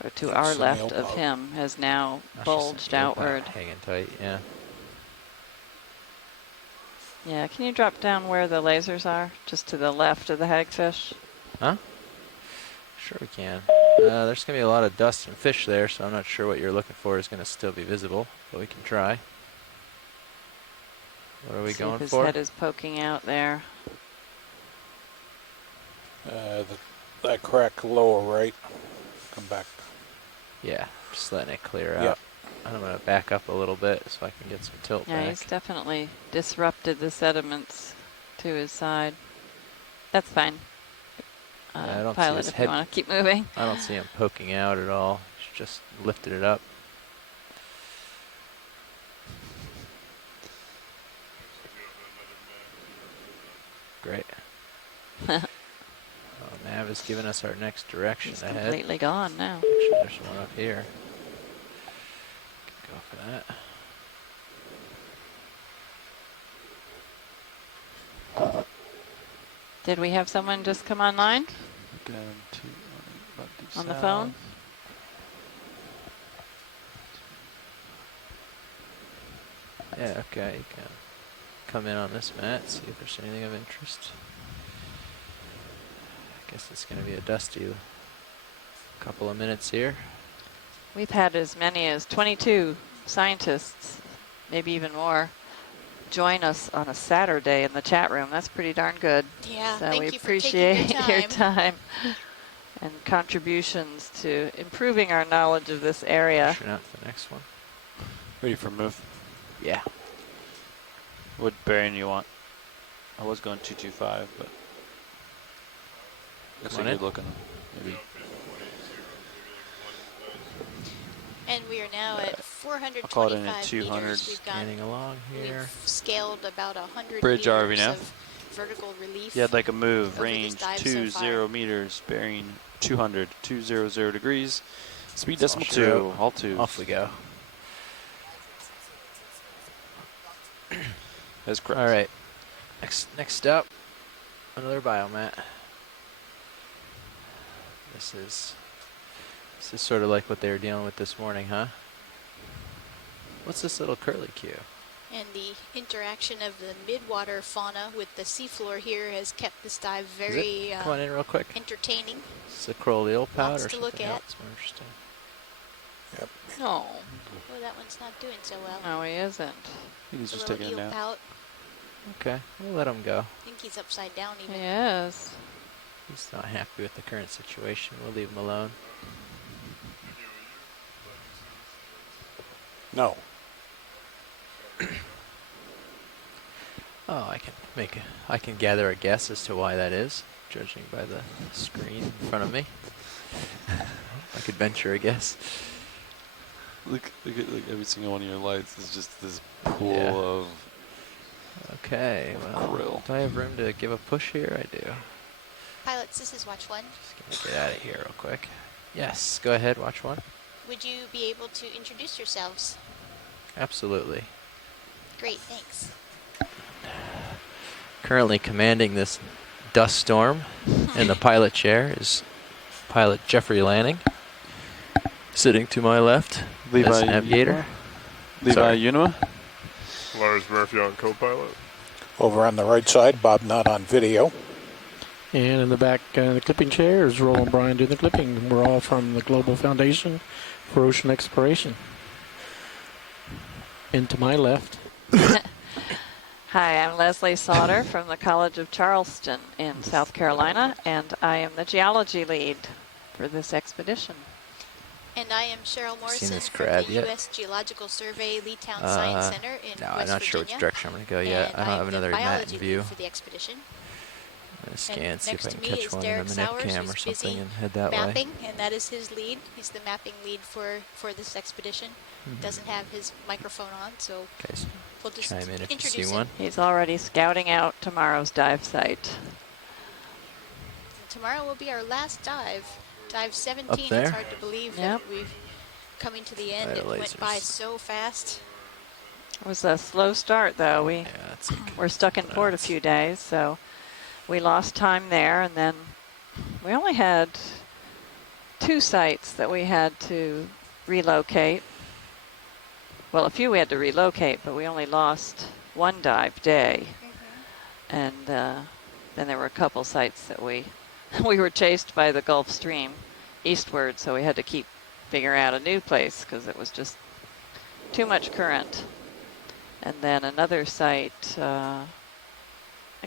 or to That's our the left nail of pout. him, has now That's just bulged a nail pout outward. hanging tight, yeah. Yeah, can you drop down where the lasers are? Just to the left of the hagfish? Huh? Sure we can. There's going to be a lot of dust and fish there, so I'm not sure what you're looking for is going to still be visible, but we can try. What are we See going if his for? head is poking out there. That crack lower right. Come back. Yeah, just letting it clear Yep. out. And I'm going to back up a little bit so I can get some tilt Yeah, back. he's definitely disrupted the sediments to his side. That's fine. Yeah, I don't see Pilot, his if head. you want to keep moving. I don't see him poking out at all. He's just lifted it up. Great. Mav has given us our next direction He's ahead. completely gone now. Actually, there's one up here. Can go for that. Did we have someone just come online on the phone? Yeah, okay, you can come in on this mat, see if there's anything of interest. I guess it's going to be a dusty couple of minutes here. We've had as many as 22 scientists, maybe even more, join us on a Saturday in the chat room. That's pretty darn good. Yeah, so thank we you for taking your appreciate your time. and contributions to improving our knowledge of this area. Pushing out to the next one. Ready for move? Yeah. What bearing you want? I was going 225, but looks like you're looking maybe. And we are now at I'll call it in at 425 200. meters. We've Scanning along here. We've scaled about 100 Bridge meters RV nav. of vertical relief. Yeah, I'd like a move. over this Range dive so 20 far. meters, bearing 200, 200 degrees. Speed decimal Sure. 2, all 2. Off we go. That's correct. All right. Next up, another biomat. This is sort of like what they were dealing with this morning, huh? What's this little curlicue? And the interaction of the midwater fauna with the seafloor here has kept this dive Is very it? Come on in real quick. entertaining. Is it coral pout Lots or to look something at. else more interesting? Yep. Oh. Oh, that one's not doing so well. No, he isn't. I think he's A just little taking a eel nap. pout. Okay, we'll let him go. I think he's upside down even. Yes. He's not happy with the current situation. We'll leave him alone. No. Oh, I can gather a guess as to why that is, judging by the screen in front of me. I could venture a guess. Look at every single one of your lights is just this pool Yeah. of. Okay, well, krill. do I have room to give a push here? I do. Pilots, this is watch one. Just gonna get out of here real quick. Yes, go ahead, watch one. Would you be able to introduce yourselves? Absolutely. Great, thanks. Currently commanding this dust storm in the pilot chair is pilot Jeffrey Lanning. Sitting to my left, as navigator. Levi Unima. Lars Murphy on co-pilot. Over on the right side, Bob not on video. And in the back, the clipping chair is Roland Bryan doing the clipping. We're all from the Global Foundation for Ocean Exploration. And to my left. Hi, I'm Leslie Sauter from the College of Charleston in South Carolina, and I am the geology lead for this expedition. And I am Cheryl Morrison this from crab the yet? U.S. Geological Survey Leetown Science Center in No, West I'm not sure which Virginia. direction I'm going to go yet. And I don't have I'm the another mat biology in view. lead for the expedition. I'm going to scan, And see if next I to can me catch is one Derek in the Sowers, Navcam who's or something busy and head that mapping, way. and that is his lead. He's the mapping lead for this expedition. Doesn't have his microphone on, so Okay, so we'll just chime in if you introduce see him. one. He's already scouting out tomorrow's dive site. And tomorrow will be our last dive. Dive 17. Up there? It's hard to believe that we've coming to the end. Right, It went lasers. by so fast. It was a slow start, though. We were stuck in port a few days, so we lost time there, and then we only had 2 sites that we had to relocate. Well, a few we had to relocate, but we only lost 1 dive day. And then there were a couple sites that we were chased by the Gulf Stream eastward, so we had to keep figuring out a new place because it was just too much current. And then another site, I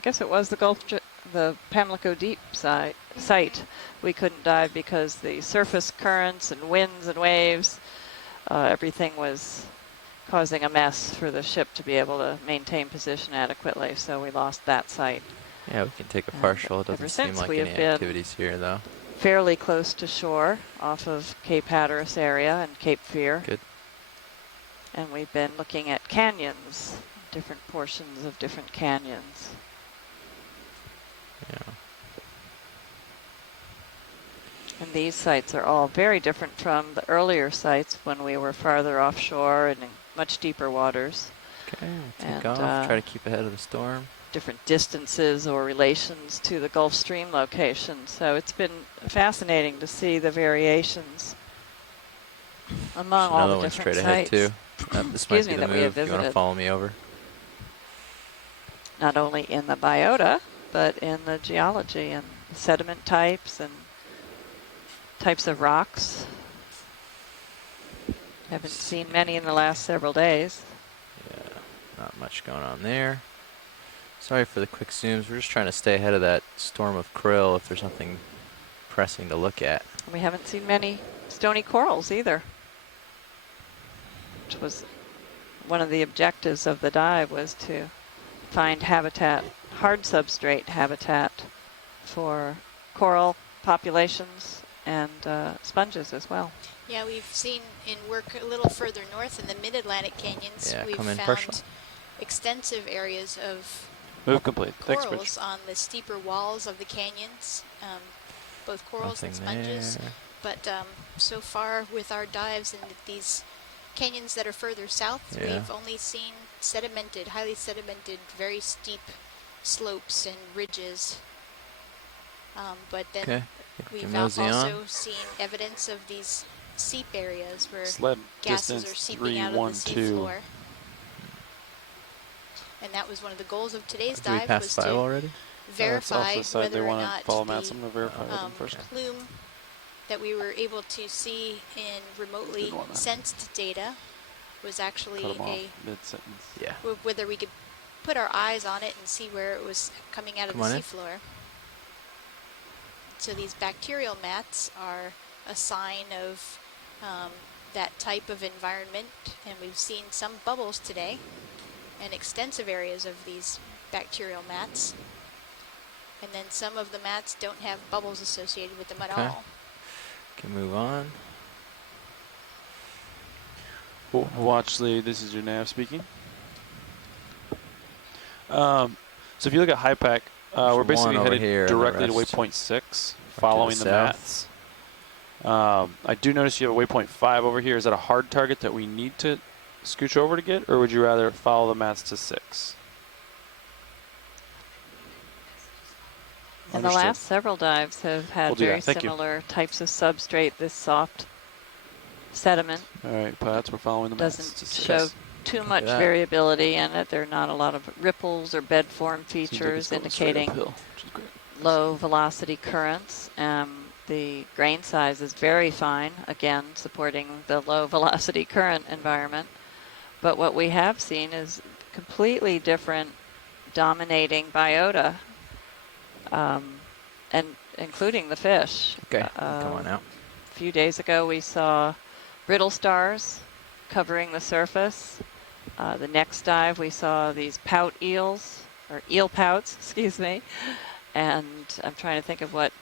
guess it was the Pamlico Deep site. We couldn't dive because the surface currents and winds and waves, everything was causing a mess for the ship to be able to maintain position adequately, so we lost that site. Yeah, we can take a partial. It Ever doesn't seem since like we any have been activities here, though. fairly close to shore off of Cape Hatteras area and Cape Fear. Good. And we've been looking at canyons, different portions of different canyons. Yeah. And these sites are all very different from the earlier sites when we were farther offshore and in much deeper waters. Okay, we'll take And, off. Try to keep ahead of the storm. Different distances or relations to the Gulf Stream location. So it's been fascinating to see the variations among all Another the one different straight ahead, sites. too. This might Excuse be me, the that we have move. You want to visited. follow me over? Not only in the biota, but in the geology and sediment types and types of rocks. Haven't seen many in the last several days. Yeah, not much going on there. Sorry for the quick zooms. We're just trying to stay ahead of that storm of krill if there's nothing depressing to look at. We haven't seen many stony corals either, which was one of the objectives of the dive, was to find habitat, hard substrate habitat for coral populations and sponges as well. Yeah, we've seen in work a little further north in the mid-Atlantic canyons, Yeah, we've come in found partial. extensive areas of Move complete. Thanks, corals Mitch. on the steeper walls of the canyons, both corals and sponges. There. But so far with our dives in these canyons that are further south, we've only seen sedimented, highly sedimented, very steep slopes and ridges. But then we've also seen evidence of these seep areas where Sled gases distance are seeping out of the 312. seafloor. And that was one of the goals of today's Did we dive, pass was 5 to already? verify That's off the side. whether They or want not to follow Matt. the I'm going to verify with them first. plume that we were able to see in remotely sensed data was actually Cut 'em off a mid-sentence. Yeah. whether we could put our eyes on it and see where it was coming out of the seafloor. So these bacterial mats are a sign of that type of environment, and we've seen some bubbles today and extensive areas of these bacterial mats. And then some of the mats don't have bubbles associated with them at all. Can move on. Watch lead, this is your nav speaking. So if you look at HiPAC, we're basically headed directly to waypoint 6, following the mats. I do notice you have a waypoint 5 over here. Is that a hard target that we need to scooch over to get, or would you rather follow the mats to 6? And the last several dives have had very similar types of substrate. This soft sediment. All right, Pats, we're following the mats. Doesn't show too much variability in it. There are not a lot of ripples or bed form features indicating low velocity currents. The grain size is very fine, again, supporting the low velocity current environment. But what we have seen is completely different dominating biota, and including the fish. Okay, come on out. A few days ago we saw brittle stars covering the surface. The next dive we saw these pout eels, or eel pouts, excuse me. And I'm trying to think of what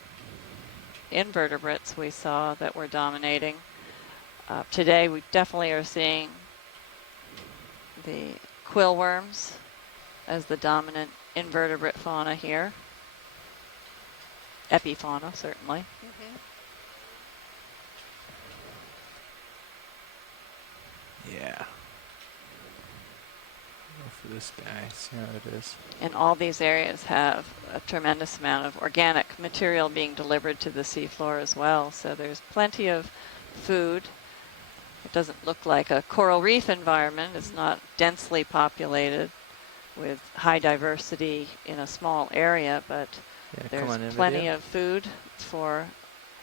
invertebrates we saw that were dominating. Today we definitely are seeing the quill worms as the dominant invertebrate fauna here. Epifauna, certainly. Yeah. Go for this guy, see how it is. And all these areas have a tremendous amount of organic material being delivered to the seafloor as well. So there's plenty of food. It doesn't look like a coral reef environment. It's not densely populated with high diversity in a small area, but there's plenty of food for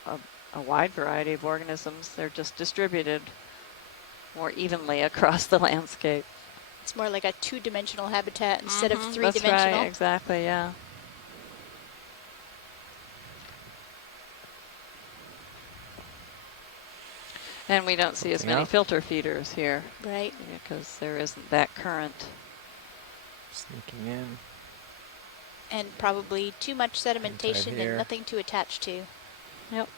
a wide variety of organisms. They're just distributed more evenly across the landscape. It's more like a two-dimensional habitat instead of three-dimensional. That's right, exactly, yeah. And we don't see as many filter feeders here. Right. Because there isn't that current. Sneaking in. And probably too much sedimentation and nothing to attach to. Yep.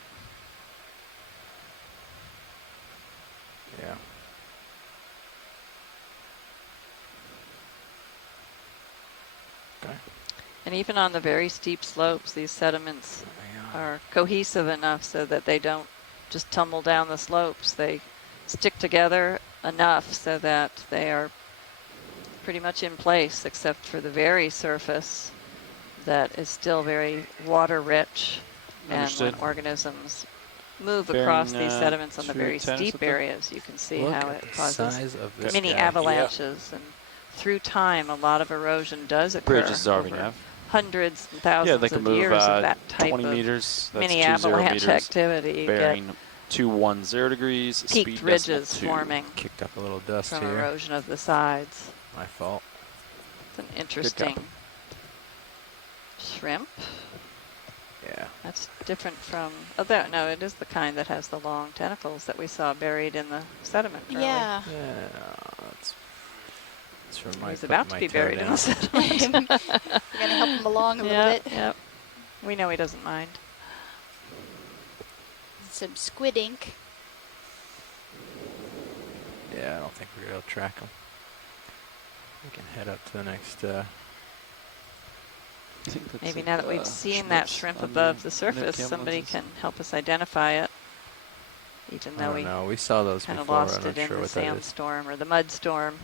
Yeah. Okay. And even on the very steep slopes, these sediments are cohesive enough so that they don't just tumble down the slopes. They stick together enough so that they are pretty much in place, except for the very surface that is still very water rich. And when organisms move across these sediments on the very steep areas, you can see how it causes mini avalanches. And through time, a lot of erosion does occur. Bridge is already over hundreds and thousands of years of that type 20 of meters, that's mini avalanche activity. You bearing 210 degrees. Peaked ridges forming. Kicked up a little dust from here. erosion of the sides. My fault. It's an interesting shrimp. Yeah, That's different from, oh, no, it is the kind that has the long tentacles that we saw buried in the sediment earlier. Yeah. Yeah, that's from my. He's about to be buried in the sediment. We're going to help him along a little bit. Yep. We know he doesn't mind. Some squid ink. Yeah, I don't think we're going to track him. We can head up to the next. Maybe now that we've seen that shrimp above the surface, somebody can help us identify it. Even though we saw those kind of before. lost I'm it not in sure the what that is. sandstorm or the mud storm.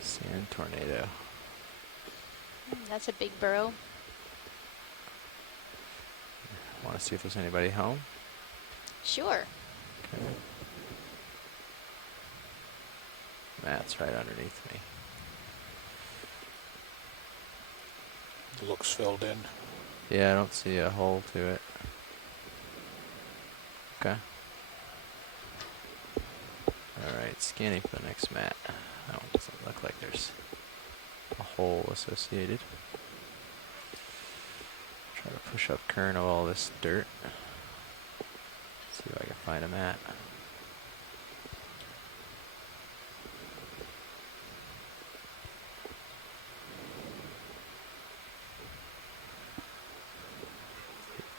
Sand tornado. That's a big burrow. Want to see if there's anybody home? Sure. Okay. Matt's right underneath me. Looks filled in. Yeah, I don't see a hole to it. Okay. Alright, scanning for the next mat. That one doesn't look like there's a hole associated. Try to push up current of all this dirt. See if I can find a mat.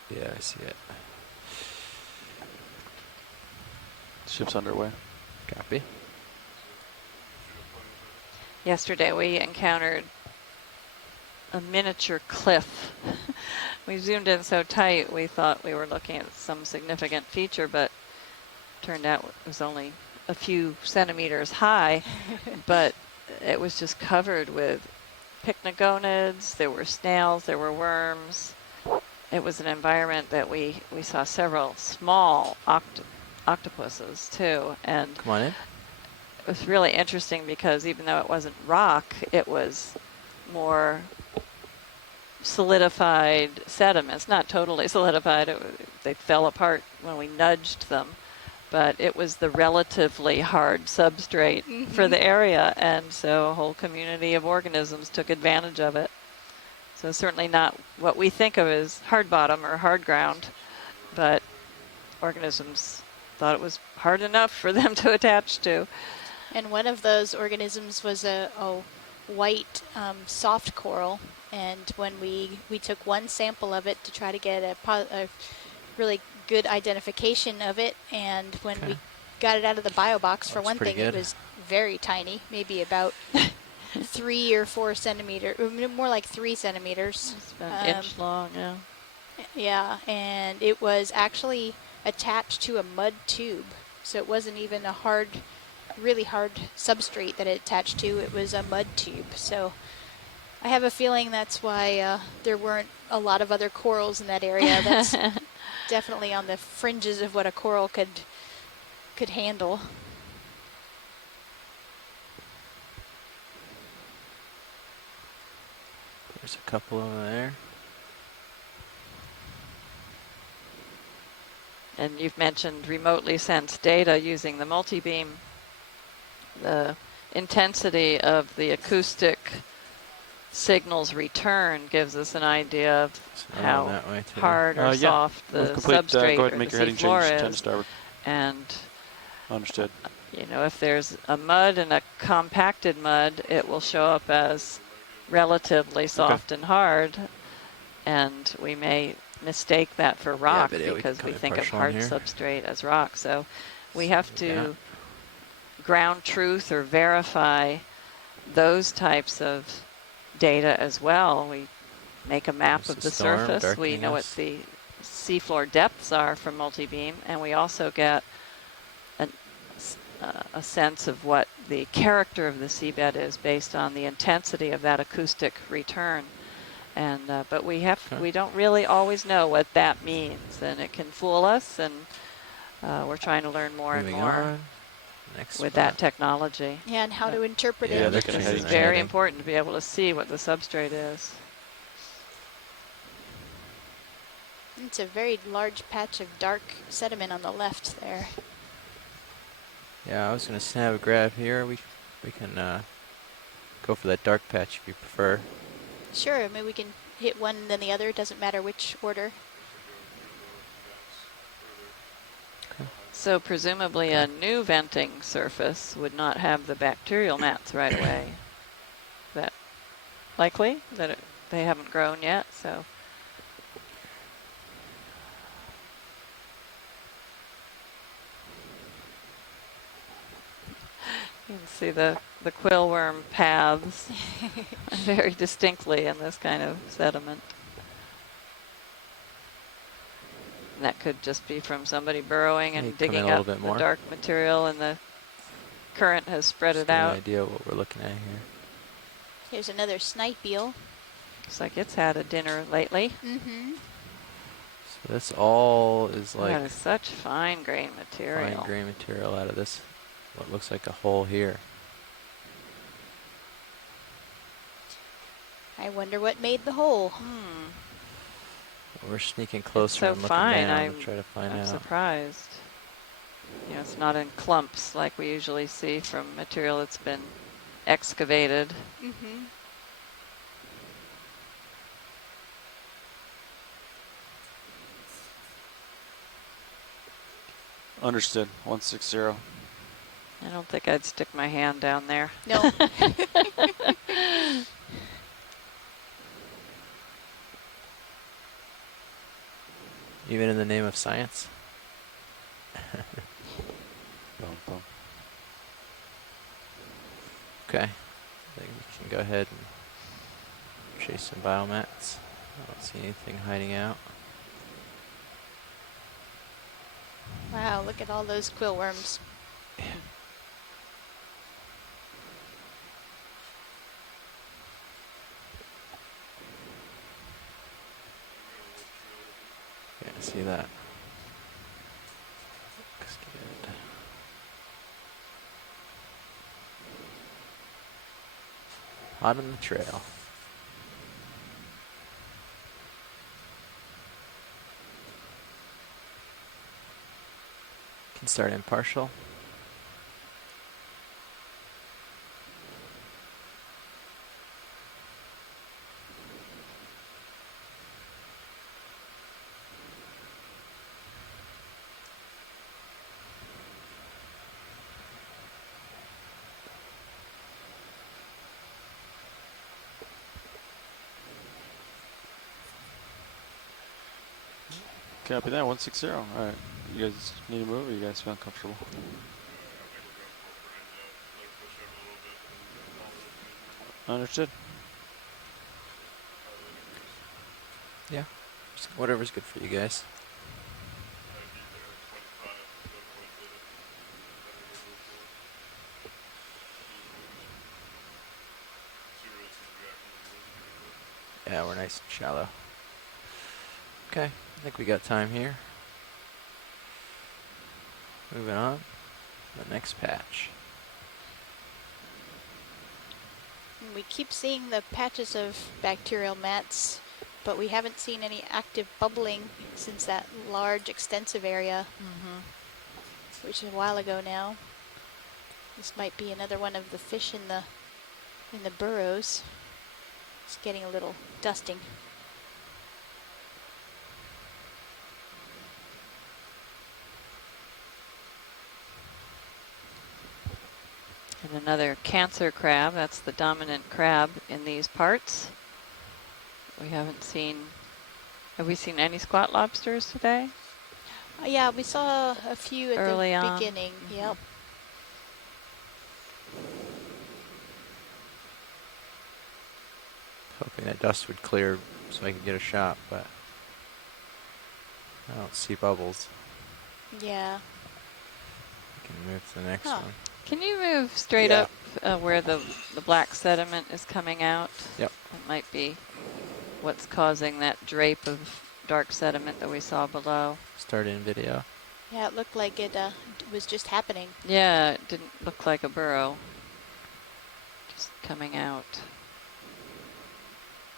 Yeah, I see it. Ship's underway. Copy. Yesterday we encountered a miniature cliff. We zoomed in so tight we thought we were looking at some significant feature, but turned out it was only a few centimeters high, but it was just covered with pycnogonids, there were snails, there were worms. It was an environment that we saw several small octopuses too, and come on in. It was really interesting because even though it wasn't rock, it was more solidified sediments, not totally solidified. They fell apart when we nudged them, but it was the relatively hard substrate for the area, and so a whole community of organisms took advantage of it. So certainly not what we think of as hard bottom or hard ground, but organisms thought it was hard enough for them to attach to. And one of those organisms was a white soft coral, and when we took one sample of it to try to get a really good identification of it, and when we got it out of the bio box, for one thing, it was very tiny, maybe about 3 or 4 centimeters, more like 3 centimeters. It's about an inch long, yeah. Yeah, and it was actually attached to a mud tube, so it wasn't even a really hard substrate that it attached to. It was a mud tube. So I have a feeling that's why there weren't a lot of other corals in that area. That's definitely on the fringes of what a coral could handle. There's a couple over there. And you've mentioned remotely sensed data using the multi-beam. The intensity of the acoustic signals return gives us an idea of how hard or soft the substrate go ahead and or make the your heading seafloor change to is. starboard. And understood. You know, if there's a mud and a compacted mud, it will show up as relatively soft and hard, and we may mistake that for rock because we think of hard substrate as rock. So we have to ground truth or verify those types of data as well. We make a map of the surface. We know what the seafloor depths are from multi-beam, and we also get a sense of what the character of the seabed is based on the intensity of that acoustic return. And but we don't really always know what that means, and it can fool us, and we're trying to learn more and more. next with spot. that technology. Yeah, and how to interpret Yeah, it. they're It's changing very heading. important to be able to see what the substrate is. It's a very large patch of dark sediment on the left there. Yeah, I was going to snap a grab here. We can go for that dark patch if you prefer. Sure, I mean, we can hit one then the other. It doesn't matter which order. So presumably a new venting surface would not have the bacterial mats right away. Is that likely that they haven't grown yet? So you can see the quill worm paths very distinctly in this kind of sediment. And that could just be from somebody burrowing and digging up the dark material, and the current has spread it out. An idea of what we're looking at here. Here's another snipe eel. Looks like it's had a dinner lately. Mm-hmm. So this all is like that is such fine grain material. Fine grain material out of this, what looks like a hole here. I wonder what made the hole. We're sneaking closer so and looking fine. down to try to find out. I'm surprised. You know, it's not in clumps like we usually see from material that's been excavated. Mm-hmm. Understood. 160. I don't think I'd stick my hand down there. No. Even in the name of science. Okay, I think we can go ahead and chase some biomats. I don't see anything hiding out. Wow, look at all those quill worms. Yeah, I see that. Looks good. Hot on the trail. Can start impartial. Copy that. 160. All right. You guys need to move, or you guys feel comfortable? Understood. Yeah, just whatever's good for you guys. Yeah, we're nice and shallow. Okay, I think we got time here. Moving on to the next patch. We keep seeing the patches of bacterial mats, but we haven't seen any active bubbling since that large, extensive area, which is a while ago now. This might be another one of the fish in the burrows. It's getting a little dusting. And another cancer crab. That's the dominant crab in these parts. We haven't seen. Have we seen any squat lobsters today? Yeah, we saw a few at Early the on. beginning. Yep. Hoping that dust would clear so I could get a shot, but I don't see bubbles. Yeah. We can move to the next one. Can you move straight up where the black sediment is coming out? Yep. It might be what's causing that drape of dark sediment that we saw below. Start in video. Yeah, it looked like it was just happening. Yeah, it didn't look like a burrow. Just coming out.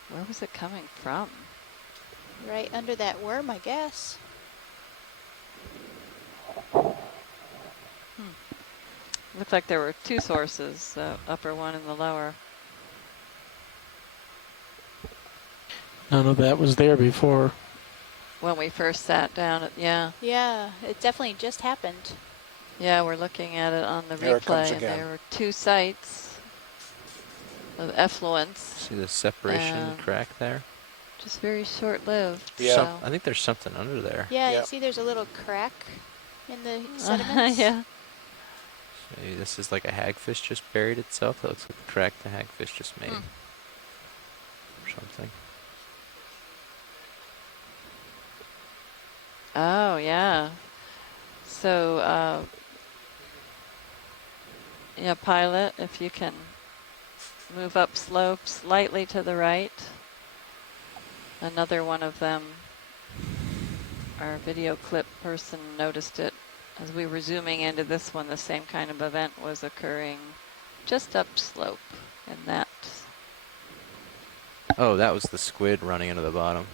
Where was it coming from? Right under that worm, I guess. Looked like there were two sources, the upper one and the lower. None of that was there before. When we first sat down, yeah. Yeah, it definitely just happened. Yeah, we're looking at it on the There it comes replay, and again. there were two sites of effluence. See the separation crack there? Just very short-lived. Yeah. So. I think there's something under there. Yeah, Yep. you see there's a little crack in the sediments. Yeah. Maybe this is like a hagfish just buried itself. That looks like the crack the hagfish just made. Or something. Oh, yeah. So, yeah, pilot, if you can move up slope slightly to the right. Another one of them, our video clip person noticed it as we were zooming into this one. The same kind of event was occurring just upslope in that. Oh, that was the squid running into the bottom.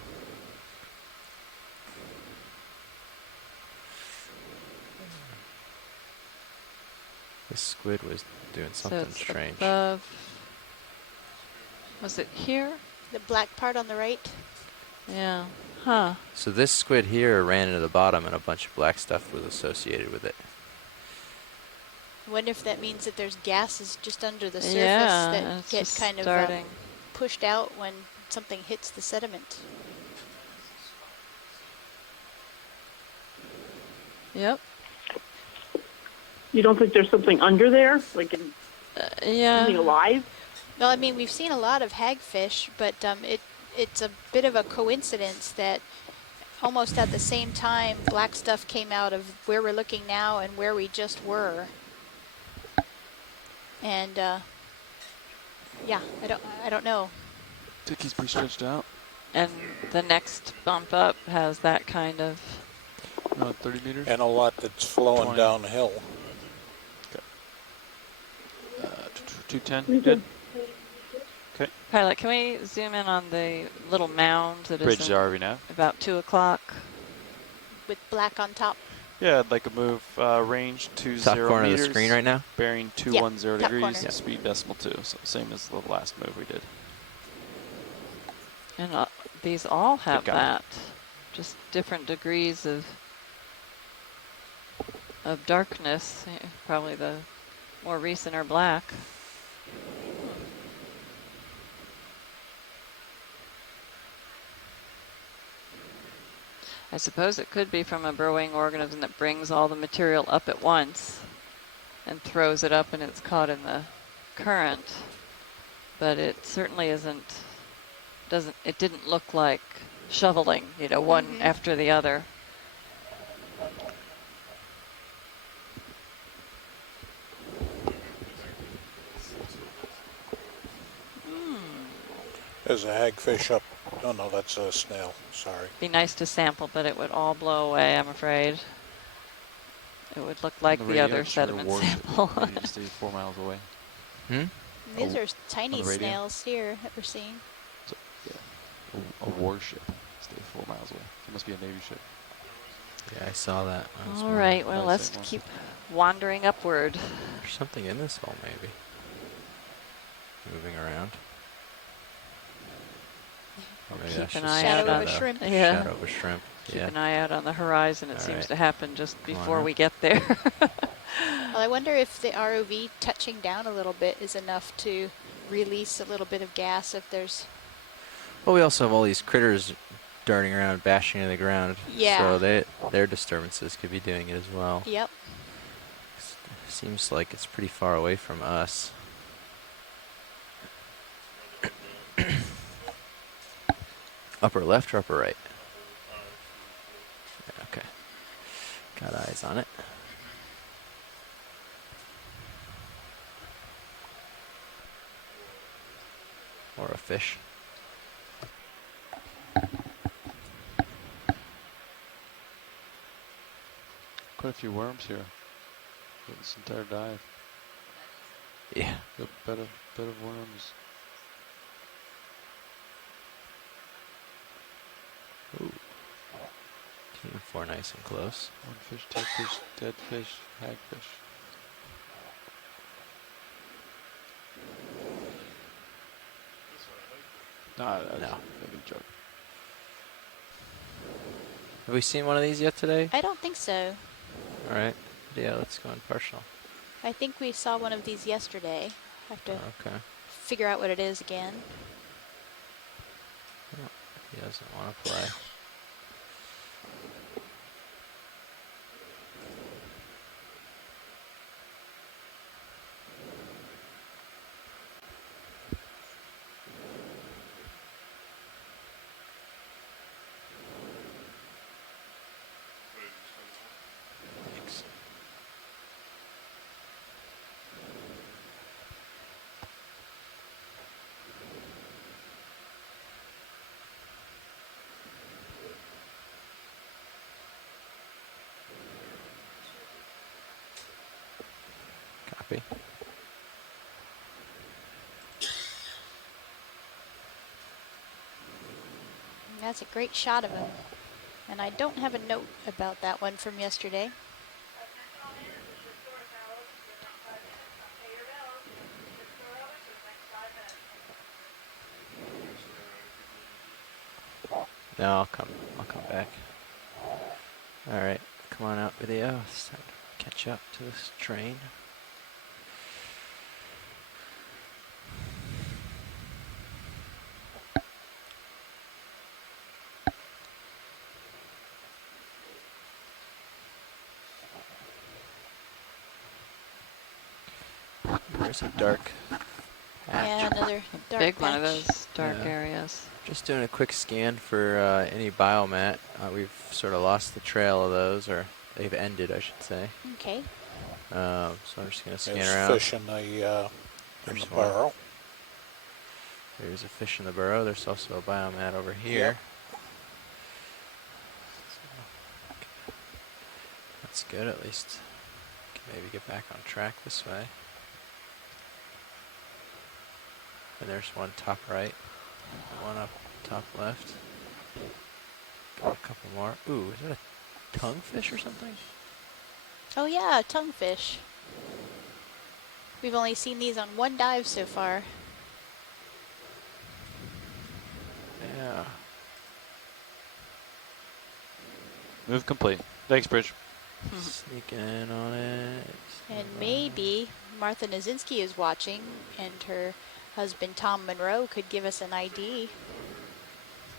This squid was doing something so it's strange. Above. Was it here? The black part on the right. Yeah. Huh. So this squid here ran into the bottom and a bunch of black stuff was associated with it. I wonder if that means that there's gases just under the surface Yeah, that it's get just kind of starting. pushed out when something hits the sediment. Yep. You don't think there's something under there, like yeah. something alive? Well, I mean, we've seen a lot of hagfish, but it's a bit of a coincidence that almost at the same time black stuff came out of where we're looking now and where we just were. And yeah, I don't know. I think he's pretty stretched out. And the next bump up has that kind of 30 meters. And a lot that's flowing 20. downhill. Okay. 210. Good. Okay. Pilot, can we zoom in on the little mound that Bridge is the RV nav. about 2 o'clock? With black on top. Yeah, I'd like to move range 20 Top corner meters. of the screen right now? Bearing Yeah, 210 top degrees, corner. and speed decimal 2. So same as the last move we did. And these all have Good guy. that. Just different degrees of darkness. Probably the more recent are black. I suppose it could be from a burrowing organism that brings all the material up at once and throws it up and it's caught in the current. But it certainly it didn't look like shoveling, you know, one after the other. There's a hagfish up. Oh, no, that's a snail. Sorry. Be nice to sample, but it would all blow away, I'm afraid. It would look like the other sediment sample. You just stay 4 miles away. These are tiny on the radio? snails here that we're seeing. So, yeah, a warship. Stay 4 miles away. It must be a Navy ship. Yeah, I saw that. All right, well, let's keep wandering upward. There's something in this hole, maybe. Moving around. Or maybe that's Keep an just eye Shadow out of a on shrimp. Yeah. Shadow of a shrimp. Keep Yeah. an eye out on the horizon. It All seems right. to happen just Come on before up. we get there. Well, I wonder if the ROV touching down a little bit is enough to release a little bit of gas if there's... Well, we also have all these critters darting around, bashing into the ground. Yeah. So their disturbances could be doing it as well. Yep. Seems like it's pretty far away from us. Upper left or upper right? Yeah, okay. Got eyes on it. Or a fish. Quite a few worms here. This entire dive. Yeah. A bed of worms. Ooh. Team 4 nice and close. One fish, dead fish, dead fish, hagfish. No. Good joke. Have we seen one of these yet today? I don't think so. All right. Yeah, let's go in partial. I think we saw one of these yesterday. Have to figure out what it is again. Oh, he doesn't want to play. Thanks. Copy. That's a great shot of him. And I don't have a note about that one from yesterday. No, I'll come back. All right, come on out, video. It's time to catch up to this train. There's a dark patch. Yeah, another dark Big patch. one of those dark areas. Just doing a quick scan for any biomat. We've sort of lost the trail of those, or they've ended, I should say. Okay. So I'm just going to scan There's around. fish in the burrow. There's a fish in the burrow. There's also a biomat over here. That's good, at least. Can maybe get back on track this way. And there's one top right, one up top left. Got a couple more. Ooh, is that a tonguefish or something? Oh yeah, tonguefish. We've only seen these on one dive so far. Yeah. Move complete. Thanks, Bridge. Sneaking in on it. And maybe Martha Nazinski is watching, and her husband Tom Monroe could give us an ID.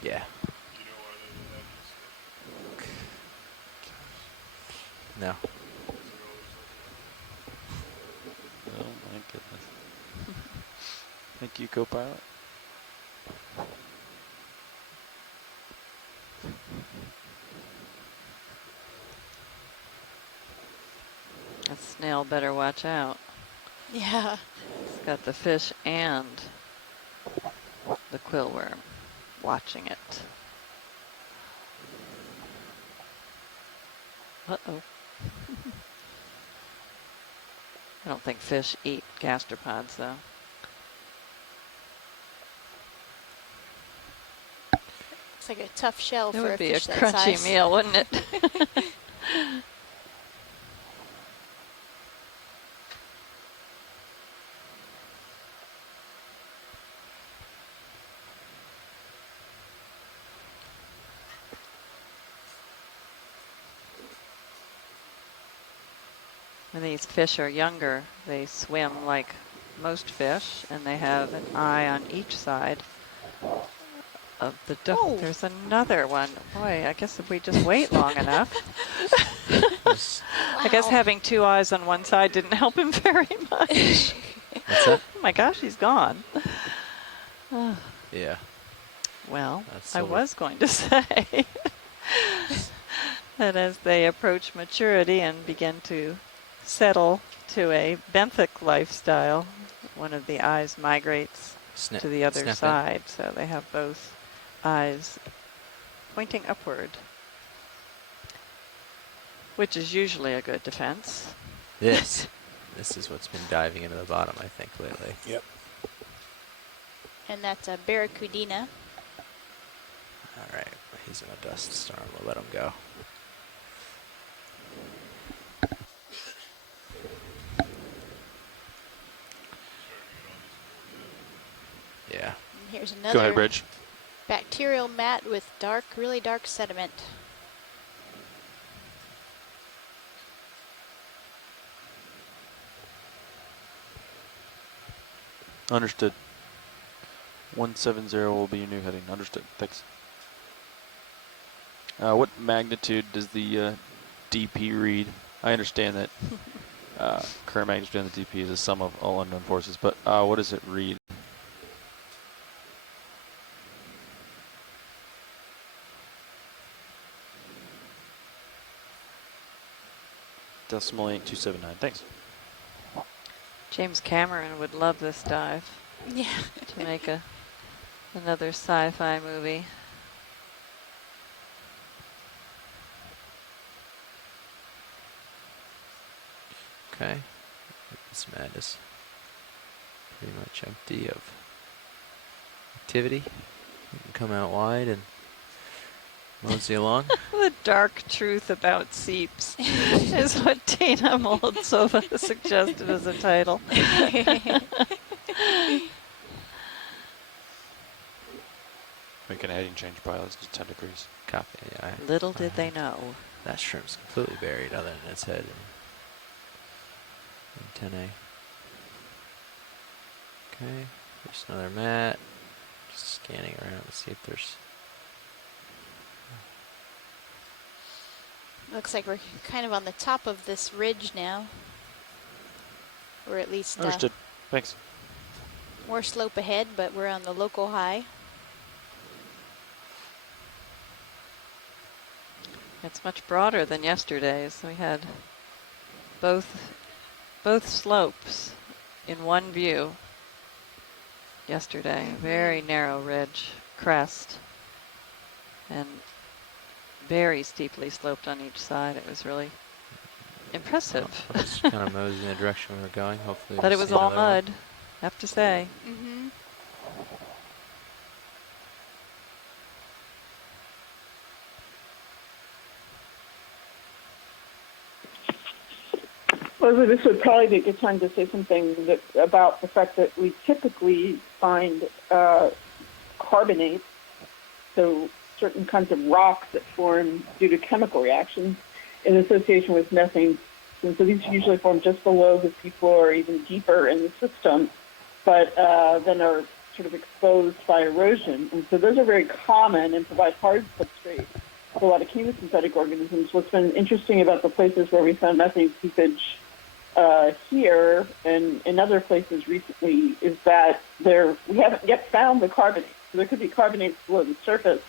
Yeah. No. Oh my goodness. Thank you, co-pilot. That snail better watch out. Yeah. It's got the fish and the quill worm watching it. Uh-oh. I don't think fish eat gastropods, though. Looks like a tough shell It for would a be a fish that crunchy size. meal, wouldn't it? When these fish are younger, they swim like most fish, and they have an eye on each side of the duck. Oh. There's another one. Boy, I guess if we just wait long enough. I guess having two eyes on one side didn't help him very much. What's that? Oh my gosh, he's gone. Yeah. Well, That's I over. was going to say that as they approach maturity and begin to settle to a benthic lifestyle, one of the eyes migrates to the other side, so they have both eyes pointing upward, which is usually a good defense. This is what's been diving into the bottom, I think, lately. Yep. And that's a barracuda. All right, he's in a dust storm. We'll let him go. Yeah. And here's another Go ahead, Bridge. bacterial mat with dark, really dark sediment. Understood. 170 will be your new heading. Understood. Thanks. What magnitude does the DP read? I understand that current magnitude on the DP is a sum of all unknown forces, but what does it read? Decimal 8279. Thanks. James Cameron would love this dive. Yeah. To make another sci-fi movie. Okay. This mat is pretty much empty of activity. You can come out wide and mosey along. The dark truth about Seeps is what Dana Moldova suggested as a title. Make an heading change pilots to 10 degrees. Copy. Yeah, Little did they know. That shrimp's completely buried other than its head in 10A. Okay, there's another mat. Just scanning around to see if there's... Looks like we're kind of on the top of this ridge now. Or at least Understood. Thanks. more slope ahead, but we're on the local high. It's much broader than yesterday's. We had both slopes in one view yesterday. Very narrow ridge, crest, and very steeply sloped on each side. It was really impressive. Well, just kind of mosey in the direction we were going. Hopefully, But it we'll was see all another one. mud, have to say. Mm-hmm. Leslie, this would probably be a good time to say something about the fact that we typically find carbonates, so certain kinds of rocks that form due to chemical reactions in association with methane. And so these usually form just below the seafloor or even deeper in the system, but then are sort of exposed by erosion. And so those are very common and provide hard substrate for a lot of chemosynthetic organisms. What's been interesting about the places where we found methane seepage here and in other places recently is that we haven't yet found the carbonates. So there could be carbonates below the surface,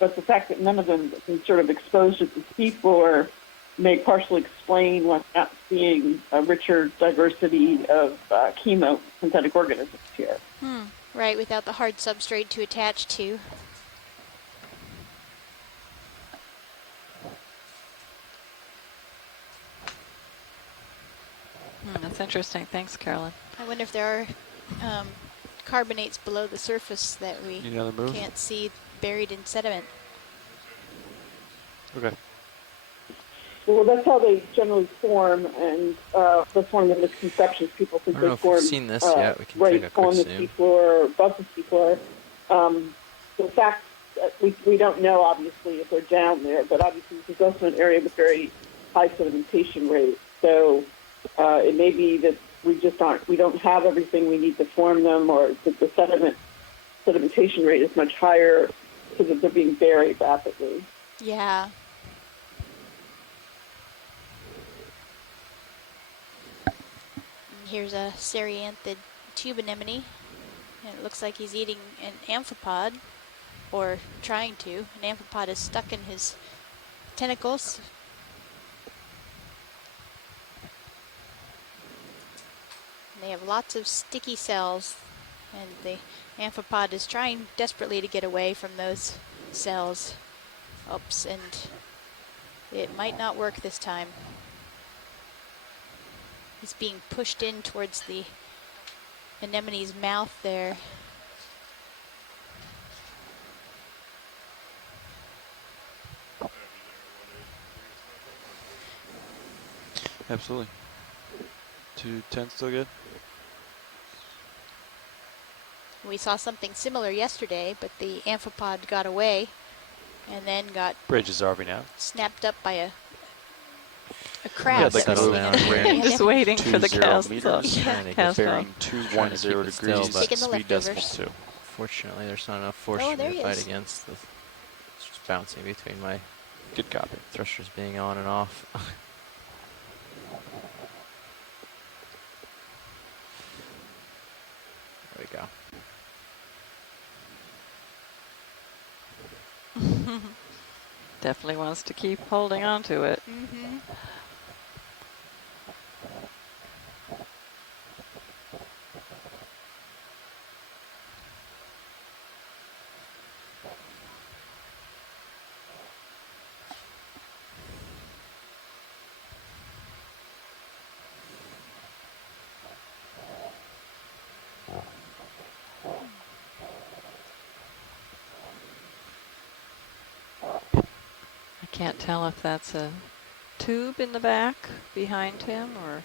but the fact that none of them have been sort of exposed at the seafloor may partially explain why we're not seeing a richer diversity of chemosynthetic organisms here. Right, without the hard substrate to attach to. That's interesting. Thanks, Carolyn. I wonder if there are carbonates below the surface that we Need another move? can't see buried in sediment. Okay. Well, that's how they generally form, and that's one of the misconceptions. People think I don't they know if form we've seen this yet. We can right take a quick on the zoom. seafloor or above the seafloor. The fact that we don't know, obviously, if they're down there, but obviously this is also an area with very high sedimentation rate. So it may be that we don't have everything we need to form them, or that the sedimentation rate is much higher so that they're being buried rapidly. Yeah. And here's a Serianthid tube anemone, and it looks like he's eating an amphipod, or trying to. An amphipod is stuck in his tentacles. And they have lots of sticky cells, and the amphipod is trying desperately to get away from those cells. Oops, and it might not work this time. He's being pushed in towards the anemone's mouth there. Absolutely. 210 still good? We saw something similar yesterday, but the amphipod got away and then got Bridge is RV now. snapped up by a crab. Yeah, that was sitting in Just waiting for the 20 cast meters, cast bearing off. 210 degrees, Taking the speed decimal leftovers. 2. Fortunately, there's not enough force Oh, for there me he to fight is. against. It's just bouncing between my Good copy. thrusters being on and off. There we go. Definitely wants to keep holding on to it. Mm-hmm. I can't tell if that's a tube in the back behind him or...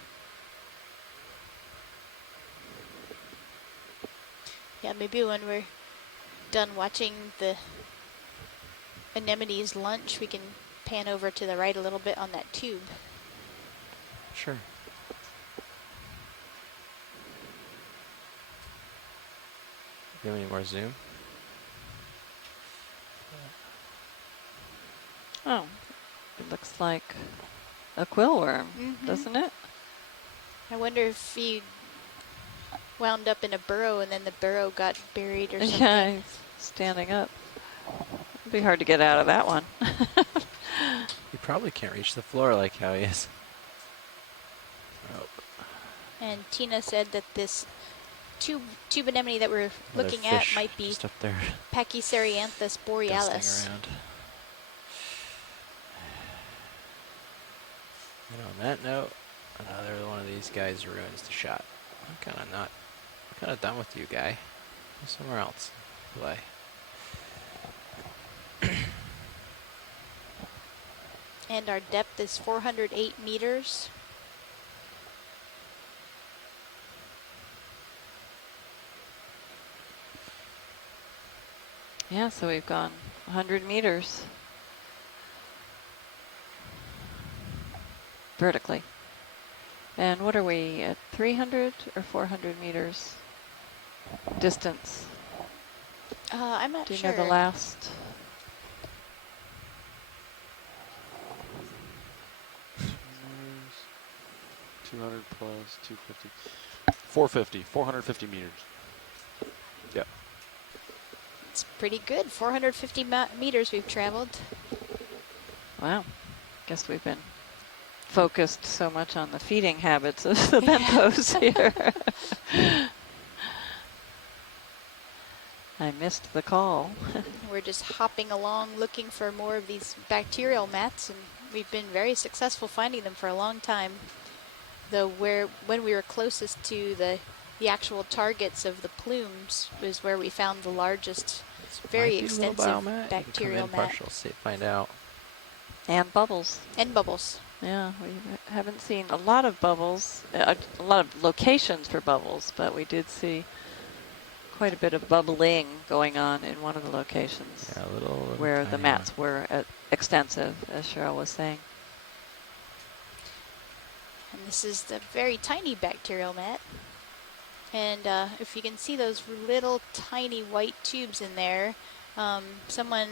Yeah, maybe when we're done watching the anemone's lunch, we can pan over to the right a little bit on that tube. Sure. Give me more zoom. Oh, it looks like a quill worm, doesn't it? I wonder if he wound up in a burrow and then the burrow got buried or something. Yeah, he's standing up. It'd be hard to get out of that one. You probably can't reach the floor like how he is. Oh. And Tina said that this tube anemone that we're Another looking at fish might be just up there. Pachyceranthus borealis. Dusting around. And on that note, another one of these guys ruins the shot. I'm kind of done with you, guy. Go somewhere else. Play. And our depth is 408 meters. Yeah, so we've gone 100 meters vertically. And what are we at, 300 or 400 meters distance? I'm not Do you sure. know the last? $200 plus 250. 450, 450 meters. Yep. It's pretty good. 450 meters we've traveled. Wow. Guess we've been focused so much on the feeding habits of the benthos here. I missed the call. We're just hopping along looking for more of these bacterial mats, and we've been very successful finding them for a long time. Though when we were closest to the actual targets of the plumes was where we found the largest, very extensive bacterial mat. Partial, see, find out. And bubbles. And bubbles. Yeah, we haven't seen a lot of bubbles, a lot of locations for bubbles, but we did see quite a bit of bubbling going on in one of the locations. Yeah, a little where the tiny mats were extensive, as Cheryl was saying. And this is the very tiny bacterial mat. And if you can see those little tiny white tubes in there, someone,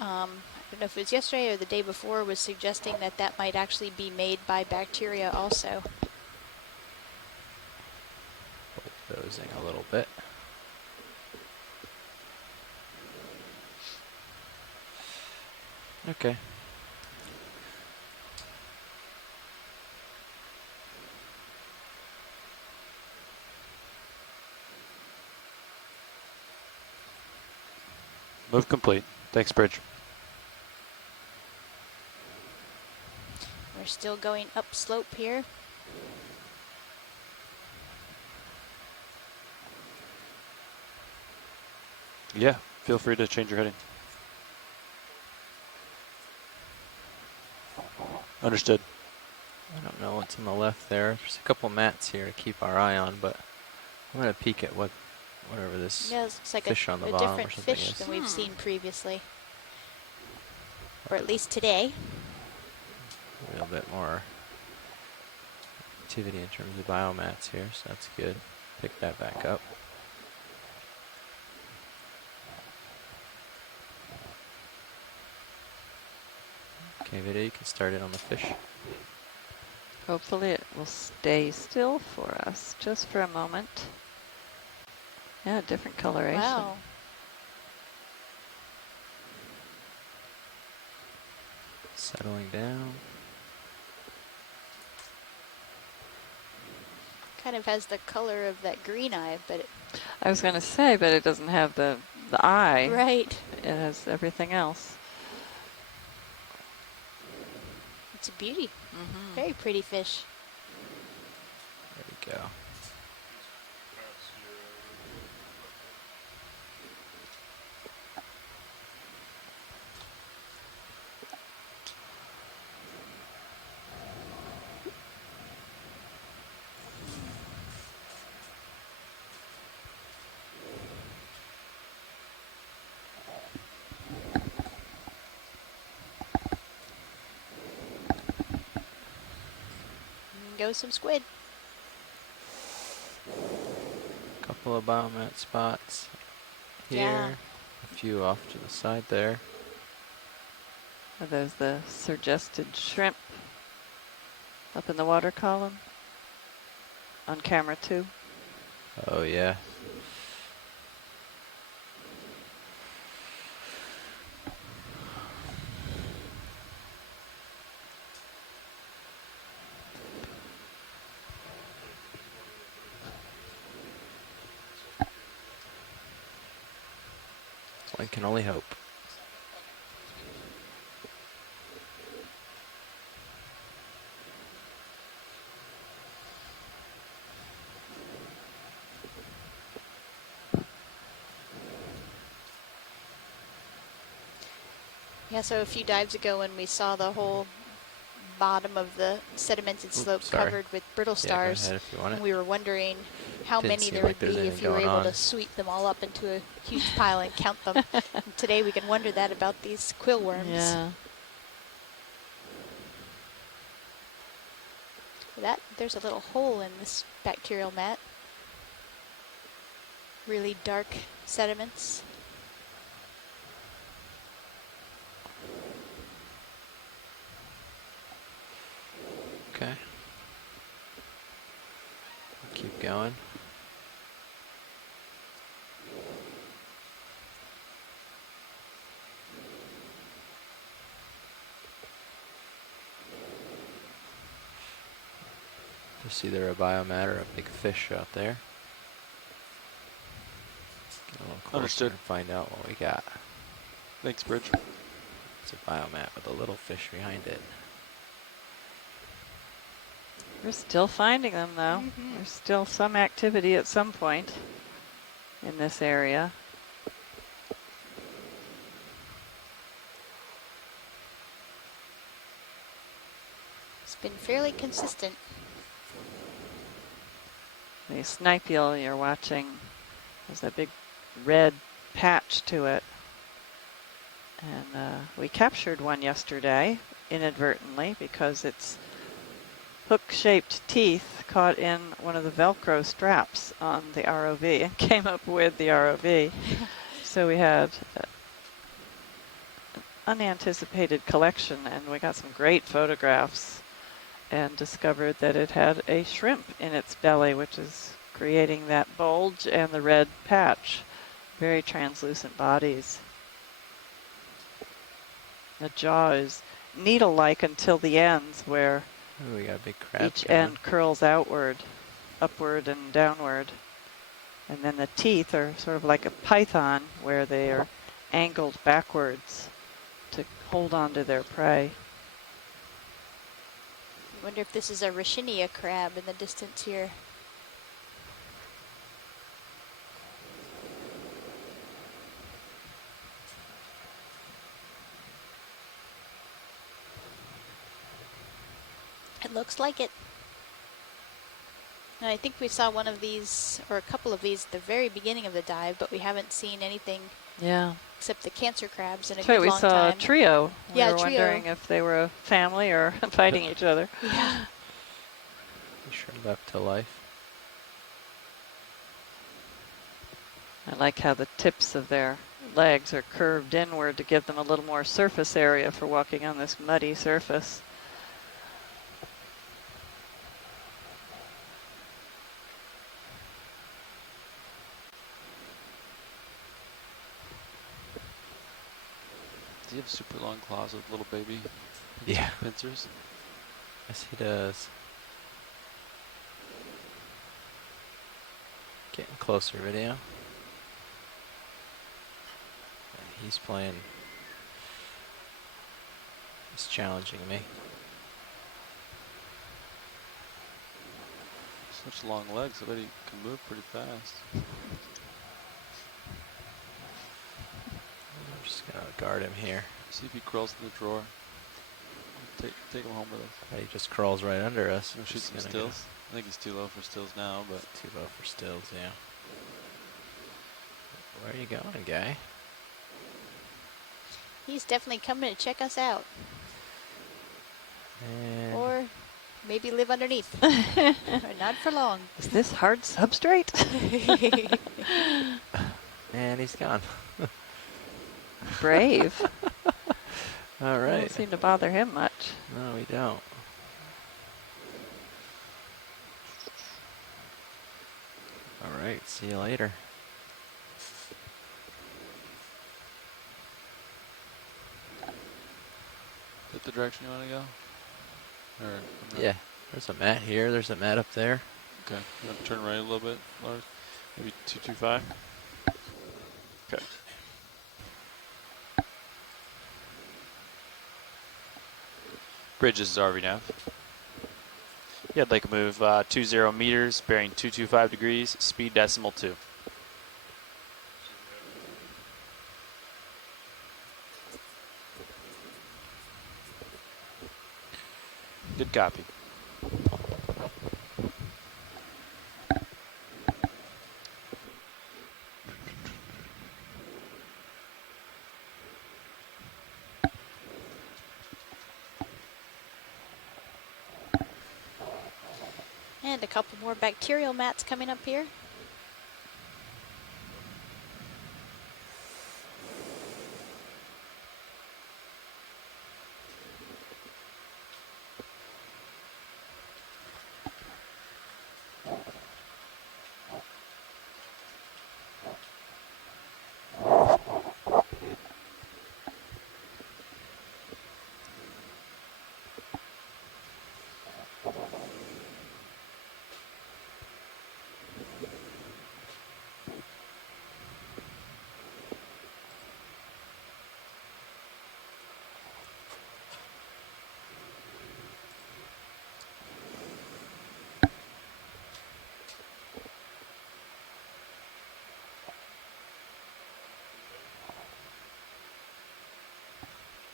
I don't know if it was yesterday or the day before, was suggesting that that might actually be made by bacteria also. Bulldozing a little bit. Okay. Move complete. Thanks, Bridge. We're still going upslope here. Yeah, feel free to change your heading. Understood. I don't know what's on the left there. There's a couple mats here to keep our eye on, but I'm going to peek at whatever this Yeah, it looks like fish on the a bottom different or something fish is. than we've seen previously. Or at least today. A little bit more activity in terms of biomats here, so that's good. Pick that back up. Okay, Vida, you can start it on the fish. Hopefully it will stay still for us just for a moment. Yeah, different coloration. Wow. Settling down. Kind of has the color of that green eye, but it, I was going to say, but it doesn't have the eye. Right. It has everything else. It's a beauty. Very pretty fish. There we go. Go some squid. Couple of biomat spots here. Yeah. A few off to the side there. Are those the suggested shrimp up in the water column? On camera 2? Oh yeah. One can only hope. Yeah, so a few dives ago when we saw the whole bottom of the sedimented slope covered with brittle stars, ahead if you want it. and we were wondering how Didn't many seem there like would there's be if anything you were going able on. to sweep them all up into a huge pile and count them. And today we can wonder that about these quill worms. Yeah. There's a little hole in this bacterial mat. Really dark sediments. Okay. Keep going. Just either a biomat or a big fish out there. Let's get a little closer Understood. and find out what we got. Thanks, Bridge. It's a biomat with a little fish behind it. We're still finding them, though. There's still some activity at some point in this area. It's been fairly consistent. The snipe eel you're watching has a big red patch to it. And we captured one yesterday inadvertently because its hook-shaped teeth caught in one of the Velcro straps on the ROV and came up with the ROV. So we had an unanticipated collection, and we got some great photographs and discovered that it had a shrimp in its belly, which is creating that bulge and the red patch. Very translucent bodies. The jaw is needle-like until the ends, where Ooh, we got a big crab each going. end curls outward, upward and downward. And then the teeth are sort of like a python, where they are angled backwards to hold on to their prey. Wonder if this is a Rachinia crab in the distance here. It looks like it. And I think we saw one of these, or a couple of these, at the very beginning of the dive, but we haven't seen anything. Yeah. Except the cancer crabs in a That's good right, we long saw time. a trio. We Yeah, were wondering if they were a family or fighting each other. Yeah. Shrimp up to life. I like how the tips of their legs are curved inward to give them a little more surface area for walking on this muddy surface. Does he have super long claws with little baby Yeah. pincers? Yes, he does. Getting closer, video. He's playing. He's challenging me. Such long legs, I bet he can move pretty fast. I'm just gonna guard him here. See if he crawls in the drawer. Take him home with us. He just crawls right under us. Shoot some stills. I think he's too low for stills now, but too low for stills, yeah. Where are you going, guy? He's definitely coming to check us out. And Or maybe live underneath. But not for long. Is this hard substrate? and he's gone. Brave. All right. Doesn't seem to bother him much. No, we don't. All right, see you later. is that the direction you want to go? Or Yeah, there's a mat here. There's a mat up there. Okay, you want to turn right a little bit, Lars? Maybe 225? Okay. Bridges is RV nav. Yeah, I'd like to move 20 meters, bearing 225 degrees, speed decimal 2. Good copy. And a couple more bacterial mats coming up here.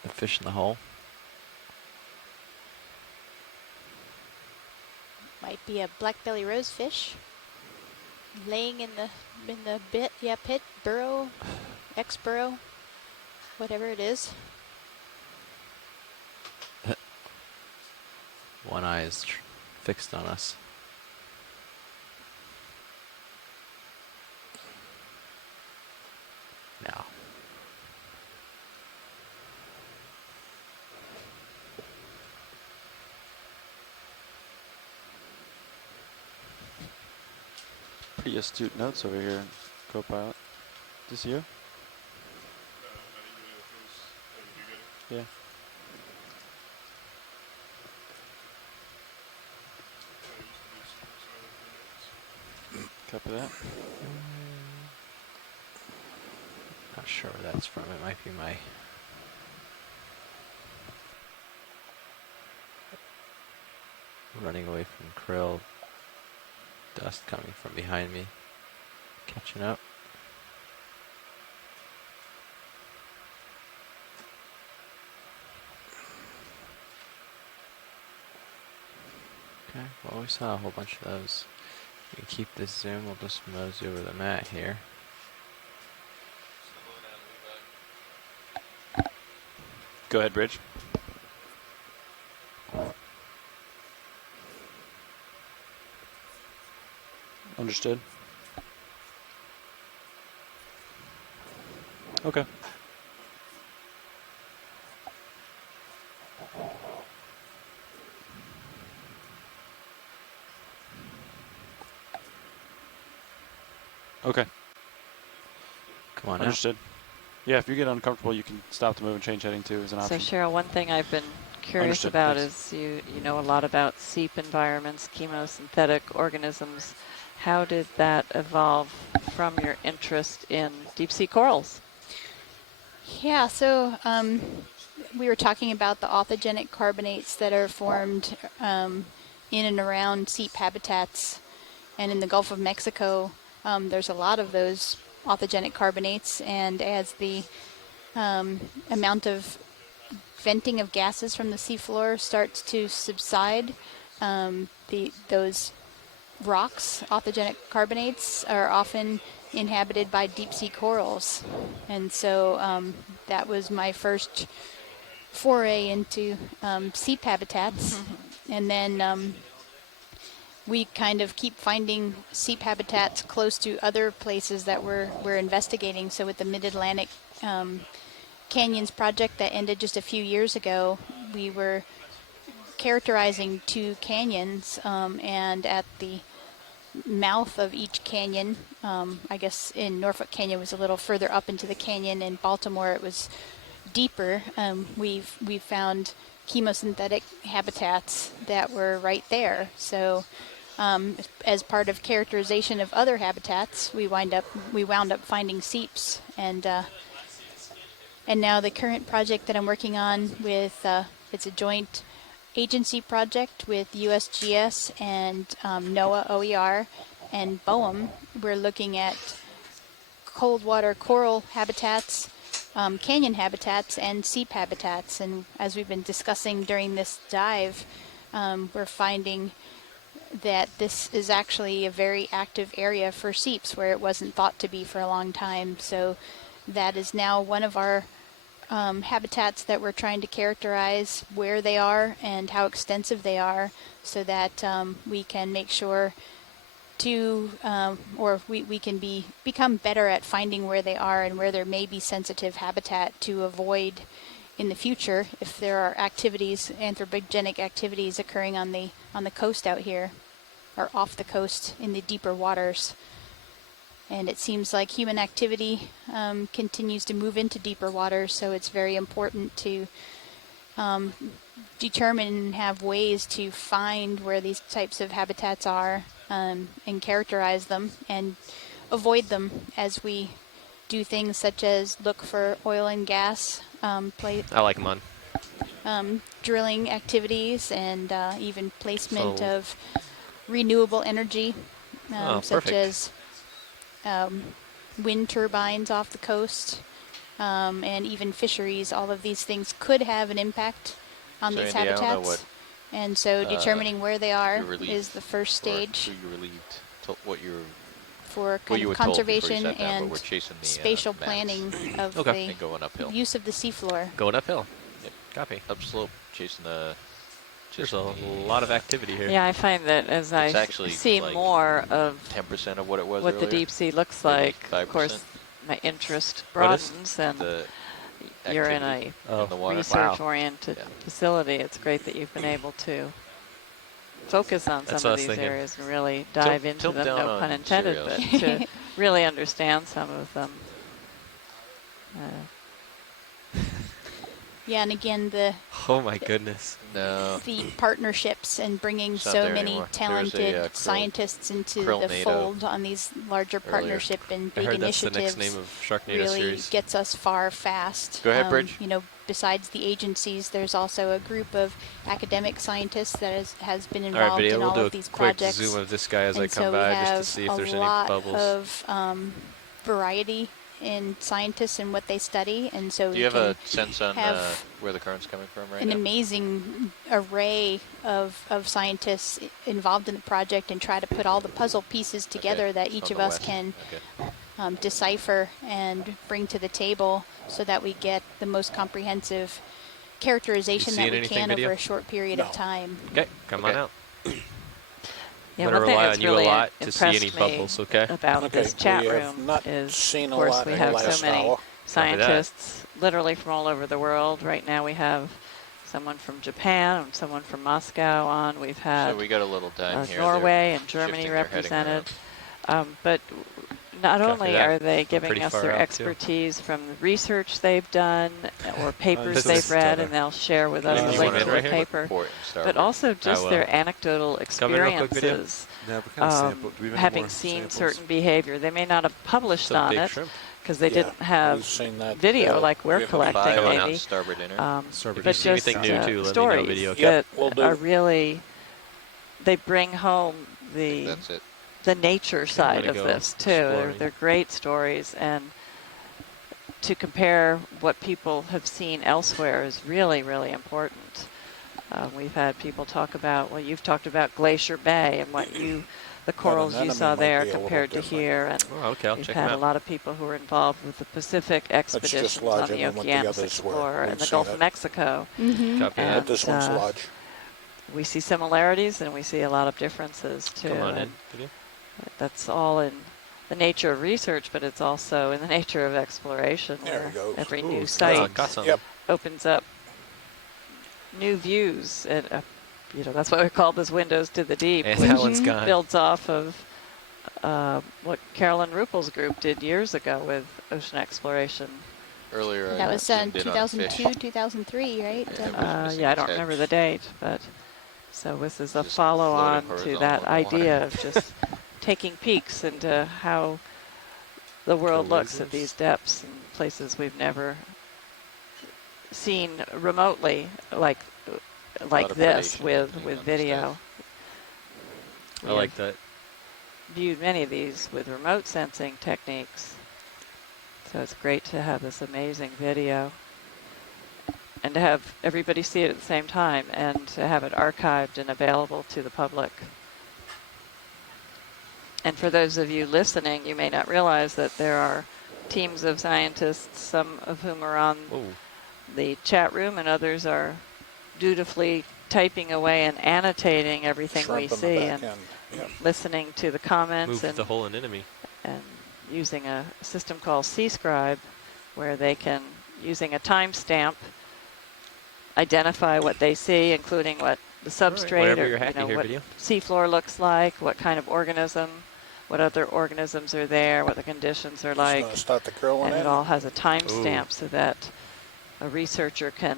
The fish in the hole. Might be a black belly rosefish laying in the pit, burrow, X-burrow, whatever it is. One eye is fixed on us. No. Pretty astute notes over here, co-pilot. This you? Yeah. Copy that. Not sure where that's from. It might be my... running away from krill. Dust coming from behind me. Catching up. Okay, well, we saw a whole bunch of those. We can keep this zoom. We'll just mosey over the mat here. Go ahead, Bridge. Understood. Okay. Okay. Come on. Understood. Yeah, if you get uncomfortable, you can stop the move and change heading too as an So option. Cheryl, one thing I've been curious Understood. about Thanks. is you know a lot about seep environments, chemosynthetic organisms. How did that evolve from your interest in deep sea corals? Yeah, so we were talking about the authigenic carbonates that are formed in and around seep habitats, and in the Gulf of Mexico there's a lot of those authigenic carbonates, and as the amount of venting of gases from the seafloor starts to subside, those rocks, authigenic carbonates, are often inhabited by deep sea corals. And so that was my first foray into seep habitats. And then we kind of keep finding seep habitats close to other places that we're investigating. So with the Mid-Atlantic Canyons project that ended just a few years ago, we were characterizing 2 canyons, and at the mouth of each canyon, I guess in Norfolk Canyon was a little further up into the canyon, in Baltimore it was deeper. We've found chemosynthetic habitats that were right there. So as part of characterization of other habitats, we wound up finding seeps, and now the current project that I'm working on with it's a joint agency project with USGS and NOAA OER and BOEM. We're looking at cold water coral habitats, canyon habitats, and seep habitats. And as we've been discussing during this dive, we're finding that this is actually a very active area for seeps where it wasn't thought to be for a long time. So that is now one of our habitats that we're trying to characterize where they are and how extensive they are, so that we can make sure to, or we can become better at finding where they are and where there may be sensitive habitat to avoid in the future if there are activities, anthropogenic activities occurring on the coast out here, or off the coast in the deeper waters. And it seems like human activity continues to move into deeper waters, so it's very important to determine and have ways to find where these types of habitats are, and characterize them and avoid them as we do things such as look for oil and gas, I like them on. drilling activities, and even placement of renewable energy, such as wind turbines off the coast, and even fisheries. All of these things could have an impact on these habitats. And so determining where they are is the first stage for kind of conservation and spatial planning of the use of the seafloor. Going uphill. Yep. Copy. Upslope, chasing the... There's a lot of activity here. Yeah, I find that as I see like more of 10% of what it was what earlier. the deep sea looks like, 5%. of course, my interest broadens, and you're in a research-oriented facility. It's great that you've been able to focus on some of these areas and really dive into them, no pun intended, but to really understand some of them. Yeah, and again, the oh my goodness, the partnerships and bringing so many talented scientists into the fold on these larger partnership and big initiatives the next name of Sharknado really series. gets us far fast. Go ahead, Bridge. You know, besides the agencies, there's also a group of academic scientists that has been All right, involved video. in We'll all do of a these quick projects. zoom of this guy as I And come so we by, just to have see if a there's any lot bubbles. of variety in scientists and what they study, and so Do you we have can a sense on have where the current's coming from right an now? amazing array of scientists involved in the project and try to put all the puzzle pieces together that each of us can decipher and bring to the table so that we get the most comprehensive characterization that we can over a short period of time. Okay, come on out. Yeah, I'm going to rely on you a lot to see any impressed bubbles, okay? about this chat we have room not is, seen of a course, lot we in the have so last many hour. scientists literally from all over the world. Right now we have someone from Japan and someone from Moscow on. We've had So we got a little dime here. Norway and Germany represented. But not only are they giving us their expertise from the research they've done or papers they've read, and they'll share with us a link to a paper, but also just their anecdotal experiences, having seen certain behavior. They may not have published on it because they didn't have video like we're collecting, maybe, but just stories that are really, they bring home the nature side of this too. They're great stories, and to compare what people have seen elsewhere is really, really important. We've had people talk about, well, you've talked about Glacier Bay and what the corals you saw there compared to here, and we've had a lot of people who are involved with the Pacific expeditions on the Okeanos Explorer and the Gulf of Mexico. And this one's large. We see similarities and we see a lot of differences too. Come on in. That's all in the nature of research, but it's also in the nature of exploration. There where every new site opens up new views, and that's why we call this Windows to the Deep, and which builds off of what Carolyn Ruppel's group did years ago with ocean exploration. Earlier, that was in 2002, 2003, right? Yeah, I don't remember the date, but so this is a follow-on to that idea of just taking peeks into how the world looks at these depths and places we've never seen remotely like this with video. I like that. Viewed many of these with remote sensing techniques. So it's great to have this amazing video and to have everybody see it at the same time and to have it archived and available to the public. And for those of you listening, you may not realize that there are teams of scientists, some of whom are on the chat room and others are dutifully typing away and annotating everything we see and listening to the comments. Move the whole anemone. And using a system called C-Scribe, where they can, using a timestamp, identify what they see, including what the substrate or what seafloor looks like, what kind of organism, what other organisms are there, what the conditions are like. And it all has a timestamp so that a researcher can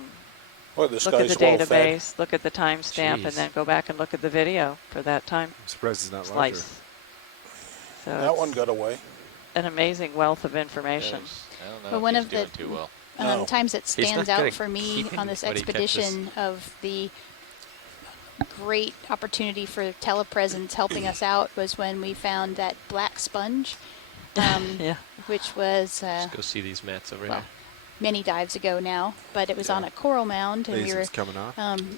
look at the database, look at the timestamp, and then go back and look at the video for that time. I'm surprised it's not slice. So that one got away. An amazing wealth of information. But one of the times that stands out for me on this expedition of the great opportunity for telepresence helping us out was when we found that black sponge, which was let's go see these mats over here. Many dives ago now, but it was on a coral mound, and we were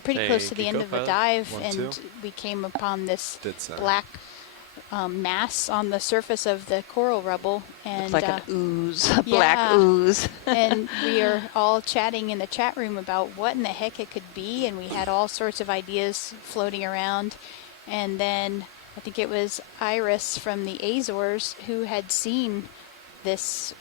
pretty close to the end of the dive, and we came upon this black mass on the surface of the coral rubble, and it's like an ooze, a black ooze. And we are all chatting in the chat room about what in the heck it could be, and we had all sorts of ideas floating around. And then I think it was Iris from the Azores who had seen this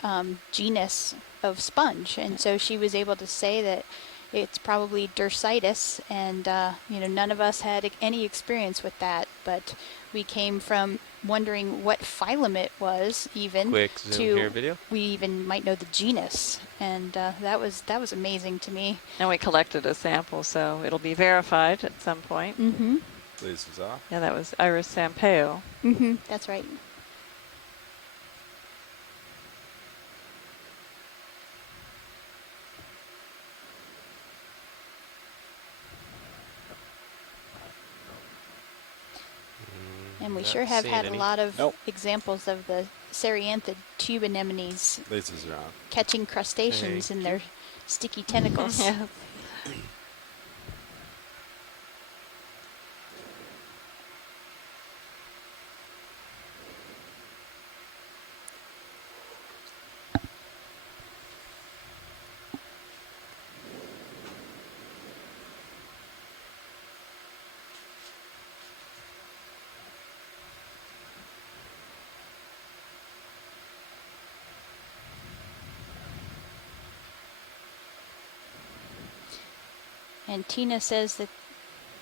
genus of sponge, and so she was able to say that it's probably Dersitis, and none of us had any experience with that, but we came from wondering what phylum it was, even to we even might know the genus, and that was amazing to me. And we collected a sample, so it'll be verified at some point. This is off. Yeah, that was Iris Sampaio. That's right. And we Not sure have seeing had a any. lot of Nope. examples of the Cereantha tube anemones Lasers are on. catching crustaceans Thank in their sticky tentacles. Yeah. And Tina says that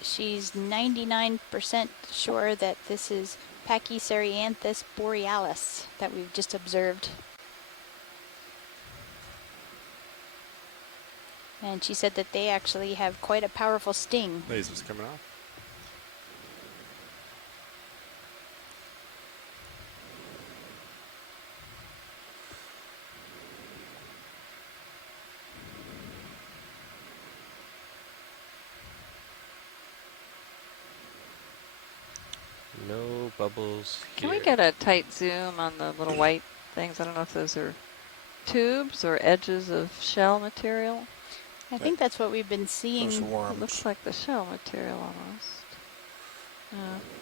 she's 99% sure that this is Pachycereanthus borealis that we've just observed. And she said that they actually have quite a powerful sting. Lasers coming off. No bubbles Can here. we get a tight zoom on the little white things? I don't know if those are tubes or edges of shell material. I think that's what we've been seeing. Those worms. It looks like the shell material almost.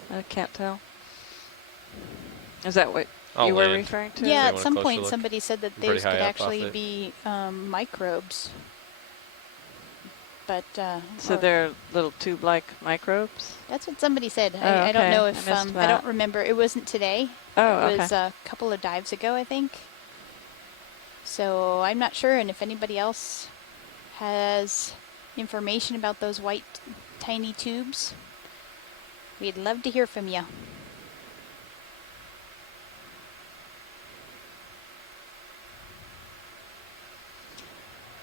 I can't tell. Is that what I'll you were land. referring to? Yeah, want at a some closer point look? somebody said that I'm pretty those could high up off actually it. be microbes. But So or- they're little tube-like microbes? That's what somebody said. Oh, I don't okay. know I if missed I that. don't remember. It wasn't today. Oh, It was okay. a couple of dives ago, I think. So I'm not sure, and if anybody else has information about those white tiny tubes, we'd love to hear from you.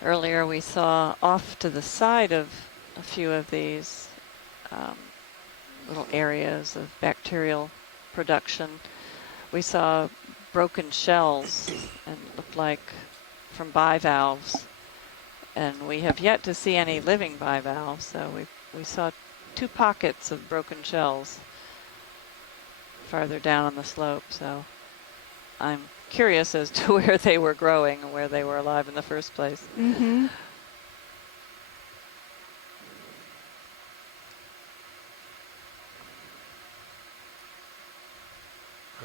Earlier we saw off to the side of a few of these little areas of bacterial production. We saw broken shells and it looked like from bivalves. And we have yet to see any living bivalves, so we saw 2 pockets of broken shells farther down on the slope. So I'm curious as to where they were growing and where they were alive in the first place. Mm-hmm.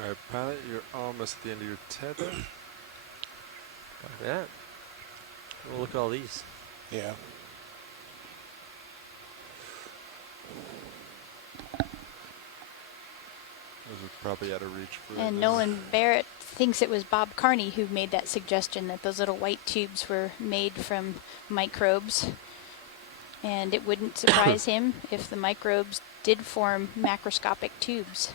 All right, pilot, you're almost at the end of your tether. Like that. Well, look at all these. Yeah. Those are probably out of reach for And Nolan Barrett thinks it was Bob Carney who made that suggestion that those little white tubes were made from microbes. And it wouldn't surprise him if the microbes did form macroscopic tubes.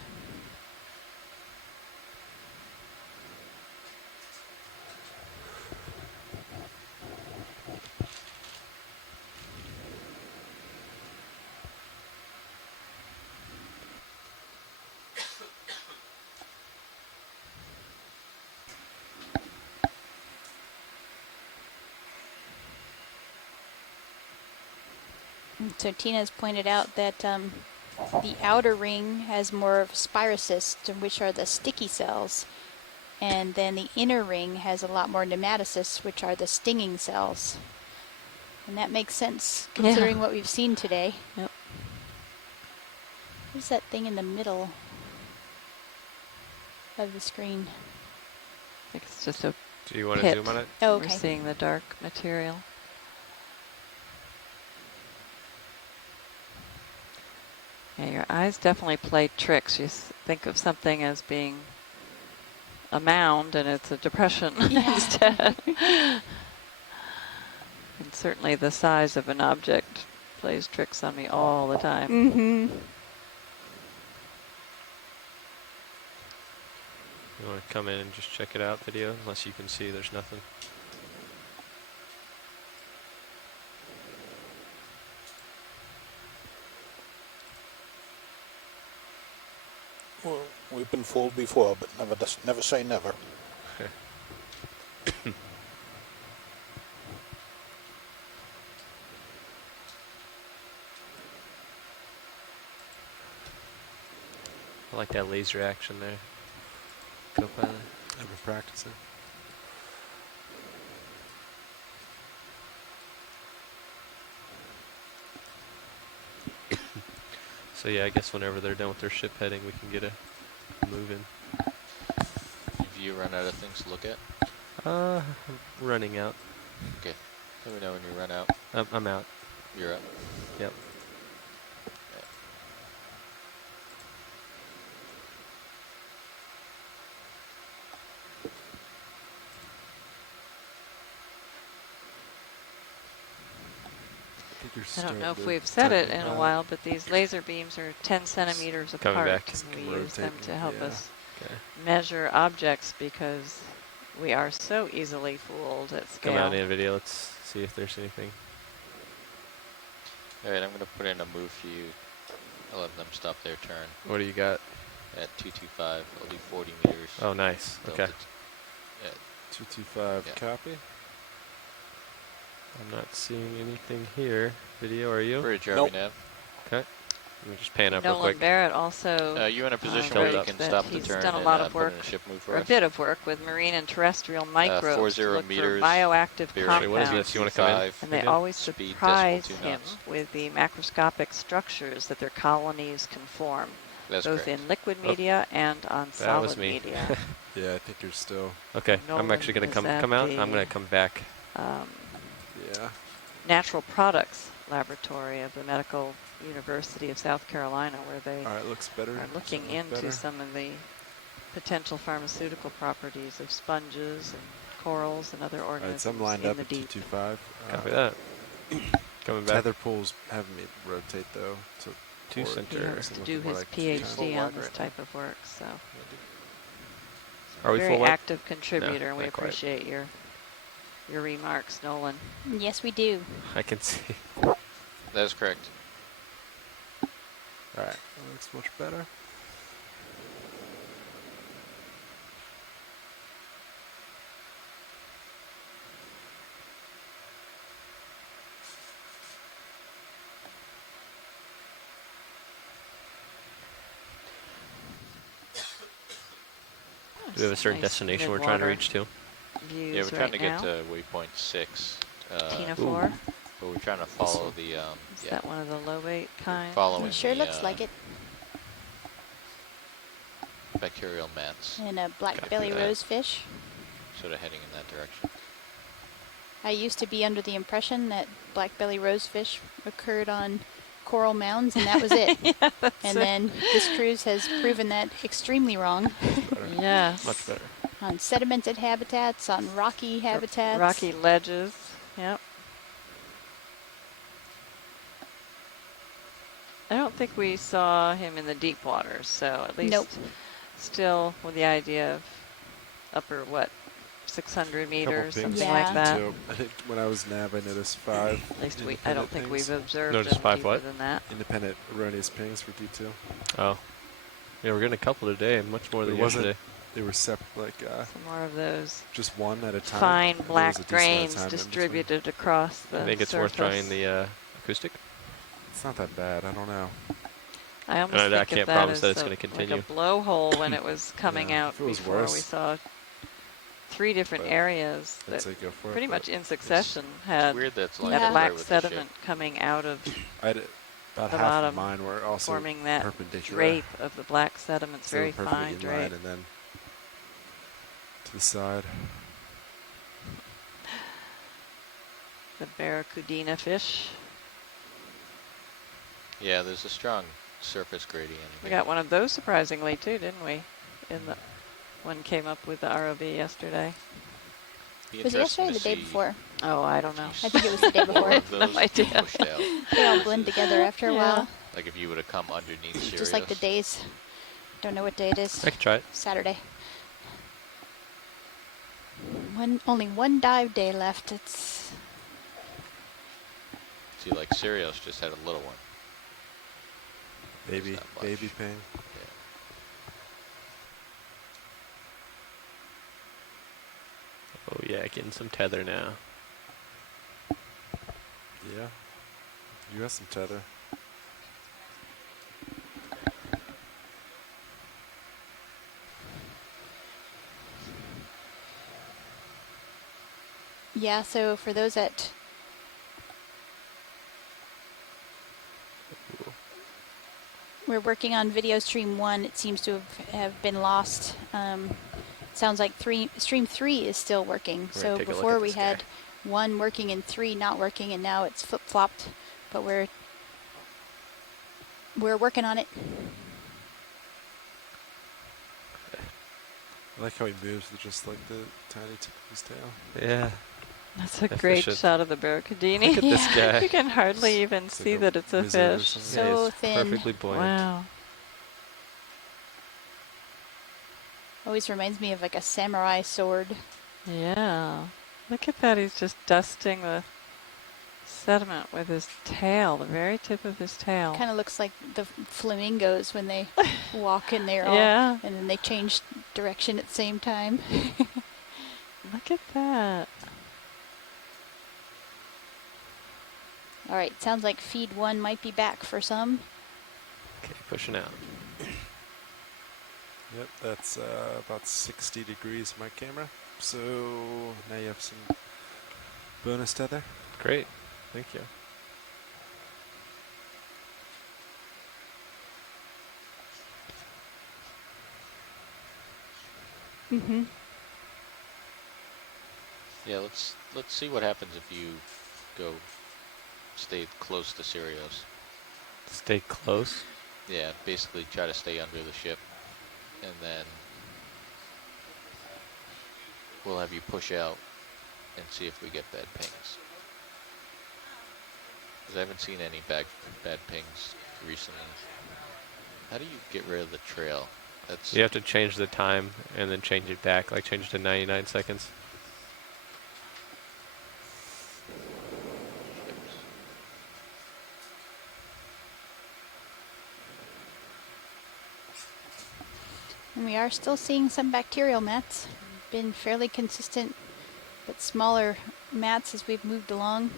So Tina's pointed out that the outer ring has more of spirocysts, which are the sticky cells, and then the inner ring has a lot more nematocysts, which are the stinging cells. And that makes sense considering what we've seen today. Yep. What's that thing in the middle of the screen? I think it's just a Do you want to pit. zoom on it? Oh, We're okay. seeing the dark material. Yeah, your eyes definitely play tricks. You think of something as being a mound and it's a depression instead. And certainly the size of an object plays tricks on me all the time. Mm-hmm. You want to come in and just check it out video, unless you can see there's nothing. Well, we've been fooled before, but never say never. I like that laser action there. Copilot. I've been practicing. So yeah, I guess whenever they're done with their ship heading, we can get a move in. Have you run out of things to look at? I'm running out. Okay. Let me know when you run out. I'm out. You're up. Yep. I don't know if we've said it in a while, but these laser beams are 10 centimeters apart, back. and we use them to help us Okay. measure objects because we are so easily fooled at scale. Come out in video. Let's see if there's anything. All right, I'm going to put in a move for you. I'll let them stop their turn. What do you got? At 225, I'll do 40 meters. Oh, nice. Okay. Yeah. 225, Yeah. copy. I'm not seeing anything here. Video, are you? Bridge, Army Nav. Okay. Let me just pan up Nolan real quick. Barrett also you're in a position where you wrote can that stop the he's turn done a and lot of put work, in a ship move for or a us. bit of work with marine and terrestrial microbes 40 to look meters, for bioactive bearing compounds. What is this? You want to come in? And they again? always Speed, surprise decimal 2 him knots. with the macroscopic structures that their colonies can form, That's both correct. in liquid media and on That solid was me. media. Yeah, I think you're still. Okay, Nolan I'm actually going is to at come out. the, I'm going to come back. Yeah. Natural Products Laboratory of the Medical University of South Carolina, where they All right, looks better. are looking Does it look into better? some of the potential pharmaceutical properties of sponges and corals and other All right, organisms so I'm lined in up the at deep. 225. Copy that. Coming back. Tether pulls having me rotate though to Two forward. center. He hopes to do his PhD on this type of work, so Are we very full wipe? active contributor, No, and we not quite. appreciate your remarks, Nolan. Yes, we do. I can see. That is correct. All right, that looks much better. Do we have a certain Nice destination we're trying to mid-water reach to? views Yeah, we're trying right to get now. to waypoint 6. Tina 4. But we're trying to follow the, Is that one of the low weight kind? following It sure the, looks like it. bacterial mats. And a black belly that. rosefish. Sort of heading in that direction. I used to be under the impression that black belly rosefish occurred on coral mounds, and that was it. Yeah, that's and it. then this cruise has proven that extremely wrong. Yes. Much better. On sedimented habitats, on rocky habitats. Rocky ledges. Yep. I don't think we saw him in the deep waters, so at least Nope. still with the idea of upper, 600 meters, something Yeah. like that. Too. I think when I was nav, I noticed 5. At least I don't think we've observed Noticed them 5 deeper what? than that. Independent erroneous pings for D2. Oh. Yeah, we're getting a couple today, much more than It wasn't. yesterday. They were separate, like Some more of those just one at a time. fine There was a black decent amount of grains time in between. distributed across the I think it's surface. worth trying the acoustic. It's not that bad. I don't know. I almost I think can't of that promise as that it's going to like continue. a blowhole when it was coming Yeah, out if it was before. We worse, saw 3 different but areas I'd that say go for it, pretty but much in succession had weird that's like that that black with the ship. sediment coming out of I had about the half bottom, of mine were also forming that perpendicular. drape of the black sediments, So they were very perfectly fine in drape. line, and then to the side. The barracuda fish. Yeah, there's a strong surface gradient. We got one of those surprisingly too, didn't we? In the one came up with the ROV yesterday. Was it yesterday or the day before? Oh, I don't know. I think it was the day before. No idea. Pushed out. They all blend together after a while. Like if you would have come underneath Sirius. Just like the days. Don't know what day it is. I can try it. Saturday. Only one dive day left. It's See, like Sirius just had a little one. Baby ping. Oh yeah, getting some tether now. Yeah. You got some tether. Yeah, so for those that we're working on video stream 1, it seems to have been lost. Sounds like stream 3 is still working. So before we had 1 working and 3 not working, and now it's flip-flopped. But we're working on it. I like how he moves with just like the tiny tip of his tail. Yeah. That's a great shot of the barracuda. Look at this guy. You can hardly even see that it's a fish. So thin. Perfectly buoyant. Wow. Always reminds me of like a samurai sword. Yeah. Look at that. He's just dusting the sediment with his tail, the very tip of his tail. Kind of looks like the flamingos when they walk in there. Yeah. And then they change direction at the same time. Look at that. All right, sounds like feed 1 might be back for some. Okay, pushing out. Yep, that's about 60 degrees my camera. So now you have some bonus tether. Great, thank you. Mm-hmm. Yeah, let's see what happens if you stay close to Sirius. Stay close? Yeah, basically try to stay under the ship, and then we'll have you push out and see if we get bad pings. Because I haven't seen any bad pings recently. How do you get rid of the trail? You have to change the time and then change it back, like change it to 99 seconds. And we are still seeing some bacterial mats. Been fairly consistent, but smaller mats as we've moved along.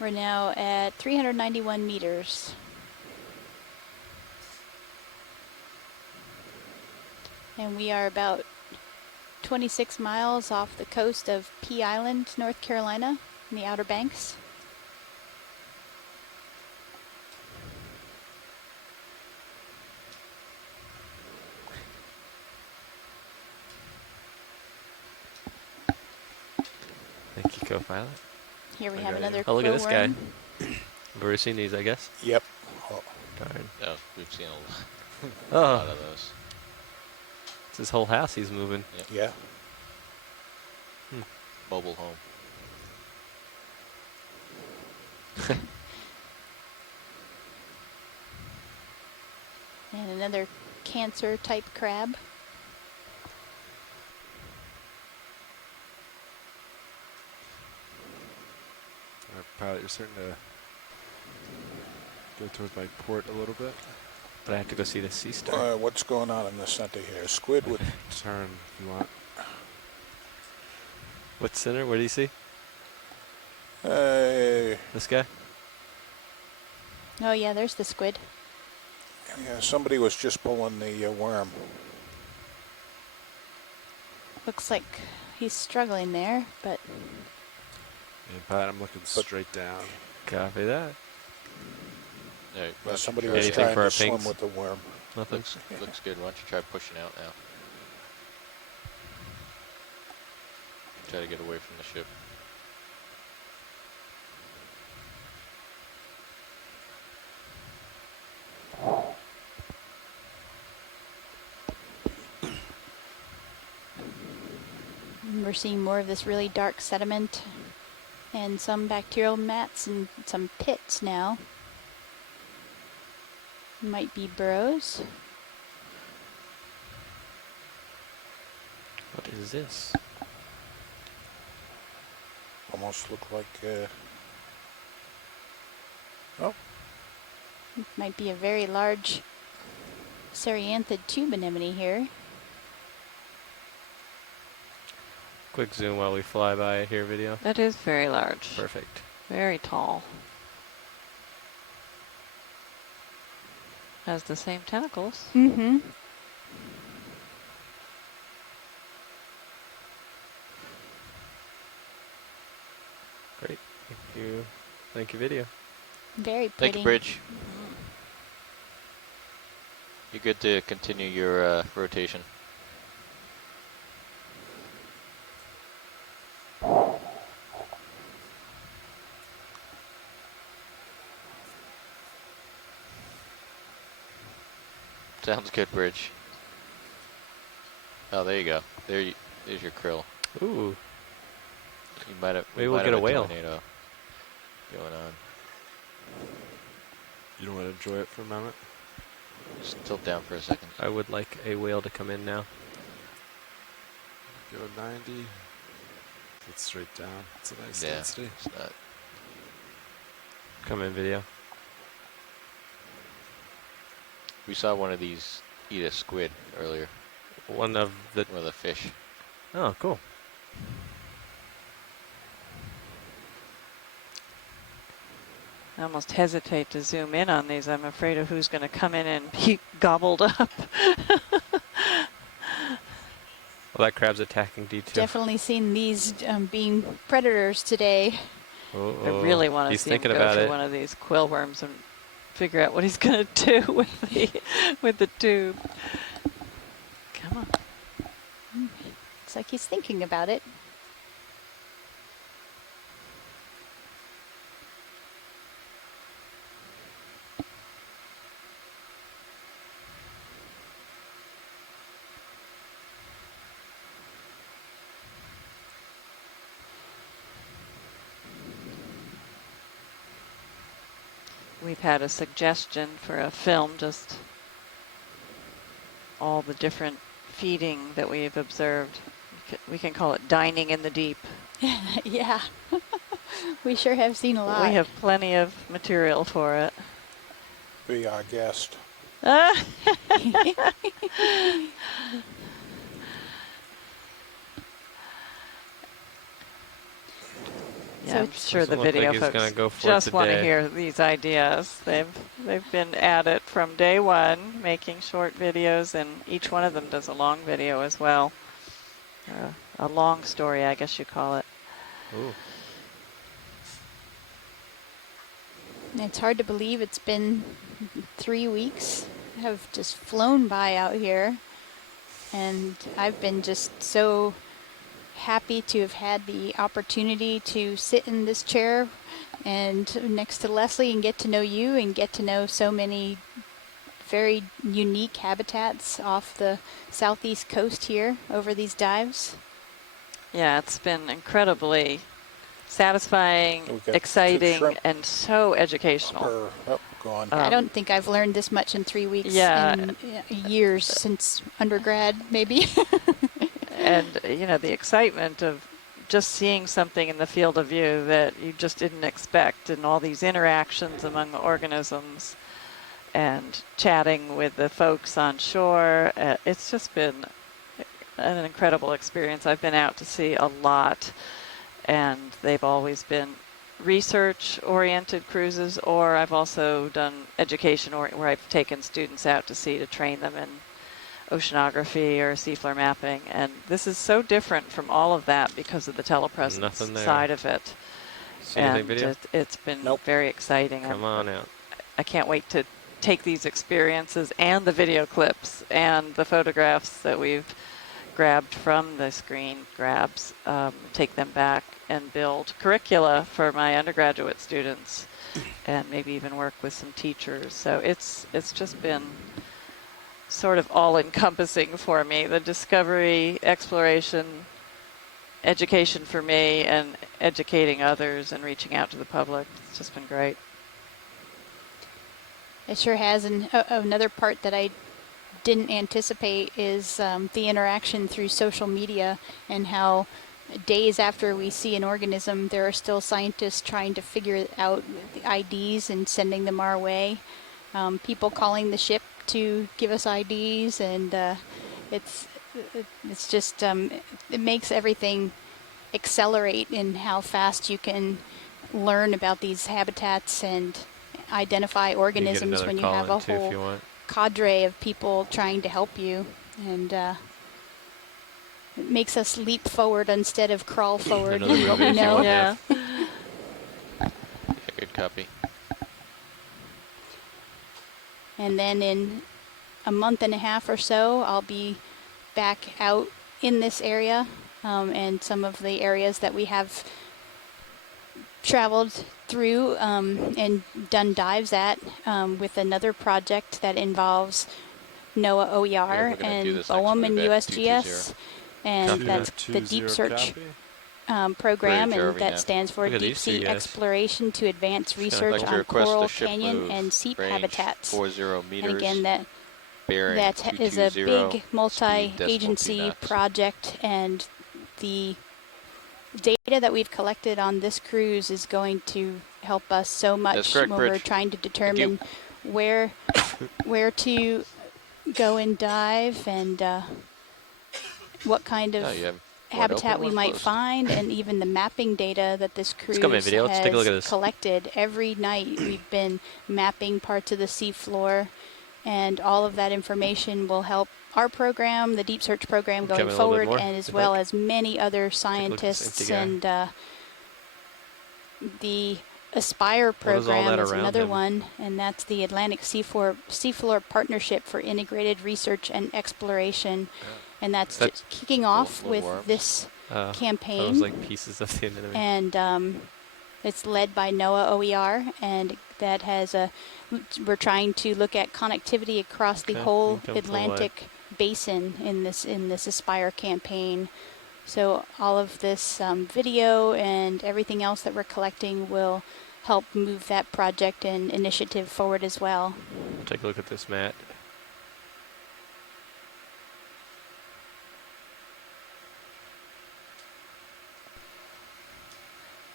We're now at 391 meters. And we are about 26 miles off the coast of Pea Island, North Carolina, in the Outer Banks. Thank you, co-pilot. Here we have another Oh, look at quill this guy. worm. We've already seen these, I guess. Yep. Darn. Yeah, we've seen a lot of those. It's his whole house he's moving. Yep. Yeah. Mobile home. And another cancer type crab. All right, pilot, you're starting to go towards my port a little bit. But I have to go see the sea star. What's going on in the center here? Squid would turn if you want. What center? What do you see? This guy? Oh yeah, there's the squid. Yeah, somebody was just pulling the worm. Looks like he's struggling there, but And pilot, I'm looking straight down. Copy that. Right, somebody was trying to swim with the worm. Nothing. Looks good. Why don't you try pushing out now? Try to get away from the ship. we're seeing more of this really dark sediment and some bacterial mats and some pits now. Might be burrows. What is this? Almost look like, oh. Might be a very large Serianthid tube anemone here. Quick zoom while we fly by here, video. That is very large. Perfect. Very tall. Has the same tentacles. Mm-hmm. Great. Thank you. Thank you, video. Very pretty. Thank you, Bridge. You're good to continue your rotation. Sounds good, Bridge. Oh, there you go. There's your krill. Ooh. You might have. Maybe we'll get a whale tornado going on. You don't want to enjoy it for a moment? Just tilt down for a second. I would like a whale to come in now. Go 90. Get straight down. It's a nice Yeah, density. it's not. Come in, video. We saw one of these eat a squid earlier. One of the fish. Oh, cool. I almost hesitate to zoom in on these. I'm afraid of who's going to come in and be gobbled up. Well, that crab's attacking D2. Definitely seen these being predators today. I really want to see him go for one of these quill worms and figure out what he's going to do with the tube. Come on. Looks like he's thinking about it. We've had a suggestion for a film, just all the different feeding that we've observed. We can call it dining in the deep. Yeah, we sure have seen a lot. We have plenty of material for it. Be our guest. Yeah, I'm sure the video folks just want to hear these ideas. They've been at it from day one, making short videos, and each one of them does a long video as well. A long story, I guess you call it. Ooh. It's hard to believe it's been 3 weeks. Have just flown by out here, and I've been just so happy to have had the opportunity to sit in this chair and next to Leslie and get to know you and get to know so many very unique habitats off the southeast coast here over these dives. Yeah, it's been incredibly satisfying, exciting, and so educational. I don't think I've learned this much in 3 weeks in years since undergrad, maybe. And, you know, the excitement of just seeing something in the field of view that you just didn't expect, and all these interactions among the organisms and chatting with the folks on shore. It's just been an incredible experience. I've been out to sea a lot, and they've always been research-oriented cruises, or I've also done education where I've taken students out to sea to train them in oceanography or seafloor mapping, and this is so different from all of that because of the telepresence side of it. See anything video? It's been very exciting. Come on out. I can't wait to take these experiences and the video clips and the photographs that we've grabbed from the screen grabs, take them back and build curricula for my undergraduate students, and maybe even work with some teachers. So it's just been sort of all-encompassing for me. The discovery, exploration, education for me, and educating others and reaching out to the public. It's just been great. It sure has. And another part that I didn't anticipate is the interaction through social media, and how days after we see an organism, there are still scientists trying to figure out the IDs and sending them our way. People calling the ship to give us IDs, and it's just it makes everything accelerate in how fast you can learn about these habitats and identify organisms when you have a whole cadre of people trying to help you, and it makes us leap forward instead of crawl forward. Another movie if you want. Yeah. Copy. And then in a month and a half or so, I'll be back out in this area and some of the areas that we have traveled through and done dives at with another project that involves NOAA OER and BOEM and USGS. And that's the Deep Search program, and that stands for Deep Sea Exploration to Advance Research on Coral Canyon and Seep Habitats. 40 meters. And again, that is a big multi-agency project, and the data that we've collected on this cruise is going to help us so much when we're trying to determine where to go and dive and what kind of habitat we might find, and even the mapping data that this cruise has collected. Every night we've been mapping parts of the seafloor, and all of that information will help our program, the Deep Search program, going forward, and as well as many other scientists. And the Aspire program is another one, and that's the Atlantic Seafloor Partnership for Integrated Research and Exploration. And that's just kicking off with this campaign. That was like pieces of the anemone. And it's led by NOAA OER, and that has we're trying to look at connectivity across the whole Atlantic basin in this Aspire campaign. So all of this video and everything else that we're collecting will help move that project and initiative forward as well. Take a look at this, Matt.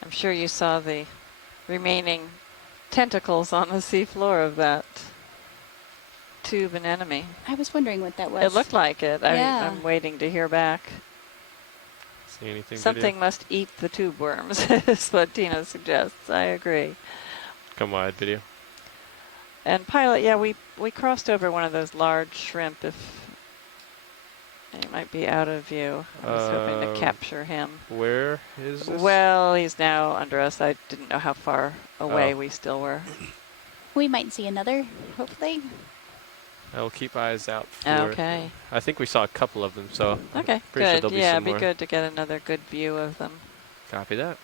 I'm sure you saw the remaining tentacles on the seafloor of that tube anemone. I was wondering what that was. It looked like it. Yeah. I'm waiting to hear back. See anything? Something video? must eat the tube worms, is what Tina suggests. I agree. Come wide video. And pilot, yeah, we crossed over one of those large shrimp. If he might be out of view, I was hoping to capture him. Where is this? Well, he's now under us. I didn't know how far away we still were. We might see another, hopefully. I will keep eyes out for Okay. I think we saw a couple of them, so Okay, pretty good. sure there'll be Yeah, some it'd be more. good to get another good view of them. Copy that.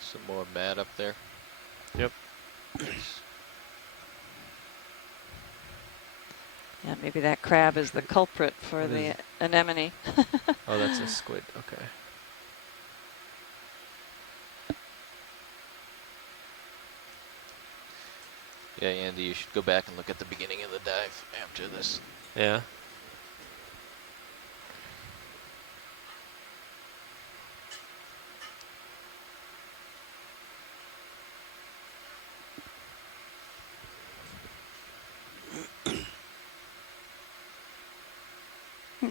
Some more mat up there. Yep. Yeah, maybe that crab is the culprit for the anemone. Oh, that's a squid. Okay. Yeah, Andy, you should go back and look at the beginning of the dive after this. Yeah.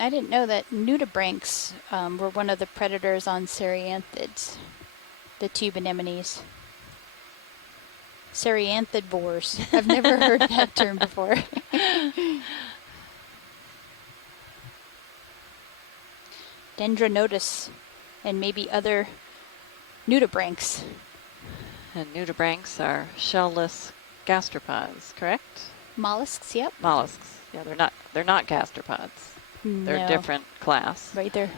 I didn't know that nudibranchs were one of the predators on cereanthids, the tube anemones. Cereanthid boars. I've never heard that term before. Dendronotus and maybe other nudibranchs. And nudibranchs are shell-less gastropods, correct? Mollusks, yep. Mollusks. Yeah, they're not gastropods. They're a different class. Right there.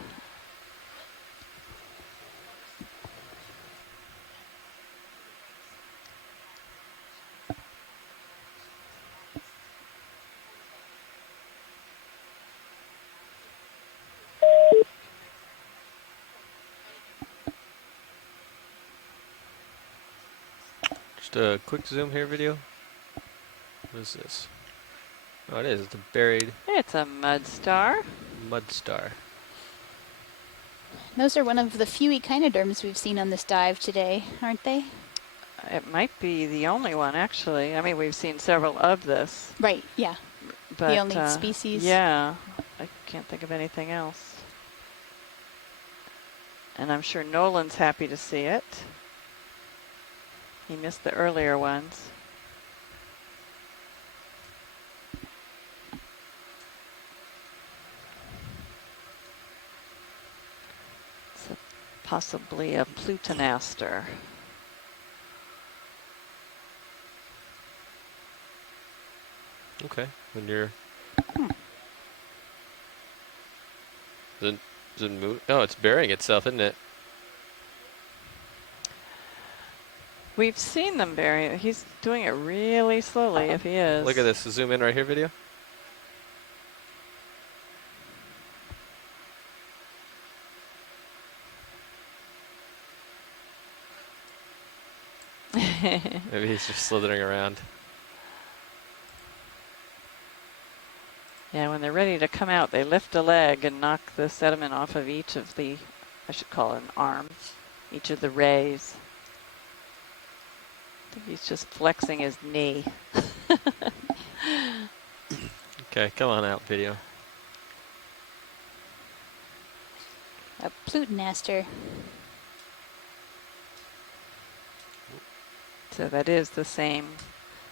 Just a quick zoom here video. What is this? Oh, it is. It's a buried It's a mud star. mud star. Those are one of the few echinoderms we've seen on this dive today, aren't they? It might be the only one, actually. I mean, we've seen several of this. Right, yeah. But, the only species. Yeah, I can't think of anything else. And I'm sure Nolan's happy to see it. He missed the earlier ones. It's possibly a Plutonaster. Okay. When you're. Does it move? No, it's burying itself, isn't it? We've seen them bury it. He's doing it really slowly if he is. Look at this. Zoom in right here, video. Maybe he's just slithering around. Yeah, when they're ready to come out, they lift a leg and knock the sediment off of each of the, I should call it an arm, each of the rays. I think he's just flexing his knee. Okay, come on out, video. A Plutonaster. So that is the same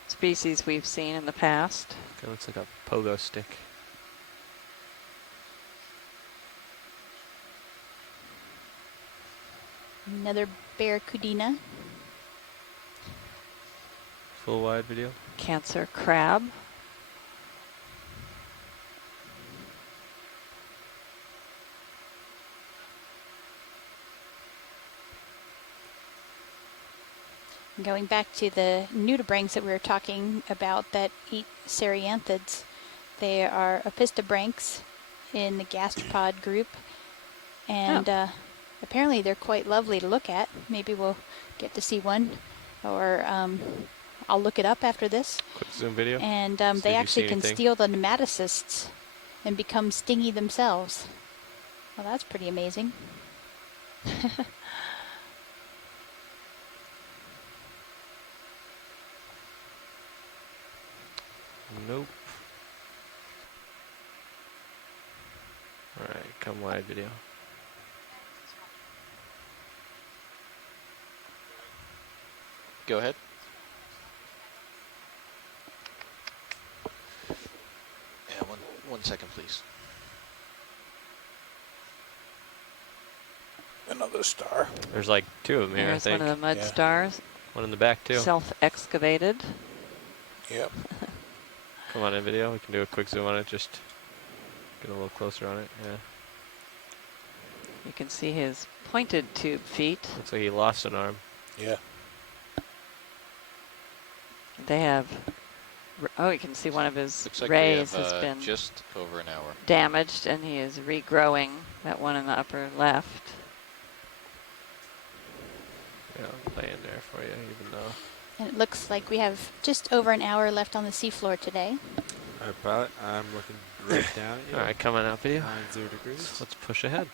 species we've seen in the past. Okay, looks like a pogo stick. Another Barracuda. Full wide video. Cancer crab. Going back to the nudibranchs that we were talking about that eat cereanthids, they are opistobranchs in the gastropod group, and apparently they're quite lovely to look at. Maybe we'll get to see one, or I'll look it up after this. Quick zoom video. And See they if you actually see can anything. steal the nematocysts and become stingy themselves. Well, that's pretty amazing. Nope. Alright, come wide video. Go ahead. Yeah, one second, please. Another star. There's like two of them here, I There's think. one of the mud stars. One in the back, too. Self-excavated. Yep. Come on in video. We can do a quick zoom on it. Just get a little closer on it. Yeah. You can see his pointed tube feet. Looks like he lost an arm. Yeah. They have, oh, you can see one of his Looks like rays we have, has been just over an hour. damaged, and he is regrowing that one in the upper left. Yeah, I'll play in there for you, even though. And it looks like we have just over an hour left on the seafloor today. All right, pilot, I'm looking right down at you. All right, coming out video. 90 degrees. Let's push ahead.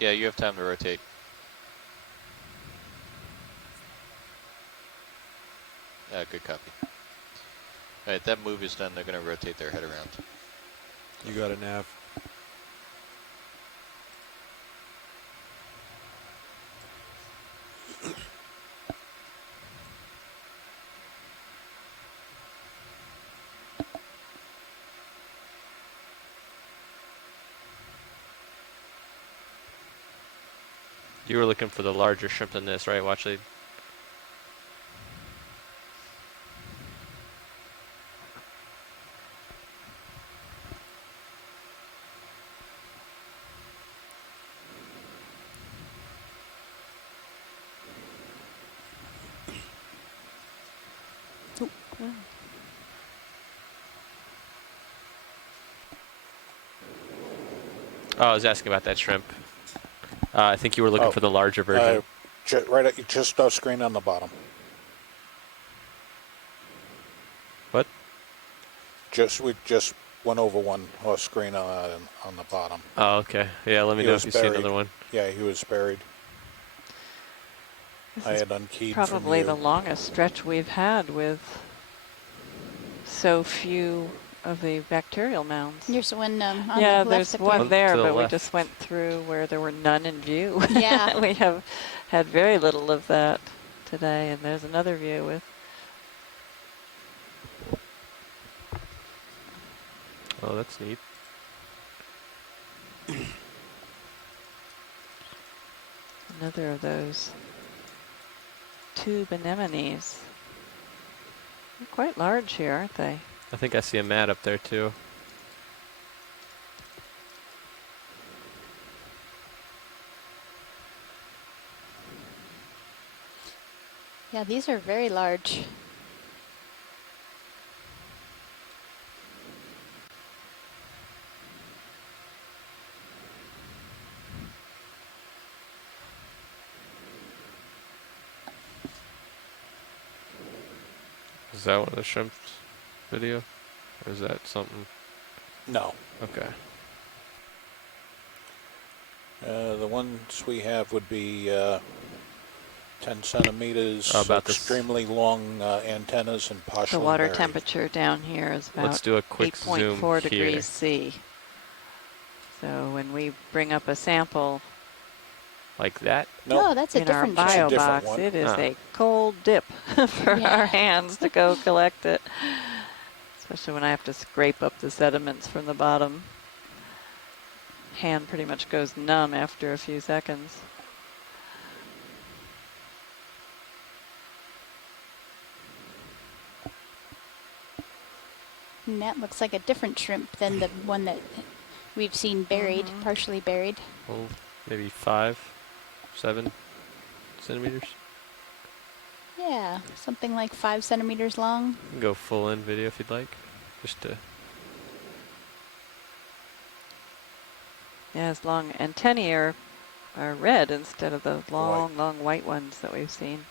Yeah, you have time to rotate. Good copy. All right, that move is done. They're going to rotate their head around. You got a nav. You were looking for the larger shrimp than this, right? Watch lead. Oh, I was asking about that shrimp. I think you were looking for the larger version. Right at, just off screen on the bottom. What? We just went over one off screen on the bottom. Oh, okay. Yeah, let me know if you see another one. Yeah, he was buried. This I is had unkeyed probably from the you. longest stretch we've had with so few of the bacterial mounds. There's one on the yeah, left there's up one there, To the but we left. just went through where there were none in view. Yeah. We have had very little of that today. And there's another view with. Oh, that's neat. Another of those tube anemones. They're quite large here, aren't they? I think I see a mat up there too. Yeah, these are very large. Is that one of the shrimps video? Or is that something? No. Okay. The ones we have would be 10 centimeters, about extremely long antennas, and partially The water buried. temperature down here is about Let's do a quick 8.4 zoom degrees here. C. So when we bring up a sample like that, No, that's a in our different bio shrimp. box, it is Ah. a cold dip for Yeah. our hands to go collect it. Especially when I have to scrape up the sediments from the bottom. Hand pretty much goes numb after a few seconds. And that looks like a different shrimp than the one that we've seen buried, partially buried. well, maybe 5, 7 centimeters. Yeah, something like 5 centimeters long. You can go full in video if you'd like. Just to. Yeah, his long antennae are red instead of the long, long white ones that we've seen.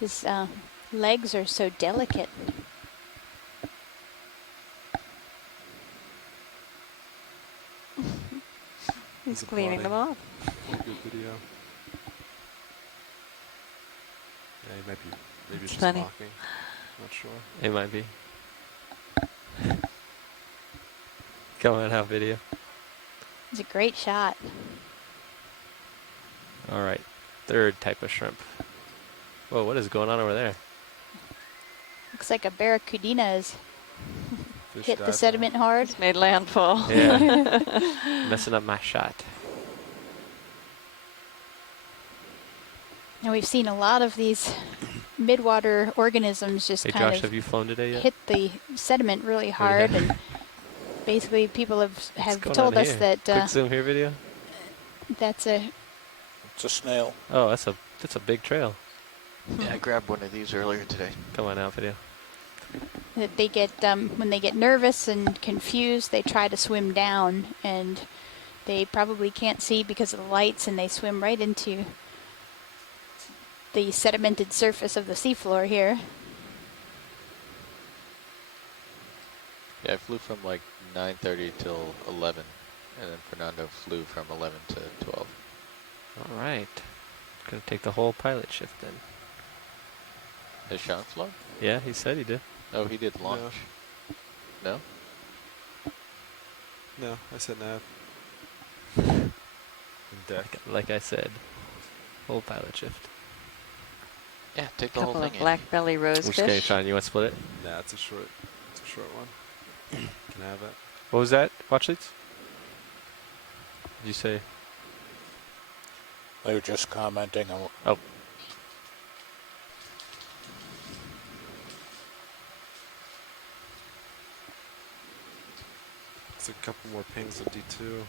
His legs are so delicate. He's It's a cleaning them body. off. Good video. Yeah, he might be. Maybe It's just funny. mocking. Not sure. It might be. Come on out video. It's a great shot. All right. Third type of shrimp. Whoa, what is going on over there? Looks like a barracuda has Fish hit the dive sediment hard. It's made landfall. Yeah. Messing up my shot. And we've seen a lot of these midwater organisms just Hey kind Josh, of have you flown today yet? hit the sediment really hard, and basically people have What's going told on us here? that Quick zoom here video. that's a It's a snail. Oh, that's a big trail. Yeah, I grabbed one of these earlier today. Come on out video. that they get when they get nervous and confused, they try to swim down, and they probably can't see because of the lights, and they swim right into the sedimented surface of the seafloor here. Yeah, I flew from like 9:30 till 11, and then Fernando flew from 11 to 12. All right. Gonna take the whole pilot shift then. Has Sean flown? Yeah, he said he did. Oh, he did launch. No? No, I said nav. Deck. Like I said, whole pilot shift. Yeah, take the whole Couple thing of in. black belly We're just gonna rosefish. try. You want to split it? Nah, it's a short one. Can I have it? What was that? Watch leads? Did you say? They were just commenting on. Oh. It's a couple more pings of D2.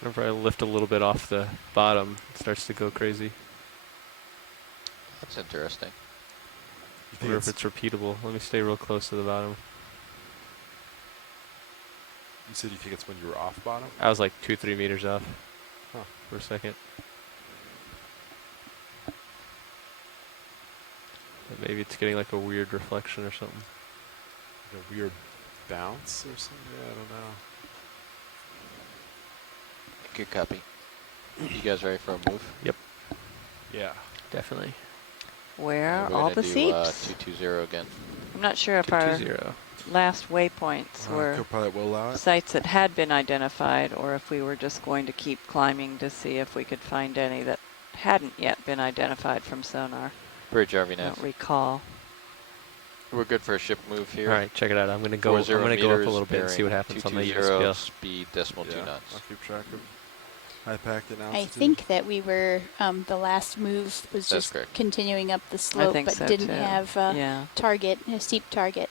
Whenever I lift a little bit off the bottom, it starts to go crazy. That's interesting. I wonder if it's repeatable. Let me stay real close to the bottom. You said you think it's when you were off bottom? I was like 2-3 meters off Huh. for a second. But maybe it's getting like a weird reflection or something. Like a weird bounce or something? Yeah, I don't know. Good copy. You guys ready for a move? Yep. Yeah. Definitely. Where We're are all gonna the do, seeps? 220 again. I'm not sure if our 220. last waypoints were Copilot will allow it. sites that had been identified, or if we were just going to keep climbing to see if we could find any that hadn't yet been identified from sonar. Bridge RV I nav. don't recall. We're good for a ship move here. All right, check it out. I'm gonna go. I'm gonna go up a little bit and see what happens on the 220, USPS. speed decimal 2 knots. I'll keep track of high pack and altitude. I think that we were, the last move was That's just correct. continuing up the slope, think but so didn't too. have Yeah. target, a steep target.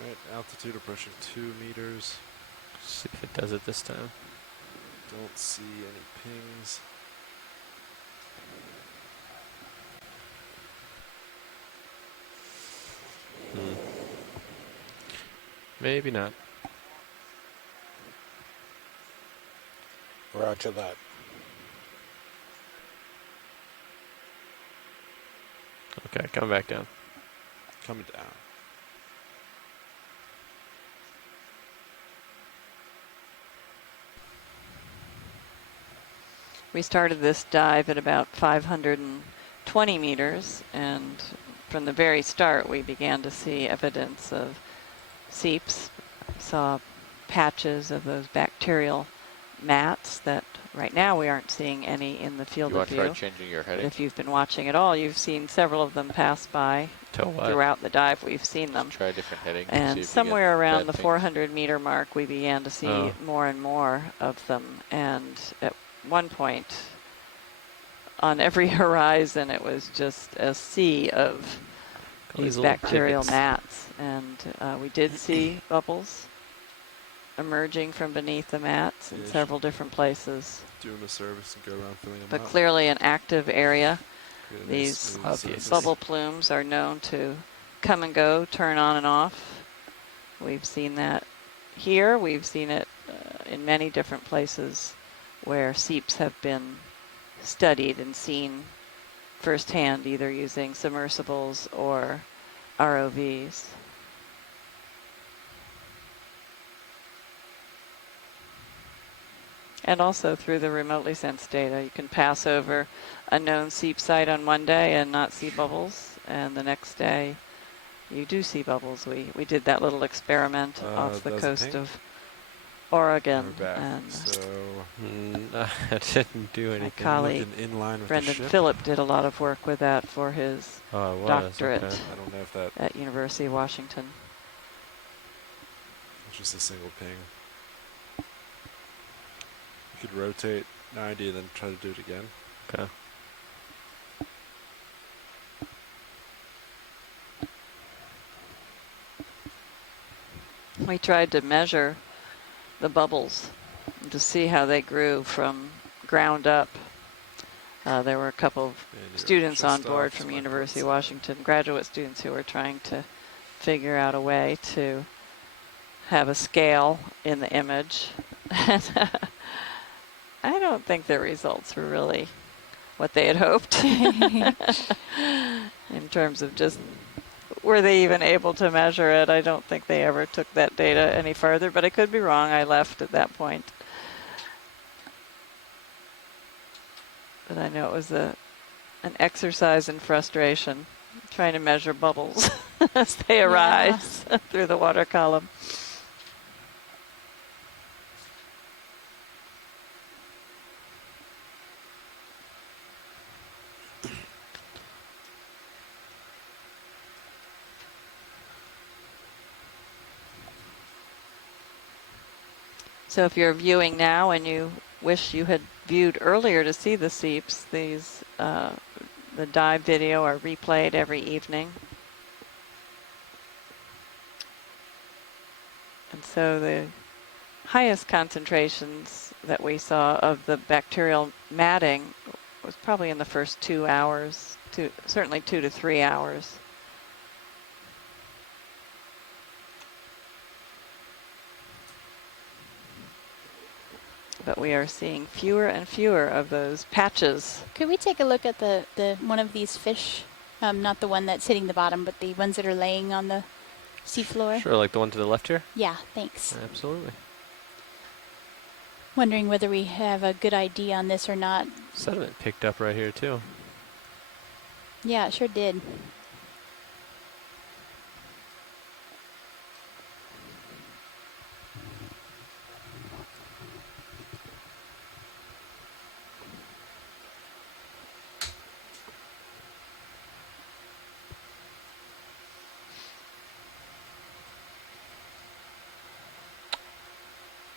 All right, altitude approaching 2 meters. See if it does it this time. Don't see any pings. Maybe not. Roger that. Okay, come back down. Coming down. We started this dive at about 520 meters, and from the very start we began to see evidence of seeps. Saw patches of those bacterial mats that right now we aren't seeing any in the field You of want to view. try changing your But heading? if you've been watching at all, you've seen several of them pass by throughout the dive. We've seen them. Try a different heading. see And if you somewhere get around bad the pings. 400 meter mark, we began to see more and more of them. And at one point, on every horizon, it was just a sea of these little bacterial pivots. mats. And we did see bubbles emerging from beneath the mats in Yeah, several different places. Doing the service and go around filling them But up. clearly an active area. Get a nice These smooth surface. bubble plumes are known to come and go, turn on and off. We've seen that here. We've seen it in many different places where seeps have been studied and seen firsthand, either using submersibles or ROVs. And also through the remotely sensed data, you can pass over a known seep site on one day and not see bubbles, and the next day you do see bubbles. We did that little experiment off the that was a coast ping? of Oregon, We're back. and So I didn't do my anything. colleague looking in line with Brendan the ship. Phillip did a lot of work with that for his Oh, it was, doctorate okay. I don't know if that at University of Washington. was just a single ping. You could rotate 90 and then try to do it again. Okay. We tried to measure the bubbles to see how they grew from ground up. There were a couple of students on board from University of Washington, graduate students who were trying to figure out a way to have a scale in the image. I don't think the results were really what they had hoped in terms of just were they even able to measure it. I don't think they ever took that data any further, but I could be wrong. I left at that point. But I know it was an exercise in frustration, trying to measure bubbles as they arise through the water column. So if you're viewing now and you wish you had viewed earlier to see the seeps, these the dive video are replayed every evening. And so the highest concentrations that we saw of the bacterial matting was probably in the first 2 hours, certainly 2 to 3 hours. But we are seeing fewer and fewer of those patches. Could we take a look at the one of these fish? Not the one that's hitting the bottom, but the ones that are laying on the seafloor? Sure, like the one to the left here? Yeah, thanks. Absolutely. Wondering whether we have a good idea on this or not. Sediment picked up right here too. Yeah, it sure did.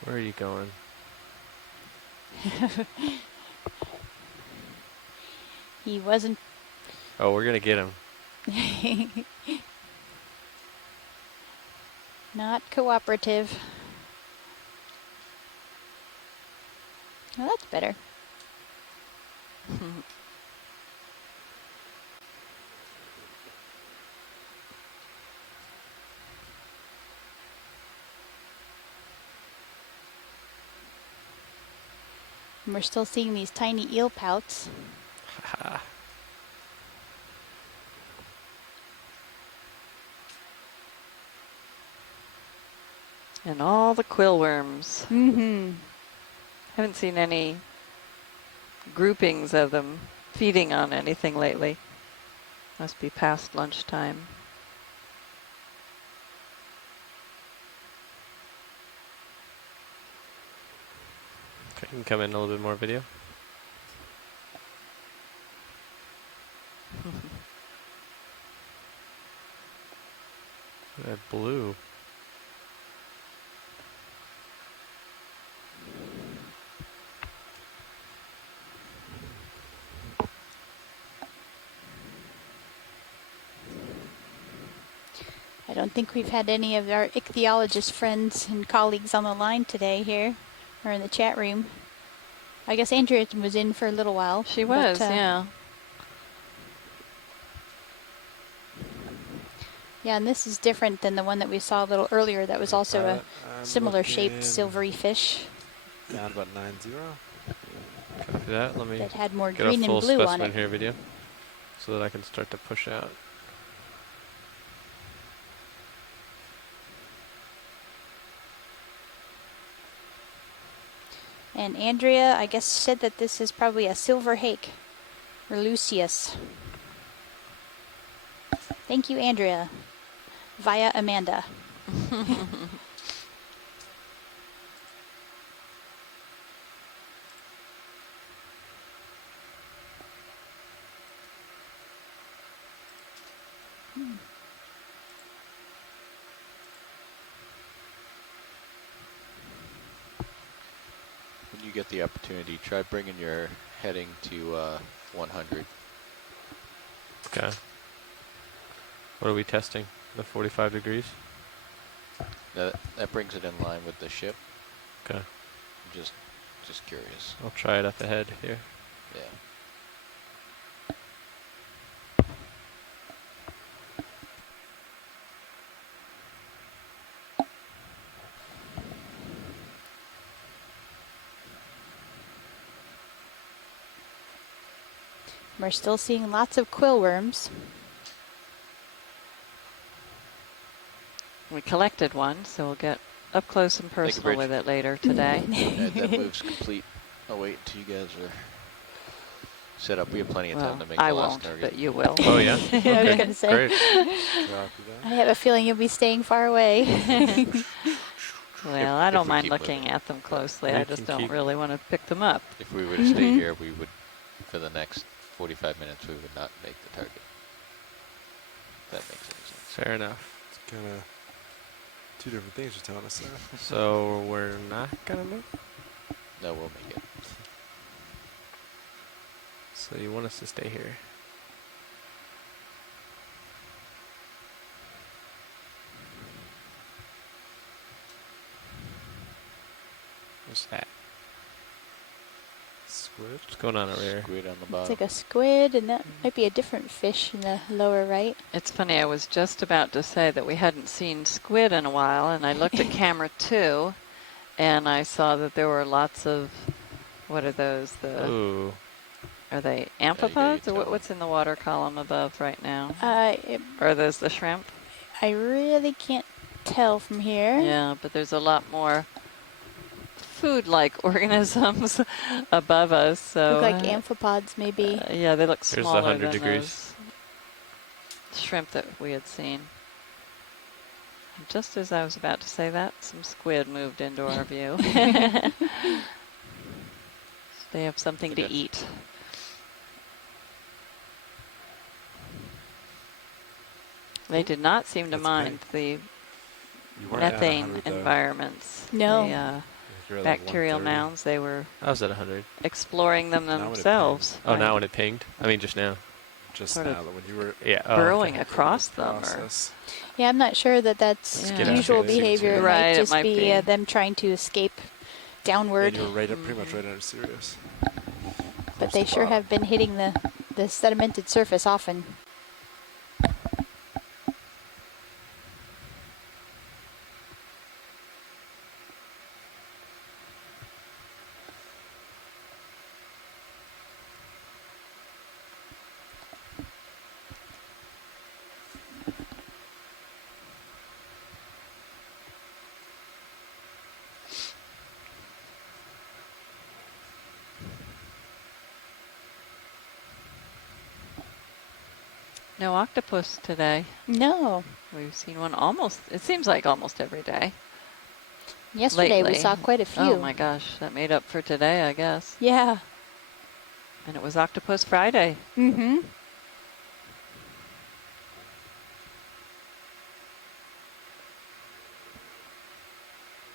Where are you going? He wasn't. Oh, we're gonna get him. Not cooperative. Well, that's better. And we're still seeing these tiny eel pouts. And all the quill worms. Mm-hmm. Haven't seen any groupings of them feeding on anything lately. Must be past lunchtime. Okay, you can come in a little bit more video. That blue. I don't think we've had any of our ichthyologist friends and colleagues on the line today here, or in the chat room. I guess Andrea was in for a little while. She was, yeah. Yeah, and this is different than the one that we saw a little earlier that was also a similar shaped silvery fish. Down about 9-0. Copy that. Let me that had more get green a full and blue on specimen it. here video so that I can start to push out. And Andrea, I guess, said that this is probably a silver hake, or Lucius. Thank you, Andrea. Via Amanda. When you get the opportunity, try bringing your heading to 100. Okay. What are we testing? The 45 degrees? That brings it in line with the ship. Okay. Just curious. I'll try it up ahead here. Yeah. We're still seeing lots of quill worms. We collected one, so we'll get up close and personal with it later today. That move's complete. I'll wait until you guys are set up. We have plenty of time to make I the last won't, target. but you will. Oh, yeah? I was going to say. Great. I have a feeling you'll be staying far away. Well, I don't mind looking at them closely. I just don't really want to pick them up. If we were to stay here, we would, for the next 45 minutes, we would not make the target. That makes any sense. Fair enough. It's kind of two different things you're telling us there. So we're not gonna move? No, we'll make it. So you want us to stay here? What's that? Squid? What's going on over here? Squid on the bottom. It's like a squid, and that might be a different fish in the lower right. It's funny, I was just about to say that we hadn't seen squid in a while, and I looked at camera 2, and I saw that there were lots of, what are those? Ooh. Are they amphipods, or what's in the water column above right now? Or are those the shrimp? I really can't tell from here. Yeah, but there's a lot more food-like organisms above us. So Look like amphipods, maybe. Yeah, they look Here's smaller 100 than degrees. shrimp that we had seen. And just as I was about to say that, some squid moved into our view. They have something to eat. They did not seem to mind the methane environments. No. The bacterial mounds, they were I was at 100. exploring them themselves. Oh, now when it pinged? I mean, just now. Just Sort now, of when you were burrowing across them. Yeah, I'm not sure that that's usual behavior. It might just be them trying to escape downward. And you were right up, pretty much right under Sirius. But they sure have been hitting the sedimented surface often. No octopus today. No. We've seen one almost, it seems like almost every day. Yesterday we saw quite a few. Oh my gosh, that made up for today, I guess. Yeah. And it was Octopus Friday. Mm-hmm.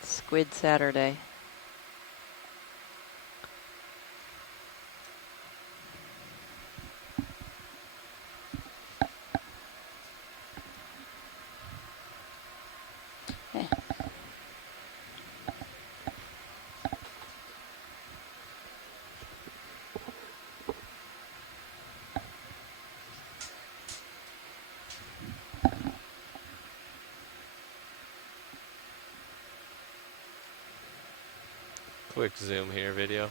Squid Saturday. Quick zoom here, video.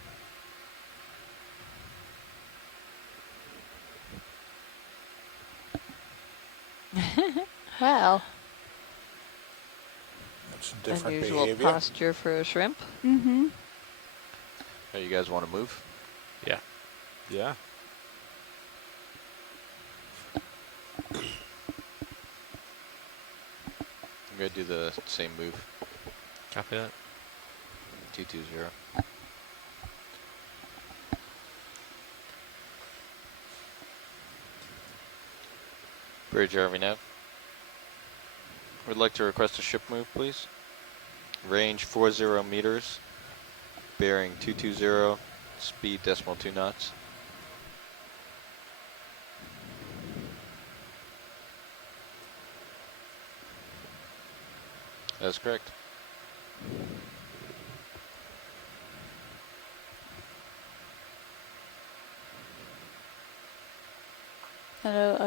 Wow. That's different Unusual behavior. posture for a shrimp. Mm-hmm. Hey, you guys want to move? Yeah. Yeah. I'm going to do the same move. Copy that. 220. Bridge Harvey now. Would like to request a ship move, please. Range 40 meters. Bearing 220. Speed .2 knots. That's correct.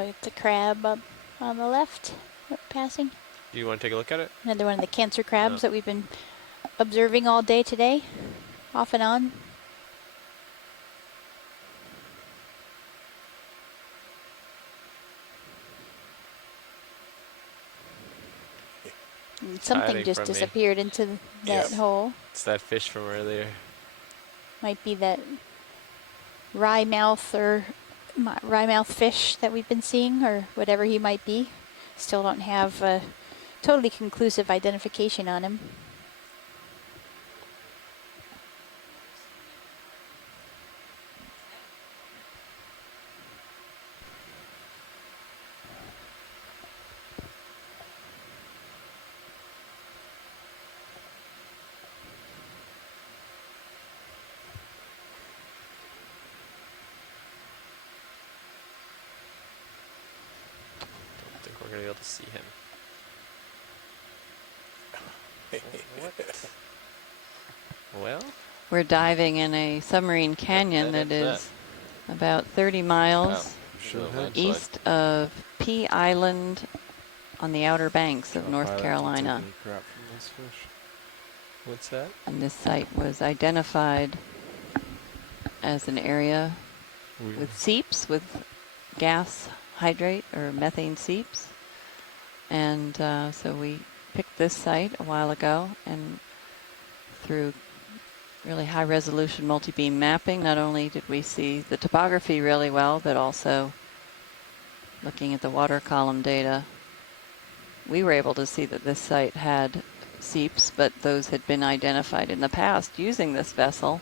It's a crab up on the left passing. Do you want to take a look at it? Another one of the cancer crabs that we've been observing all day today, off and on. And something just disappeared into that hole. It's that fish from earlier. Might be that wry mouth fish that we've been seeing, or whatever he might be. Still don't have a totally conclusive identification on him. Don't think we're going to be able to see him. What? Well? We're diving in a submarine canyon that is about 30 miles east of Pea Island on the Outer Banks of North Carolina. What's that? And this site was identified as an area with seeps, with gas hydrate or methane seeps. And so we picked this site a while ago, and through really high resolution multi-beam mapping, not only did we see the topography really well, but also looking at the water column data, we were able to see that this site had seeps, but those had been identified in the past using this vessel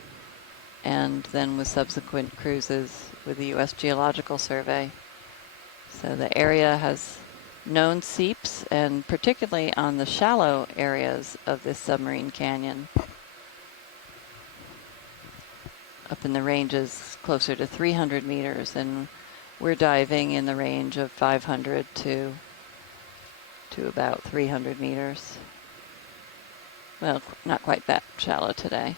and then with subsequent cruises with the U.S. Geological Survey. So the area has known seeps, and particularly on the shallow areas of this submarine canyon, up in the ranges closer to 300 meters, and we're diving in the range of 500 to about 300 meters. Well, not quite that shallow today.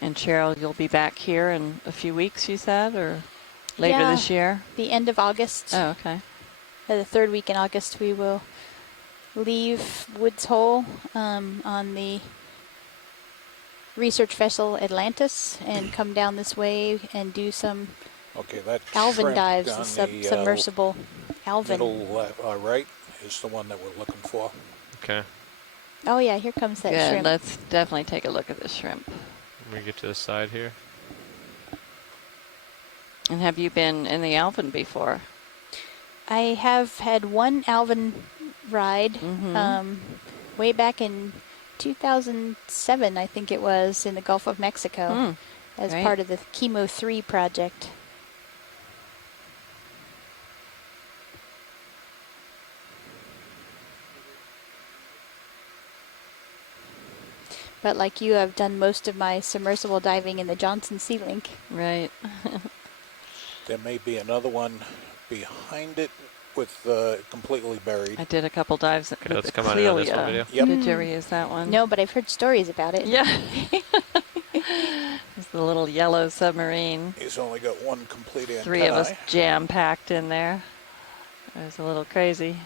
And Cheryl, you'll be back here in a few weeks, you said, or later this year? The end of August. Oh, okay. The third week in August, we will leave Woods Hole on the research vessel Atlantis and come down this way and do some Alvin dives, the submersible Alvin. Middle right is the one that we're looking for. Okay. Oh yeah, here comes that Good. shrimp. Let's definitely take a look at this shrimp. Let me get to the side here. And have you been in the Alvin before? I have had one Alvin ride way back in 2007, I think it was, in the Gulf of Mexico as part of the Chemo 3 project. But like you, I've done most of my submersible diving in the Johnson Sea Link. Right. There may be another one behind it with completely buried. I did a couple dives with let's the come on in on this one Clelia. video. Yep. Did you ever use that one? No, but I've heard stories about it. Yeah. It's the little yellow submarine. He's only got one complete antenna. 3 of us jam-packed in there. It was a little crazy.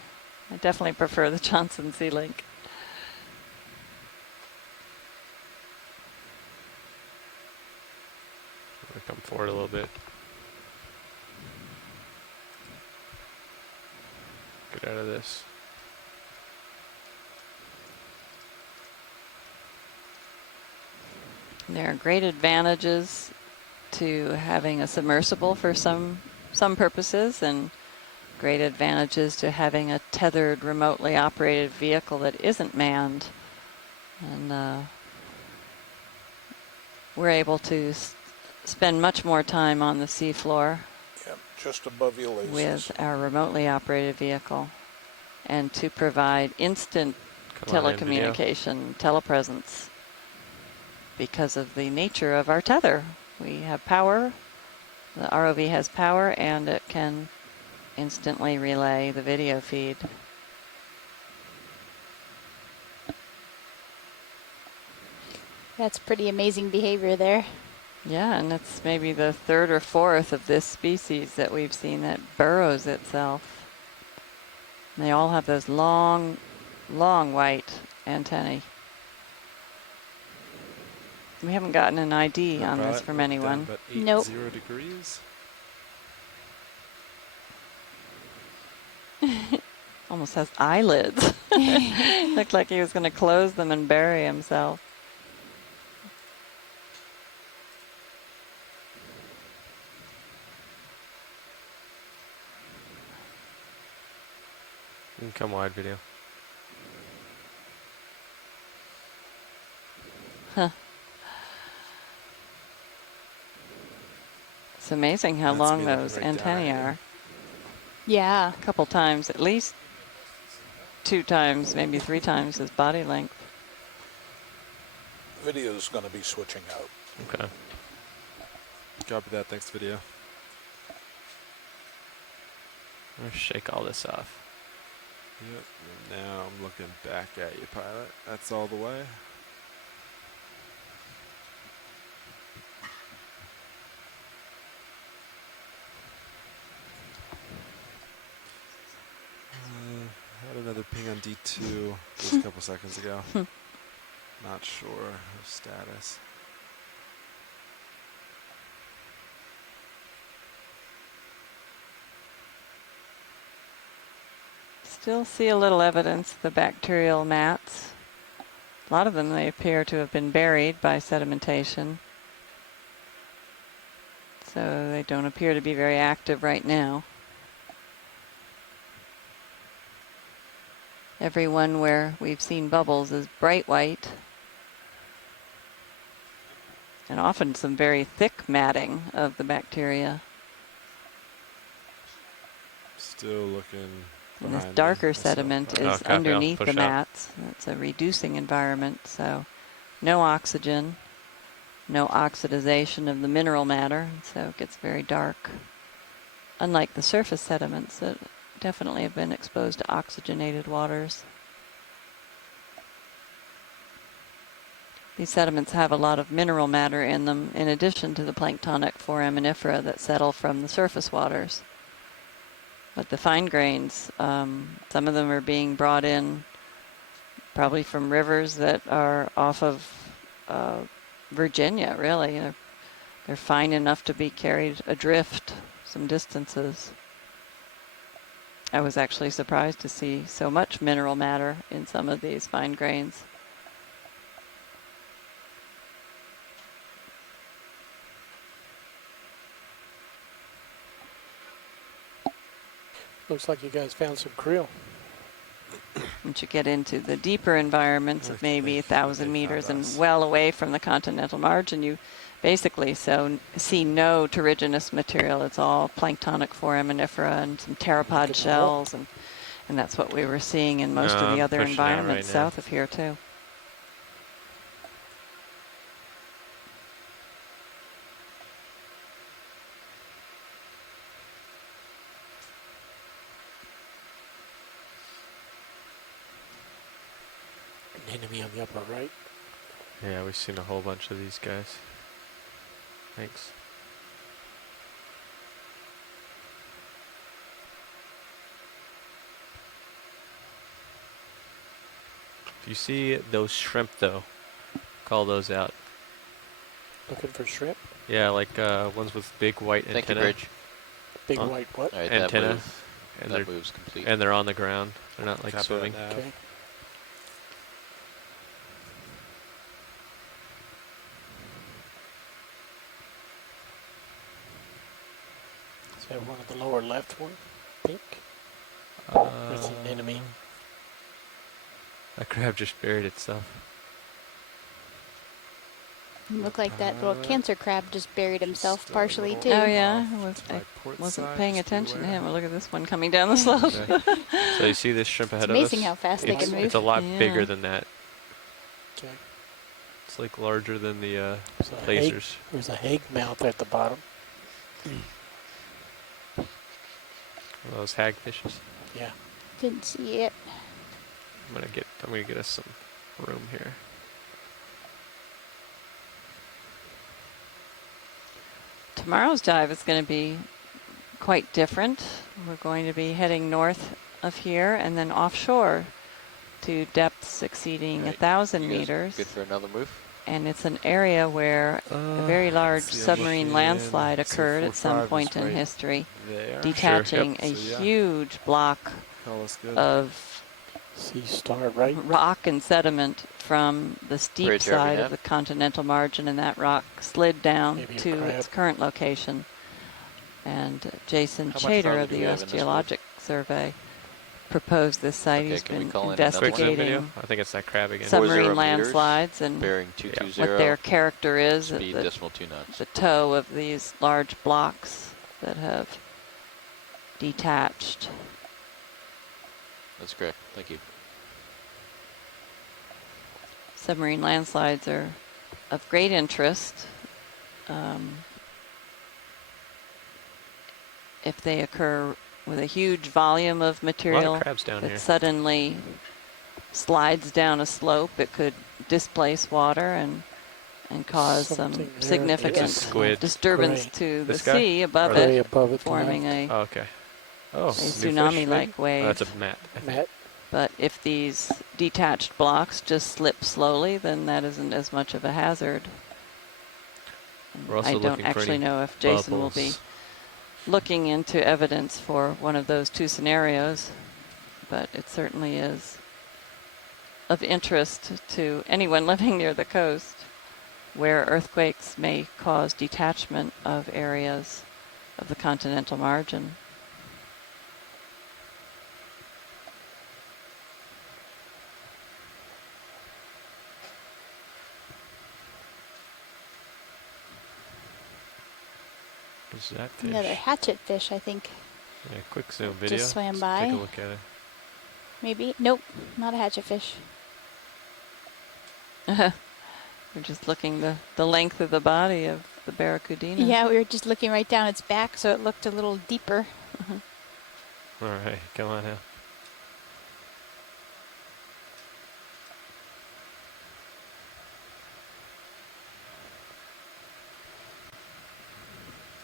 I definitely prefer the Johnson Sea Link. I'm gonna come forward a little bit. Get out of this. There are great advantages to having a submersible for some purposes, and great advantages to having a tethered, remotely operated vehicle that isn't manned. And we're able to spend much more time on the seafloor. Yep, just above your lasers. With our remotely operated vehicle, and to provide instant telecommunication, telepresence, because of the nature of our tether. We have power, the ROV has power, and it can instantly relay the video feed. That's pretty amazing behavior there. Yeah, and it's maybe the 3rd or 4th of this species that we've seen that burrows itself. And they all have those long, long white antennae. We haven't gotten an ID on this from anyone. Nope. 0 degrees. Almost has eyelids. Looked like he was going to close them and bury himself. You can come wide video. Huh. It's amazing how long those antennae are. Yeah. A couple times, at least 2 times, maybe 3 times his body length. Video's going to be switching out. Okay. Copy that. Thanks, video. I'm gonna shake all this off. Yep. And now I'm looking back at you, pilot. That's all the way. Had another ping on D2 just a couple seconds ago. Not sure of status. Still see a little evidence of the bacterial mats. A lot of them, they appear to have been buried by sedimentation. So they don't appear to be very active right now. Every one where we've seen bubbles is bright white. And often some very thick matting of the bacteria. Still looking. And this behind me. darker I saw- sediment Oh, is copy. I'll underneath push the out. mats. It's a reducing environment, so no oxygen, no oxidization of the mineral matter, so it gets very dark. Unlike the surface sediments that definitely have been exposed to oxygenated waters. These sediments have a lot of mineral matter in them, in addition to the planktonic foraminifera that settle from the surface waters. But the fine grains, some of them are being brought in probably from rivers that are off of Virginia, really. They're fine enough to be carried adrift some distances. I was actually surprised to see so much mineral matter in some of these fine grains. Looks like you guys found some krill. Once you get into the deeper environments of maybe 1,000 meters and well away from the continental margin, you basically see no terrigenous material. It's all planktonic foraminifera and some pteropod shells, and that's what we were seeing in most of the I'm other pushing out environments right now. south of here too. An enemy on the upper right. Yeah, we've seen a whole bunch of these guys. Thanks. If you see those shrimp, though, call those out. Looking for shrimp? Yeah, like ones with big white Thank you, antenna. Bridge. Big white what? All right, that Antenna. move- And that they're move's complete. And they're on the ground. They're not like Copy that swimming. now. Okay. Is that one of the lower left one? Pink? That's an enemy. That crab just buried itself. Looked like that little cancer crab just buried himself partially too. Oh yeah, I wasn't paying attention to him. Well, look at this one coming down the slope. Okay. So you see this shrimp ahead of us? amazing how fast they can move. It's a lot Yeah. bigger than that. Okay. It's like larger than the There's a lasers. There's a hag mouth at the bottom. Those hagfishes. Yeah. Didn't see it. I'm gonna get us some room here. Tomorrow's dive is going to be quite different. We're going to be heading north of here and then offshore to depths exceeding 1,000 You guys meters. Good for another move. And it's an area where a very large submarine landslide occurred at some point in history, detaching a huge block of sea star, right? rock and sediment from the steep Bridge over side now. of the continental margin, and that rock slid down Maybe a to crab. its current location. And Jason How much Chater farther of the do we have U.S. in this Geologic Survey proposed this site. Okay, He's can we been call in another one? Quick zoom video. investigating I think it's that crab again. submarine 40 meters, landslides and bearing what 220. their character is at Speed the, decimal 2 knots. the toe of these large blocks that have detached. That's correct. Thank you. Submarine landslides are of great interest. If they occur with a huge volume of material crabs down that here. suddenly slides down a slope, it could displace water and cause some Something there. significant It's a squid. disturbance Gray. to the This guy? sea above Gray it, above it, forming a Oh, okay. Oh, new fish, tsunami-like maybe? wave. Oh, that's a mat. Matt. But if these detached blocks just slip slowly, then that isn't as much of a hazard. We're also I don't looking for actually any know if Jason will be bubbles. looking into evidence for one of those two scenarios, but it certainly is of interest to anyone living near the coast. where earthquakes may cause detachment of areas of the continental margin. What's that fish? Another hatchet fish, I think. Yeah, quick zoom video. Just swam Let's by. take a look at it. Maybe. Nope, not a hatchet fish. We're just looking the length of the body of the barracuda. Yeah, we were just looking right down its back, so it looked a little deeper. All right, come on now.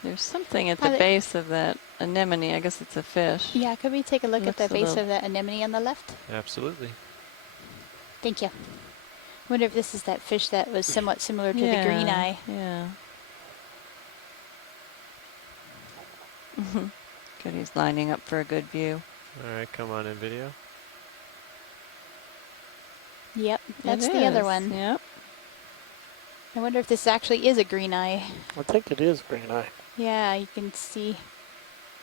There's something at the base of that anemone. I guess it's a fish. Yeah, could we take a look at the Looks a base little- of that anemone on the left? Absolutely. Thank you. Wonder if this is that fish that was somewhat similar to the green eye. Yeah. Good, he's lining up for a good view. All right, come on in video. Yep, that's It the other is, one. Yep. I wonder if this actually is a green eye. I think it is green eye. Yeah, you can see.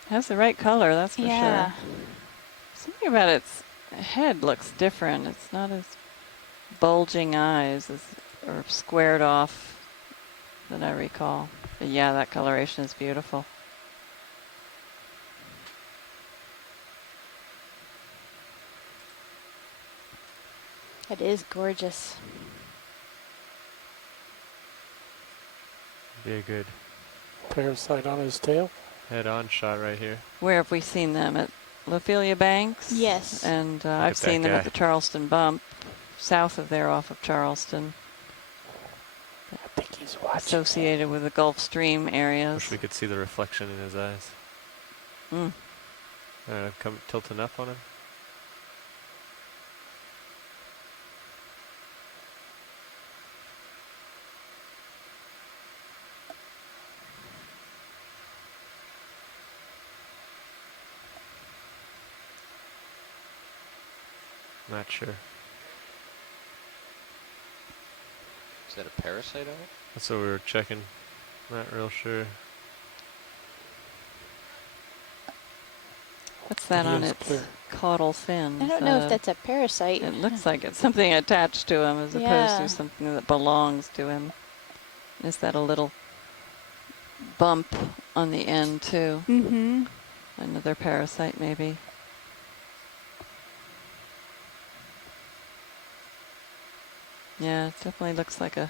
Has the right color, that's for Yeah. sure. Something about its head looks different. It's not as bulging eyes or squared off that I recall. But yeah, that coloration is beautiful. It is gorgeous. Be a good Parasite on his tail. head-on shot right here. Where have we seen them? At Lophelia Banks? Yes. And at I've that seen them at guy. the Charleston Bump, south of there off of Charleston. I think he's watching. Associated with the Gulf Stream areas. Wish we could see the reflection in his eyes. Mm. All right, I'm tilting up on him. Not sure. Is that a parasite on it? That's what we were checking. Not real sure. What's that on He is its clear. caudal fin? I Is don't know that if that's a parasite. It looks like it's something attached to him as opposed Yeah. to something that belongs to him. Is that a little bump on the end too? Mm-hmm. Another parasite maybe. Yeah, it definitely looks like a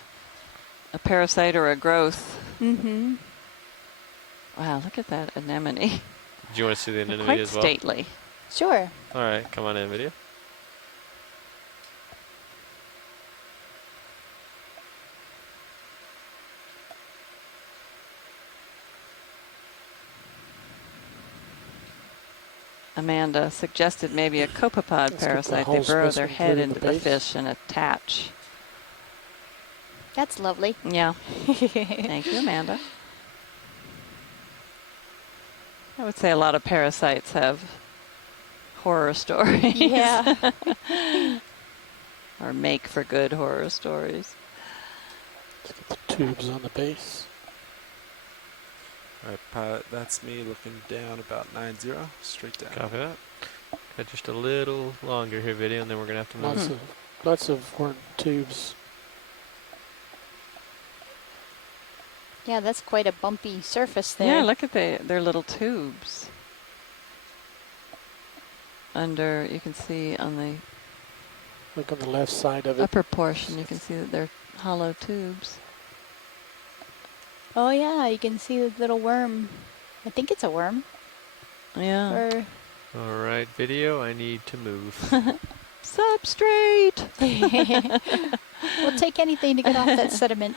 parasite or a growth. Mm-hmm. Wow, look at that anemone. Do you want to see the They're anemone quite as well? stately. Sure. All right, come on in video. Amanda suggested maybe a copepod Let's get the parasite. They whole burrow their specimen head through into the the base. fish and attach. That's lovely. Yeah. Thank you, Amanda. I would say a lot of parasites have horror stories. Yeah. Or make for good horror stories. Let's get the tubes on the base. All right, pilot, that's me looking down about 9-0, straight down. Copy that. Got just a little longer here video, and then we're going to have to move. Lots of worm tubes. Yeah, that's quite a bumpy surface there. Yeah, look at their little tubes. Under, you can see on the Look on the left side of it. upper portion, you can see that they're hollow tubes. Oh yeah, you can see the little worm. I think it's a worm. Yeah. Or All right, video, I need to move. Substrate! we'll take anything to get off that sediment.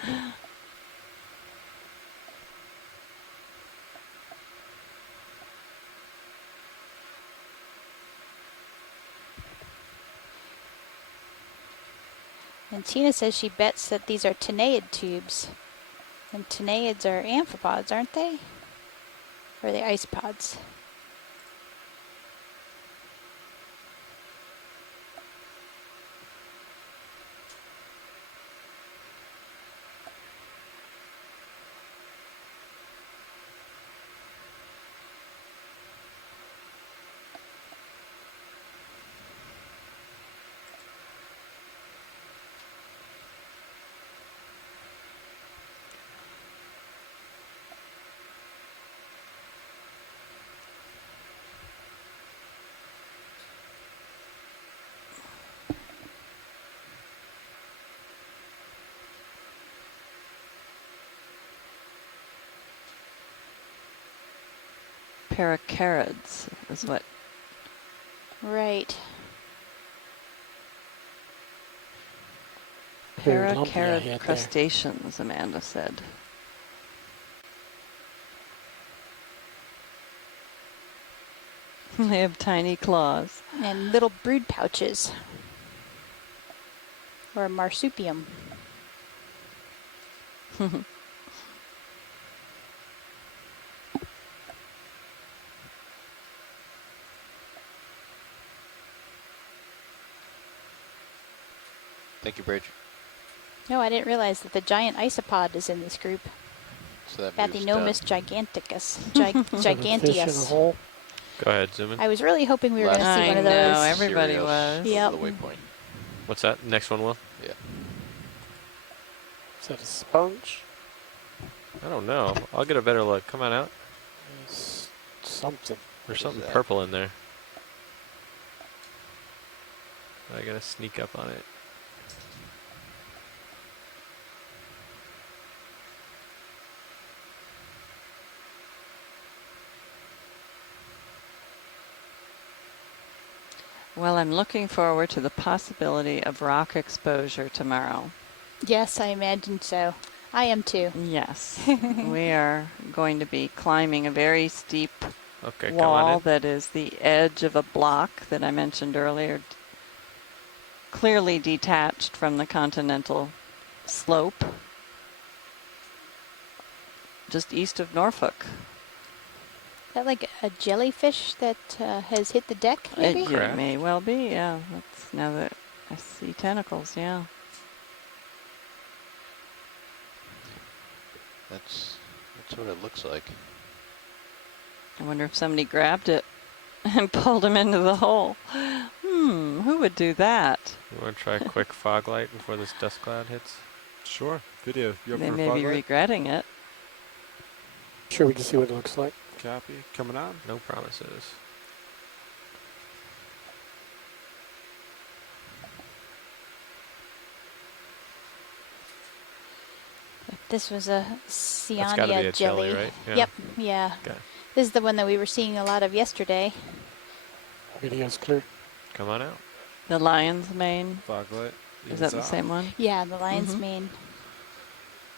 And Tina says she bets that these are Tennaid tubes. And Tennaids are amphipods, aren't they? Or are they isopods? Paracarids is what. Right. Very lumpy, I Paracarid had there. crustaceans, Amanda said. They have tiny claws. And little brood pouches. Or a marsupium. Thank you, Bridge. No, I didn't realize that the giant isopod is in this group. So that Bathinomus giganticus. Fish in a Giganteus. hole. Go ahead, zoom in. I was really hoping we were going to see I one of know, those. everybody Cereals was. Yep. over the waypoint. What's that? Next one, Will? Yeah. Is that a sponge? I don't know. I'll get a better look. Come on out. It's something. There's something that? purple in there. I gotta sneak up on it. Well, I'm looking forward to the possibility of rock exposure tomorrow. Yes, I imagine so. I am too. Yes. We are going to be climbing a very steep Okay, come on wall in. that is the edge of a block that I mentioned earlier, clearly detached from the continental slope, just east of Norfolk. Is that like a jellyfish that has hit the deck, maybe? It may well be, yeah. That's now that I see tentacles, yeah. That's what it looks like. I wonder if somebody grabbed it and pulled him into the hole. Who would do that? You want to try a quick fog light before this dust cloud hits? Sure. Video. You up They for a may fog be light? regretting it. Sure, we can see what it looks like. Copy. Coming on. No promises. This was a That's gotta be Cyanea a jelly. jelly, right? Yeah. Yep, yeah. Okay. This is the one that we were seeing a lot of yesterday. Video's clear. Come on out. The lion's mane. Fog light. Is that the same one? Yeah, the lion's mane.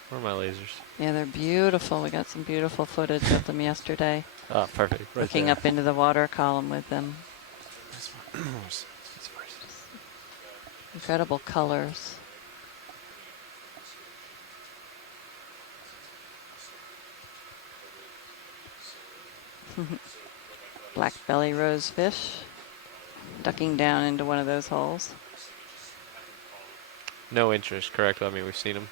Where are my lasers? Yeah, they're beautiful. We got some beautiful footage of them yesterday. Oh, perfect. Right Looking there. up into the water column with them. Incredible colors. Black belly rosefish ducking down into one of those holes. No interest, correct? I mean, we've seen them.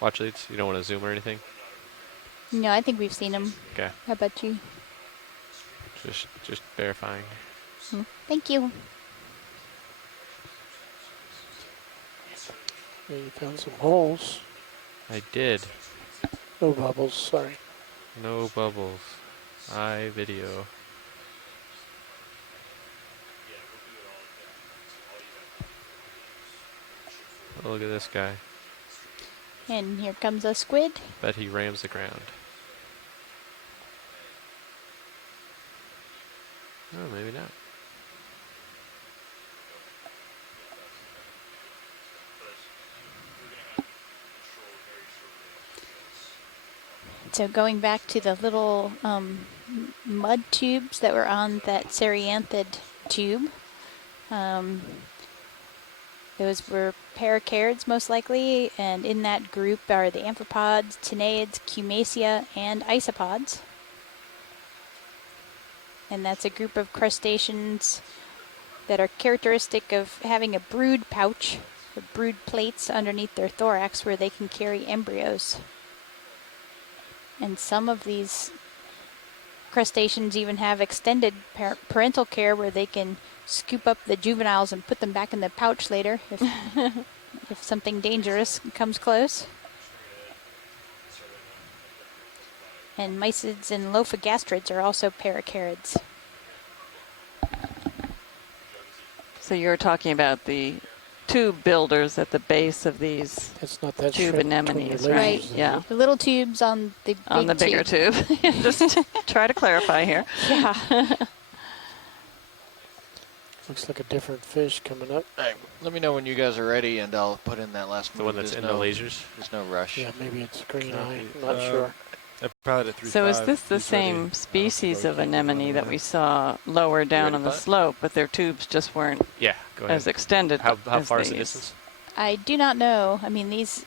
Watch leads. You don't want to zoom or anything? No, I think we've seen them. Okay. How about you? Just verifying. Thank you. Yeah, you found some holes. I did. No bubbles, sorry. No bubbles. Video. Oh, look at this guy. And here comes a squid. Bet he rams the ground. Oh, maybe not. So going back to the little mud tubes that were on that Cerianthid tube, those were paracarids most likely, and in that group are the amphipods, tineids, cumacea, and isopods. And that's a group of crustaceans that are characteristic of having a brood pouch, or brood plates underneath their thorax where they can carry embryos. And some of these crustaceans even have extended parental care where they can scoop up the juveniles and put them back in the pouch later if, if something dangerous comes close. And mysids and lophogastrids are also paracarids. So you're talking about the tube builders at the base of these It's not that tube shrimp between anemones, your right? lasers, Yeah. The little tubes on the On the bigger tube. Just try to clarify here. Yeah. Looks like a different fish coming up. All right, let me know when you guys are ready, and I'll put in that last The move. one that's There's in the lasers? There's no rush. Yeah, maybe it's green eye. Copy. I'm not sure. Probably at 3.5. So is this the He's ready. same species slow of keep him anemone running that there. we saw lower down ready, on the bud? slope, but their tubes just weren't Yeah, go ahead. as extended How as far is the these? distance? I do not know. I mean, these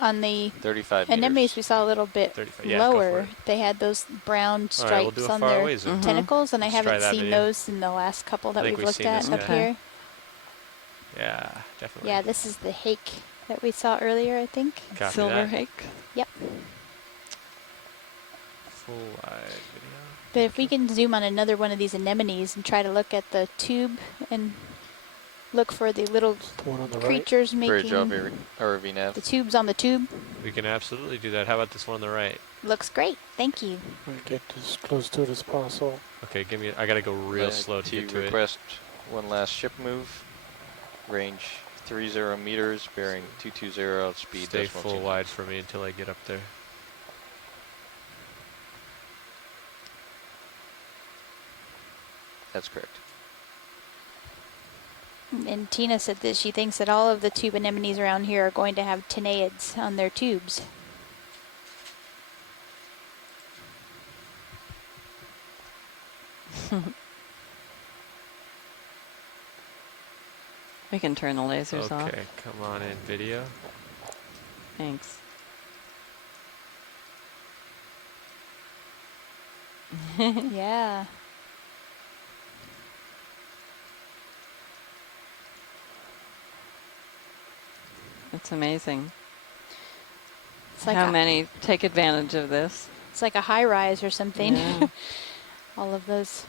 on the 35 anemones meters. we saw a little bit 35, yeah, go for lower. it. They had those brown All right, we'll stripes do a on far their away zoom. tentacles, and I Let's try haven't that seen video. those in the last couple that think we've we've looked seen at this up guy. Okay. here. Yeah, definitely. Yeah, this is the hake that we saw earlier, I think. Copy Silver that. hake. Yep. Full wide video. But if we can zoom on another one of these anemones and try to look at the tube and look for the little The one on the right. creatures Bridge making over RV nav. the tubes on the tube, We can absolutely do that. How about this one on the right? looks great. Thank you. We'll get as close to it as possible. Okay, give me. I gotta go real slow to get to it. Request one last ship move. Range 30 meters, bearing 220, speed Stay decimal full 2. wide for me until I get up there. That's correct. And Tina said that she thinks that all of the tube anemones around here are going to have tenaids on their tubes. We can turn the lasers off. Okay, come on in video. Thanks. Yeah. It's amazing. It's like how a- many take advantage of this. It's like a high rise or something. Yeah. All of those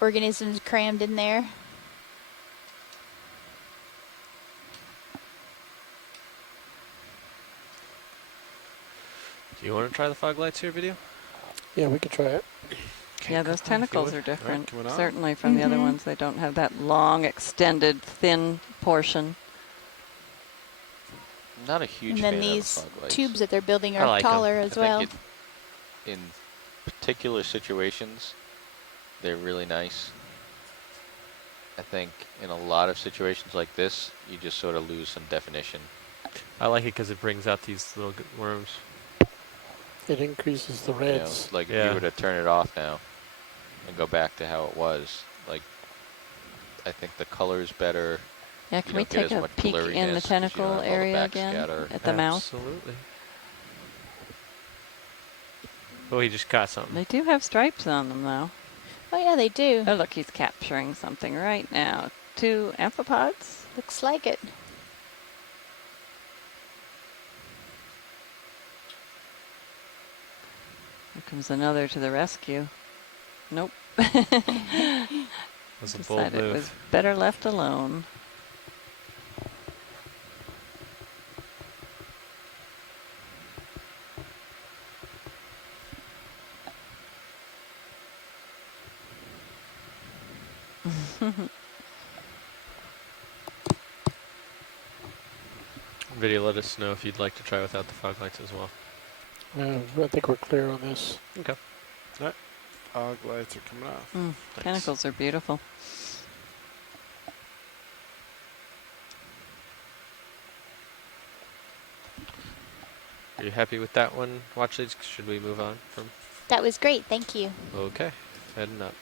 organisms crammed in there. Do you want to try the fog lights here video? Yeah, we could try it. Yeah, those come on, if you tentacles would. are different. Right, coming on. Certainly from the other ones, they don't have that long, extended, thin portion. I'm not a huge And fan then of the these fog lights. tubes that they're building I are like 'em. taller I as think well. in particular situations, they're really nice. I think in a lot of situations like this, you just sort of lose some definition. I like it because it brings out these little worms. It increases the You know, reds. like if Yeah. you were to turn it off now and go back to how it was, like I think the color's better. Yeah, You can we don't get take as a much peek in blurriness the 'cause you don't tentacle have all the area again backscatter. at the mouth? Absolutely. Oh, he just caught something. They do have stripes on them, though. Oh yeah, they do. Oh, look, he's capturing something right now. 2 amphipods. Looks like it. Here comes another to the rescue. Nope. That's a bold Decided it move. was better left alone. Video, let us know if you'd like to try without the fog lights as well. I think we're clear on this. Okay. All right. Fog lights are coming off. Tentacles are beautiful. Are you happy with that one? Watch these. Should we move on from? That was great. Thank you. Okay. Heading up.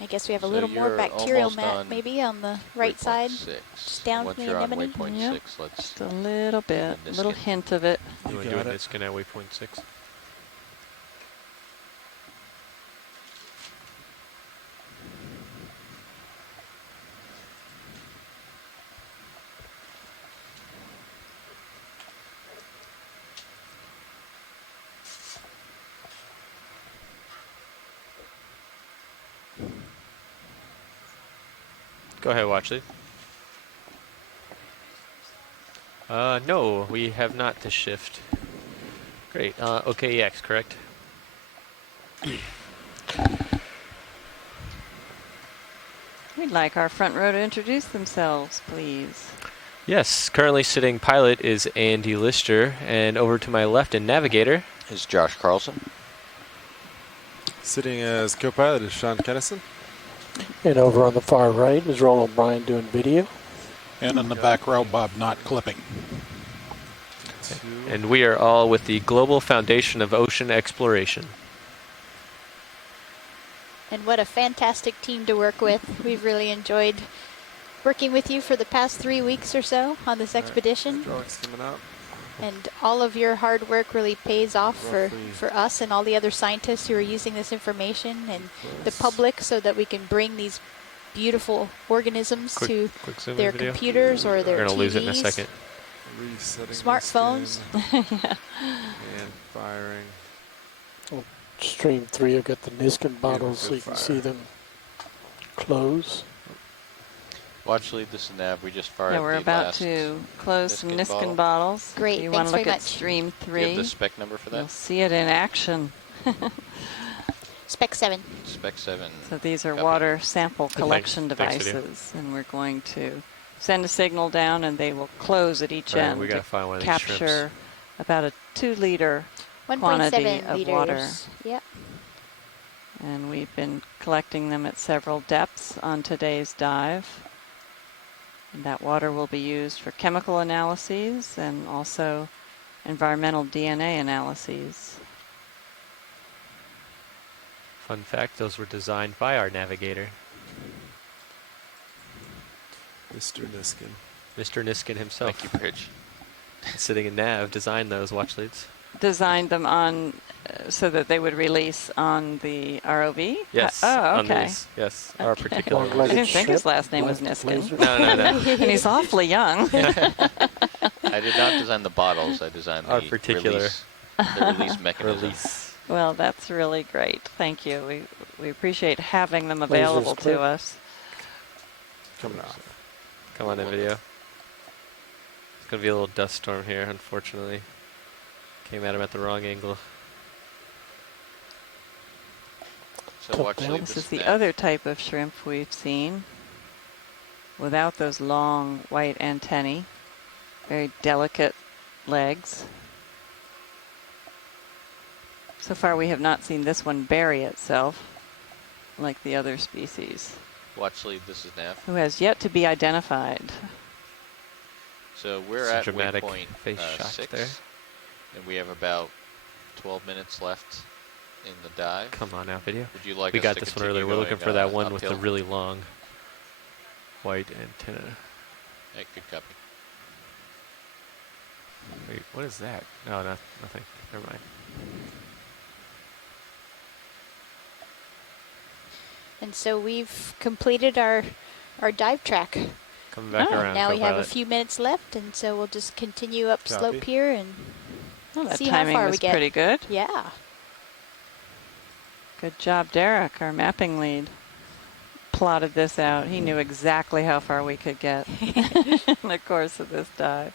I guess we have a So little more you're bacterial almost mat on maybe on the right side. 6. Just down Once from the you're on anemone. waypoint Yep. 6, let's Just a little bit, a little Niskin. hint of it. You want to do a Niskin at waypoint 6? Go ahead, watch it. No, we have not to shift. Great. OKEX, correct? We'd like our front row to introduce themselves, please. Yes, currently sitting pilot is Andy Lister, and over to my left in navigator is Josh Carlson. Sitting as co-pilot is Sean Kennison. And over on the far right is Roland O'Brien doing video. And in the back row, Bob Knott clipping. And we are all with the Global Foundation of Ocean Exploration. And what a fantastic team to work with. We've really enjoyed working with you for the past 3 weeks or so on this expedition. And all of your hard work really pays off for us and all the other scientists who are using this information and the public, so that we can bring these beautiful organisms to their computers or their TVs. We're going to lose it in a second. Smartphones. And firing. On stream 3, I've got the Niskin bottles so you can see them close. Watch lead this nav. We just fired. Yeah, we're about to close some Niskin bottles. Great, you thanks want to very look much. at stream 3? Do you have the spec number for that? You'll see it in action. Spec 7. Spec 7. So these are Copy. water sample collection Thanks, devices, and we're going to send a signal down, and they will close at each end we gotta to find one of these capture shrimps. about a 2-liter 1.7 quantity of liters. water. Yep. And we've been collecting them at several depths on today's dive. And that water will be used for chemical analyses and also environmental DNA analyses. Fun fact, those were designed by our navigator. Mr. Niskin. Mr. Niskin himself. Thank you, Bridge. Sitting in nav, designed those watch leads. Designed them on so that they would release on the ROV? Yes. Oh, okay. On these, yes, our particular. I didn't think his last name was Niskin. No. And he's awfully young. I did not design the bottles. I designed Our the particular release mechanism. Well, that's really great. Thank you. We appreciate having them available to us. Coming off. Come on in video. It's going to be a little dust storm here, unfortunately. Came at him at the wrong angle. So watch lead This this is the nav. other type of shrimp we've seen, without those long white antennae. Very delicate legs. So far we have not seen this one bury itself like the other species, Watch lead this is nav. who has yet to be identified. So we're It's a at dramatic waypoint face shot 6, there. and we have about 12 minutes left in the dive. Come on now, video. Would you like we us got to this one continue earlier. We're looking going, for that one with the uphill? really long white antenna. Yeah, good copy. Wait, what is that? No, nothing. Never mind. And so we've completed our dive track. Coming back around. Now we have a co-pilot. few minutes left, and so we'll just continue up Copy. slope here and That see how timing far was we get. pretty good. Yeah. Good job, Derek, our mapping lead. Plotted this out. He knew exactly how far we could get in the course of this dive.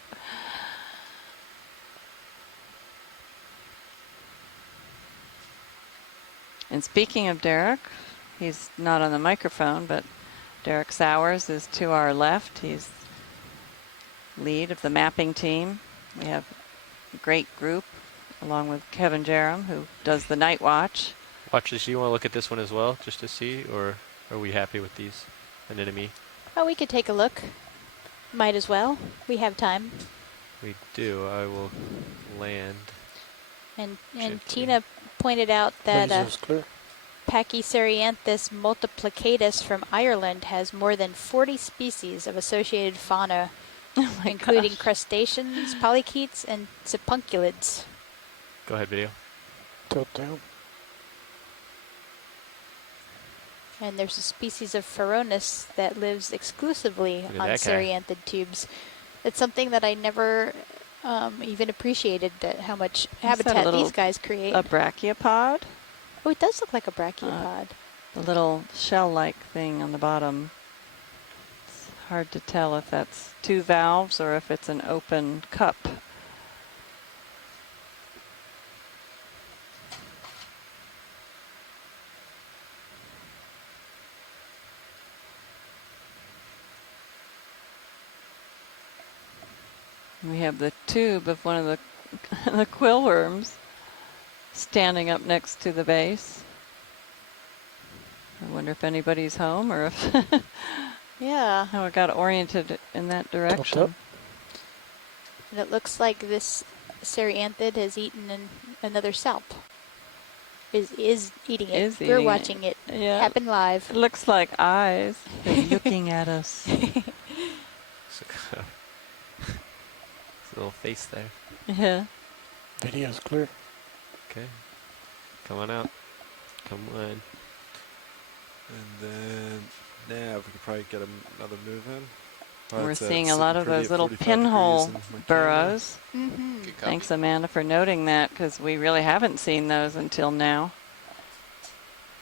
And speaking of Derek, he's not on the microphone, but Derek Sowers is to our left. He's lead of the mapping team. We have a great group along with Kevin Jerem, who does the night watch. Watch this. Do you want to look at this one as well, just to see, or are we happy with these? Anemone? Oh, we could take a look. Might as well. We have time. We do. I will land. And Gently. Tina pointed out that Laser's clear. Pachycerianthus multiplicatus from Ireland has more than 40 species of associated fauna, including crustaceans, polychaetes, and sipunculids. Go ahead, video. Tilt down. And there's a species of Pheronus that lives exclusively Look at on that guy. Cerianthid tubes. It's something that I never even appreciated, that how much habitat these guys create. A brachiopod? Oh, it does look like a brachiopod. The little shell-like thing on the bottom. It's hard to tell if that's two valves or if it's an open cup. We have the tube of one of the the quill worms standing up next to the base. I wonder if anybody's home or if Yeah. how it got oriented in that direction. Tilt up. And it looks like this Cereanthid has eaten another salp. Is eating it. Is We're eating watching it happen live. It looks like eyes. They're looking at us. His little face there. Yeah. Video's clear. Okay. Come on out. Come on. And then Nav, we could probably get another move in. We're seeing a lot of those little pinhole burrows. Mm-hmm. Thanks, Amanda, for noting that, because we really haven't seen those until now.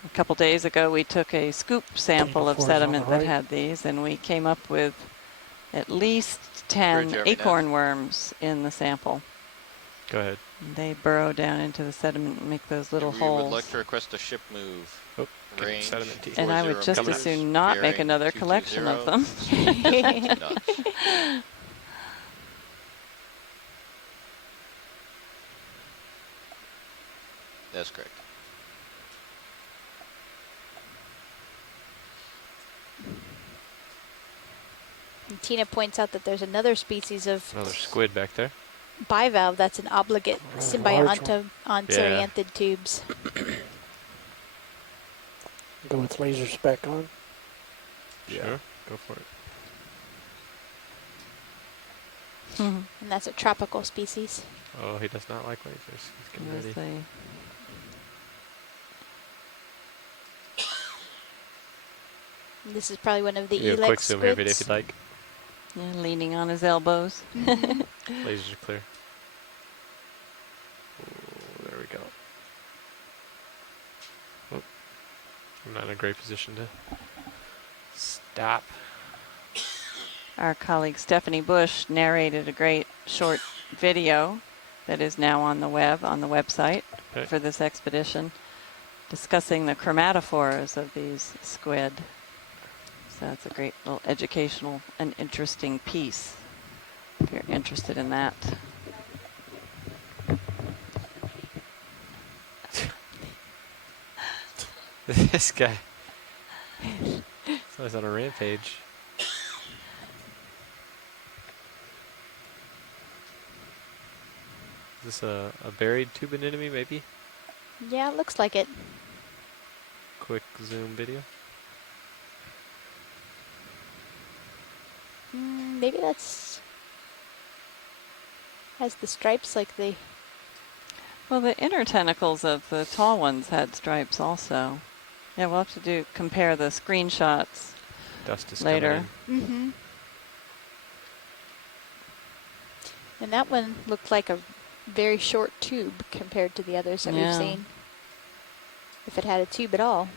A couple days ago, we took a scoop sample of sediment that had these, and we came up with at least 10 acorn worms in the sample. Go ahead. They burrow down into the sediment and make those little holes. We would like to request a ship move. Oh, range. And I would just as soon not make another collection of them. That's correct. And Tina points out that there's another species of Another squid back there. bivalve that's an obligate symbiont on Cereanthid tubes. Go with lasers back on. Yeah. Sure. Go for it. And that's a tropical species. Oh, he does not like lasers. He's getting ready. This is probably one of the you elex a quick zoom here, squids. video, if you'd like. Yeah, leaning on his elbows. Lasers are clear. Ooh, there we go. Oh, I'm not in a great position to stop. Our colleague Stephanie Bush narrated a great short video that is now on the website for this expedition, discussing the chromatophores of these squid. So it's a great little educational and interesting piece if you're interested in that. This guy. He's always on a rampage. Is this a buried tube anemone, maybe? Yeah, it looks like it. Quick zoom video. Maybe that's has the stripes like the. Well, the inner tentacles of the tall ones had stripes also. Yeah, we'll have to compare the screenshots Dust is later. Mm-hmm. And that one looked like a very short tube compared to the others that we've seen. If it had a tube at all.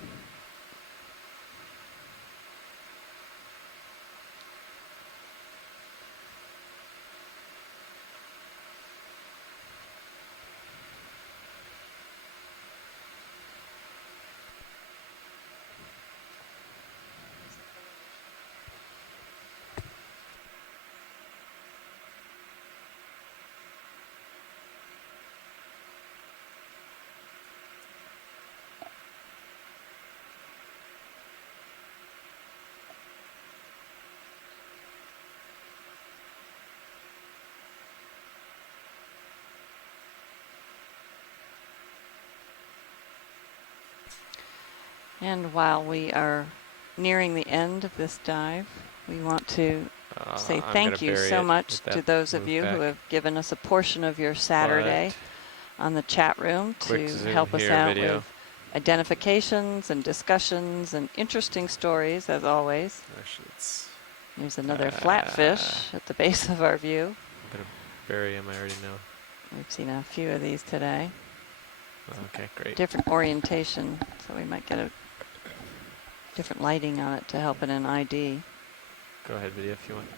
And while we are nearing the end of this dive, we want to say thank you so much to those of you who have given us a portion of your Saturday on the chat room to help us out with identifications and discussions and interesting stories, as always. Actually, There's another flatfish at the base of our view. Better bury him, I already know. We've seen a few of these today. Okay, great. Different orientation, so we might get a different lighting on it to help in an ID. Go ahead, video, if you want.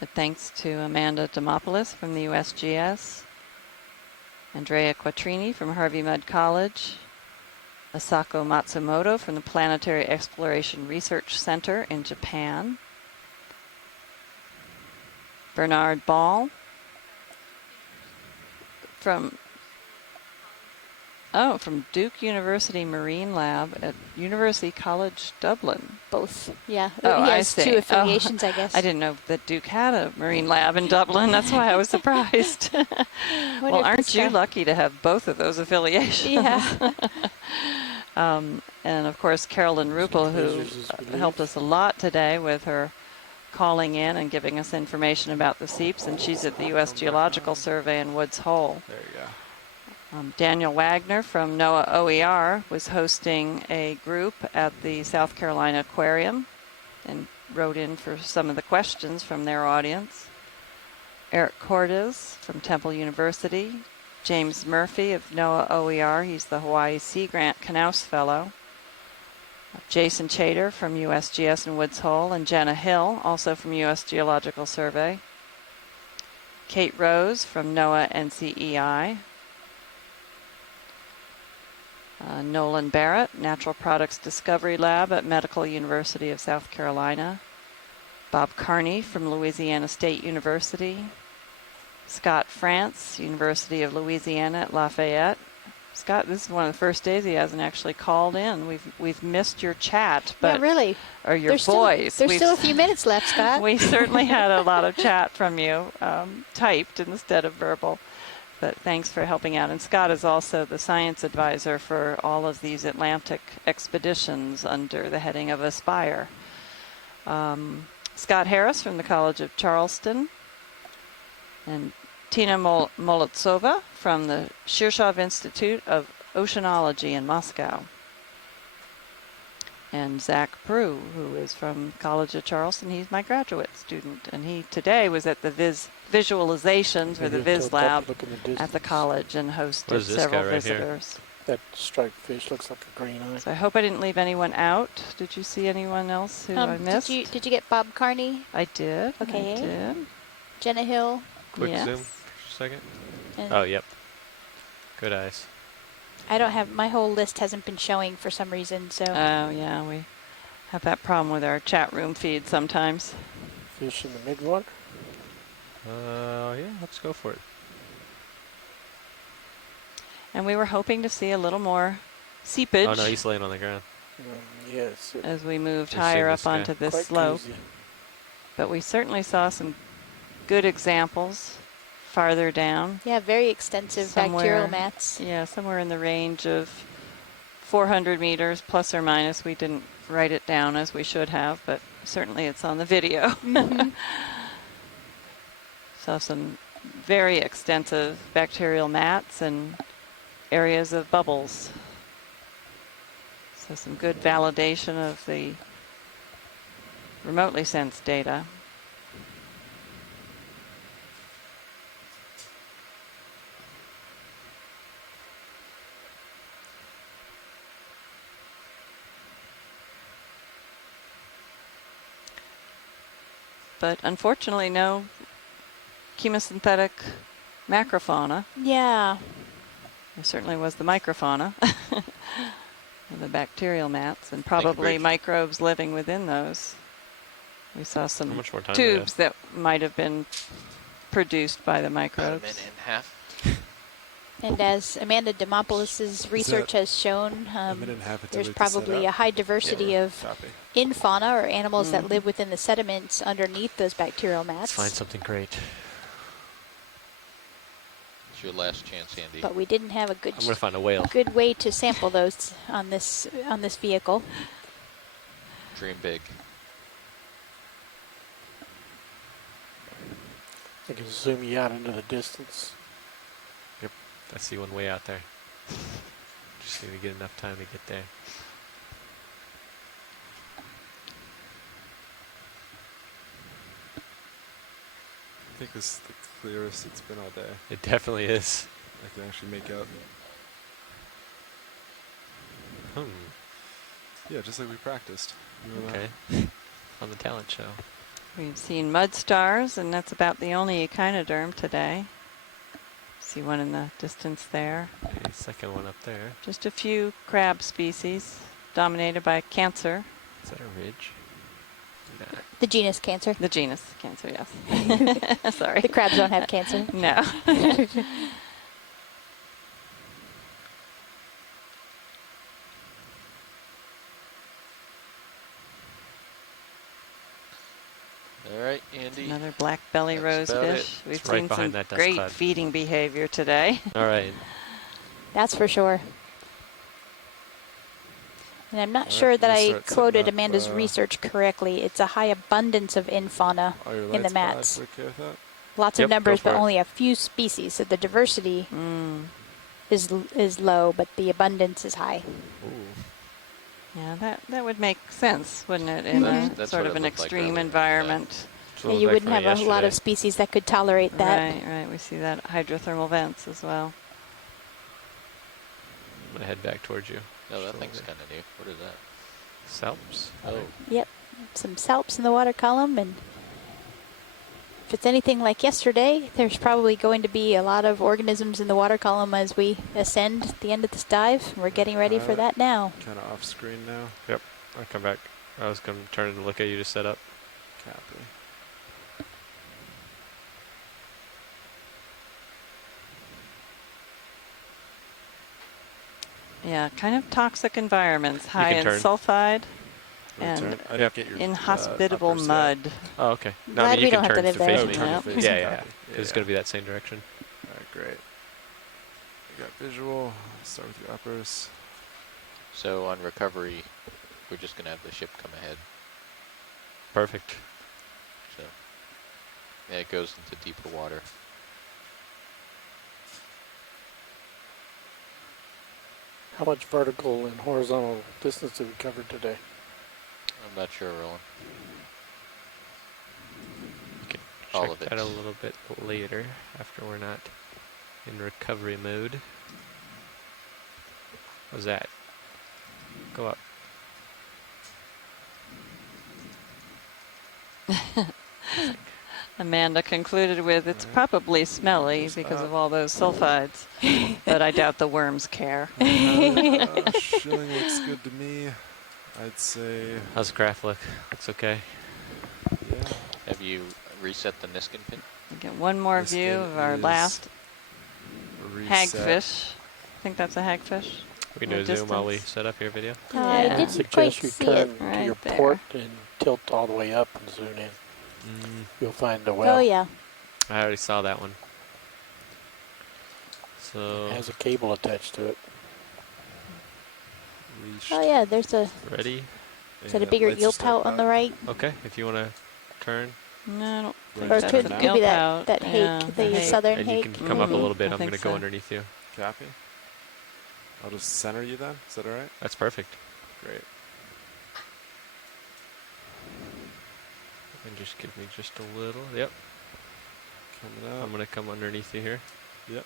But thanks to Amanda Demopoulos from the USGS, Andrea Quattrini from Harvey Mudd College, Asako Matsumoto from the Planetary Exploration Research Center in Japan, Bernard Ball from Duke University Marine Lab at University College Dublin. Both, yeah. Oh, he I has see. two affiliations, I guess. I didn't know that Duke had a marine lab in Dublin. That's why I was surprised. Well, aren't you lucky to have both of those affiliations? Yeah. And of course, Carolyn Ruppel, who helped us a lot today with her calling in and giving us information about the Seeps, and she's at the U.S. Geological Survey in Woods Hole. There you go. Daniel Wagner from NOAA OER was hosting a group at the South Carolina Aquarium and wrote in for some of the questions from their audience. Eric Cordes from Temple University. James Murphy of NOAA OER, he's the Hawaii Sea Grant Knaus Fellow. Jason Chater from USGS in Woods Hole, and Jenna Hill, also from U.S. Geological Survey. Kate Rose from NOAA NCEI. Nolan Barrett, Natural Products Discovery Lab at Medical University of South Carolina. Bob Carney from Louisiana State University. Scott France, University of Louisiana at Lafayette. Scott, this is one of the first days he hasn't actually called in. We've missed your chat, but yeah, really, or your voice. There's still a few minutes left, Scott. We certainly had a lot of chat from you, typed instead of verbal. But thanks for helping out. And Scott is also the science advisor for all of these Atlantic expeditions under the heading of Aspire. Scott Harris from the College of Charleston. And Tina Molodtsova from the Shirshov Institute of Oceanology in Moscow. And Zach Prue, who is from College of Charleston. He's my graduate student. And he today was at the visualizations or the Viz Lab at the college and hosted several visitors. That striped fish looks like a green eye. So I hope I didn't leave anyone out. Did you see anyone else who I missed? Did you get Bob Carney? I did. Okay. I did. Jenna Hill. Quick yes. zoom for a second. And oh, yep. Good eyes. I don't have, my whole list hasn't been showing for some reason, so. Oh, yeah, we have that problem with our chat room feed sometimes. Fish in the midwater? Yeah, let's go for it. And we were hoping to see a little more seepage. Oh, no, he's laying on the ground. Yes. As we moved higher up onto this Quite slope. easy. But we certainly saw some good examples farther down. Yeah, very extensive bacterial mats. Yeah, somewhere in the range of 400 meters plus or minus. We didn't write it down as we should have, but certainly it's on the video. Mm-hmm. Saw some very extensive bacterial mats and areas of bubbles. So some good validation of the remotely sensed data. But unfortunately, no chemosynthetic macrofauna. Yeah. There certainly was the microfauna, the bacterial mats, and probably microbes living within those. We saw some tubes that might have been produced by the microbes. About a minute and a half. And as Amanda Demopoulos' research has shown, there's probably a high diversity of in fauna or animals that live within the sediments underneath those bacterial mats. Let's find something great. It's your last chance, Andy. But we didn't have a good. I'm gonna find a whale. Good way to sample those on this vehicle. Dream big. I can zoom you out into the distance. Yep, I see one way out there. Just need to get enough time to get there. I think this is the clearest it's been all day. It definitely is. I can actually make out. Yeah, just like we practiced. Okay. On the talent show. We've seen mud stars, and that's about the only echinoderm today. See one in the distance there. Okay, second one up there. Just a few crab species dominated by cancer. Is that a ridge? The genus Cancer. The genus Cancer, yes. Sorry. The crabs don't have cancer. No. All right, Andy. Another black belly rosefish. We've right seen behind some that dust great cloud. feeding behavior today. All right. That's for sure. And I'm not All sure right, that we'll I start setting quoted up, Amanda's research correctly. It's a high abundance of infauna Are your in the lights mats. bad? We okay with that? Lots Yep, of go numbers, for but it. only a few species. So the diversity is low, but the abundance is high. Yeah, that would make sense, wouldn't it, in a That's sort what of it an looked like extreme earlier, environment. Yeah, you wouldn't have a lot of species that could tolerate that. Right, right. We see that at hydrothermal vents as well. I'm gonna head back towards you. No, that thing's kind of new. What is that? Salps. Oh. Yep, some salps in the water column, and if it's anything like yesterday, there's probably going to be a lot of organisms in the water column as we ascend at the end of this dive. We're getting ready for that now. Kind of off screen now. Yep. I'll come back. I was gonna turn and look at you to set up. Copy. Yeah, kind of toxic environments, high in turn. sulfide Wanna and turn? I didn't get your, inhospitable uppers yet. mud. Oh, okay. No, Glad I mean, we you don't can have turn to to face live me. there. Turn to face Yeah, me. yeah. Copy. It's gonna be that same direction. All right, great. We got visual. Start with your uppers. So on recovery, we're just gonna have the ship come ahead. Perfect. So yeah, it goes into deeper water. How much vertical and horizontal distance have we covered today? I'm not sure, Roland. You can All check of it. that a little bit later after we're not in recovery mode. What's that? Go up. Amanda concluded with, it's probably smelly because of all those sulfides, but I doubt the worms care. Shilling looks good to me. I'd say. How's the graph look? Looks okay. Yeah. Have you reset the Niskin pin? We get one more view of our last hagfish. I think that's a hagfish. We can do a zoom while we set up your video. I I didn't quite suggest you see turn it. to right your there. port and tilt all the way up and zoom in. You'll find the well. Oh, yeah. I already saw that one. So It has a cable attached to it. Oh, yeah, there's a... ready? Is that a bigger eel pout on the right? Okay, if you want to turn. No, I don't think Or that's could an be eel that, pout. that Yeah, hake, the the hake. southern And you hake. can come up a little bit. I I'm think going to go so. underneath you. Copy. I'll just center you then. Is that all right? That's perfect. Great. And just give me just a little. Yep. Coming up. I'm going to come underneath you here. Yep.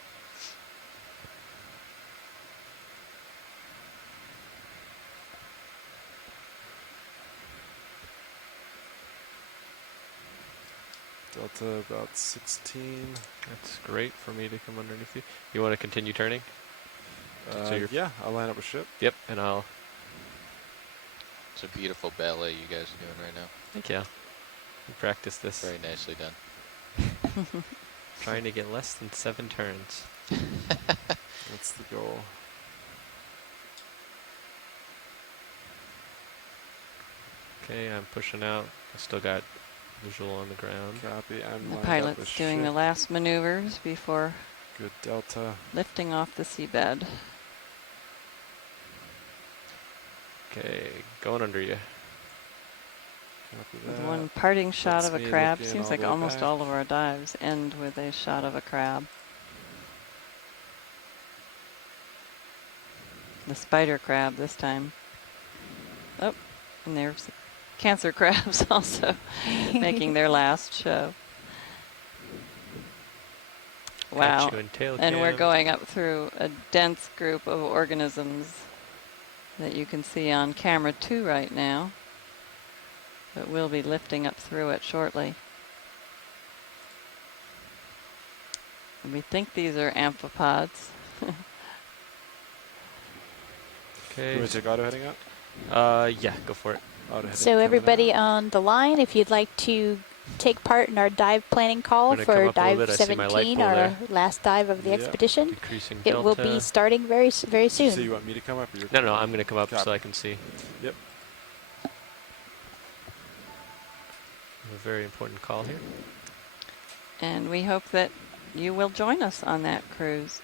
Delta about 16. That's great for me to come underneath you. You want to continue turning? So you're Yeah, I'll line up a ship. Yep, and I'll... It's a beautiful ballet you guys are doing right now. Thank you. We practice this. Very nicely done. Trying to get less than 7 turns. That's the goal. Okay, I'm pushing out. I still got visual on the ground. Copy. I'm The lined up pilot's a doing the ship. last maneuvers before Good delta. lifting off the seabed. Okay, going under you. Copy With that. one parting shot That's of a me crab. looking Seems all like the way almost back. all of our dives end with a shot of a crab. The spider crab this time. Oh, and there's cancer crabs also making their last show. Wow. Got you in tail And we're cam. going up through a dense group of organisms that you can see on camera 2 right now. But we'll be lifting up through it shortly. And we think these are amphipods. Okay. You want to take auto heading up? Yeah, go for it. So everybody on the line, if you'd like to take part in our dive planning call for dive 17, our last dive of the expedition, it will be starting very soon. So you want me to come up? Or no, I'm going to come up so I can see. Yep. A very important call here. And we hope that you will join us on that cruise.